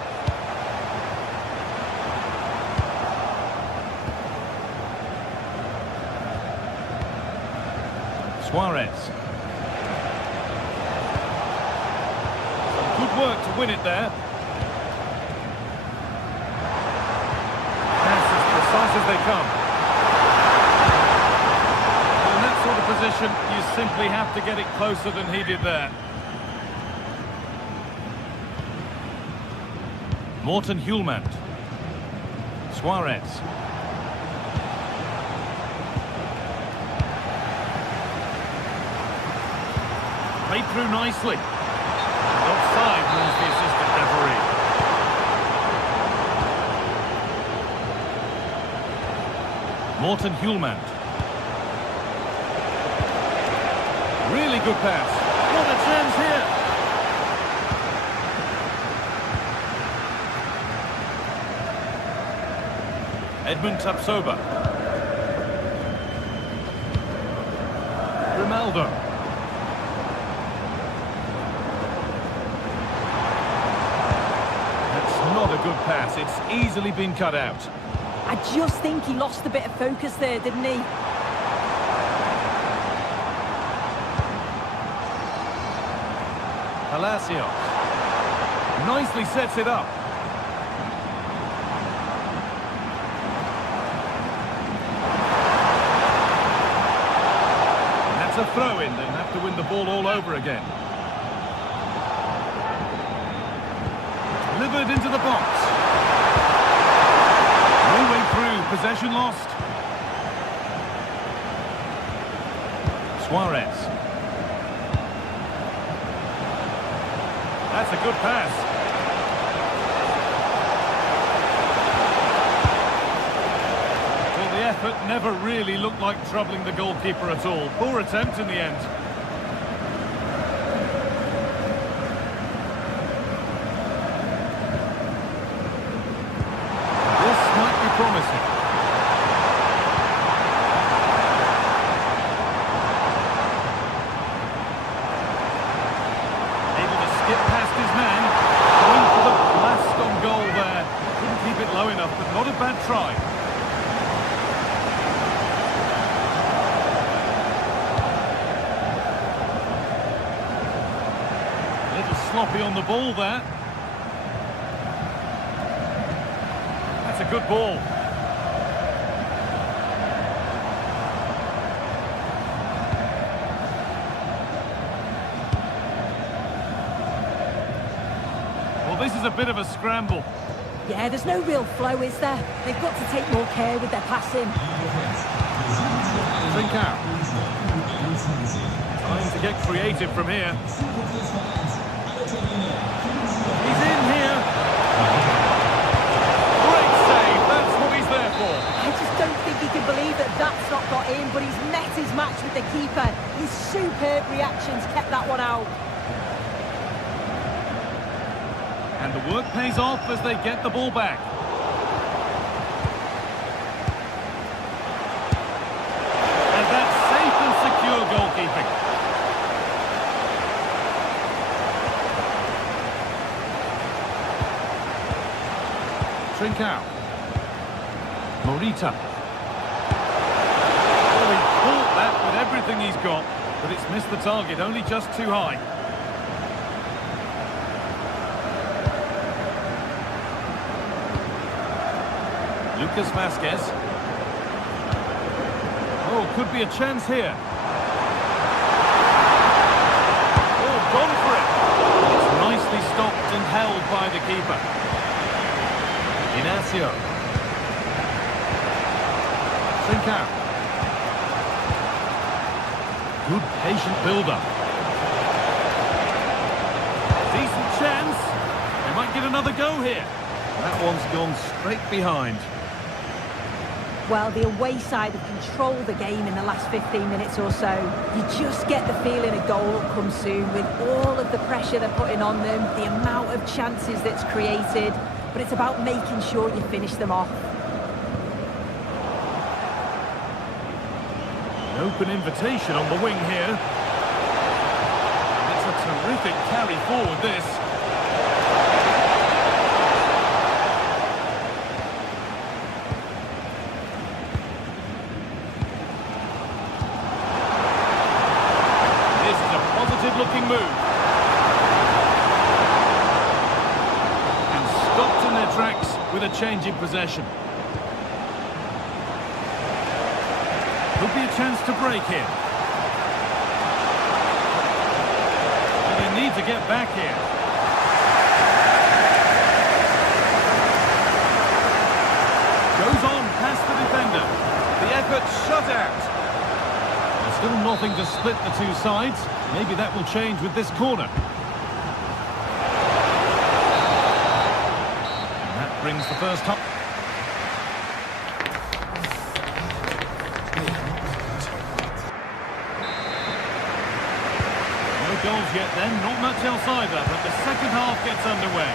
Suarez. Some good work to win it there. Pass as precise as they come. In that sort of position, you simply have to get it closer than he did there. Morten Hjulmand. Suarez. Played through nicely. Offside rules the assistant referee. Morten Hjulmand. Really good pass. What a chance here. Edmund Tapsoba. Ronaldo. That's not a good pass. It's easily been cut out. I just think he lost a bit of focus there, didn't he? Palacios. Nicely sets it up. That's a throw-in. They'll have to win the ball all over again. Delivered into the box. No way through. Possession lost. Suarez. That's a good pass. Well, the effort never really looked like troubling the goalkeeper at all. Poor attempt in the end. This might be promising. Skip past his man, going for the blast on goal there. Couldn't keep it low enough, but not a bad try. A little sloppy on the ball there. That's a good ball. This is a bit of a scramble. Yeah, there's no real flow, is there? They've got to take more care with their passing. Trincao. Trying to get creative from here. He's in here. Great save, that's what he's there for. I just don't think he can believe that that's not got in, but he's met his match with the keeper. His superb reactions kept that one out. And the work pays off as they get the ball back. And that's safe and secure goalkeeping. Trincao. Morita. Oh, he caught that with everything he's got, but it's missed the target, only just too high. Lucas Vasquez. Oh, could be a chance here. Oh, gone for it. It's nicely stopped and held by the keeper. Inacio. Trincao. Good patient build-up. Decent chance. They might get another go here. That one's gone straight behind. Well, the away side have controlled the game in the last 15 minutes or so. You just get the feeling a goal will come soon with all of the pressure they're putting on them, the amount of chances that's created, but it's about making sure you finish them off. An open invitation on the wing here. It's a terrific carry forward, this. Looking move. And stopped in their tracks with a change in possession. Could be a chance to break here. But they need to get back here. Goes on past the defender. The effort shut out. There's still nothing to split the two sides. Maybe that will change with this corner. And that brings the first time. No goals yet then, not much else either, but the second half gets underway.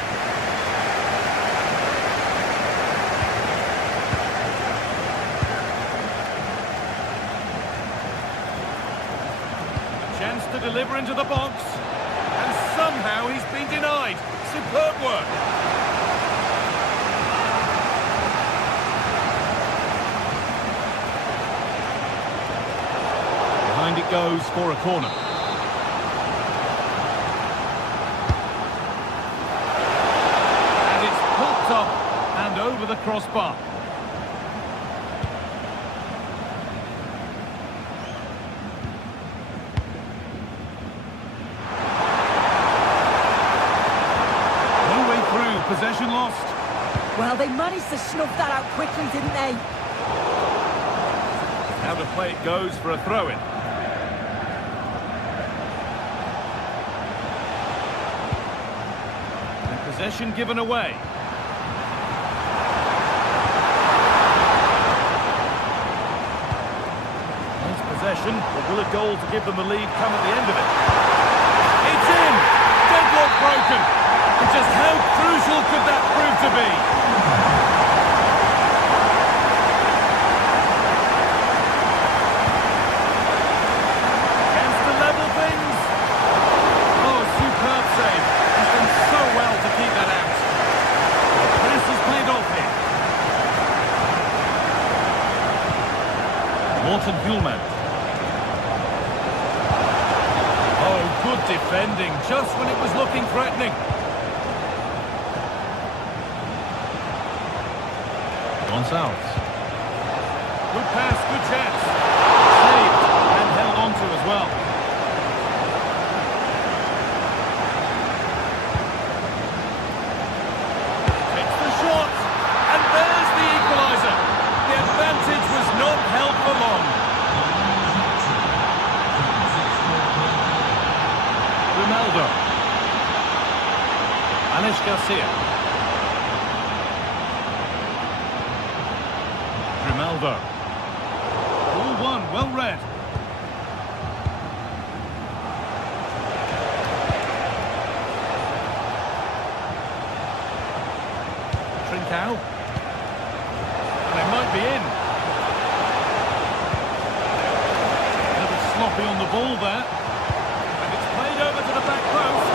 Chance to deliver into the box, and somehow he's been denied. Superb work. Behind it goes for a corner. And it's popped up and over the crossbar. Possession lost. Well, they managed to snuff that out quickly, didn't they? Now the play it goes for a throw-in. And possession given away. Nice possession, but will a goal to give them the lead come at the end of it? It's in! Deadlock broken! And just how crucial could that prove to be? Chance to level things. Oh, superb save. He's done so well to keep that out. Press has played off here. Morten Hjulmand. Oh, good defending, just when it was looking threatening. Gonzalez. Good pass, good chance. Saved and held on to as well. Takes the shot, and there's the equaliser. The advantage was not held for long. Ronaldo. Alex Garcia. Ronaldo. All one, well read. Trincao. And it might be in. A little sloppy on the ball there. And it's played over to the back post.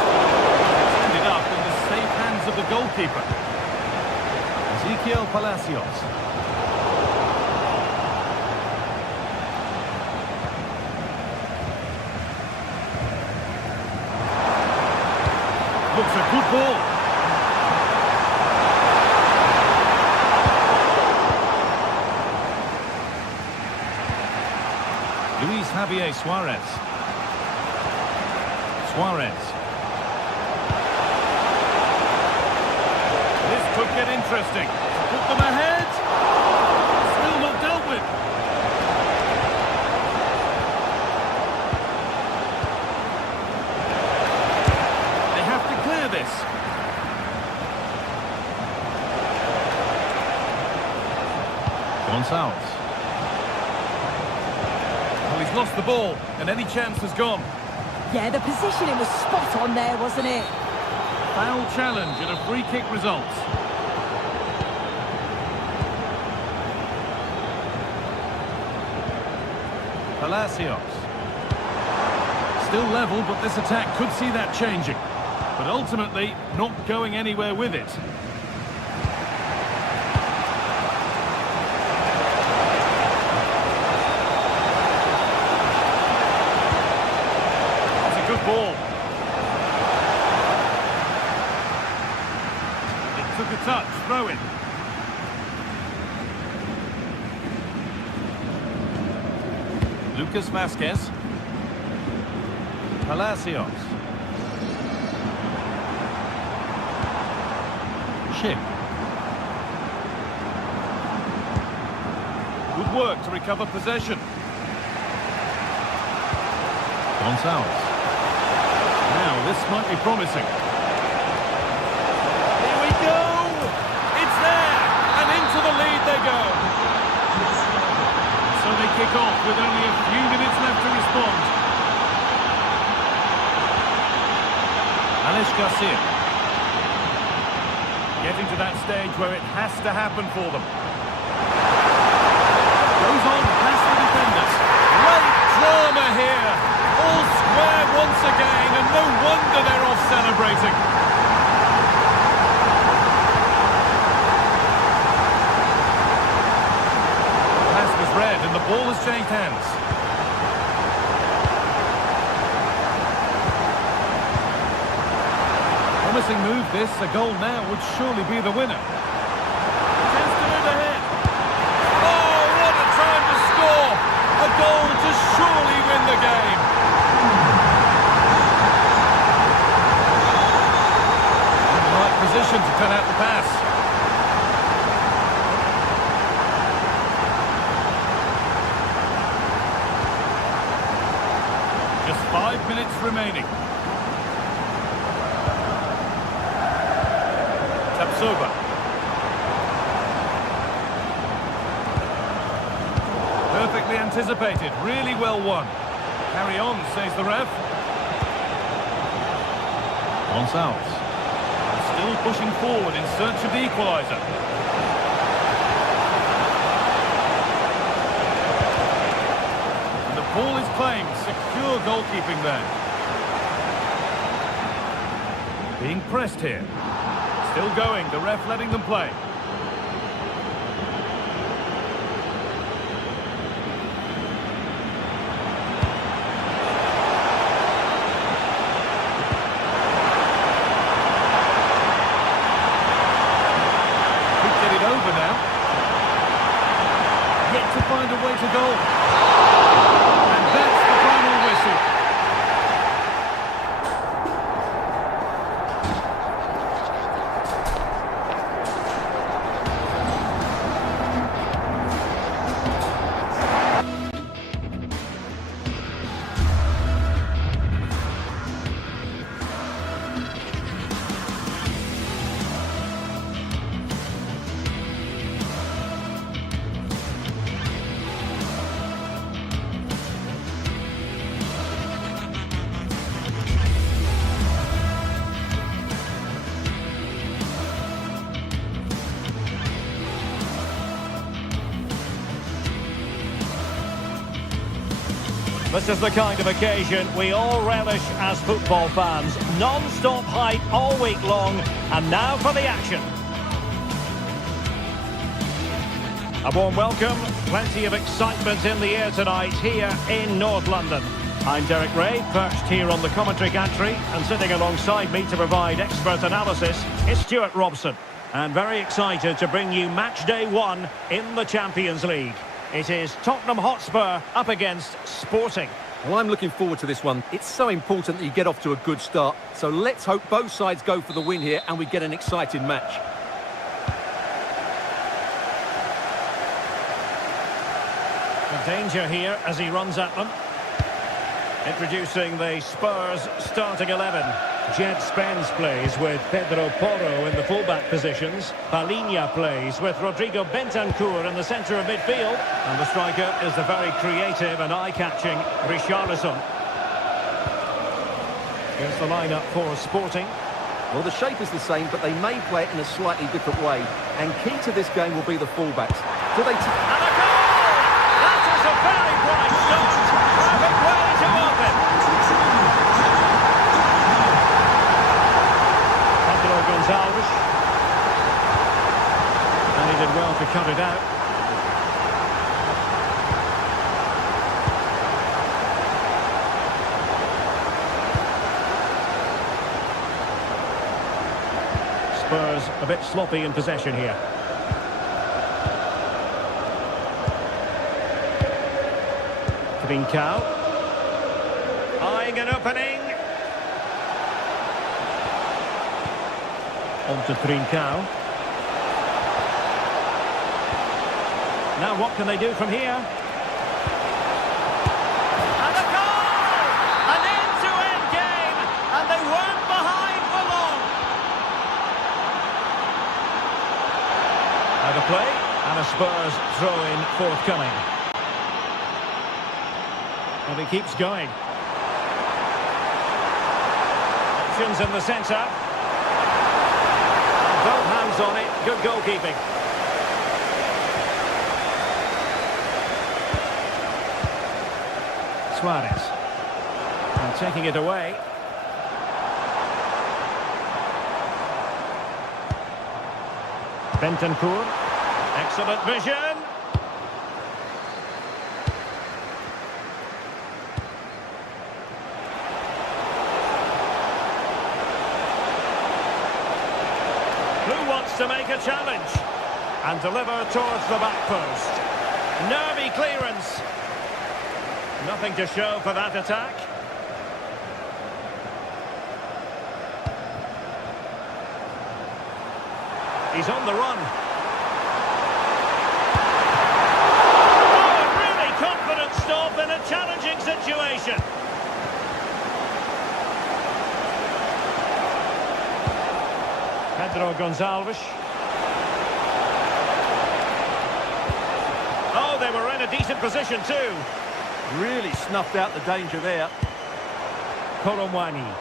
It's ended up in the safe hands of the goalkeeper. Ezequiel Palacios. Looks a good ball. Luis Javier Suarez. Suarez. This could get interesting. Put them ahead. Still not dealt with. Gonçalves. Well, he's lost the ball, and any chance has gone. Yeah, the positioning was spot on there, wasn't it? Foul challenge and a free kick results. Palacios. Still level, but this attack could see that changing. But ultimately, not going anywhere with it. It's a good ball. It took a touch, throw in. Lucas Vázquez. Palacios. Schick. Good work to recover possession. Gonçalves. Now this might be promising. Here we go! It's there! And into the lead they go. So they kick off with only a few minutes left to respond. Alex Garcia. Getting to that stage where it has to happen for them. Goes on past the defenders. Great drama here. All square once again, and no wonder they're off celebrating. The pass was read and the ball has changed hands. Promising move this, a goal now would surely be the winner. Chance to move ahead. Oh, what a time to score! A goal to surely win the game. In the right position to cut out the pass. Just 5 minutes remaining. Tapsoba. Perfectly anticipated, really well won. Carry on, says the ref. Gonçalves. Still pushing forward in search of the equaliser. And the ball is claimed, secure goalkeeping there. Being pressed here. Still going, the ref letting them play. Could get it over now. Yet to find a way to goal. And that's the final whistle. This is the kind of occasion we all relish as football fans. Non-stop hype all week long, and now for the action. A warm welcome, plenty of excitement in the air tonight here in North London. I'm Derek Ray, perched here on the commentary gantry, and sitting alongside me to provide expert analysis is Stuart Robson. And very excited to bring you match day 1 in the Champions League. It is Tottenham Hotspur up against Sporting. Well, I'm looking forward to this one. It's so important that you get off to a good start. So let's hope both sides go for the win here and we get an exciting match. The danger here as he runs at them. Introducing the Spurs starting 11. Jed Spence plays with Pedro Porro in the fullback positions. Palhinha plays with Rodrigo Bentancur in the centre of midfield. And the striker is the very creative and eye-catching Richarlison. Here's the lineup for Sporting. Well, the shape is the same, but they may play it in a slightly different way. And key to this game will be the fullbacks. Do they... And a goal! That is a very bright start. Perfect way to open. Pedro Gonçalves. And he did well to cut it out. Spurs a bit sloppy in possession here. Trincao. Eyeing an opening. On to Trincao. Now what can they do from here? And a goal! An end-to-end game, and they weren't behind for long. Now the play, and a Spurs throw-in forthcoming. And he keeps going. Options in the centre. Both hands on it. Good goalkeeping. Suarez. And taking it away. Bentancur. Excellent vision. Who wants to make a challenge? And deliver towards the back post. Nervy clearance. Nothing to show for that attack. He's on the run. Oh, a really confident stop in a challenging situation. Pedro Gonçalves. Oh, they were in a decent position too. Really snuffed out the danger there. Colomwani.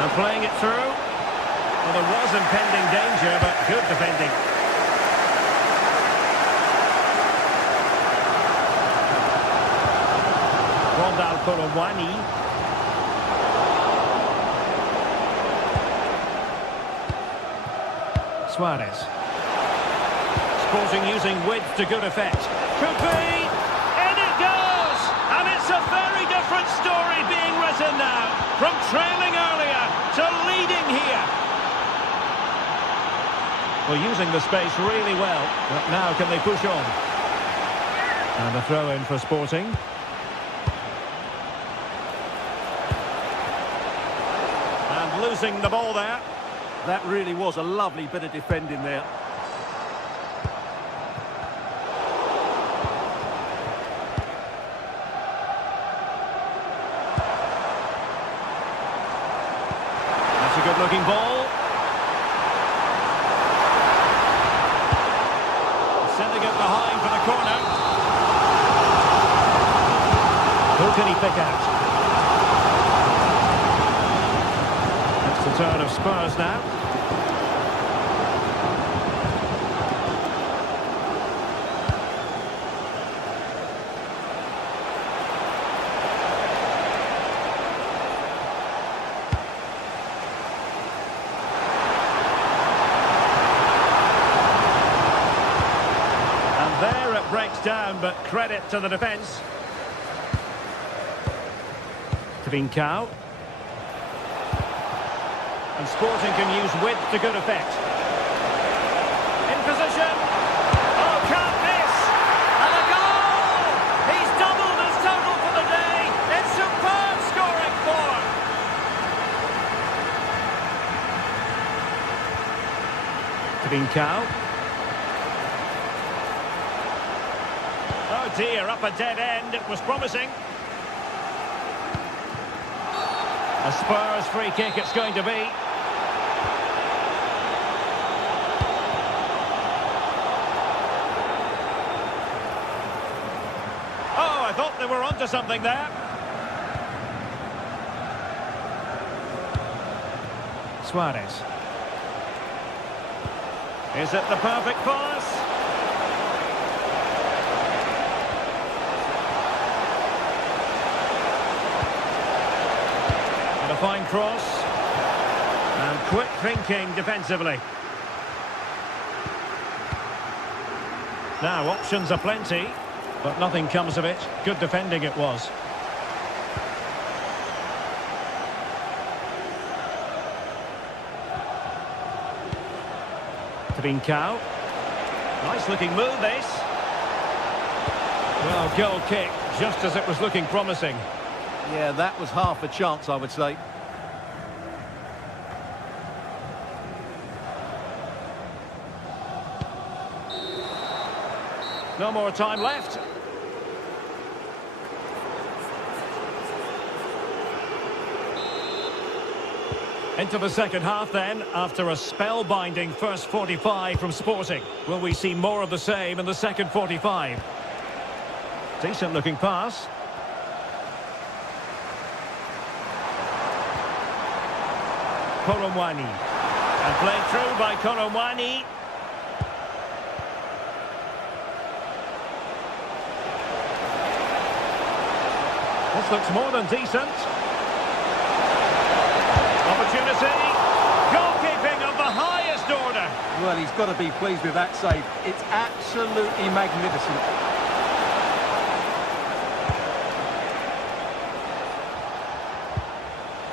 And playing it through. Well, there was impending danger, but good defending. Rondal Colomwani. Suarez. Sporting using width to good effect. Could be! In it goes! And it's a very different story being written now. From trailing earlier to leading here. Well, using the space really well. But now can they push on? And a throw-in for Sporting. And losing the ball there. That really was a lovely bit of defending there. That's a good-looking ball. Sending it behind for the corner. Who can he pick out? It's the turn of Spurs now. There it breaks down, but credit to the defence. Trincao. And Sporting can use width to good effect. In position. Oh, can't miss! And a goal! He's doubled his total for the day. It's superb scoring form. Trincao. Oh dear, up a dead end. It was promising. A Spurs free kick it's going to be. Oh, I thought they were onto something there. Suarez. Is it the perfect pass? And a fine cross. And quick thinking defensively. Now, options are plenty, but nothing comes of it. Good defending it was. Trincao. Nice looking move this. Well, goal kick, just as it was looking promising. Yeah, that was half a chance, I would say. No more time left. Into the second half then, after a spellbinding first 45 from Sporting. Will we see more of the same in the second 45? Decent looking pass. Colomwani. And played through by Colomwani. This looks more than decent. Opportunity. Goalkeeping of the highest order. Well, he's got to be pleased with that save. It's absolutely magnificent.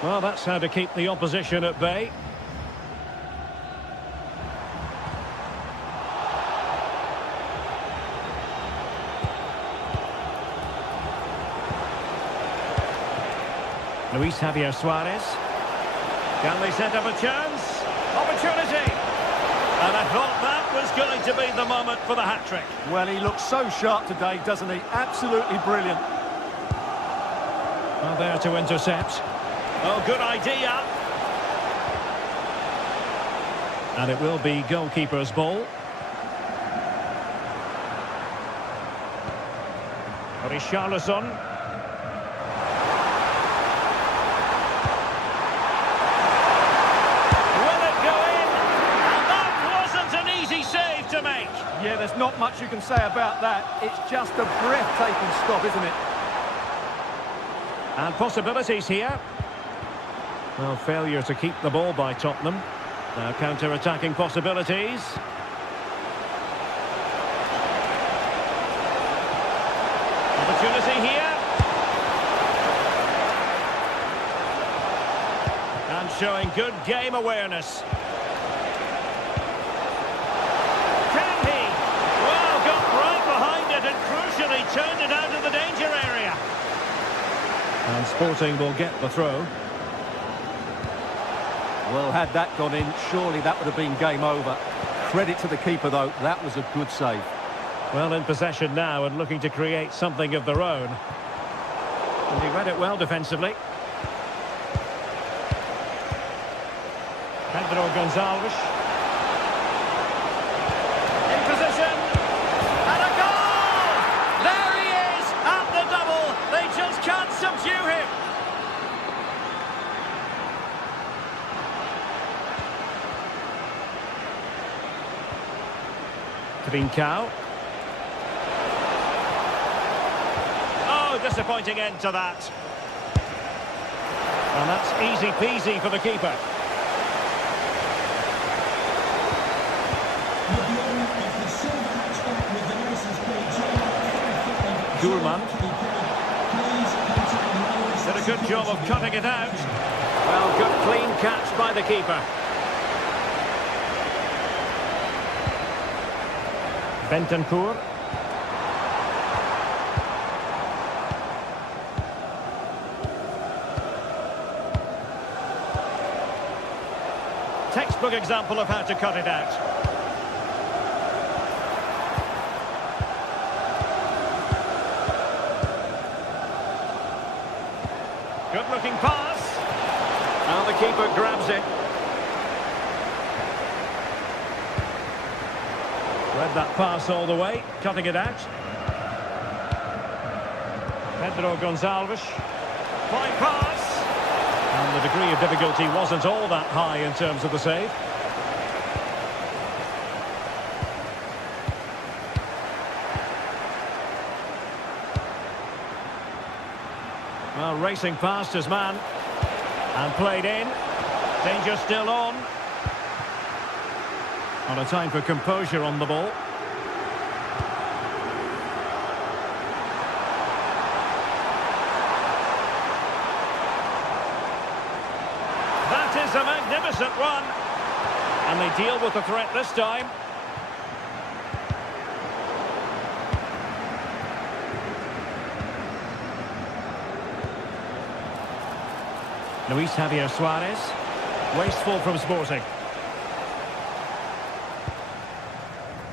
Well, that's how to keep the opposition at bay. Luis Javier Suarez. Can they set up a chance? Opportunity! And I thought that was going to be the moment for the hat-trick. Well, he looks so sharp today, doesn't he? Absolutely brilliant. Well, there to intercept. Oh, good idea. And it will be goalkeeper's ball. Richarlison. Yeah, there's not much you can say about that. It's just a breathtaking stop, isn't it? And possibilities here. Well, failure to keep the ball by Tottenham. Now counter-attacking possibilities. Opportunity here. And showing good game awareness. Crucially turned it out of the danger area. And Sporting will get the throw. Well, had that gone in, surely that would have been game over. Credit to the keeper, though. That was a good save. Well, in possession now and looking to create something of their own. And he read it well defensively. Pedro Gonzalez. In position. And a goal! There he is at the double. They just can't subdue him. Trincao. Oh, disappointing end to that. And that's easy peasy for the keeper. Gulman. Did a good job of cutting it out. Well, good clean catch by the keeper. Bentancur. Textbook example of how to cut it out. looking pass. And the keeper grabs it. Read that pass all the way, cutting it out. Pedro Gonçalves. Fine pass. And the degree of difficulty wasn't all that high in terms of the save. Well, racing past his man. And played in. Danger still on. Not a time for composure on the ball. That is a magnificent run. And they deal with the threat this time. Luis Javier Suarez. Wasteful from Sporting.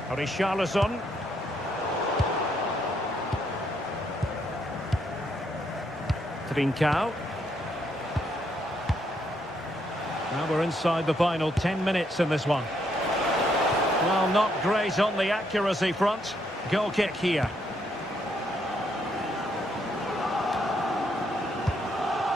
Richarlison. Trincao. Now we're inside the final 10 minutes in this one. Well, not great on the accuracy front. Goal kick here.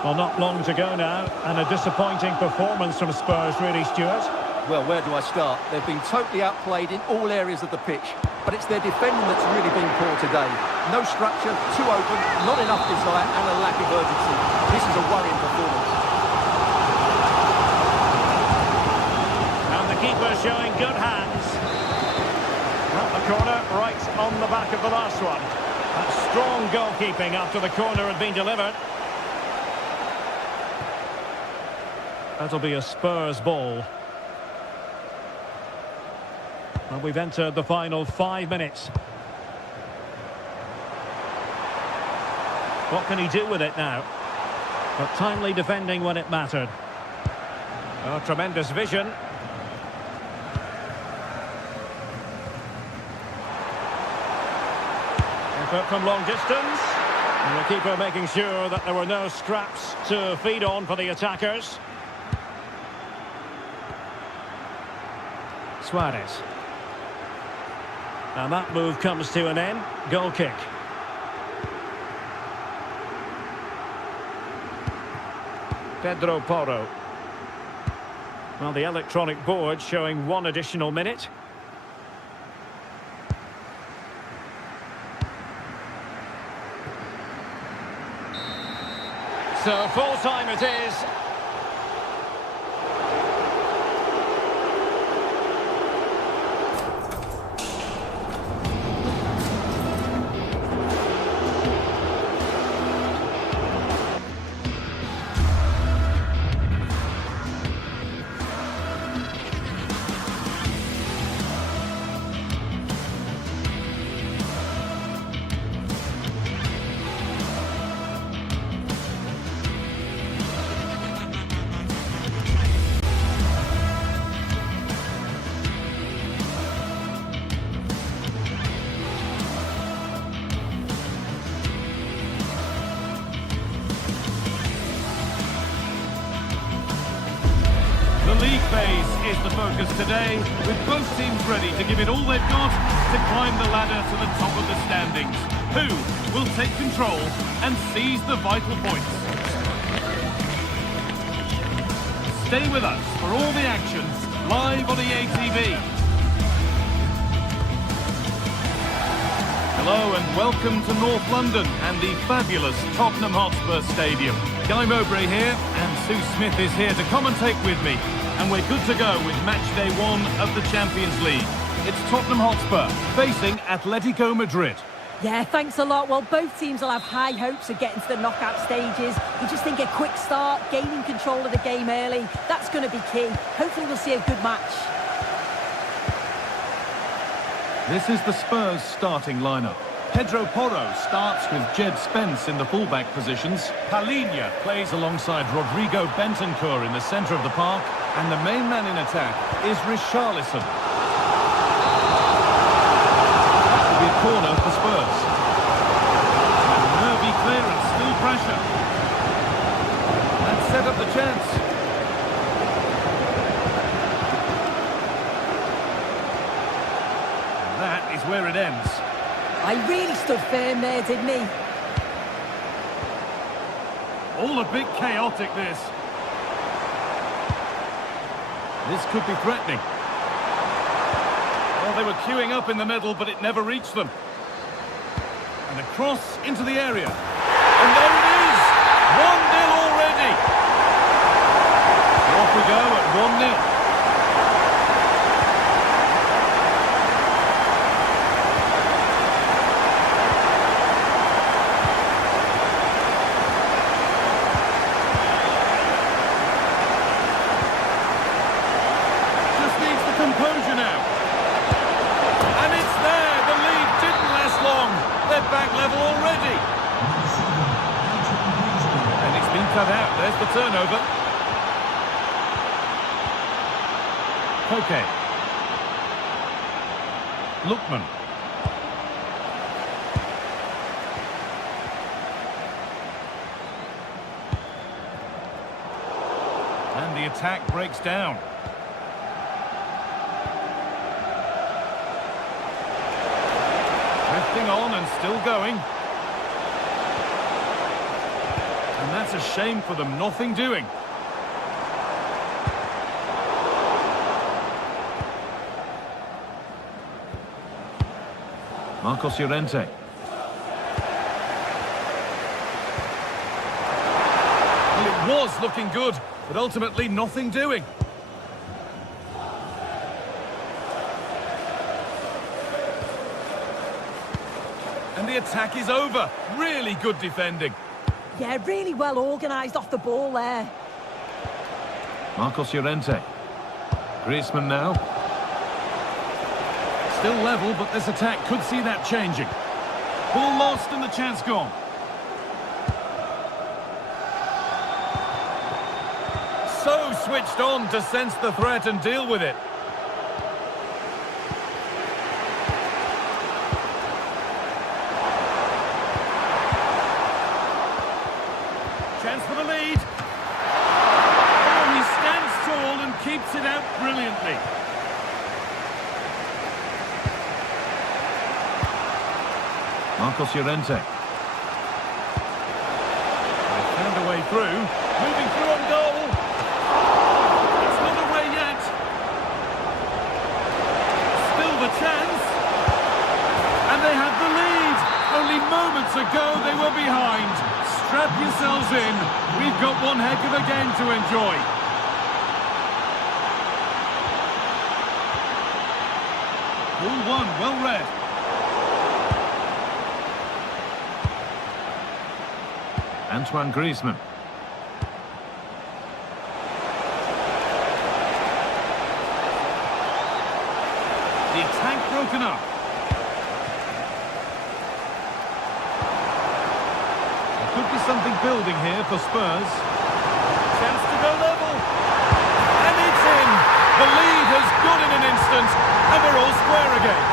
Well, not long to go now, and a disappointing performance from Spurs, really, Stuart. Well, where do I start? They've been totally outplayed in all areas of the pitch, but it's their defending that's really been poor today. No structure, too open, not enough desire, and a lack of urgency. This is a worrying performance. And the keeper showing good hands. Not the corner, right on the back of the last one. That's strong goalkeeping after the corner had been delivered. That'll be a Spurs ball. Well, we've entered the final 5 minutes. What can he do with it now? But timely defending when it mattered. Oh, tremendous vision. Effort from long distance. And the keeper making sure that there were no scraps to feed on for the attackers. Suarez. And that move comes to an end. Goal kick. Pedro Porro. Well, the electronic board showing 1 additional minute. So full time it is. The league phase is the focus today, with both teams ready to give it all they've got to climb the ladder to the top of the standings. Who will take control and seize the vital points? Stay with us for all the action, live on EATV. Hello and welcome to North London and the fabulous Tottenham Hotspur Stadium. Guy Mowbray here, and Sue Smith is here to commentate with me. And we're good to go with match day 1 of the Champions League. It's Tottenham Hotspur facing Atletico Madrid. Yeah, thanks a lot. Well, both teams will have high hopes of getting to the knockout stages. You just think a quick start, gaining control of the game early, that's going to be key. Hopefully we'll see a good match. This is the Spurs starting lineup. Pedro Porro starts with Jed Spence in the fullback positions. Palhinha plays alongside Rodrigo Bentancur in the centre of the park. And the main man in attack is Richarlison. That will be a corner for Spurs. And nervy clearance, still pressure. set up the chance. And that is where it ends. I really stood firm there, didn't he? All a bit chaotic, this. This could be threatening. Well, they were queuing up in the middle, but it never reached them. And a cross into the area. And there it is! 1-0 already! Off we go at 1-0. Composure now. And it's there. The lead didn't last long. They're back level already. And it's been cut out. There's the turnover. Koke. Lookman. And the attack breaks down. Drifting on and still going. And that's a shame for them, nothing doing. Marcos Llorente. Well, it was looking good, but ultimately nothing doing. And the attack is over. Really good defending. Yeah, really well organised off the ball there. Marcos Llorente. Griezmann now. Still level, but this attack could see that changing. Ball lost and the chance gone. So switched on to sense the threat and deal with it. Chance for the lead. Oh, he stands tall and keeps it out brilliantly. Marcos Llorente. They found a way through. Moving through on goal. It's not away yet. Still the chance. And they have the lead. Only moments ago they were behind. Strap yourselves in. We've got one heck of a game to enjoy. Ball one, well read. Antoine Griezmann. The attack broken up. There could be something building here for Spurs. Chance to go level. And it's in. The lead has gone in an instant, and we're all square again.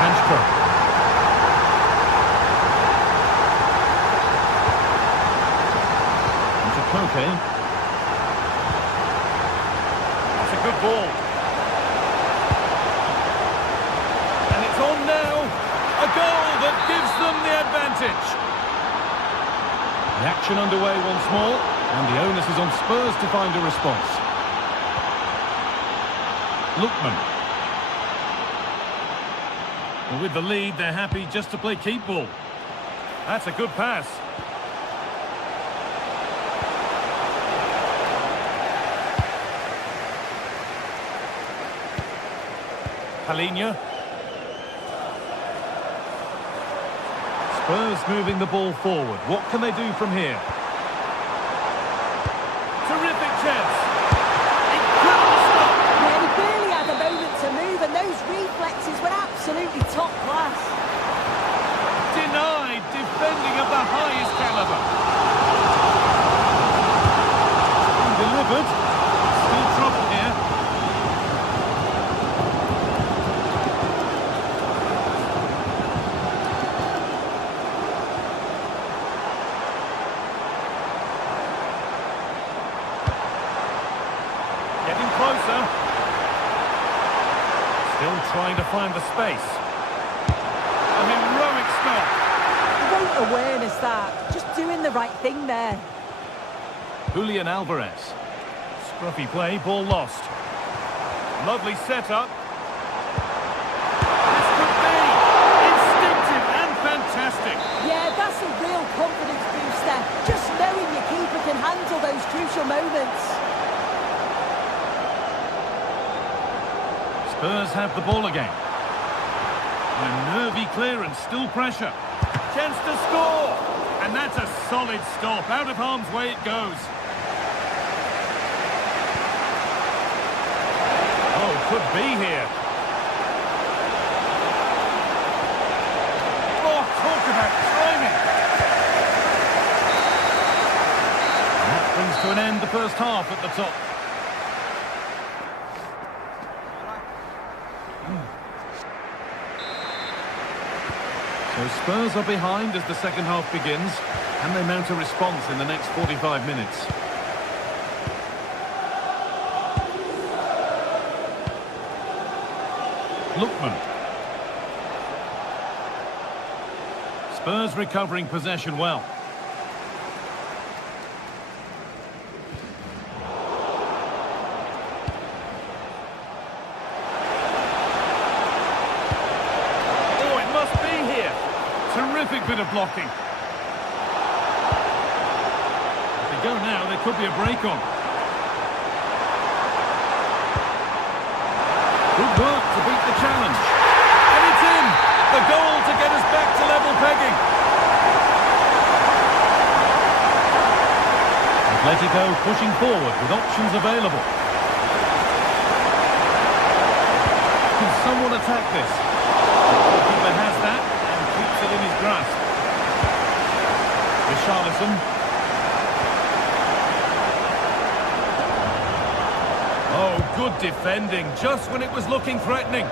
Hanchcroft. Okay. That's a good ball. And it's on now. A goal that gives them the advantage. The action underway once more, and the onus is on Spurs to find a response. Lookman. Well, with the lead, they're happy just to play keep ball. That's a good pass. Palinha. Spurs moving the ball forward. What can they do from here? Terrific chance. Incredible stop. Yeah, he barely had a moment to move, and those reflexes were absolutely top class. Denied. Defending of the highest caliber. Delivered. Still trouble here. Getting closer. Still trying to find the space. A heroic stop. Great awareness that. Just doing the right thing there. Julian Alvarez. Scruffy play, ball lost. Lovely setup. This could be instinctive and fantastic. Yeah, that's a real confidence booster. Just knowing your keeper can handle those crucial moments. Spurs have the ball again. A nervy clearance, still pressure. Chance to score! And that's a solid stop. Out of harm's way it goes. Oh, could be here. Oh, talk about timing. And that brings to an end the first half at the top. So Spurs are behind as the second half begins, and they mount a response in the next 45 minutes. Lookman. Spurs recovering possession well. Oh, it must be here. Terrific bit of blocking. If they go now, there could be a break on. Good work to beat the challenge. And it's in! The goal to get us back to level pegging. Atletico pushing forward with options available. Can someone attack this? The goalkeeper has that and keeps it in his grasp. Richarlison. Oh, good defending, just when it was looking threatening.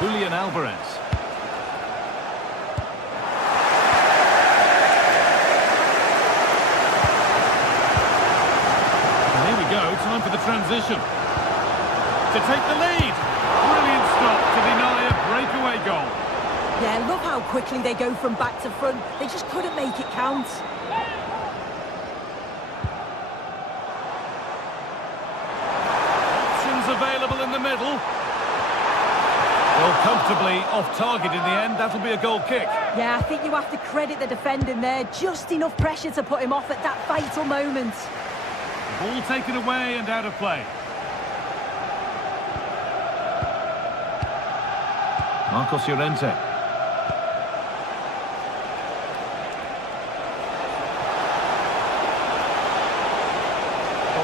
Julian Alvarez. And here we go, time for the transition. To take the lead. Brilliant stop to deny a breakaway goal. Yeah, love how quickly they go from back to front. They just couldn't make it count. Available in the middle. Well, comfortably off target in the end. That'll be a goal kick. Yeah, I think you have to credit the defending there. Just enough pressure to put him off at that vital moment. Ball taken away and out of play. Marcos Llorente.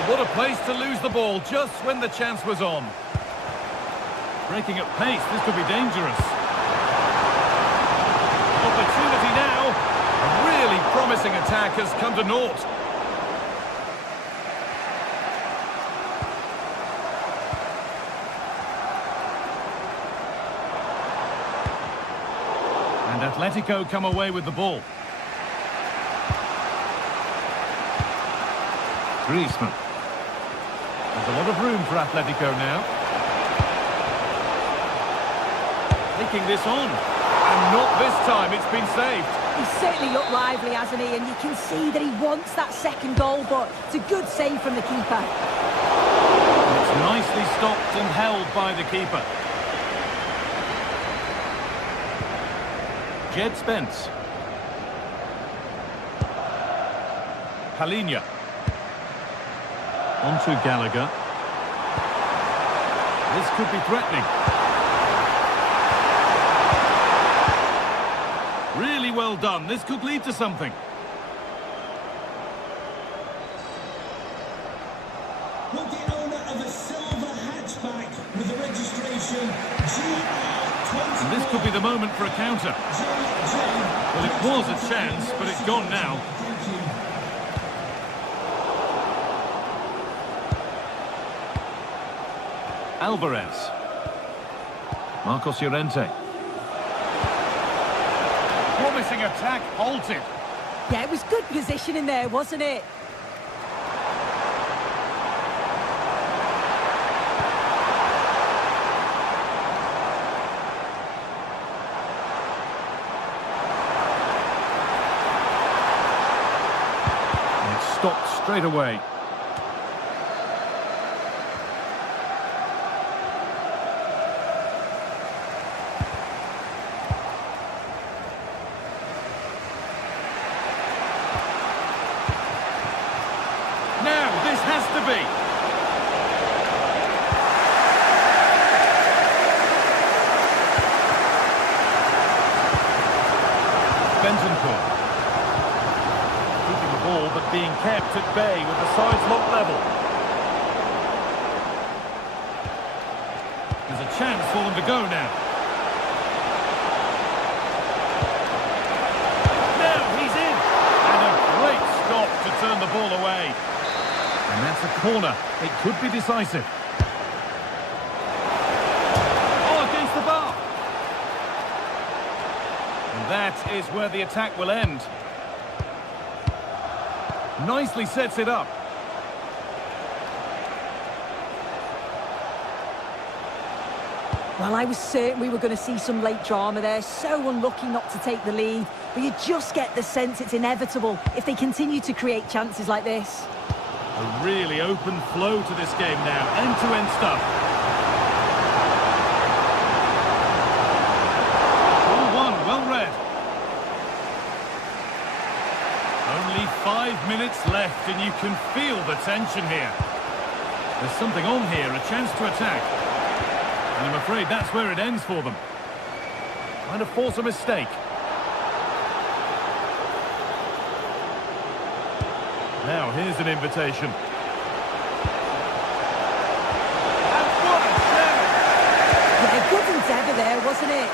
What a place to lose the ball just when the chance was on. Breaking at pace, this could be dangerous. Opportunity now. A really promising attack has come to naught. And Atletico come away with the ball. Griezmann. There's a lot of room for Atletico now. Taking this on. And not this time, it's been saved. He's certainly looked lively, hasn't he? And you can see that he wants that second goal, but it's a good save from the keeper. It's nicely stopped and held by the keeper. Jed Spence. Palinha. On to Gallagher. This could be threatening. Really well done. This could lead to something. Well, the owner of a silver hatchback with the registration GR20. And this could be the moment for a counter. Well, it was a chance, but it's gone now. Alvarez. Marcos Llorente. Promising attack halted. Yeah, it was good positioning there, wasn't it? Stopped straight away. Now, this has to be. Bentoncourt. Keeping the ball, but being kept at bay with the sides locked level. There's a chance for them to go now. Now he's in! And a great stop to turn the ball away. And that's a corner. It could be decisive. Oh, against the bar! And that is where the attack will end. Nicely sets it up. Well, I was certain we were going to see some late drama there. So unlucky not to take the lead. But you just get the sense it's inevitable if they continue to create chances like this. A really open flow to this game now. End-to-end stuff. 4-1, well read. Only 5 minutes left and you can feel the tension here. There's something on here, a chance to attack. And I'm afraid that's where it ends for them. Trying to force a mistake. Now, here's an invitation. And what a chance! Yeah, good endeavour there, wasn't it?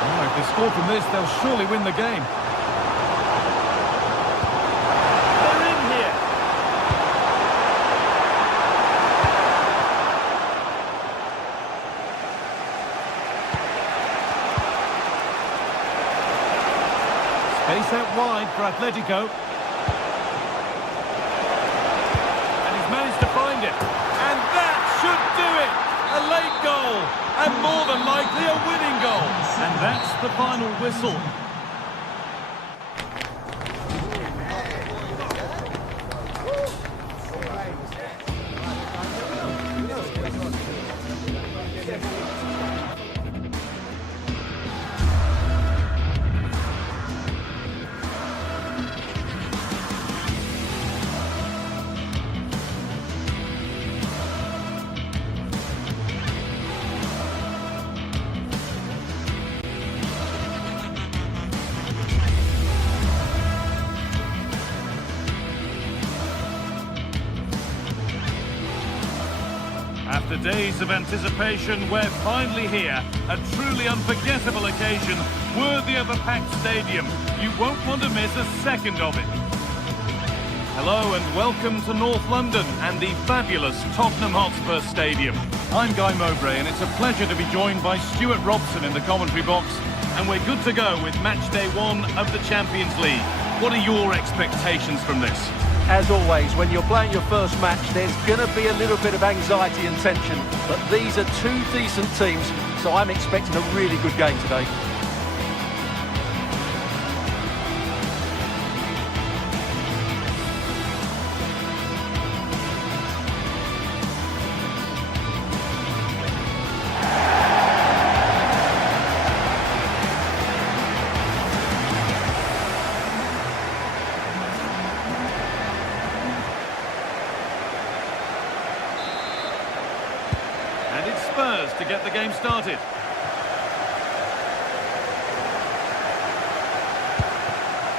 Oh, if they score from this, they'll surely win the game. They're in here. Space out wide for Atletico. And he's managed to find it. And that should do it! A late goal. And more than likely a winning goal. And that's the final whistle. After days of anticipation, we're finally here. A truly unforgettable occasion, worthy of a packed stadium. You won't want to miss a second of it. Hello and welcome to North London and the fabulous Tottenham Hotspur Stadium. I'm Guy Mowbray and it's a pleasure to be joined by Stuart Robson in the commentary box. And we're good to go with match day 1 of the Champions League. What are your expectations from this? As always, when you're playing your first match, there's going to be a little bit of anxiety and tension. But these are two decent teams, so I'm expecting a really good game today. And it's Spurs to get the game started.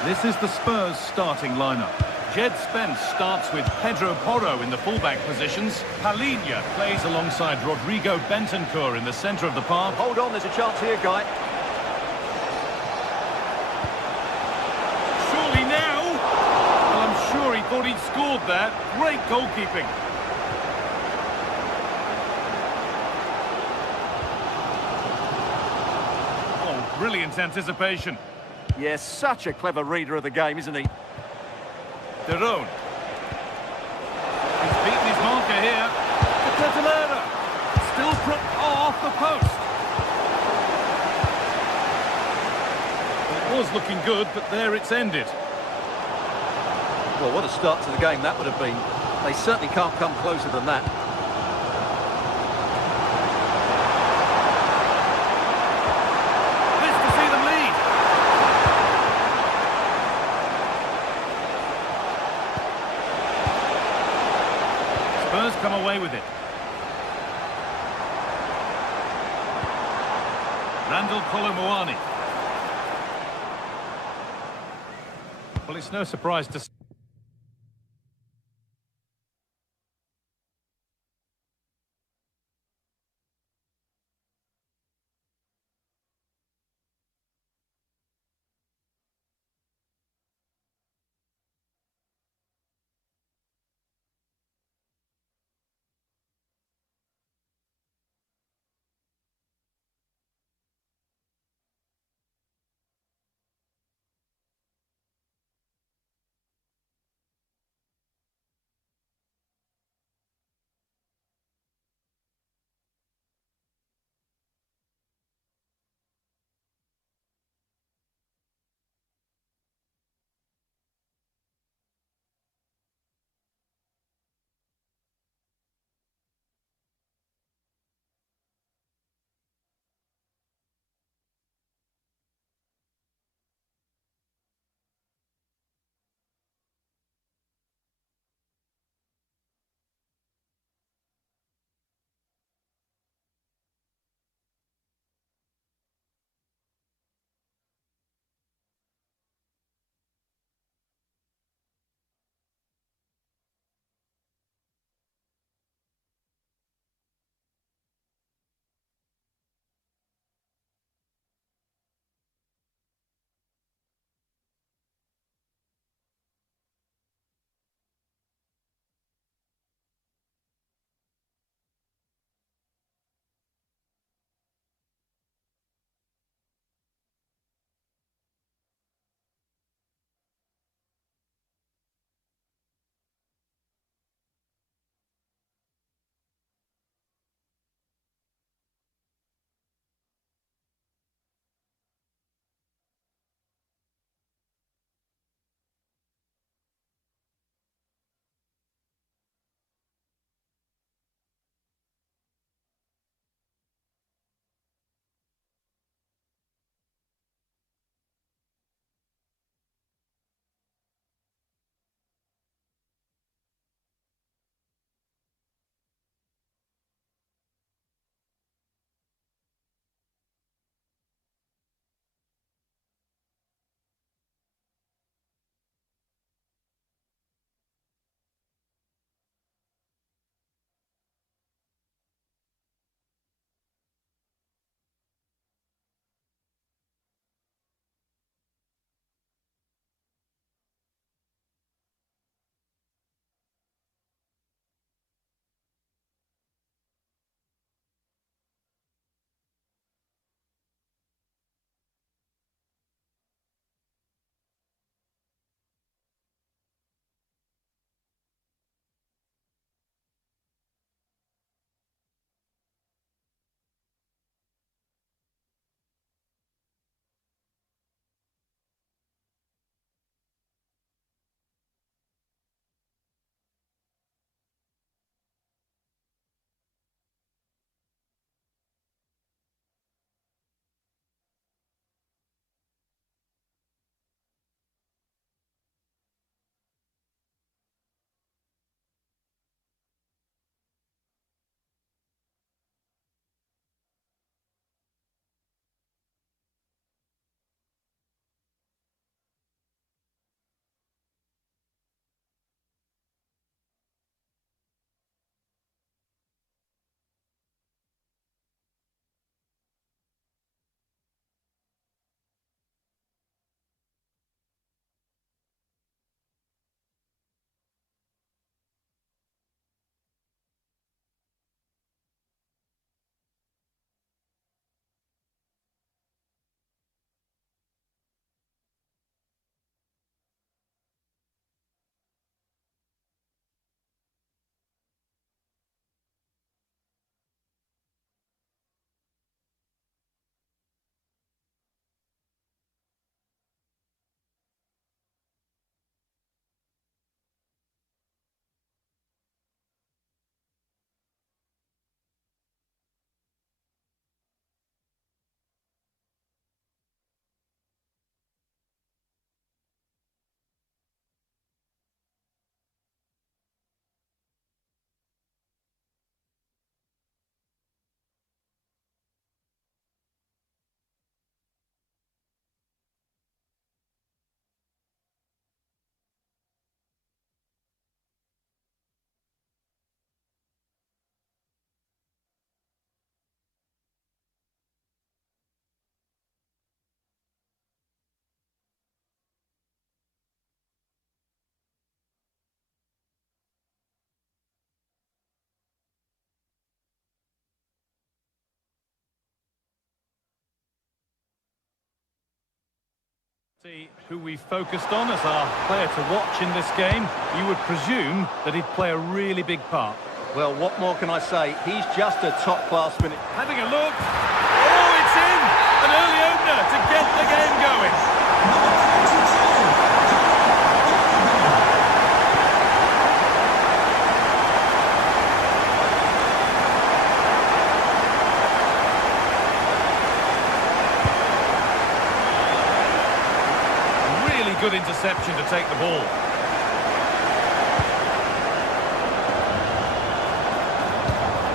This is the Spurs starting lineup. Jed Spence starts with Pedro Porro in the fullback positions. Palhinha plays alongside Rodrigo Bentancur in the centre of the park. Hold on, there's a chance here, Guy. Surely now! Well, I'm sure he thought he'd scored that. Great goalkeeping. brilliant anticipation. Yes, such a clever reader of the game, isn't he? De Roon. He's beaten his marker here. To Tetelera. Still off the post. It was looking good, but there it's ended. Well, what a start to the game that would have been. They certainly can't come closer than that. Pleased to see them lead. Spurs come away with it. Randall Kolomuani. Well, it's no surprise to Who we focused on as our player to watch in this game, you would presume that he'd play a really big part. Well, what more can I say? He's just a top-class finisher. Having a look. Oh, it's in! An early opener to get the game going. Good interception to take the ball.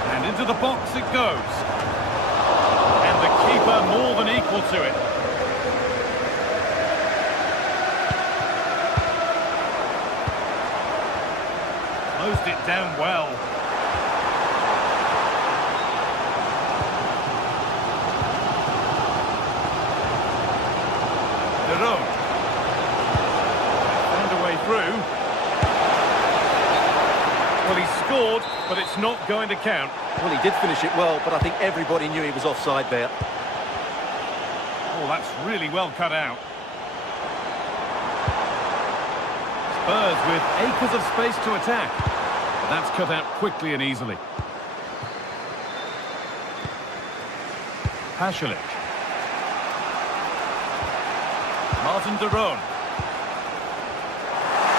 And into the box it goes. And the keeper more than equal to it. Closed it down well. Through. Well, he scored, but it's not going to count. Well, he did finish it well, but I think everybody knew he was offside there. Oh, that's really well cut out. Spurs with acres of space to attack. But that's cut out quickly and easily. Pasalic. Martin de Roon.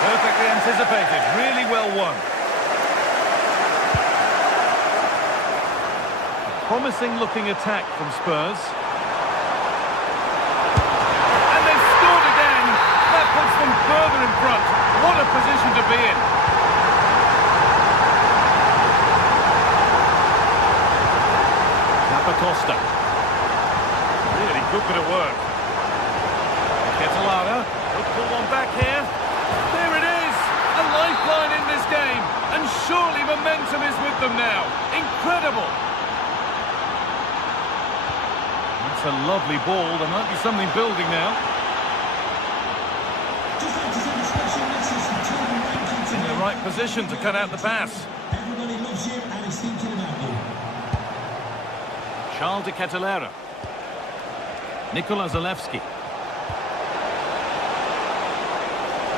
Perfectly anticipated, really well won. A promising looking attack from Spurs. And they've scored again! That puts them further in front. What a position to be in. Costa. Really good bit of work. Ketelada. Good pull one back here. There it is! A lifeline in this game, and surely momentum is with them now. Incredible! That's a lovely ball. There might be something building now. In the right position to cut out the pass. Everybody loves you and is thinking about you. Charles de Ketelada. Nikola Zalewski.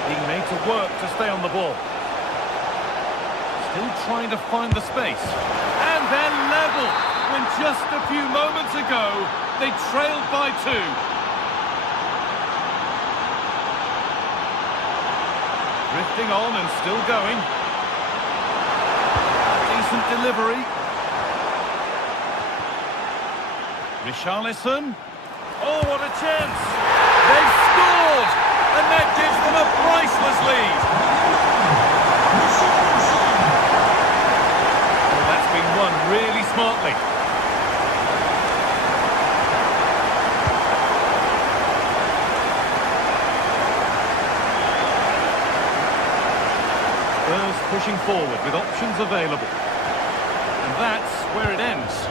Being made to work to stay on the ball. Still trying to find the space. And they're level, when just a few moments ago, they trailed by 2. Drifting on and still going. Decent delivery. Richarlison. Oh, what a chance! They've scored! And that gives them a priceless lead. Well, that's been won really smartly. Spurs pushing forward with options available. And that's where it ends.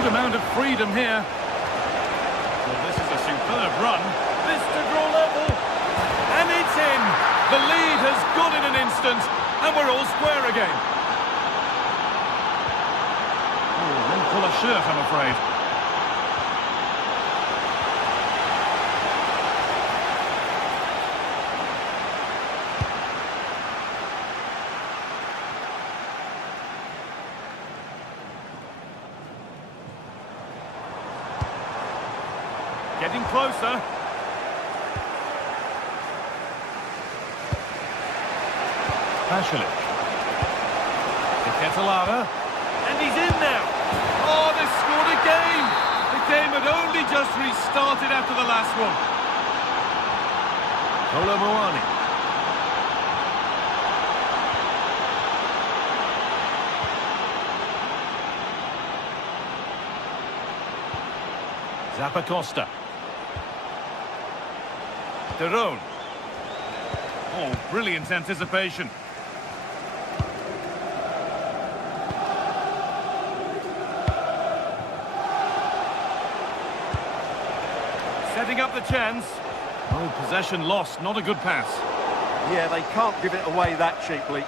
Good amount of freedom here. Well, this is a superb run. This to draw level. And it's in. The lead has gone in an instant, and we're all square again. Oh, won't pull a shirt, I'm afraid. Getting closer. Pasalic. Ketelada. And he's in now. Oh, they scored again. The game had only just restarted after the last one. Kolo Muani. Zappacosta. De Roon. Oh, brilliant anticipation. Setting up the chance. Oh, possession lost, not a good pass. Yeah, they can't give it away that cheaply.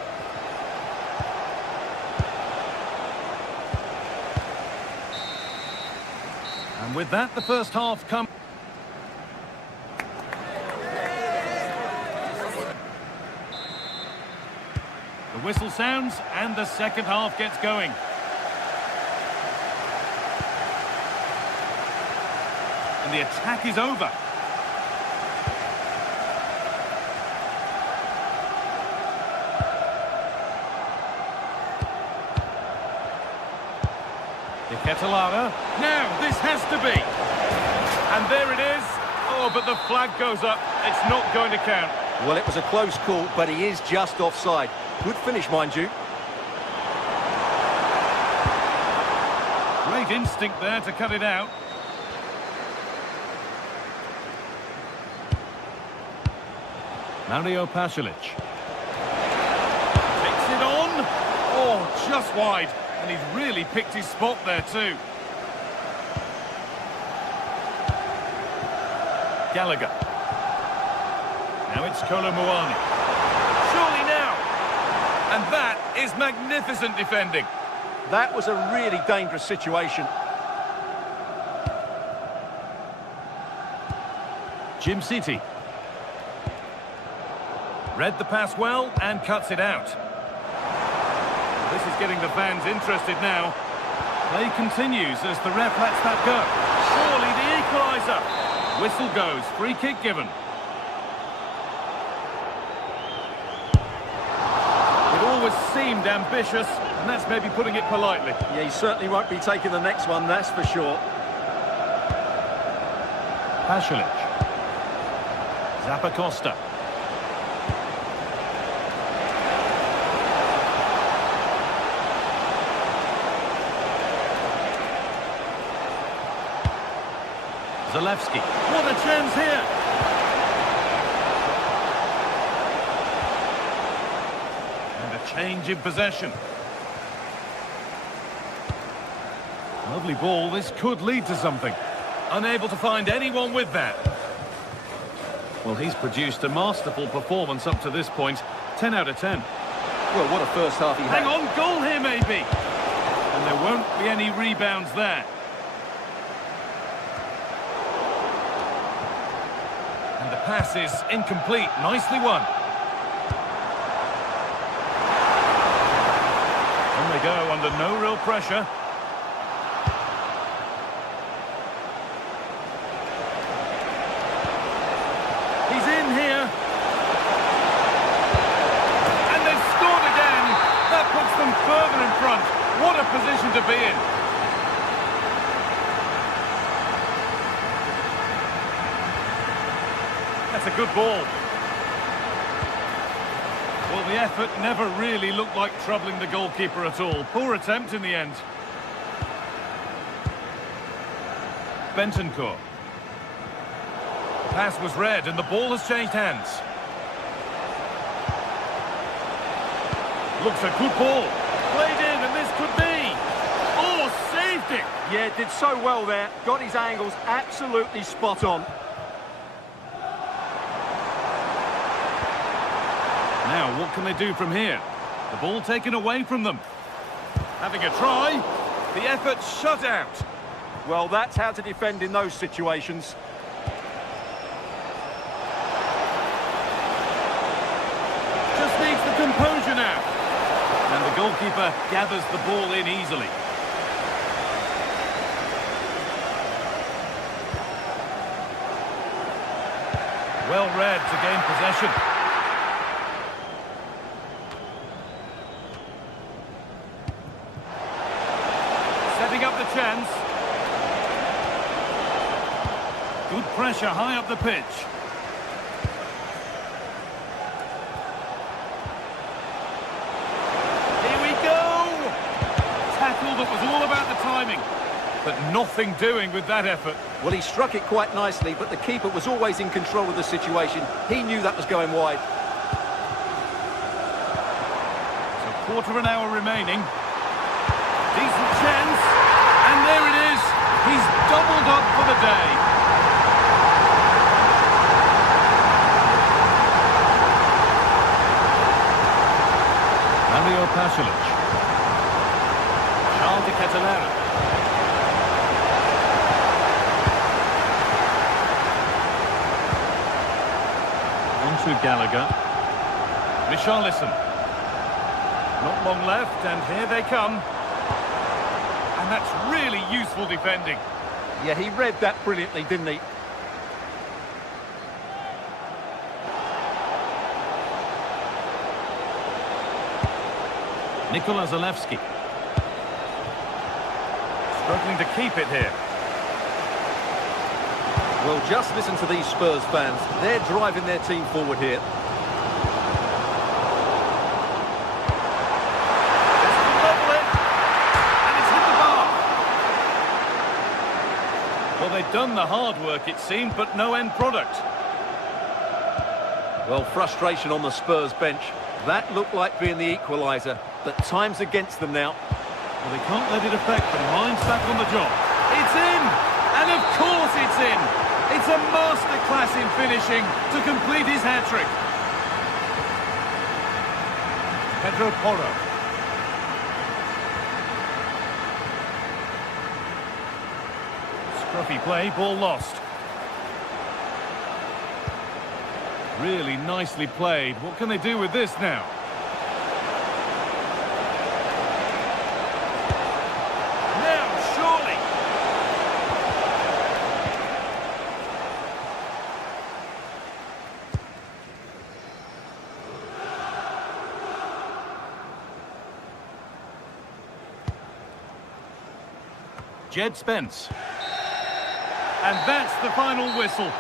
And with that, the first half comes. The whistle sounds and the second half gets going. And the attack is over. Ketelada. Now, this has to be. And there it is. Oh, but the flag goes up. It's not going to count. Well, it was a close call, but he is just offside. Good finish, mind you. Great instinct there to cut it out. Mario Pasalic. Takes it on. Oh, just wide. And he's really picked his spot there too. Gallagher. Now it's Kolomuani. Surely now. And that is magnificent defending. That was a really dangerous situation. Jim City. Read the pass well and cuts it out. This is getting the fans interested now. Play continues as the ref lets that go. Surely the equaliser. Whistle goes, free kick given. It always seemed ambitious, and that's maybe putting it politely. Yeah, he certainly won't be taking the next one, that's for sure. Pasalic. Zappacosta. Zalewski. What a chance here! And a change in possession. Lovely ball. This could lead to something. Unable to find anyone with that. Well, he's produced a masterful performance up to this point. 10 out of 10. Well, what a first half he had. Hang on, goal here maybe. And there won't be any rebounds there. And the pass is incomplete. Nicely won. On they go under no real pressure. He's in here. And they've scored again. That puts them further in front. What a position to be in. That's a good ball. Well, the effort never really looked like troubling the goalkeeper at all. Poor attempt in the end. Bentancur. Pass was read and the ball has changed hands. Looks a good ball. Played in and this could be. Oh, saved it. Yeah, did so well there. Got his angles absolutely spot on. Now, what can they do from here? The ball taken away from them. Having a try. The effort shut out. Well, that's how to defend in those situations. Just needs the composure now. And the goalkeeper gathers the ball in easily. Well read to gain possession. Setting up the chance. Good pressure high up the pitch. Here we go! Tackle that was all about the timing, but nothing doing with that effort. Well, he struck it quite nicely, but the keeper was always in control of the situation. He knew that was going wide. So quarter of an hour remaining. Decent chance, and there it is. He's doubled up for the day. Mario Pasalic. Charles de Ketelada. to Gallagher. Richarlison. Not long left, and here they come. And that's really useful defending. Yeah, he read that brilliantly, didn't he? Nikola Zalewski. Struggling to keep it here. Well, just listen to these Spurs fans. They're driving their team forward here. Well, they've done the hard work, it seemed, but no end product. Well, frustration on the Spurs bench. That looked like being the equaliser, but time's against them now. Well, they can't let it affect them. Mind's back on the job. It's in! And of course it's in! It's a masterclass in finishing to complete his hat-trick. Pedro Porro. Scruffy play, ball lost. Really nicely played. What can they do with this now? Now, surely! Jed Spence. And that's the final whistle.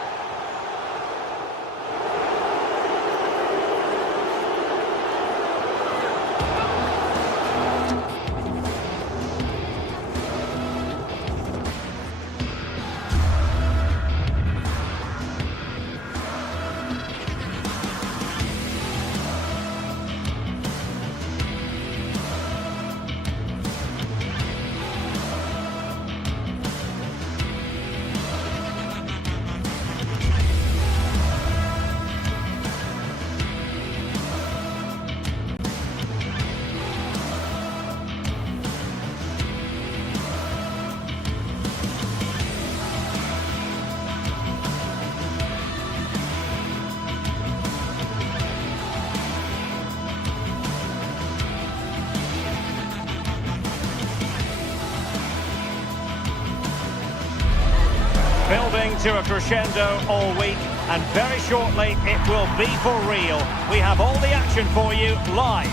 Building to a crescendo all week, and very shortly it will be for real. We have all the action for you live.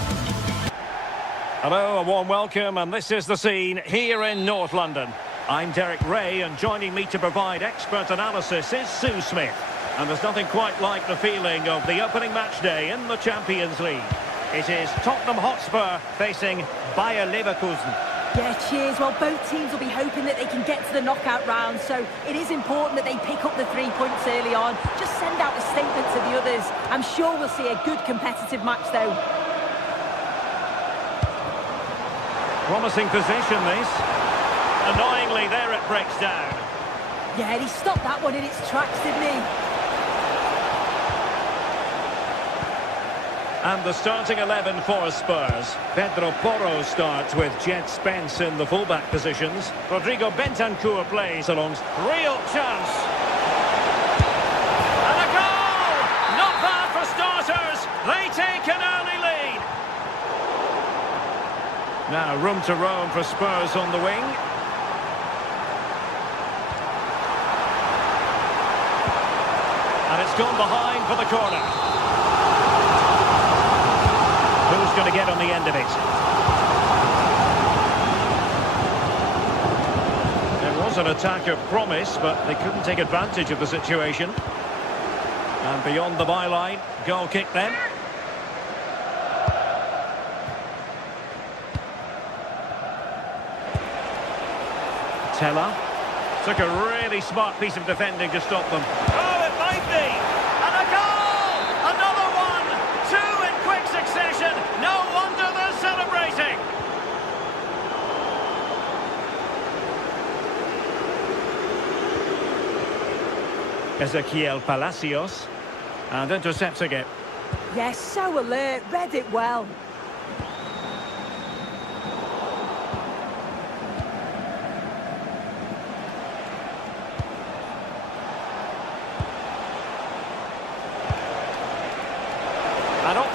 Hello, a warm welcome, and this is the scene here in North London. I'm Derek Ray, and joining me to provide expert analysis is Sue Smith. And there's nothing quite like the feeling of the opening match day in the Champions League. It is Tottenham Hotspur facing Bayer Leverkusen. Yeah, cheers. Well, both teams will be hoping that they can get to the knockout round, so it is important that they pick up the 3 points early on. Just send out a statement to the others. I'm sure we'll see a good competitive match, though. Promising position, this. Annoyingly, there it breaks down. Yeah, he stopped that one in its tracks, didn't he? And the starting 11 for Spurs. Pedro Porro starts with Jed Spence in the fullback positions. Rodrigo Bentancur plays along. Real chance. And a goal! Not bad for starters. They take an early lead. Now room to roam for Spurs on the wing. And it's gone behind for the corner. Who's going to get on the end of it? There was an attack of promise, but they couldn't take advantage of the situation. And beyond the byline, goal kick then. Teller took a really smart piece of defending to stop them. Oh, it might be! And a goal! Another one! Two in quick succession! No wonder they're celebrating! Ezequiel Palacios, and intercepting it. Yes, so alert, read it well.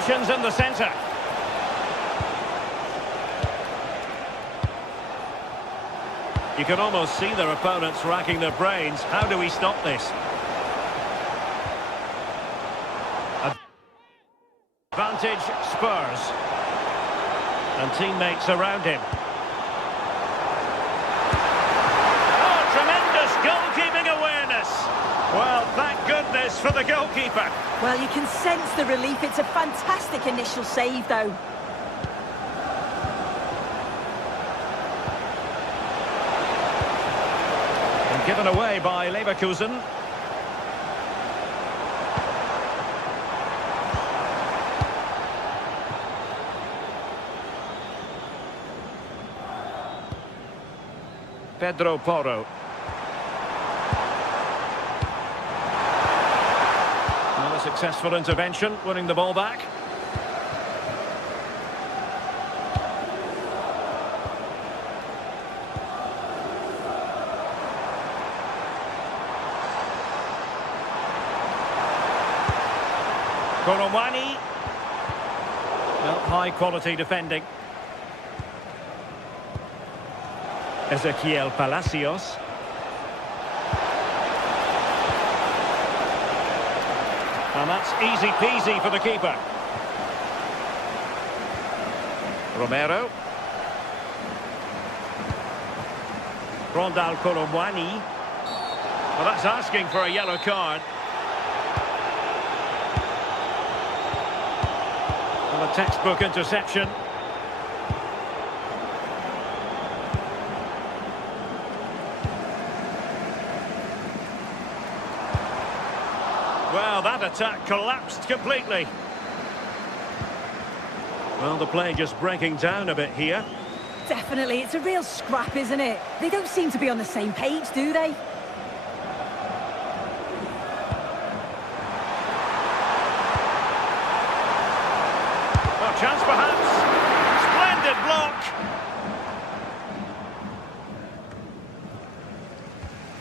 Options in the centre. You can almost see their opponents racking their brains. How do we stop this? Advantage Spurs. And teammates around him. Oh, tremendous goalkeeping awareness. Well, thank goodness for the goalkeeper. Well, you can sense the relief. It's a fantastic initial save, though. And given away by Leverkusen. Pedro Porro. Another successful intervention, winning the ball back. Koromwani. Well, high quality defending. Ezequiel Palacios. And that's easy peasy for the keeper. Romero. Rondal Koromwani. Well, that's asking for a yellow card. Well, a textbook interception. Well, that attack collapsed completely. Well, the play just breaking down a bit here. Definitely, it's a real scrap, isn't it? They don't seem to be on the same page, do they? Oh, chance perhaps. Splendid block.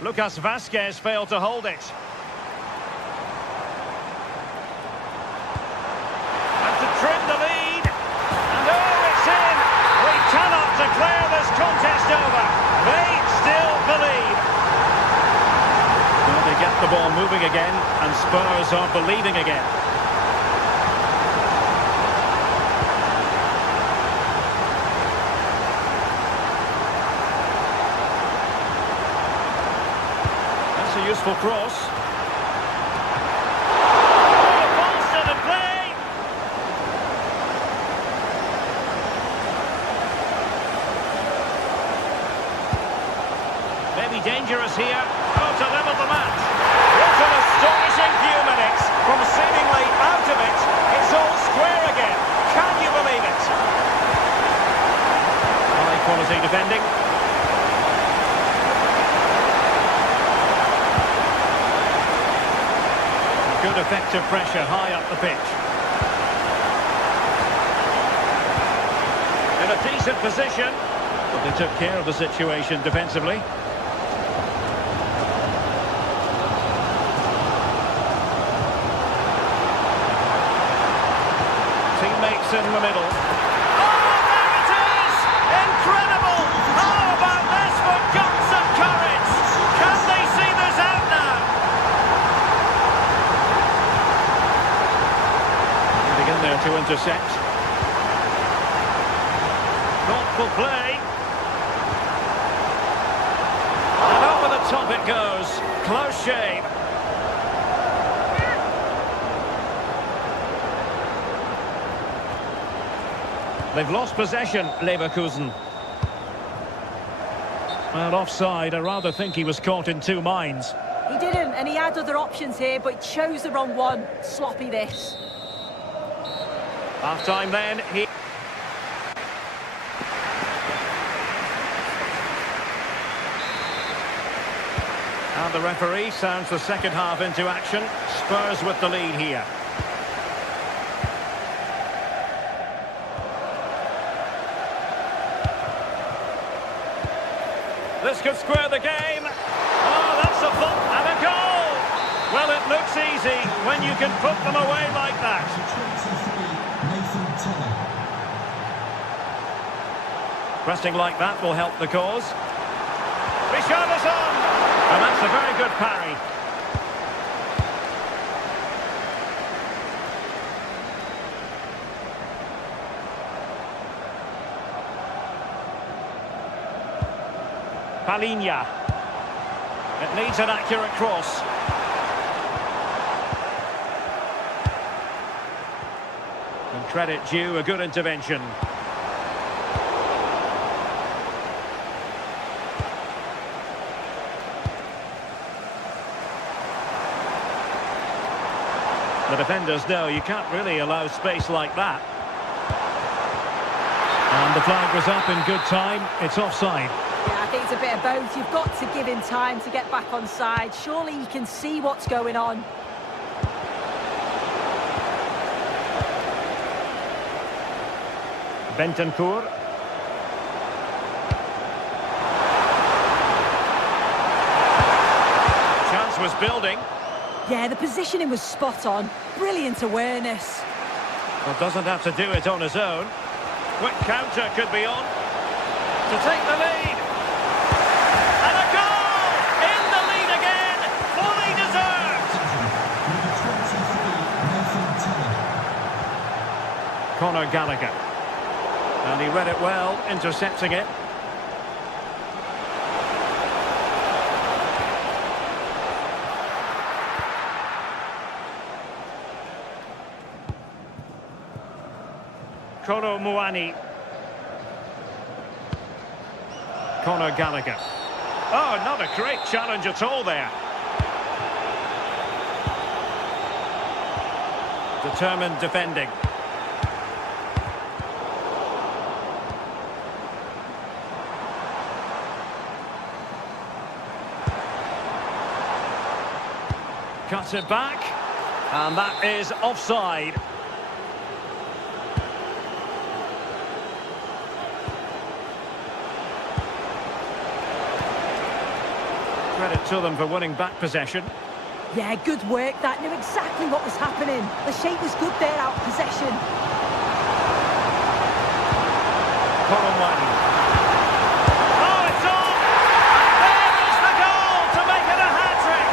Lucas Vazquez failed to hold it. Trim the lead, and oh, it's in! We cannot declare this contest over. They still believe. Well, they get the ball moving again, and Spurs are believing again. That's a useful cross. Dangerous here. Oh, to level the match. What an astonishing few minutes. From seemingly out of it, it's all square again. Can you believe it? High quality defending. Good effective pressure high up the pitch. In a decent position, but they took care of the situation defensively. Teammates in the middle. Oh, there it is! Incredible! How about this for guts and courage? Can they see this out now? Getting in there to intercept. Thoughtful play. And over the top it goes. Close shave. They've lost possession, Leverkusen. Well, offside. I rather think he was caught in two minds. He didn't, and he had other options here, but he chose the wrong one. Sloppy this. Half-time then. And the referee sounds the second half into action. Spurs with the lead here. This could square the game. Oh, that's a foot and a goal. Well, it looks easy when you can put them away like that. Pressing like that will help the cause. Richarlison! And that's a very good parry. Palinha. It needs an accurate cross. And credit due, a good intervention. The defenders know you can't really allow space like that. And the flag was up in good time. It's offside. Yeah, I think it's a bit of both. You've got to give him time to get back on side. Surely he can see what's going on. Bentancur. Chance was building. Yeah, the positioning was spot on. Brilliant awareness. Well, doesn't have to do it on his own. Quick counter could be on. To take the lead. And a goal! In the lead again! Fully deserved! Conor Gallagher. And he read it well, intercepting it. Kolo Muani. Conor Gallagher. Oh, not a great challenge at all there. Determined defending. Cuts it back. And that is offside. Credit to them for winning back possession. Yeah, good work. That knew exactly what was happening. The shape was good there out of possession. Colomwani. Oh, it's on! And there is the goal to make it a hat-trick.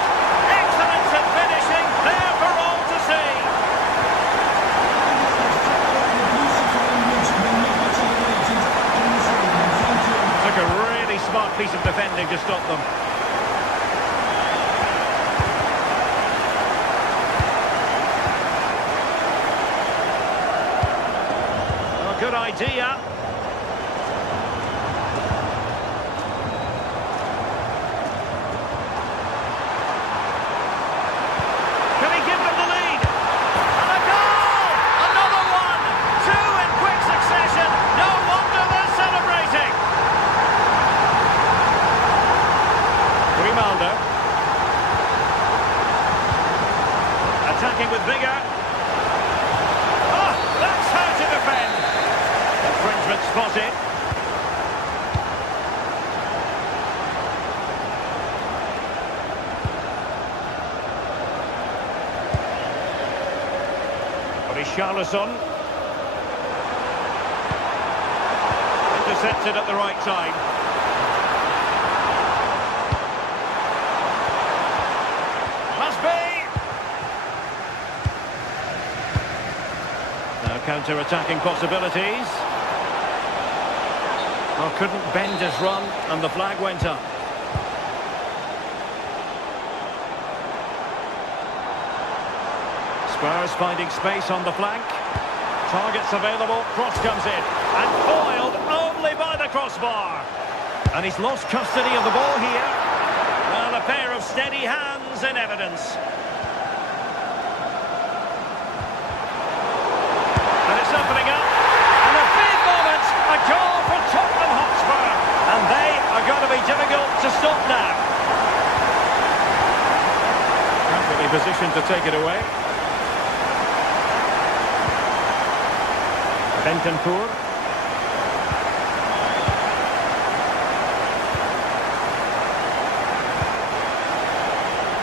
Excellence at finishing, there for all to see. Took a really smart piece of defending to stop them. Good idea. Can he give them the lead? And a goal! Another one! Two in quick succession. No wonder they're celebrating. Grimaldo. Attacking with vigour. Oh, that's how to defend. Infringement spotted. Richarlison. Intercepted at the right time. Must be. Now counter-attacking possibilities. Oh, couldn't bend his run, and the flag went up. Spurs finding space on the flank. Targets available, cross comes in, and foiled only by the crossbar. And he's lost custody of the ball here. Well, a pair of steady hands in evidence. And it's opening up. And a big moment, a goal for Tottenham Hotspur. And they are going to be difficult to stop now. Perfectly positioned to take it away. Bentancur.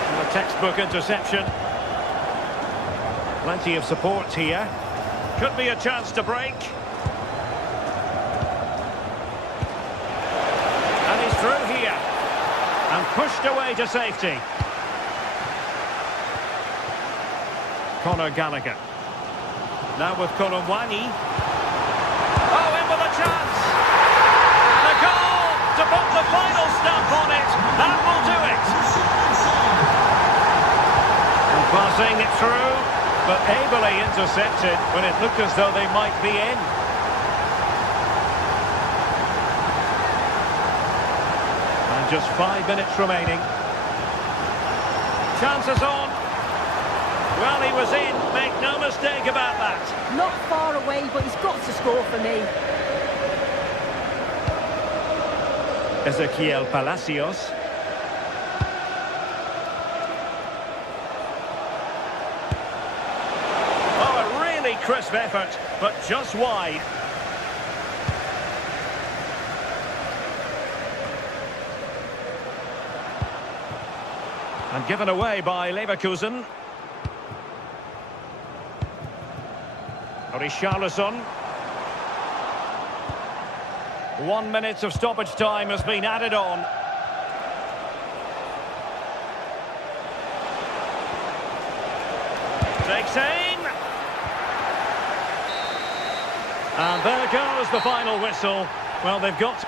And a textbook interception. Plenty of support here. Could be a chance to break. pushed away to safety. Conor Gallagher. Now with Colomwani. Oh, in with a chance! And a goal to put the final stamp on it. That will do it. And passing it through, but ably intercepted when it looked as though they might be in. And just 5 minutes remaining. Chances on. Well, he was in, make no mistake about that. Not far away, but he's got to score for me. Ezequiel Palacios. Oh, a really crisp effort, but just wide. And given away by Leverkusen. Richarlison. 1 minute of stoppage time has been added on. Takes aim. And there goes the final whistle. Well, they've got...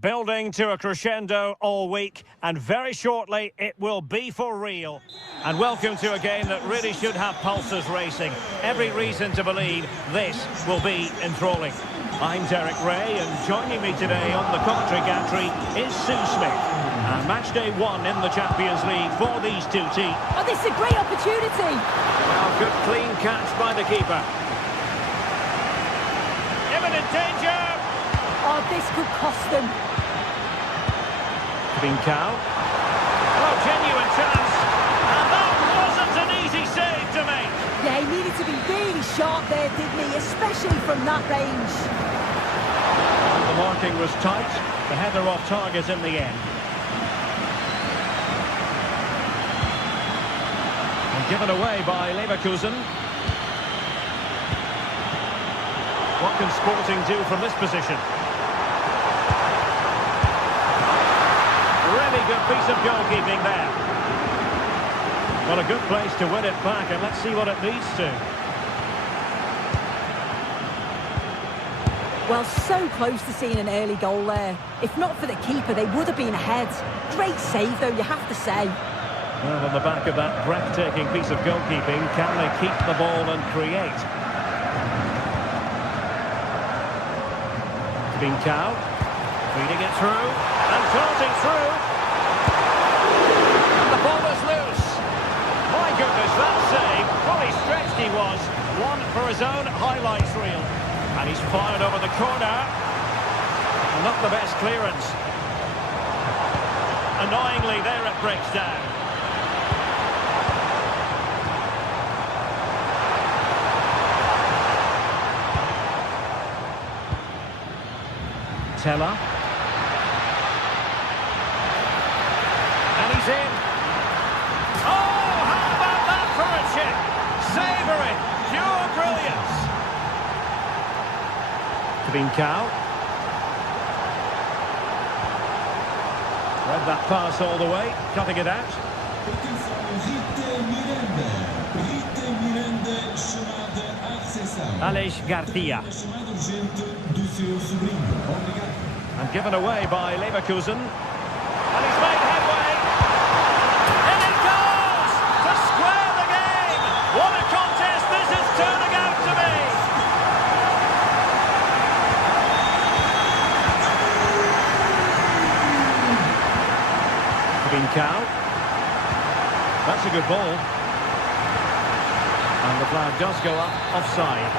Building to a crescendo all week, and very shortly it will be for real. And welcome to a game that really should have pulses racing. Every reason to believe this will be enthralling. I'm Derek Ray, and joining me today on the commentary gantry is Sue Smith. And match day 1 in the Champions League for these two teams. Oh, this is a great opportunity. Well, good clean catch by the keeper. Imminent danger. Oh, this could cost them. Bincao. Oh, genuine chance. And that wasn't an easy save to make. Yeah, he needed to be really sharp there, didn't he? Especially from that range. The marking was tight. The header off target in the end. And given away by Leverkusen. What can Sporting do from this position? Really good piece of goalkeeping there. Well, a good place to win it back, and let's see what it leads to. Well, so close to seeing an early goal there. If not for the keeper, they would have been ahead. Great save, though, you have to say. Well, on the back of that breathtaking piece of goalkeeping, can they keep the ball and create? Bincao, feeding it through, and darting through. And the ball is loose. My goodness, that save, fully stretched he was. One for his own highlights reel. And he's fired over the corner. And not the best clearance. Annoyingly, there it breaks down. Teller. And he's in. Oh, how about that for a chip? Savoury, pure brilliance. Bincao. Read that pass all the way, cutting it out. Aleix Garcia. And given away by Leverkusen. And he's made headway. In it goes! To square the game! What a contest this is turning out to be! Bincao. That's a good ball. And the flag does go up offside.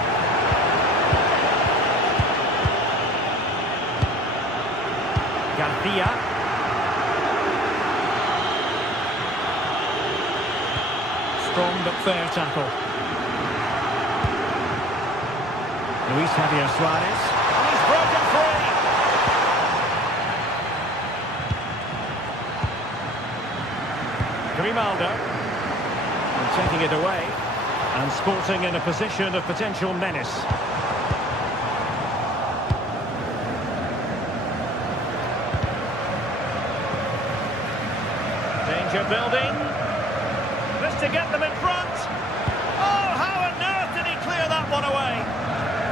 Garcia. Strong but fair tackle. Luis Javier Suarez. And he's broken free. Grimaldo. And taking it away. And Sporting in a position of potential menace. Danger building. This to get them in front. Oh, how on earth did he clear that one away?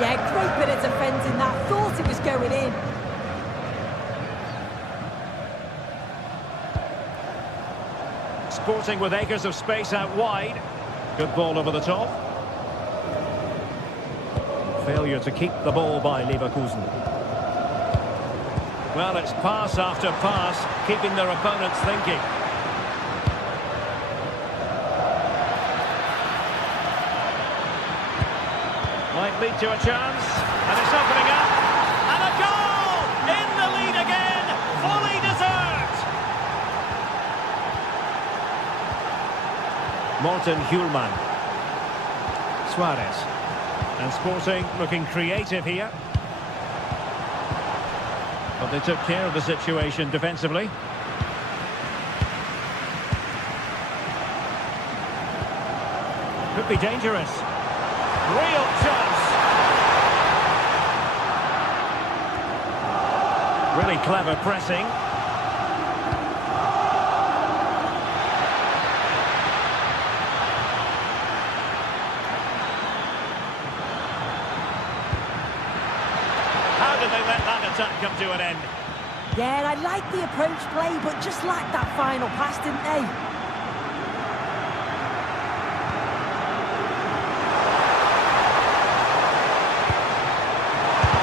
Yeah, great bit of defending that. Thought it was going in. Sporting with acres of space out wide. Good ball over the top. Failure to keep the ball by Leverkusen. Well, it's pass after pass, keeping their opponents thinking. Might lead to a chance, and it's opening up. And a goal! In the lead again, fully deserved! Morten Hjulman. Suarez. And Sporting looking creative here. But they took care of the situation defensively. Could be dangerous. Real chance. Really clever pressing. How did they let that attack come to an end? Yeah, I like the approach play, but just lacked that final pass, didn't they?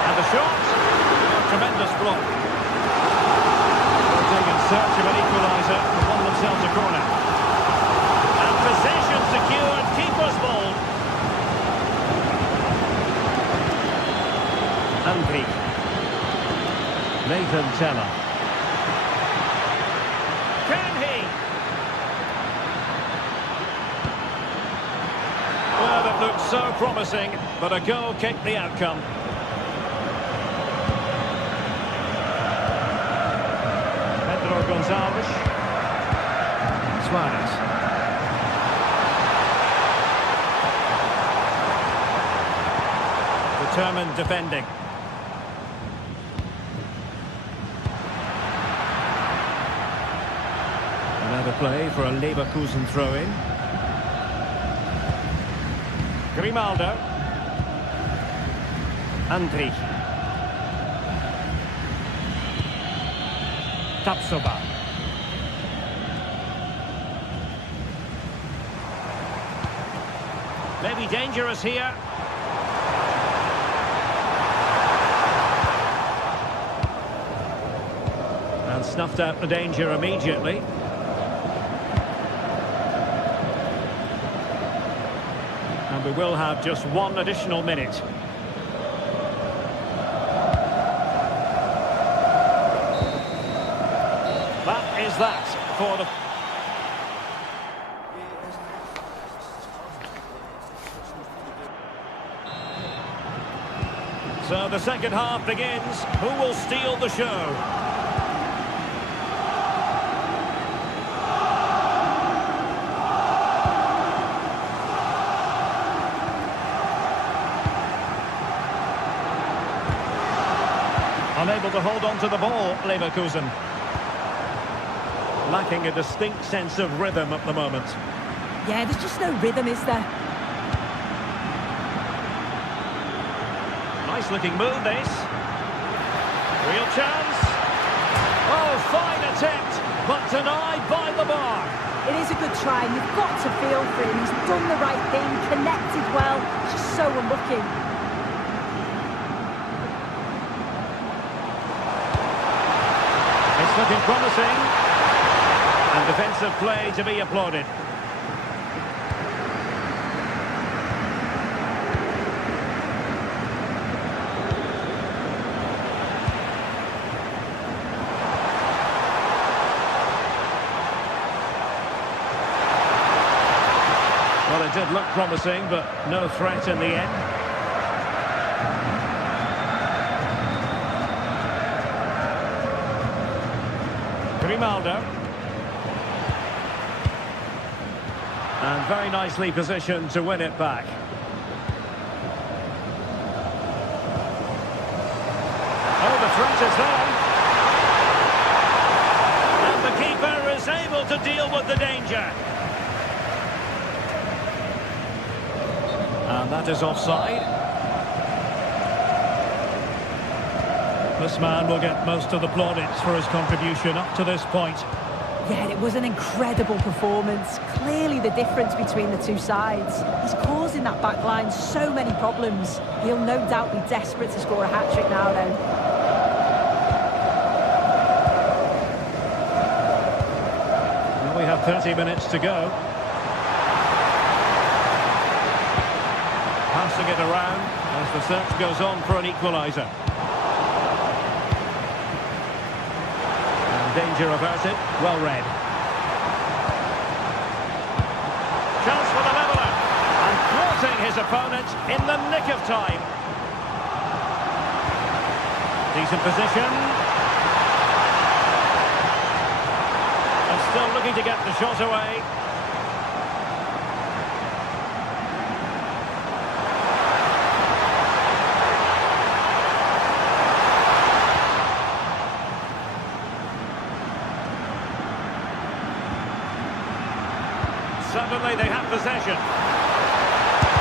And the shot. A tremendous block. Sporting in search of an equaliser and won themselves a corner. And possession secured, keeper's ball. Andri. Nathan Teller. Can he? Well, it looked so promising, but a goal kicked the outcome. Pedro Gonzalez. Suarez. Determined defending. Another play for a Leverkusen throw-in. Grimaldo. Andri. Tapsoba. Maybe dangerous here. And snuffed out the danger immediately. And we will have just one additional minute. That is that for the... So the second half begins. Who will steal the show? Unable to hold on to the ball, Leverkusen. Lacking a distinct sense of rhythm at the moment. Yeah, there's just no rhythm, is there? Nice looking move, this. Real chance. Oh, fine attempt, but denied by the bar. It is a good try, and you've got to feel for him. He's done the right thing, connected well, just so unlucky. It's looking promising. And defensive play to be applauded. Well, it did look promising, but no threat in the end. Grimaldo. And very nicely positioned to win it back. Oh, the threat is there. And the keeper is able to deal with the danger. And that is offside. This man will get most of the plaudits for his contribution up to this point. Yeah, it was an incredible performance. Clearly the difference between the two sides. He's causing that back line so many problems. He'll no doubt be desperate to score a hat-trick now, though. Well, we have 30 minutes to go. Passing it around as the search goes on for an equaliser. Danger averted, well read. Chance for the leveller, and thwarting his opponent in the nick of time. Decent position. And still looking to get the shot away. Suddenly they have possession.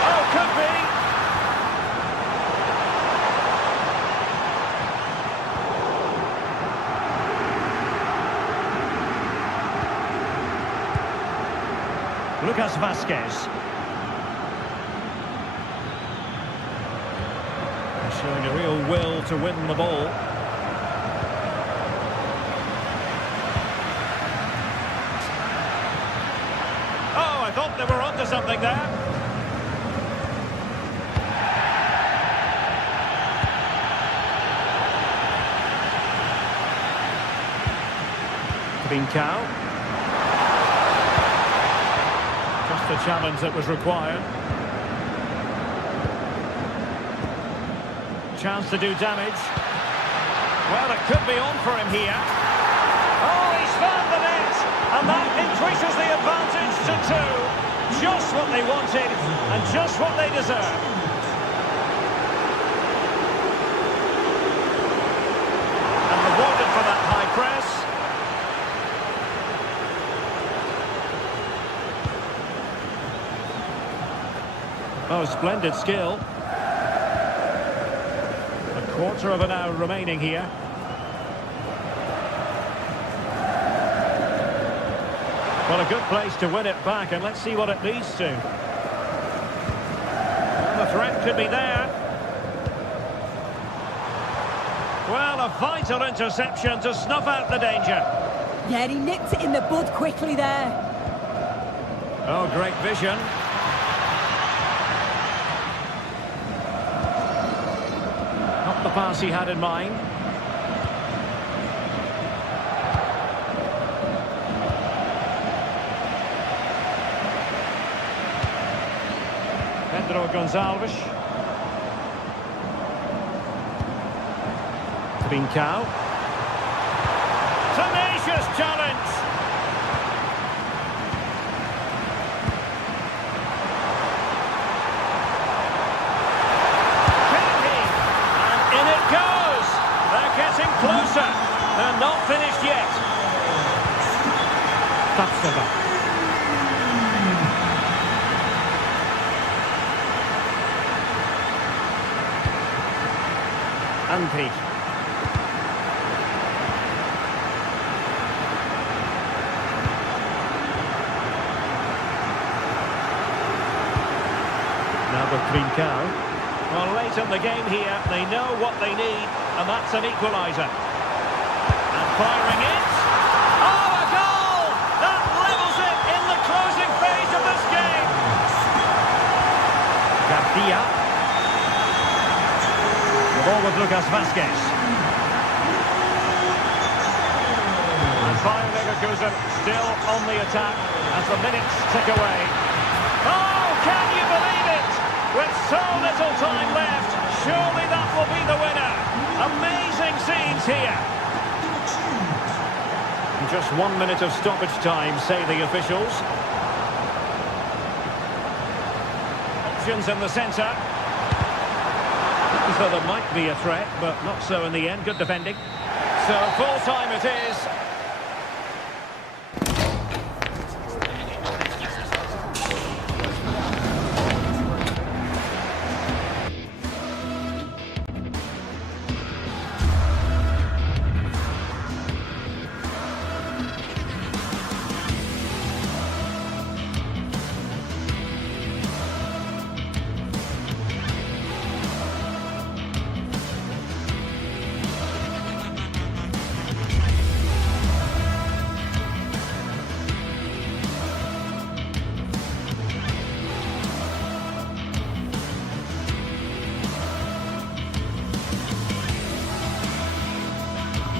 Oh, could be. Lucas Vazquez. Showing a real will to win the ball. I thought they were onto something there. Trincao. Just the challenge that was required. Chance to do damage. Well, it could be on for him here. Oh, he's found the net, and that increases the advantage to 2. Just what they wanted, and just what they deserve. And rewarded for that high press. Oh, splendid skill. A quarter of an hour remaining here. Well, a good place to win it back, and let's see what it leads to. Well, the threat could be there. Well, a vital interception to snuff out the danger. Yeah, he nipped it in the bud quickly there. Oh, great vision. Not the pass he had in mind. Pedro Gonçalves. Trincao. Tenacious challenge. Kennedy. And in it goes. They're getting closer. They're not finished yet. Tapsoba. Antti. Now with Trincao. Well, late in the game here, they know what they need, and that's an equaliser. And firing it. Oh, a goal! That levels it in the closing phase of this game. Garcia. The ball with Lucas Vazquez. And Bayer Leverkusen still on the attack as the minutes tick away. Oh, Can you believe it? With so little time left, surely that will be the winner. Amazing scenes here. Just 1 minute of stoppage time, say the officials. Options in the centre. So there might be a threat, but not so in the end. Good defending. So full time it is.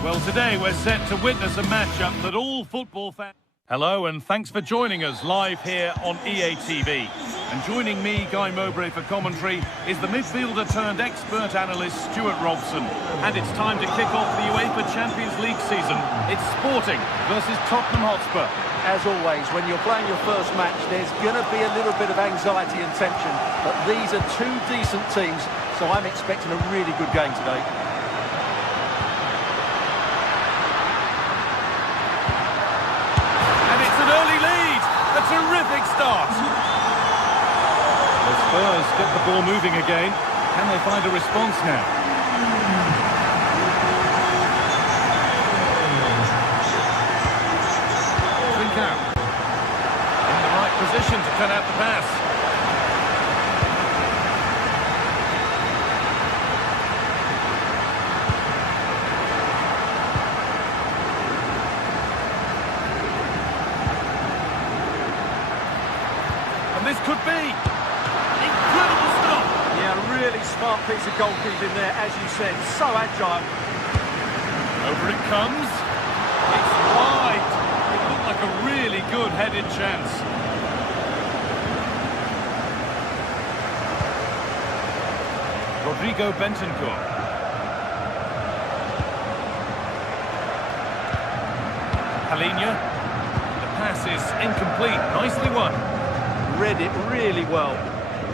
Well, today we're set to witness a matchup that all football fans... Hello, and thanks for joining us live here on EA TV. And joining me, Guy Mowbray, for commentary is the midfielder-turned-expert analyst Stuart Robson. And it's time to kick off the UEFA Champions League season. It's Sporting versus Tottenham Hotspur. As always, when you're playing your first match, there's going to be a little bit of anxiety and tension. But these are two decent teams, so I'm expecting a really good game today. Terrific start. The Spurs get the ball moving again. Can they find a response now? Trincao. In the right position to cut out the pass. This could be incredible stop. Yeah, really smart piece of goalkeeping there, as you said. So agile. Over it comes. It's wide. It looked like a really good headed chance. Rodrigo Bentancur. Palhinha. The pass is incomplete. Nicely won. Read it really well.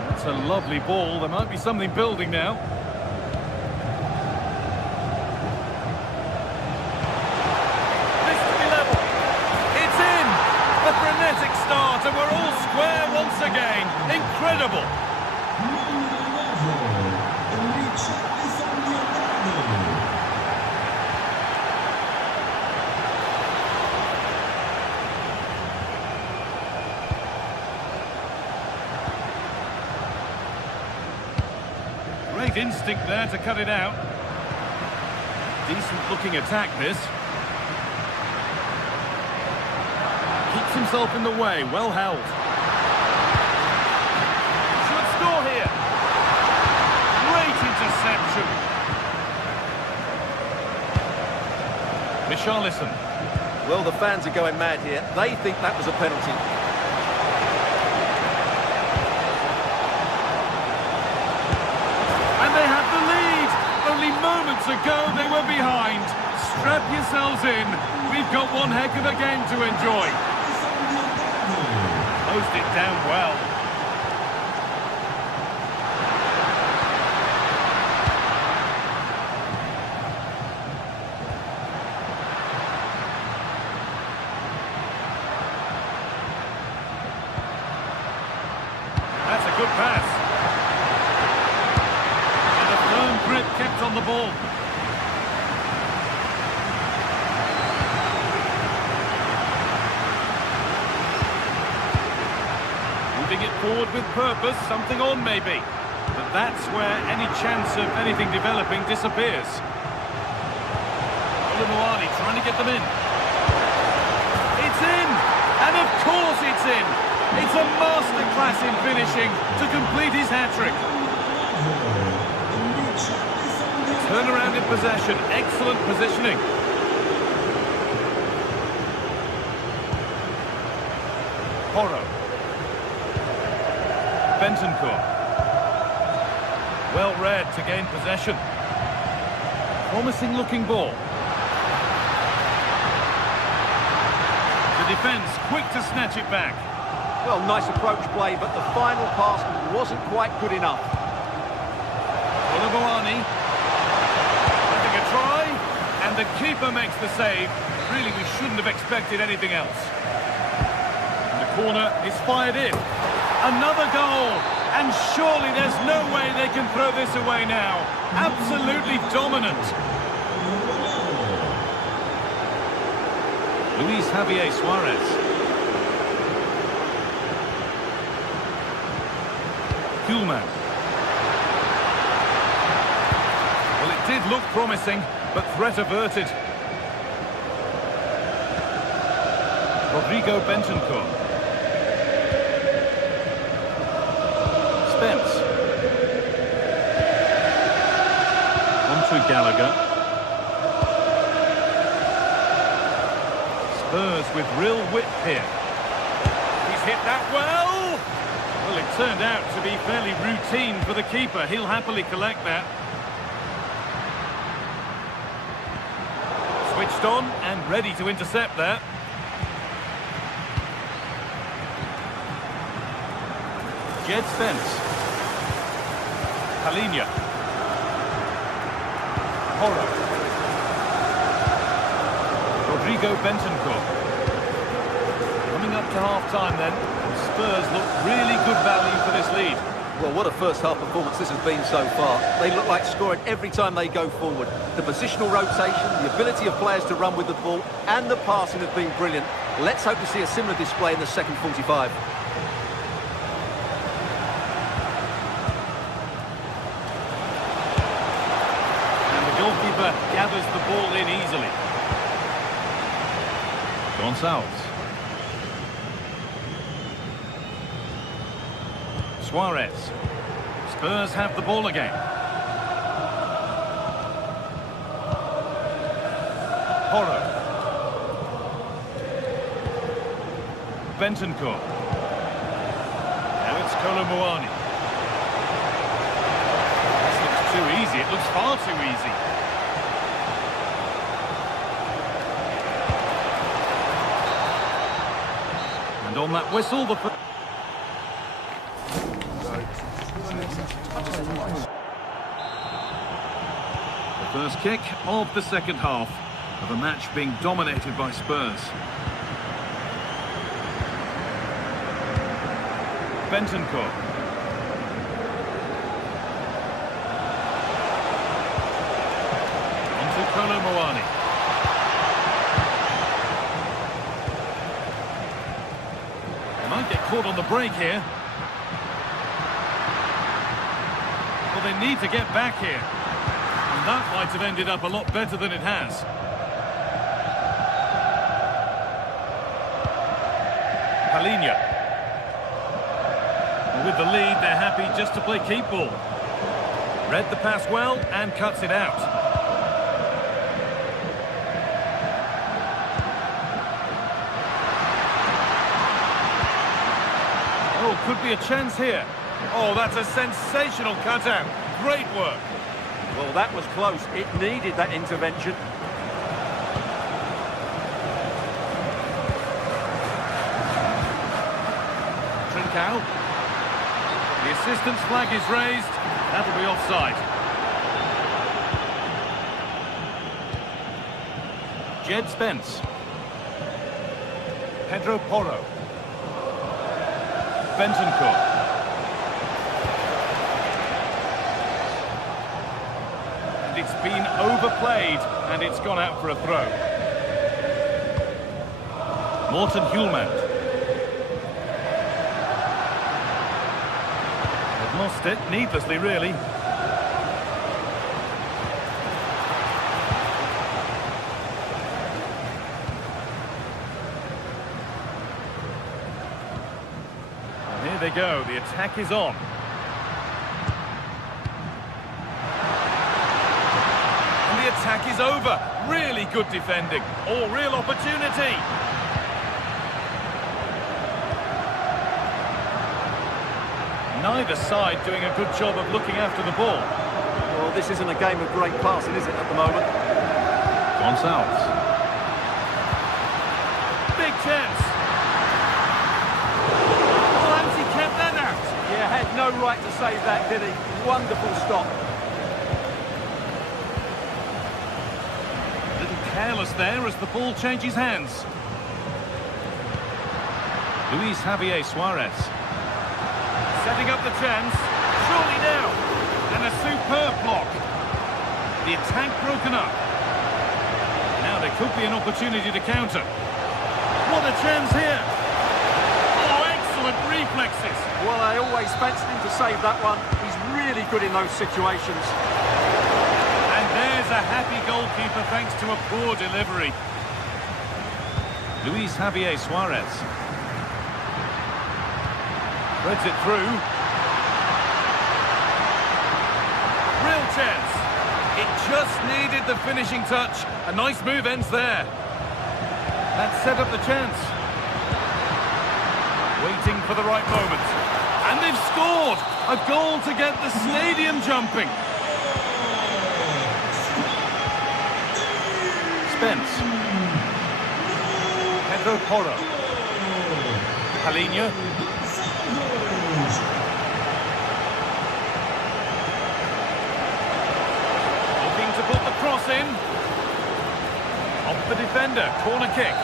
It's a lovely ball. There might be something building now. This to be level. It's in. A frenetic start, and we're all square once again. Incredible. Great instinct there to cut it out. Decent looking attack, this. Keeps himself in the way, well held. Should score here. Great interception. Richarlison. Well, the fans are going mad here. They think that was a penalty. And they have the lead. Only moments ago they were behind. Strap yourselves in. We've got one heck of a game to enjoy. Closed it down well. That's a good pass. Grip kept on the ball. Moving it forward with purpose, something on maybe. But that's where any chance of anything developing disappears. Oluwale trying to get them in. It's in! And of course it's in! It's a masterclass in finishing to complete his hat-trick. Turnaround in possession, excellent positioning. Porro. Bentancur. Well read to gain possession. Promising looking ball. The defence quick to snatch it back. Well, nice approach play, but the final pass wasn't quite good enough. Olivowani getting a try, and the keeper makes the save. Really, we shouldn't have expected anything else. And the corner is fired in. Another goal, and surely there's no way they can throw this away now. Absolutely dominant. Luis Javier Suarez. Kuhlmann. Well, it did look promising, but threat averted. Rodrigo Bentancur. Spence. On to Gallagher. Spurs with real width here. He's hit that well. Well, it turned out to be fairly routine for the keeper. He'll happily collect that. Switched on and ready to intercept that. Jed Spence. Palinia. Porro. Rodrigo Bentancur. Coming up to half-time then. Spurs look really good value for this lead. Well, what a first-half performance this has been so far. They look like scoring every time they go forward. The positional rotation, the ability of players to run with the ball, and the passing have been brilliant. Let's hope to see a similar display in the second 45. Goalkeeper gathers the ball in easily. Gonçalves. Suarez. Spurs have the ball again. Porro. Bentancur. Now it's Olivowani. This looks too easy. It looks far too easy. And on that whistle, the first kick of the second half of a match being dominated by Spurs. Bentancur. Onto Olivowani. Might get caught on the break here. Well, they need to get back here. And that might have ended up a lot better than it has. Palinia. Well, with the lead, they're happy just to play keep ball. Read the pass well and cuts it out. Oh, could be a chance here. Oh, that's a sensational cutout. Great work. Well, that was close. It needed that intervention. Trincao. The assistant's flag is raised. That'll be offside. Jed Spence. Pedro Porro. Bentancur. And it's been overplayed, and it's gone out for a throw. Morten Hjulmand. They've lost it, needlessly, really. Here they go, the attack is on. And the attack is over. Really good defending. All real opportunity. Neither side doing a good job of looking after the ball. Well, this isn't a game of great passing, is it, at the moment? Gonzalez. Big chance. Oh, and he kept that out. Yeah, had no right to save that, did he? Wonderful stop. A little careless there as the ball changes hands. Luis Javier Suarez. Setting up the chance. Surely now. And a superb block. The attack broken up. Now there could be an opportunity to counter. What a chance here. Oh, excellent reflexes. Well, I always fancied him to save that one. He's really good in those situations. And there's a happy goalkeeper thanks to a poor delivery. Luis Javier Suarez. Threads it through. Real chance. It just needed the finishing touch. A nice move ends there. That set up the chance. Waiting for the right moment. And they've scored! A goal to get the stadium jumping. Spence. Pedro Porro. Palinha. Looking to put the cross in. Off the defender, corner kick.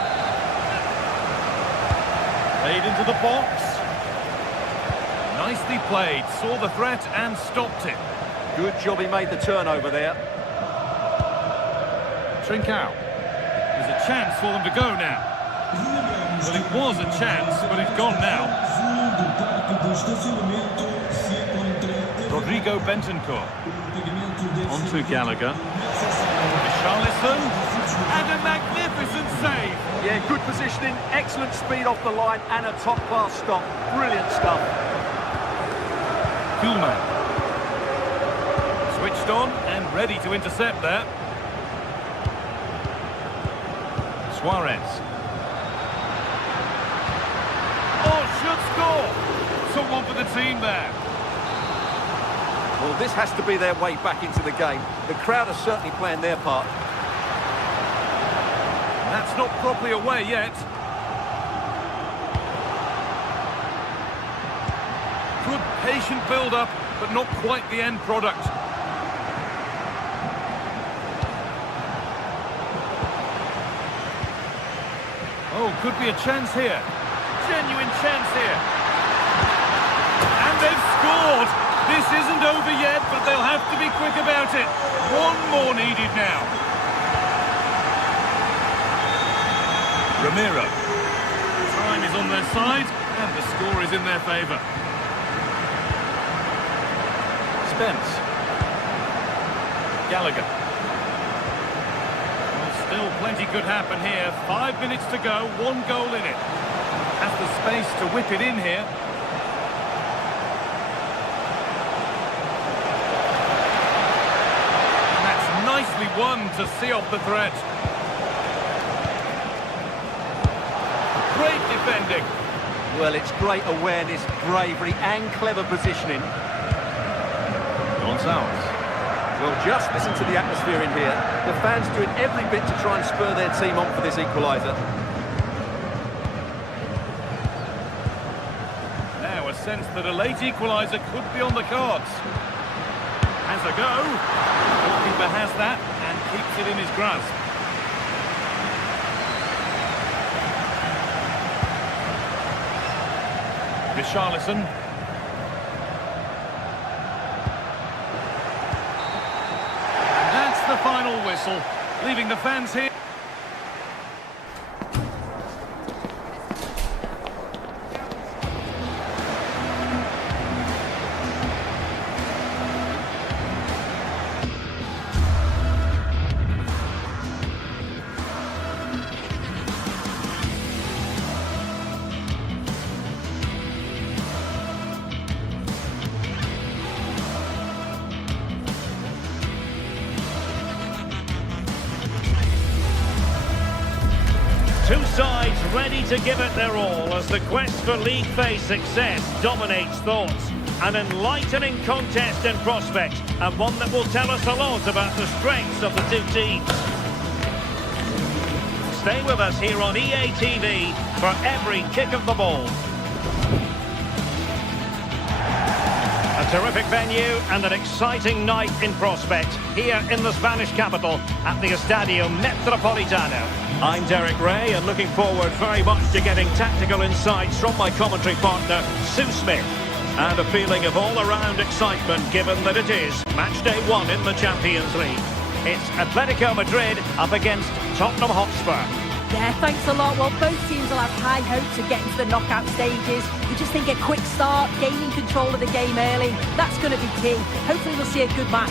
Played into the box. Nicely played, saw the threat and stopped it. Good job he made the turnover there. Trincao. There's a chance for them to go now. Well, it was a chance, but it's gone now. Rodrigo Bentancur. On to Gallagher. Richarlison. And a magnificent save. Yeah, good positioning, excellent speed off the line, and a top-class stop. Brilliant stuff. Kuhlman. Switched on and ready to intercept there. Suarez. Oh, should score. Someone for the team there. Well, this has to be their way back into the game. The crowd are certainly playing their part. That's not properly away yet. Good patient build-up, but not quite the end product. Oh, could be a chance here. Genuine chance here. And they've scored! This isn't over yet, but they'll have to be quick about it. One more needed now. Ramiro. Time is on their side, and the score is in their favour. Spence. Gallagher. Well, still plenty could happen here. 5 minutes to go, 1 goal in it. Has the space to whip it in here. And that's nicely won to see off the threat. Great defending. Well, it's great awareness, bravery, and clever positioning. Gonzalez. Well, just listen to the atmosphere in here. The fans doing every bit to try and spur their team on for this equaliser. Now a sense that a late equaliser could be on the cards. Has a go. The goalkeeper has that and keeps it in his grasp. Richarlison. And that's the final whistle, leaving the fans here. Two sides ready to give it their all as the quest for league phase success dominates thoughts. An enlightening contest in prospect, and one that will tell us a lot about the strengths of the two teams. Stay with us here on EA TV for every kick of the ball. A terrific venue and an exciting night in prospect here in the Spanish capital at the Estadio Metropolitano. I'm Derek Ray and looking forward very much to getting tactical insights from my commentary partner, Sue Smith. And a feeling of all-around excitement given that it is match day 1 in the Champions League. It's Atletico Madrid up against Tottenham Hotspur. Yeah, thanks a lot. Well, both teams will have high hopes of getting to the knockout stages. You just think a quick start, gaining control of the game early, that's going to be key. Hopefully we'll see a good match.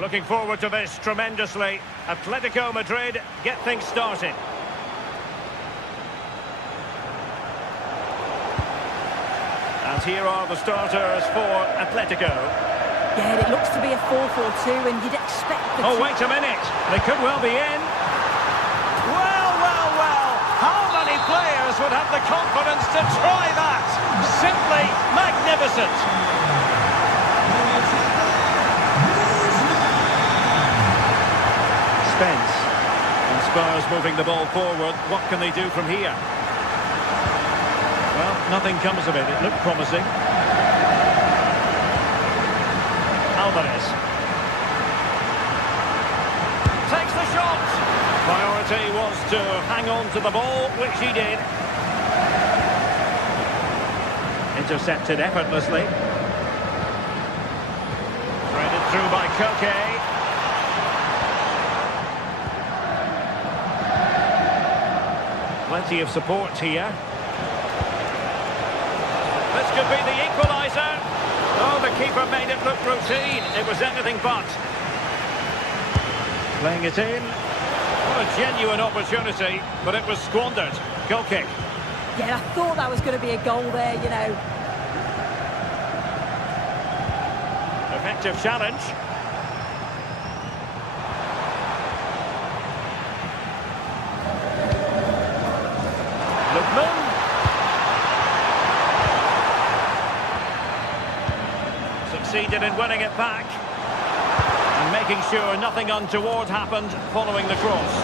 Looking forward to this tremendously. Atletico Madrid get things started. And here are the starters for Atletico. Yeah, it looks to be a 4-4-2 and you'd expect the... Oh, wait a minute. They could well be in. Well, well, well. How many players would have the confidence to try that? Simply magnificent. Spence. And Spurs moving the ball forward. What can they do from here? Well, nothing comes of it. It looked promising. Alvarez. Takes the shot. Priority was to hang on to the ball, which he did. Intercepted effortlessly. Threaded through by Koke. Plenty of support here. This could be the equaliser. Oh, the keeper made it look routine. It was anything but. Playing it in. What a genuine opportunity, but it was squandered. Goal kick. Yeah, I thought that was going to be a goal there, you know. Effective challenge. Succeeded in winning it back and making sure nothing untoward happened following the cross.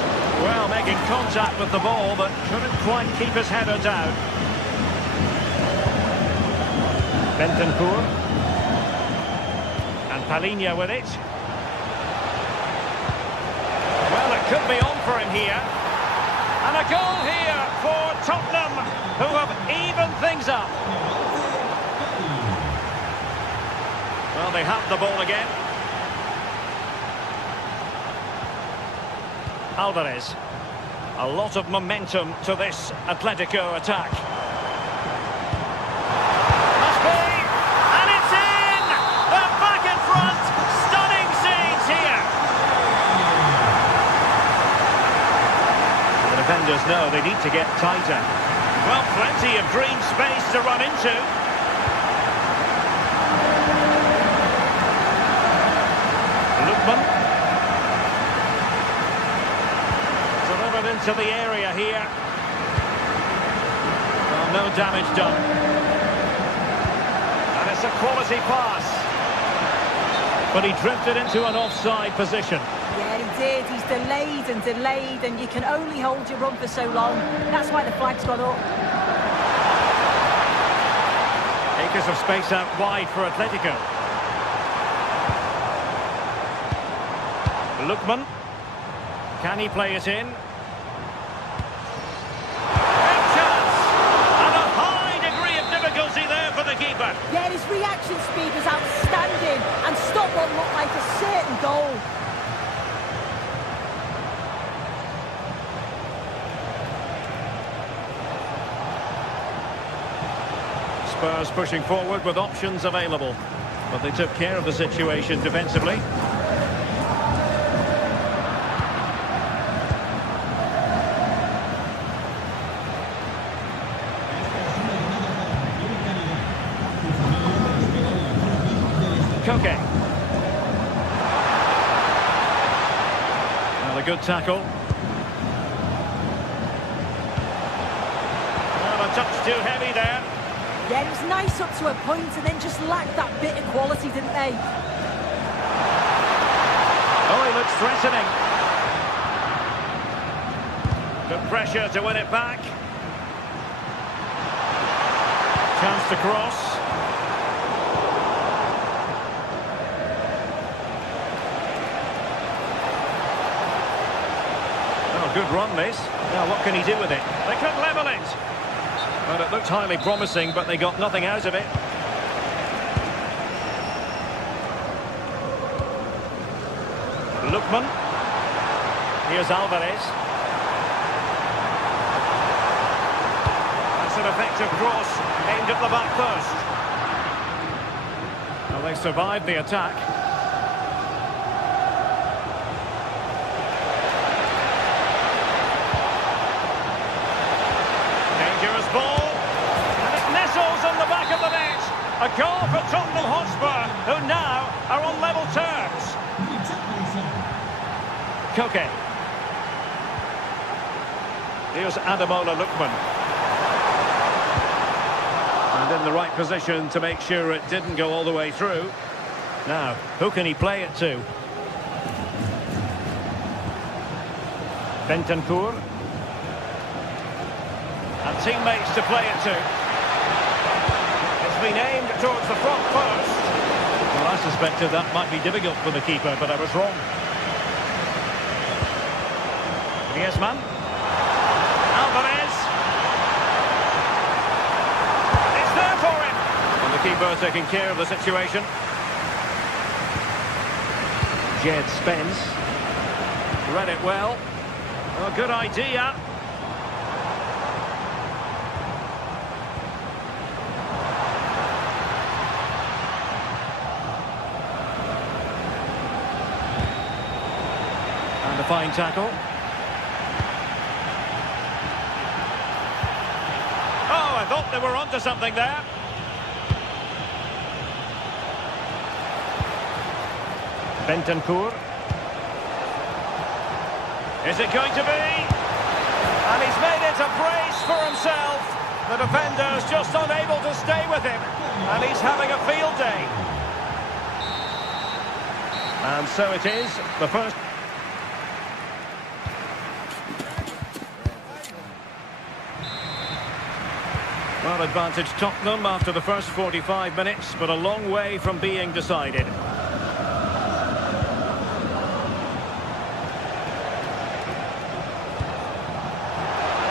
Well, making contact with the ball, but couldn't quite keep his header down. Bentancur and Palhinha with it. Well, it could be on for him here. And a goal here for Tottenham, who have evened things up. Well, they have the ball again. Alvarez. A lot of momentum to this Atletico attack. Must be! And it's in! They're back in front! Stunning scenes here! The defenders know they need to get tighter. Well, plenty of green space to run into. Delivered into the area here. Well, no damage done. And it's a quality pass. But he drifted into an offside position. Yeah, he did. He's delayed, and you can only hold your run for so long. That's why the flag's gone up. Acres of space out wide for Atletico. Lookman. Can he play it in? Big chance! And a high degree of difficulty there for the keeper. Yeah, his reaction speed was outstanding and stopped what looked like a certain goal. Spurs pushing forward with options available. But they took care of the situation defensively. A good tackle. Well, a touch too heavy there. Yeah, it was nice up to a point and then just lacked that bit of quality, didn't they? Oh, he looks threatening. Good pressure to win it back. Chance to cross. Oh, good run, this. Now, what can he do with it? They could level it. But it looked highly promising, but they got nothing out of it. Lookman. Here's Alvarez. That's an effective cross, aimed at the back post. Well, they survived the attack. Dangerous ball. And it nestles on the back of the net. A goal for Tottenham Hotspur, who now are on level terms. Koke. Here's Ademola Lookman. And in the right position to make sure it didn't go all the way through. Now, who can he play it to? Bentancur. And teammates to play it to. It's been aimed towards the front post. Well, I suspected that might be difficult for the keeper, but I was wrong. Griezmann. Alvarez. It's there for him. And the keeper taking care of the situation. Jed Spence. Read it well. Oh, good idea. And a fine tackle. I thought they were onto something there. Bentancur. Is it going to be? And he's made it a brace for himself. The defender's just unable to stay with him. And he's having a field day. And so it is, the first... Well, advantage Tottenham after the first 45 minutes, but a long way from being decided.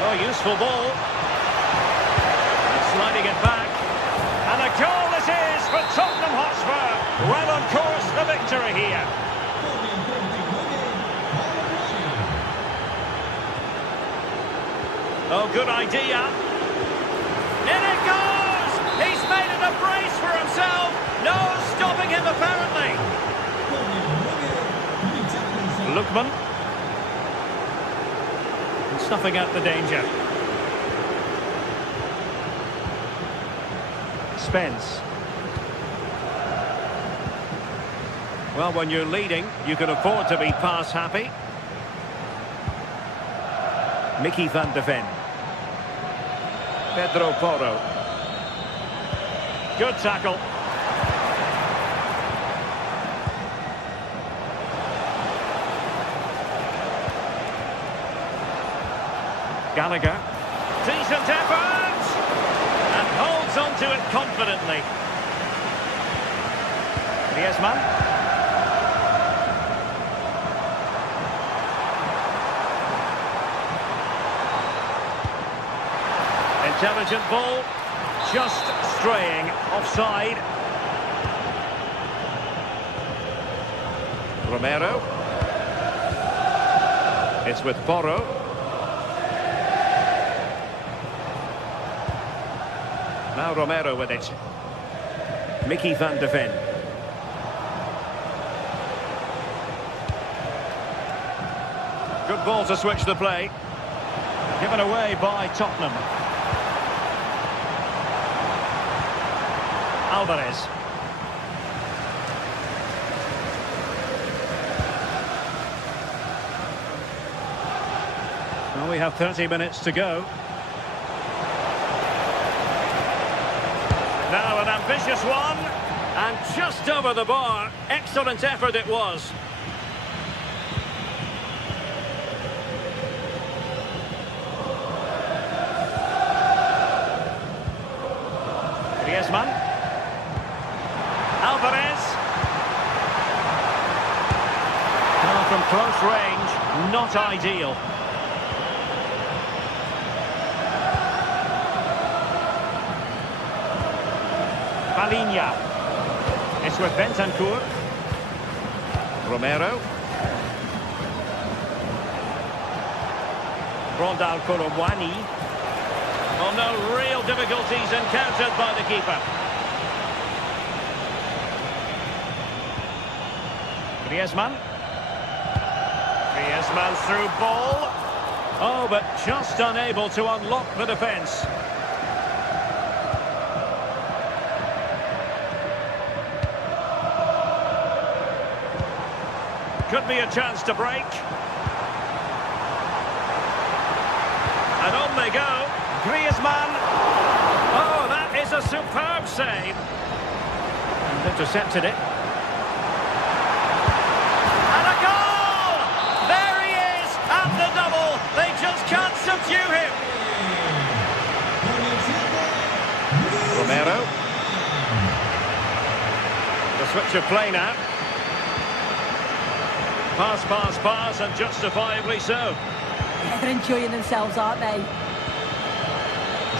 Oh, useful ball. And sliding it back. And a goal it is for Tottenham Hotspur. Well on course for victory here. Oh, good idea. In it goes! He's made it a brace for himself. No stopping him, apparently. Lookman. And snuffing out the danger. Spence. Well, when you're leading, you can afford to be pass happy. Mickey van de Ven. Pedro Porro. Good tackle. Gallagher. Decent effort! And holds on to it confidently. Griezmann. Intelligent ball, just straying offside. Romero. It's with Porro. Now Romero with it. Mickey van de Ven. Good ball to switch the play. Given away by Tottenham. Alvarez. Well, we have 30 minutes to go. Now an ambitious one, and just over the bar. Excellent effort it was. Griezmann. Alvarez. Now from close range, not ideal. Palinha. It's with Bentancur. Romero. Rondal Colomwani. Well, no real difficulties encountered by the keeper. Griezmann. Griezmann through ball. Oh, but just unable to unlock the defence. Could be a chance to break. And on they go. Griezmann. Oh, that is a superb save. And intercepted it. And a goal! There he is at the double. They just can't subdue him. Romero. The switch of play now. Pass, pass, pass, and justifiably so. Yeah, they're enjoying themselves, aren't they?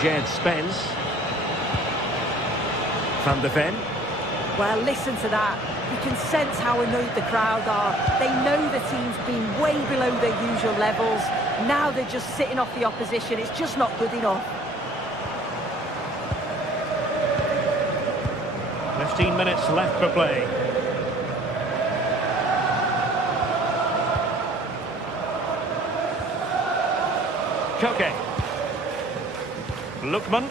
Jed Spence. Van de Ven. Well, listen to that. You can sense how annoyed the crowd are. They know the team's been way below their usual levels. Now they're just sitting off the opposition. It's just not good enough. 15 minutes left for play. Koke. Lookman.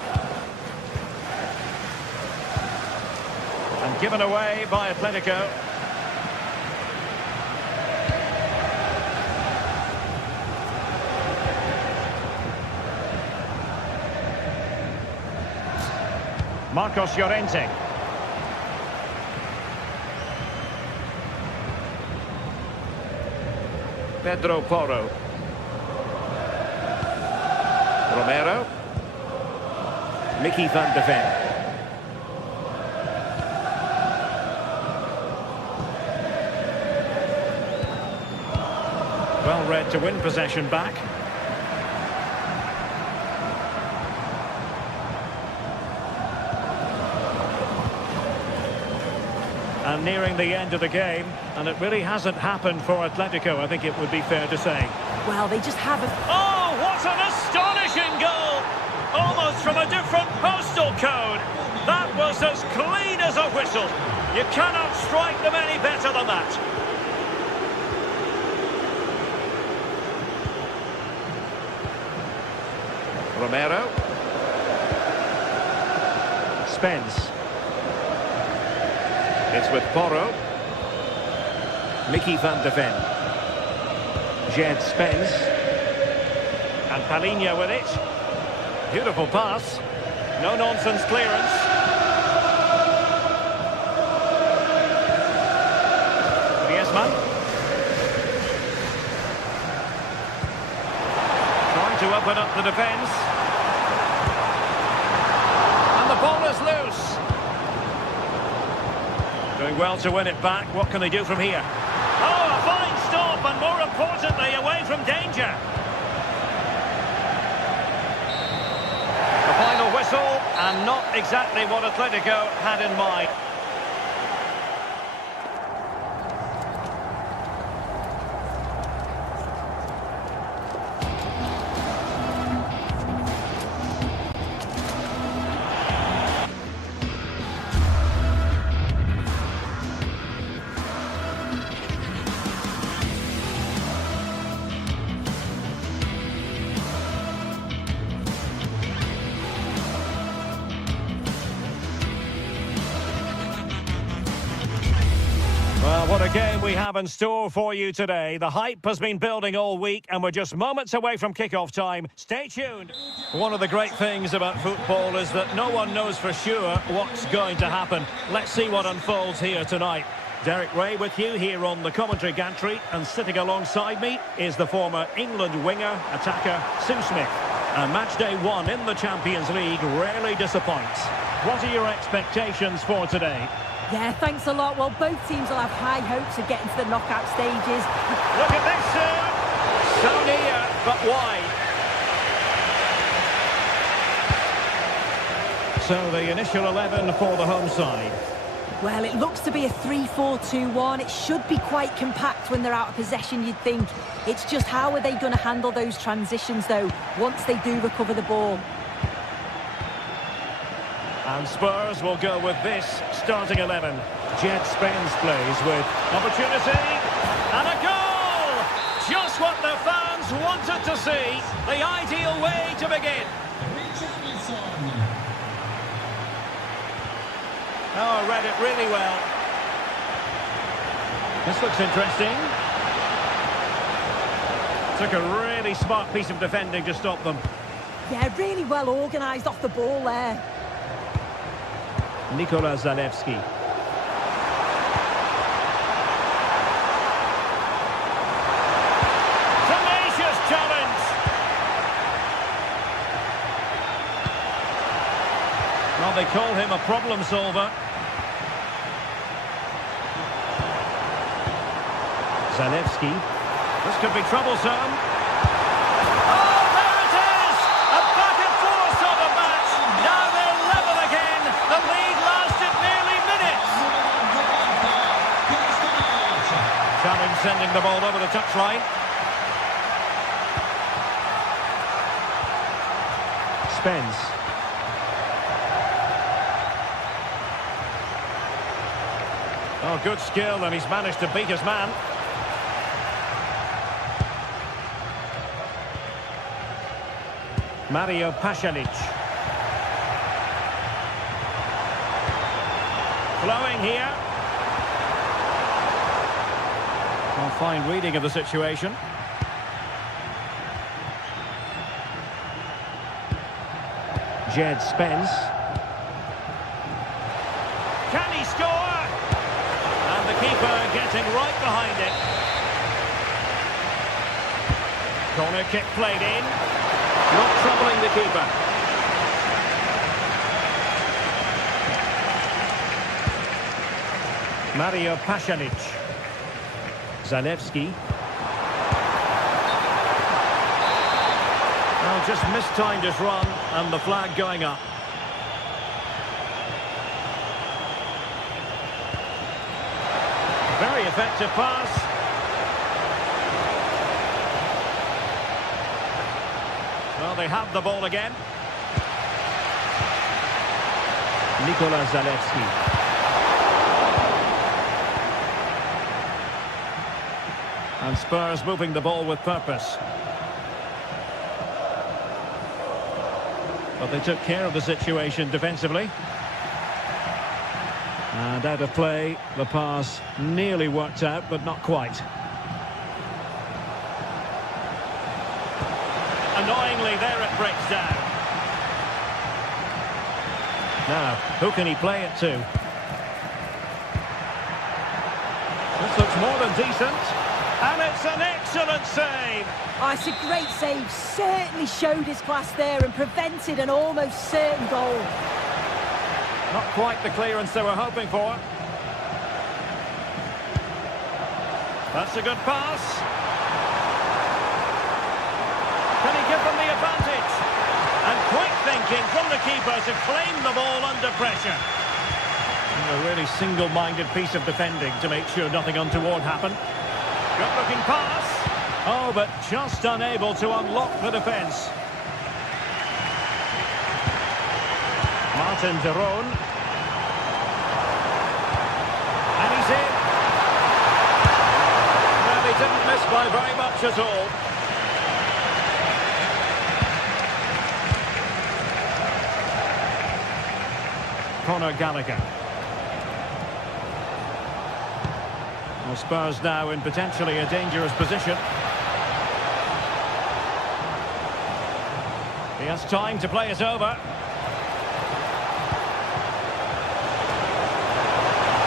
And given away by Atletico. Marcos Llorente. Pedro Porro. Romero. Mickey van de Ven. Well read to win possession back. And nearing the end of the game, and it really hasn't happened for Atletico, I think it would be fair to say. Well, they just haven't... Oh, what an astonishing goal! Almost from a different postal code. That was as clean as a whistle. You cannot strike them any better than that. Romero. Spence. It's with Porro. Mickey van de Ven. Jed Spence. And Palinha with it. Beautiful pass. No-nonsense clearance. Griezmann. Trying to open up the defence. And the ball is loose. Doing well to win it back. What can they do from here? Oh, a fine stop, and more importantly, away from danger. The final whistle, and not exactly what Atletico had in mind. game we have in store for you today. The hype has been building all week and we're just moments away from kick-off time. Stay tuned. One of the great things about football is that no one knows for sure what's going to happen. Let's see what unfolds here tonight. Derek Ray with you here on the commentary gantry, and sitting alongside me is the former England winger, attacker, Sim Smith. And match day 1 in the Champions League rarely disappoints. What are your expectations for today? Yeah, thanks a lot. Well, both teams will have high hopes of getting to the knockout stages. Look at this, so near, but wide. So the initial 11 for the home side. Well, it looks to be a 3-4-2-1. It should be quite compact when they're out of possession, you'd think. It's just how are they going to handle those transitions, though, once they do recover the ball. And Spurs will go with this starting 11. Jed Spence plays with opportunity. And a goal! Just what the fans wanted to see. The ideal way to begin. Oh, read it really well. This looks interesting. Took a really smart piece of defending to stop them. Yeah, really well organised off the ball there. Nikola Zalewski. Tenacious challenge. Well, they call him a problem solver. Zalewski. This could be troublesome. Oh, there it is! A back and forth sort of match. Now they're level again. The lead lasted nearly minutes. Challenge sending the ball over the touchline. Spence. Oh, good skill, and he's managed to beat his man. Mario Pasalic. Flowing here. Well, fine reading of the situation. Jed Spence. Can he score? And the keeper getting right behind it. Corner kick played in. Not troubling the keeper. Mario Pasalic. Zalewski. Well, just mistimed his run, and the flag going up. Very effective pass. Well, they have the ball again. Nikola Zalewski. And Spurs moving the ball with purpose. But they took care of the situation defensively. And out of play, the pass nearly worked out, but not quite. Annoyingly, there it breaks down. Now, who can he play it to? This looks more than decent. And it's an excellent save. Oh, it's a great save. Certainly showed his class there and prevented an almost certain goal. Not quite the clearance they were hoping for. That's a good pass. Can he give them the advantage? And quick thinking from the keeper to claim the ball under pressure. A really single-minded piece of defending to make sure nothing untoward happened. Good-looking pass. Oh, but just unable to unlock the defence. Martin Deron. And he's in. Well, he didn't miss by very much at all. Conor Gallagher. Well, Spurs now in potentially a dangerous position. He has time to play it over.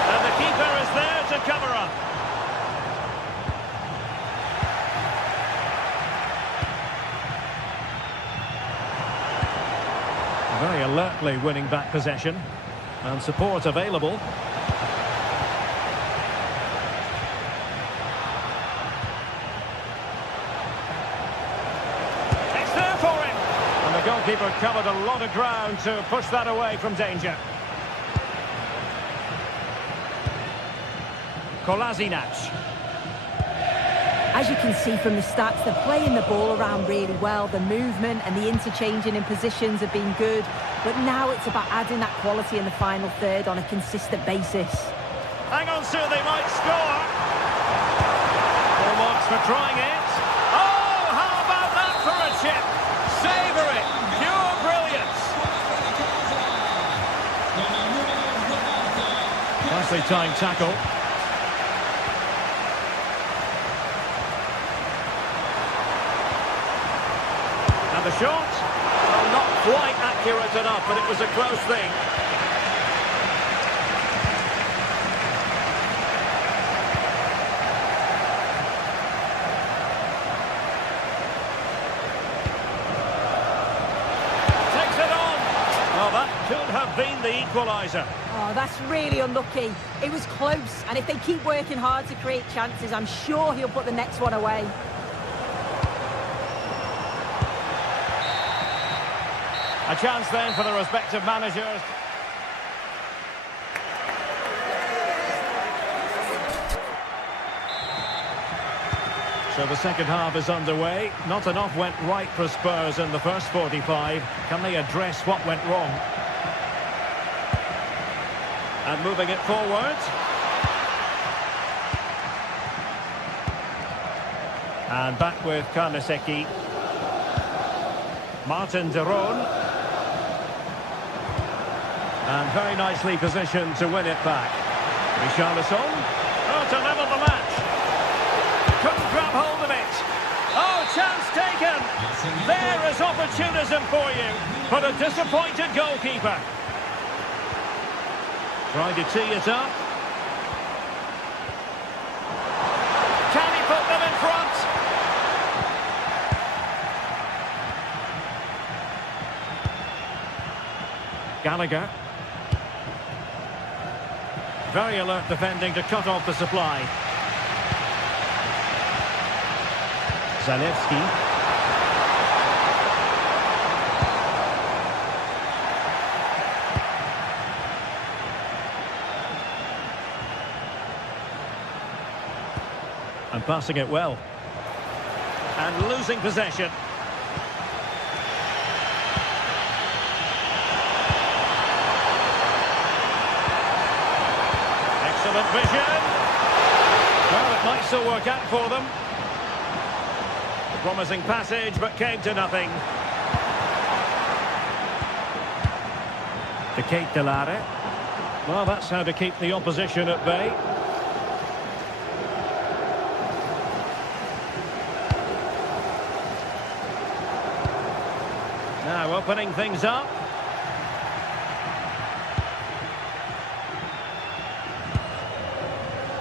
And the keeper is there to cover up. Very alertly winning back possession. And support available. The goalkeeper covered a lot of ground to push that away from danger. Kolasinac. As you can see from the stats, they're playing the ball around really well. The movement and the interchanging in positions have been good. But now it's about adding that quality in the final third on a consistent basis. Hang on, Sue, they might score. Full marks for trying it. Oh, how about that for a chip? Savour it. Pure brilliance. Nicely timed tackle. And the shot? Well, not quite accurate enough, but it was a close thing. Could have been the equaliser. Oh, that's really unlucky. It was close, and if they keep working hard to create chances, I'm sure he'll put the next one away. A chance then for the respective managers. So the second half is underway. Not enough went right for Spurs in the first 45. Can they address what went wrong? And moving it forward. And back with Karnaseki. Martin de Roon. And very nicely positioned to win it back. Richarlison. Oh, to level the match. Couldn't grab hold of it. Oh, chance taken. There is opportunism for you. But a disappointed goalkeeper. Trying to tee it up. Can he put them in front? Gallagher. Very alert defending to cut off the supply. Zalewski. And passing it well. And losing possession. Excellent vision. Well, it might still work out for them. A promising passage, but came to nothing. To Kate Delare. Well, that's how to keep the opposition at bay. Now opening things up.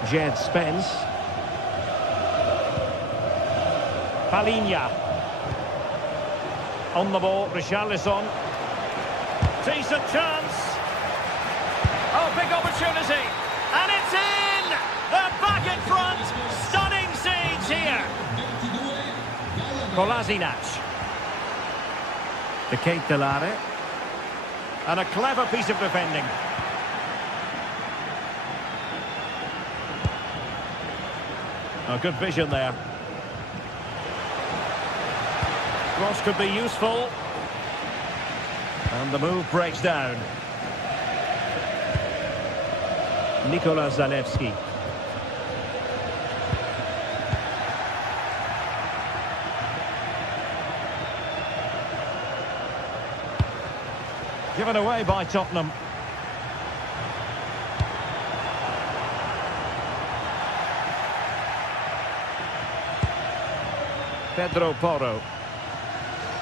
Jed Spence. Palinha. On the ball, Richarlison. Decent chance. Oh, big opportunity. And it's in! They're back in front. Stunning scenes here. Kolasinac. To Kate Delare. And a clever piece of defending. Oh, good vision there. Cross could be useful. And the move breaks down. Nikola Zalewski. Given away by Pedro Porro.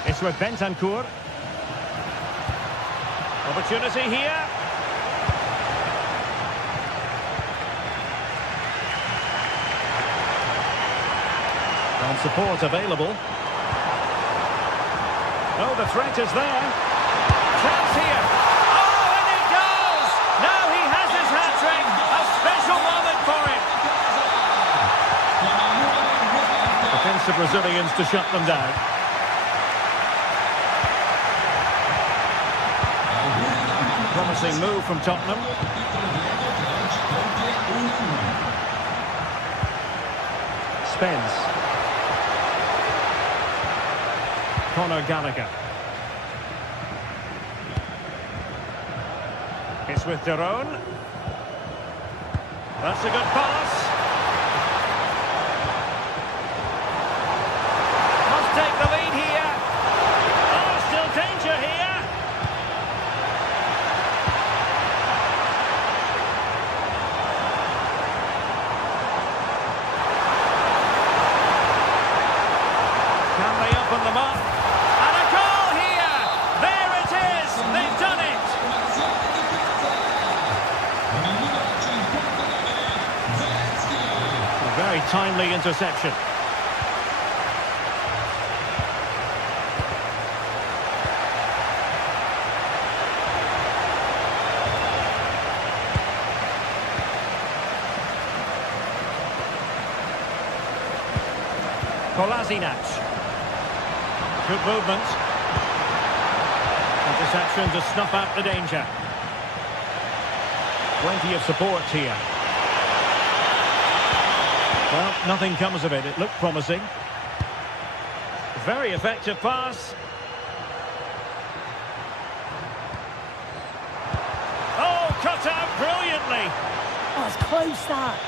It's with Bentancur. Opportunity here. And support available. Oh, the threat is there. Chance here. Oh, and it goes! Now he has his hat-trick. A special moment for him. Defensive Brazilians to shut them down. Promising move from Tottenham. Spence. Conor Gallagher. It's with Derone. That's a good pass. Must take the lead here. Oh, still danger here. Can they open them up? And a goal here! There it is! They've done it! A very timely interception. Kolasinac. Good movement. Interception to snuff out the danger. Plenty of support here. Well, nothing comes of it. It looked promising. Very effective pass. Oh, cut out brilliantly. Oh, it's close, that.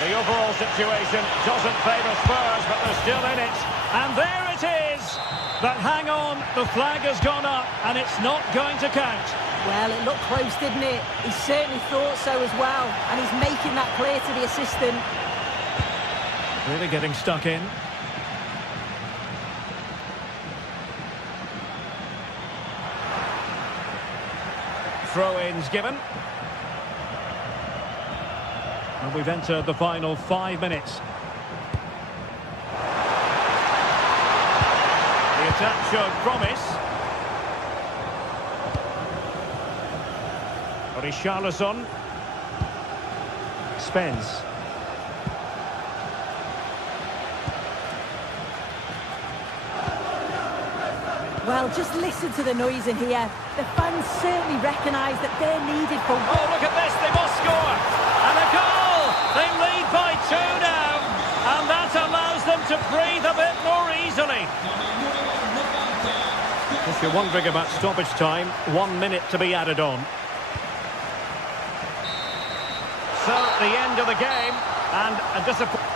The overall situation doesn't favour Spurs, but they're still in it. And there it is! But hang on, the flag has gone up, and it's not going to count. Well, it looked close, didn't it? He certainly thought so as well, and he's making that clear to the assistant. Really getting stuck in. Throw-ins given. And we've entered the final 5 minutes. The attack showed promise. Richarlison. Spence. Well, just listen to the noise in here. The fans certainly recognise that they're needed for... Oh, look at this, they must score! And a goal! They lead by 2 now, and that allows them to breathe a bit more easily. If you're wondering about stoppage time, 1 minute to be added on. So, the end of the game, and a disappointment.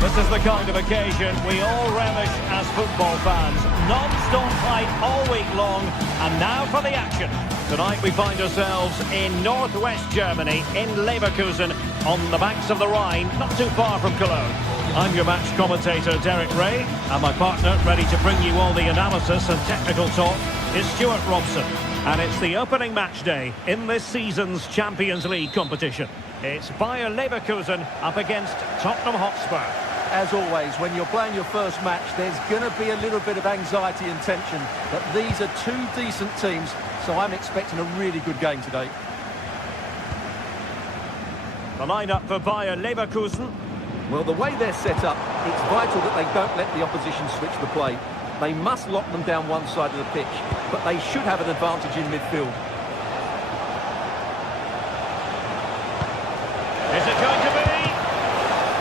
This is the kind of occasion we all relish as football fans. Non-stop hype all week long, and now for the action. Tonight we find ourselves in northwest Germany, in Leverkusen, on the banks of the Rhine, not too far from Cologne. I'm your match commentator, Derek Ray, and my partner, ready to bring you all the analysis and technical talk, is Stuart Robson. And it's the opening match day in this season's Champions League competition. It's Bayer Leverkusen up against Tottenham Hotspur. As always, when you're playing your first match, there's going to be a little bit of anxiety and tension. But these are two decent teams, so I'm expecting a really good game today. The lineup for Bayer Leverkusen. Well, the way they're set up, it's vital that they don't let the opposition switch the play. They must lock them down one side of the pitch, but they should have an advantage in midfield. Is it going to be?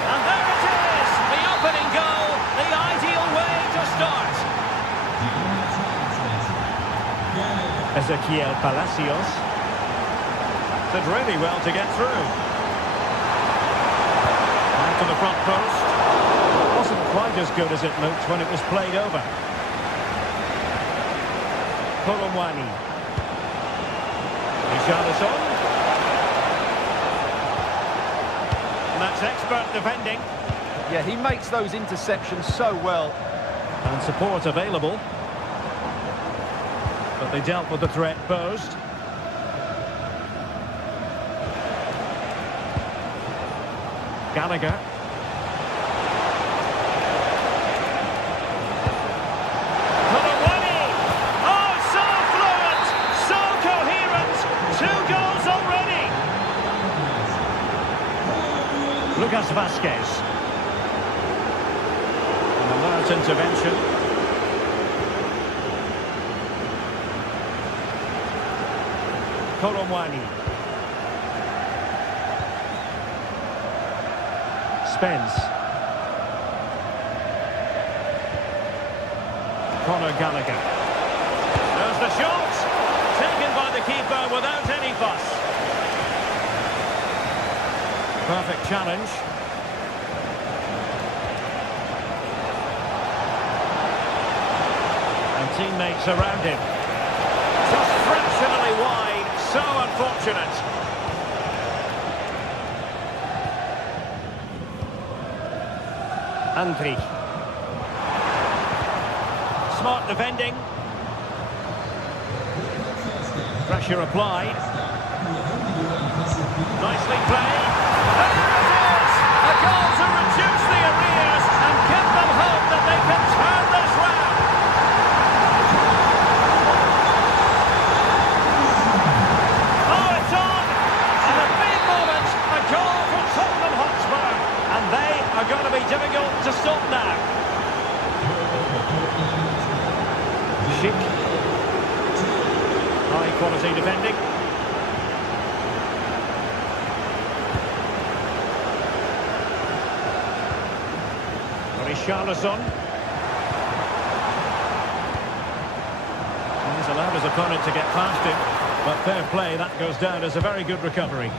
And there it is! The opening goal, the ideal way to start. Ezequiel Palacios did really well to get through. Back to the front post. It wasn't quite as good as it looked when it was played over. Colomwani. Richarlison. And that's expert defending. Yeah, he makes those interceptions so well. And support available. But they dealt with the threat posed. Gallagher. Colomwani! Oh, so fluent! So coherent! 2 goals already! Lucas Vazquez. An alert intervention. Colomwani. Spence. Conor Gallagher. There's the shot! Taken by the keeper without any fuss. Perfect challenge. And teammates around him. Just fractionally wide. So unfortunate. Andri. Smart defending. Pressure applied. Nicely played. And there it is! A goal to reduce the arrears and give them hope that they can turn this round. Oh, it's on! And a big moment, a goal for Tottenham Hotspur. And they are going to be difficult to stop now. Schick. High quality defending. Richarlison. He's allowed his opponent to get past him, but fair play, that goes down as a very good recovery.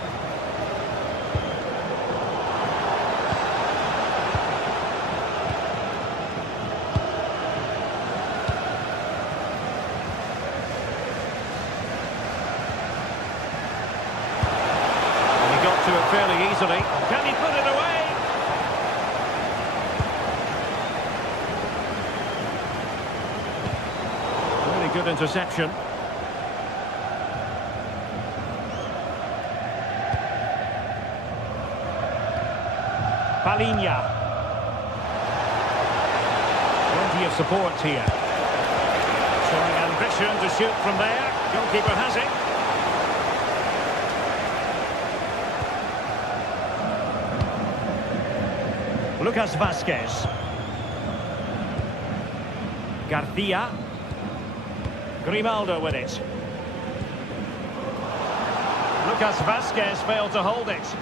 And he got to it fairly easily. Can he put it away? Good interception. Palinha. Plenty of support here. Showing ambition to shoot from there. Goalkeeper has it. Lucas Vazquez. Garcia. Grimaldo with it. Lucas Vazquez failed to hold it.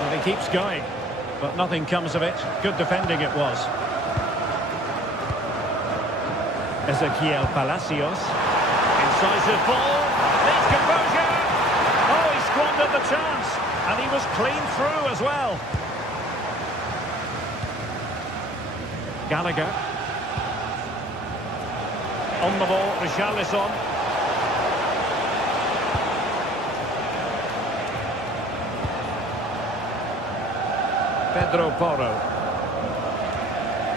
And he keeps going, but nothing comes of it. Good defending it was. Ezequiel Palacios. Incisive ball. Needs composure. Oh, he squandered the chance. And he was clean through as well. Gallagher. On the ball, Richarlison. Pedro Porro.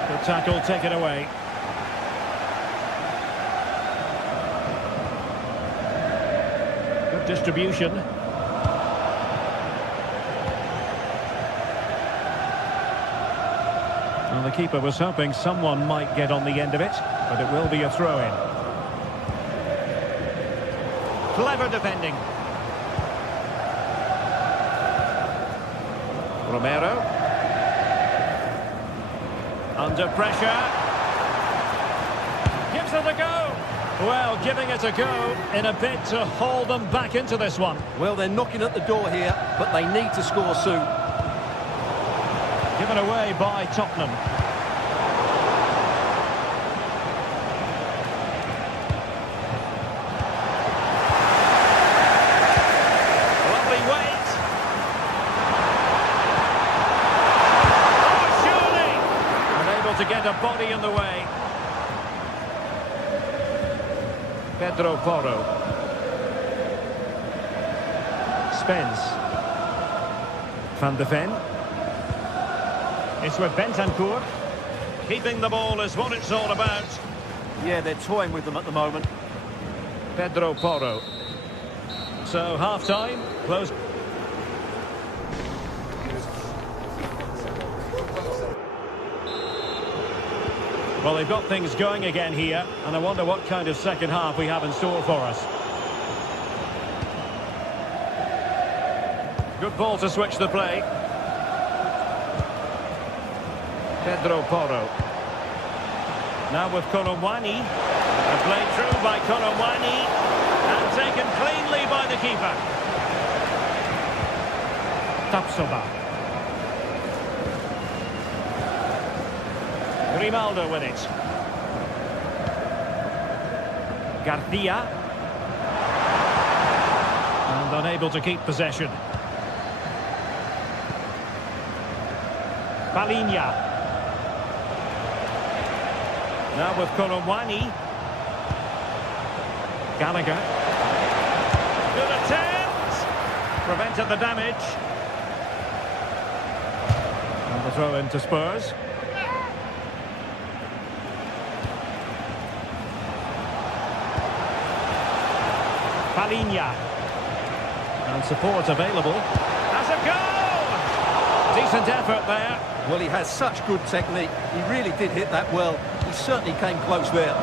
Good tackle taken away. Good distribution. Well, the keeper was hoping someone might get on the end of it, but it will be a throw-in. Clever defending. Romero. Under pressure. Gives it a go. Well, giving it a go in a bid to haul them back into this one. Well, they're knocking at the door here, but they need to score soon. Given away by Tottenham. Lovely wait. Oh, surely! Unable to get a body in the way. Pedro Porro. Spence. Van de Ven. It's with Bentancur. Keeping the ball is what it's all about. Yeah, they're toying with them at the moment. Pedro Porro. So, half-time, close. Well, they've got things going again here, and I wonder what kind of second half we have in store for us. Good ball to switch the play. Pedro Porro. Now with Colomwani. And played through by Colomwani. And taken cleanly by the keeper. Tapsoba. Grimaldo with it. Garcia. And unable to keep possession. Palinha. Now with Colomwani. Gallagher. Good attempt. Prevented the damage. And the throw into Spurs. Palinha. And support available. As a goal! Decent effort there. Well, he has such good technique. He really did hit that well. He certainly came close there.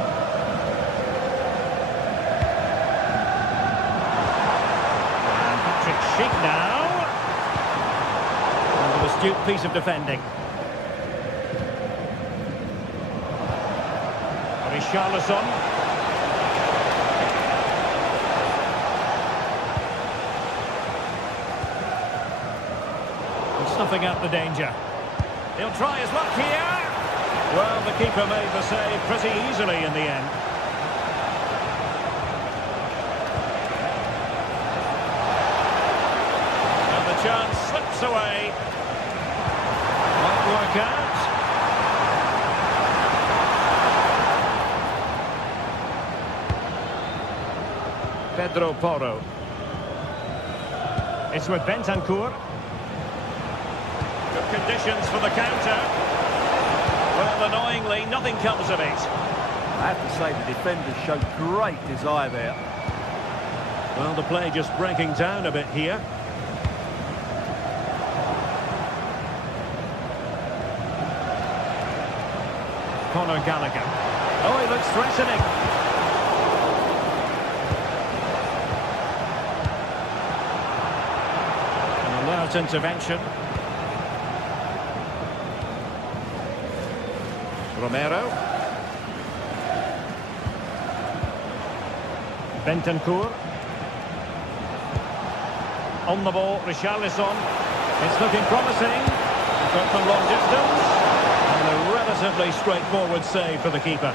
And Patrick Schick now. And an astute piece of defending. Richarlison. Snuffing out the danger. He'll try his luck here. Well, the keeper made the save pretty easily in the end. And the chance slips away. Might work out. Pedro Porro. It's with Bentancur. Good conditions for the counter. Well, annoyingly, nothing comes of it. I have to say the defenders showed great desire there. Well, the play just breaking down a bit here. Conor Gallagher. Oh, he looks threatening. An alert intervention. Romero. Bentancur. On the ball, Richarlison. It's looking promising. But from long distance. And a relatively straightforward save for the keeper.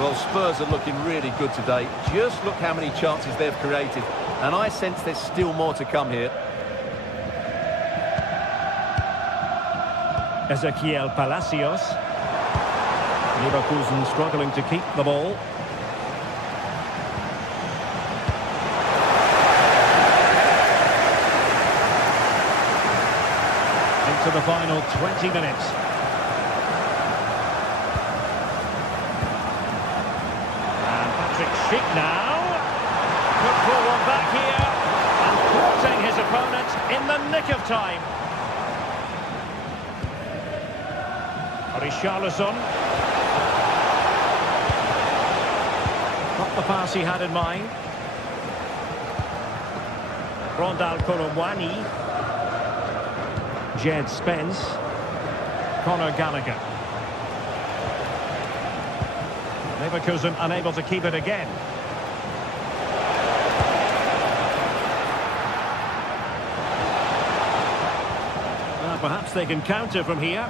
Well, Spurs are looking really good today. Just look how many chances they've created. And I sense there's still more to come here. Ezequiel Palacios. Leverkusen struggling to keep the ball. Into the final 20 minutes. And Patrick Schick now. Good pull one back here. And thwarting his opponent in the nick of time. Richarlison. Not the pass he had in mind. Rondal Colomwani. Jed Spence. Conor Gallagher. Leverkusen unable to keep it again. Well, perhaps they can counter from here.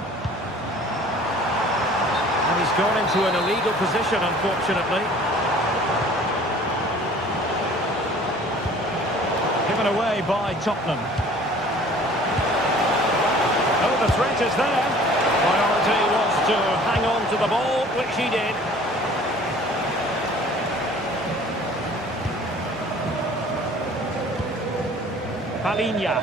And he's gone into an illegal position, unfortunately. Given away by Tottenham. Oh, the threat is there. Priority was to hang on to the ball, which he did. Palinha.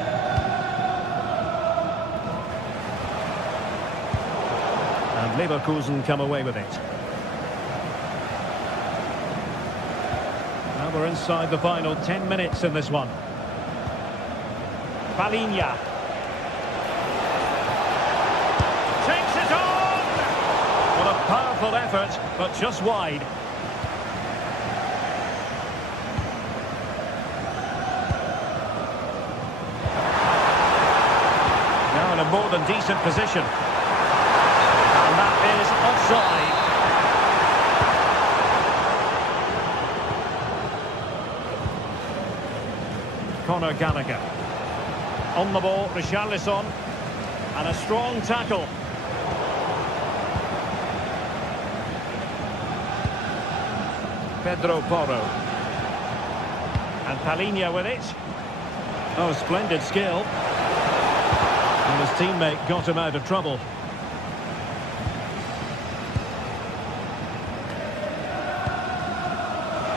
And Leverkusen come away with it. Now we're inside the final 10 minutes in this one. Palinha. Takes it on! What a powerful effort, but just wide. Now in a more than decent position. And that is offside. Conor Gallagher. On the ball, Richarlison. And a strong tackle. Pedro Porro. And Palinha with it. Oh, splendid skill. And his teammate got him out of trouble.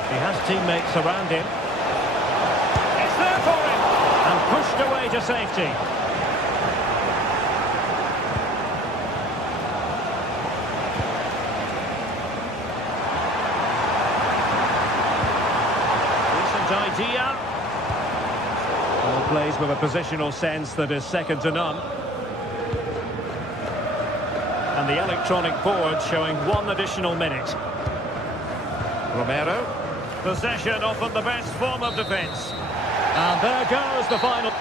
He has teammates around him. It's there for him! And pushed away to safety. Decent idea. Well, plays with a positional sense that is second to none. And the electronic board showing 1 additional minute. Romero. Possession often the best form of defence. And there goes the final.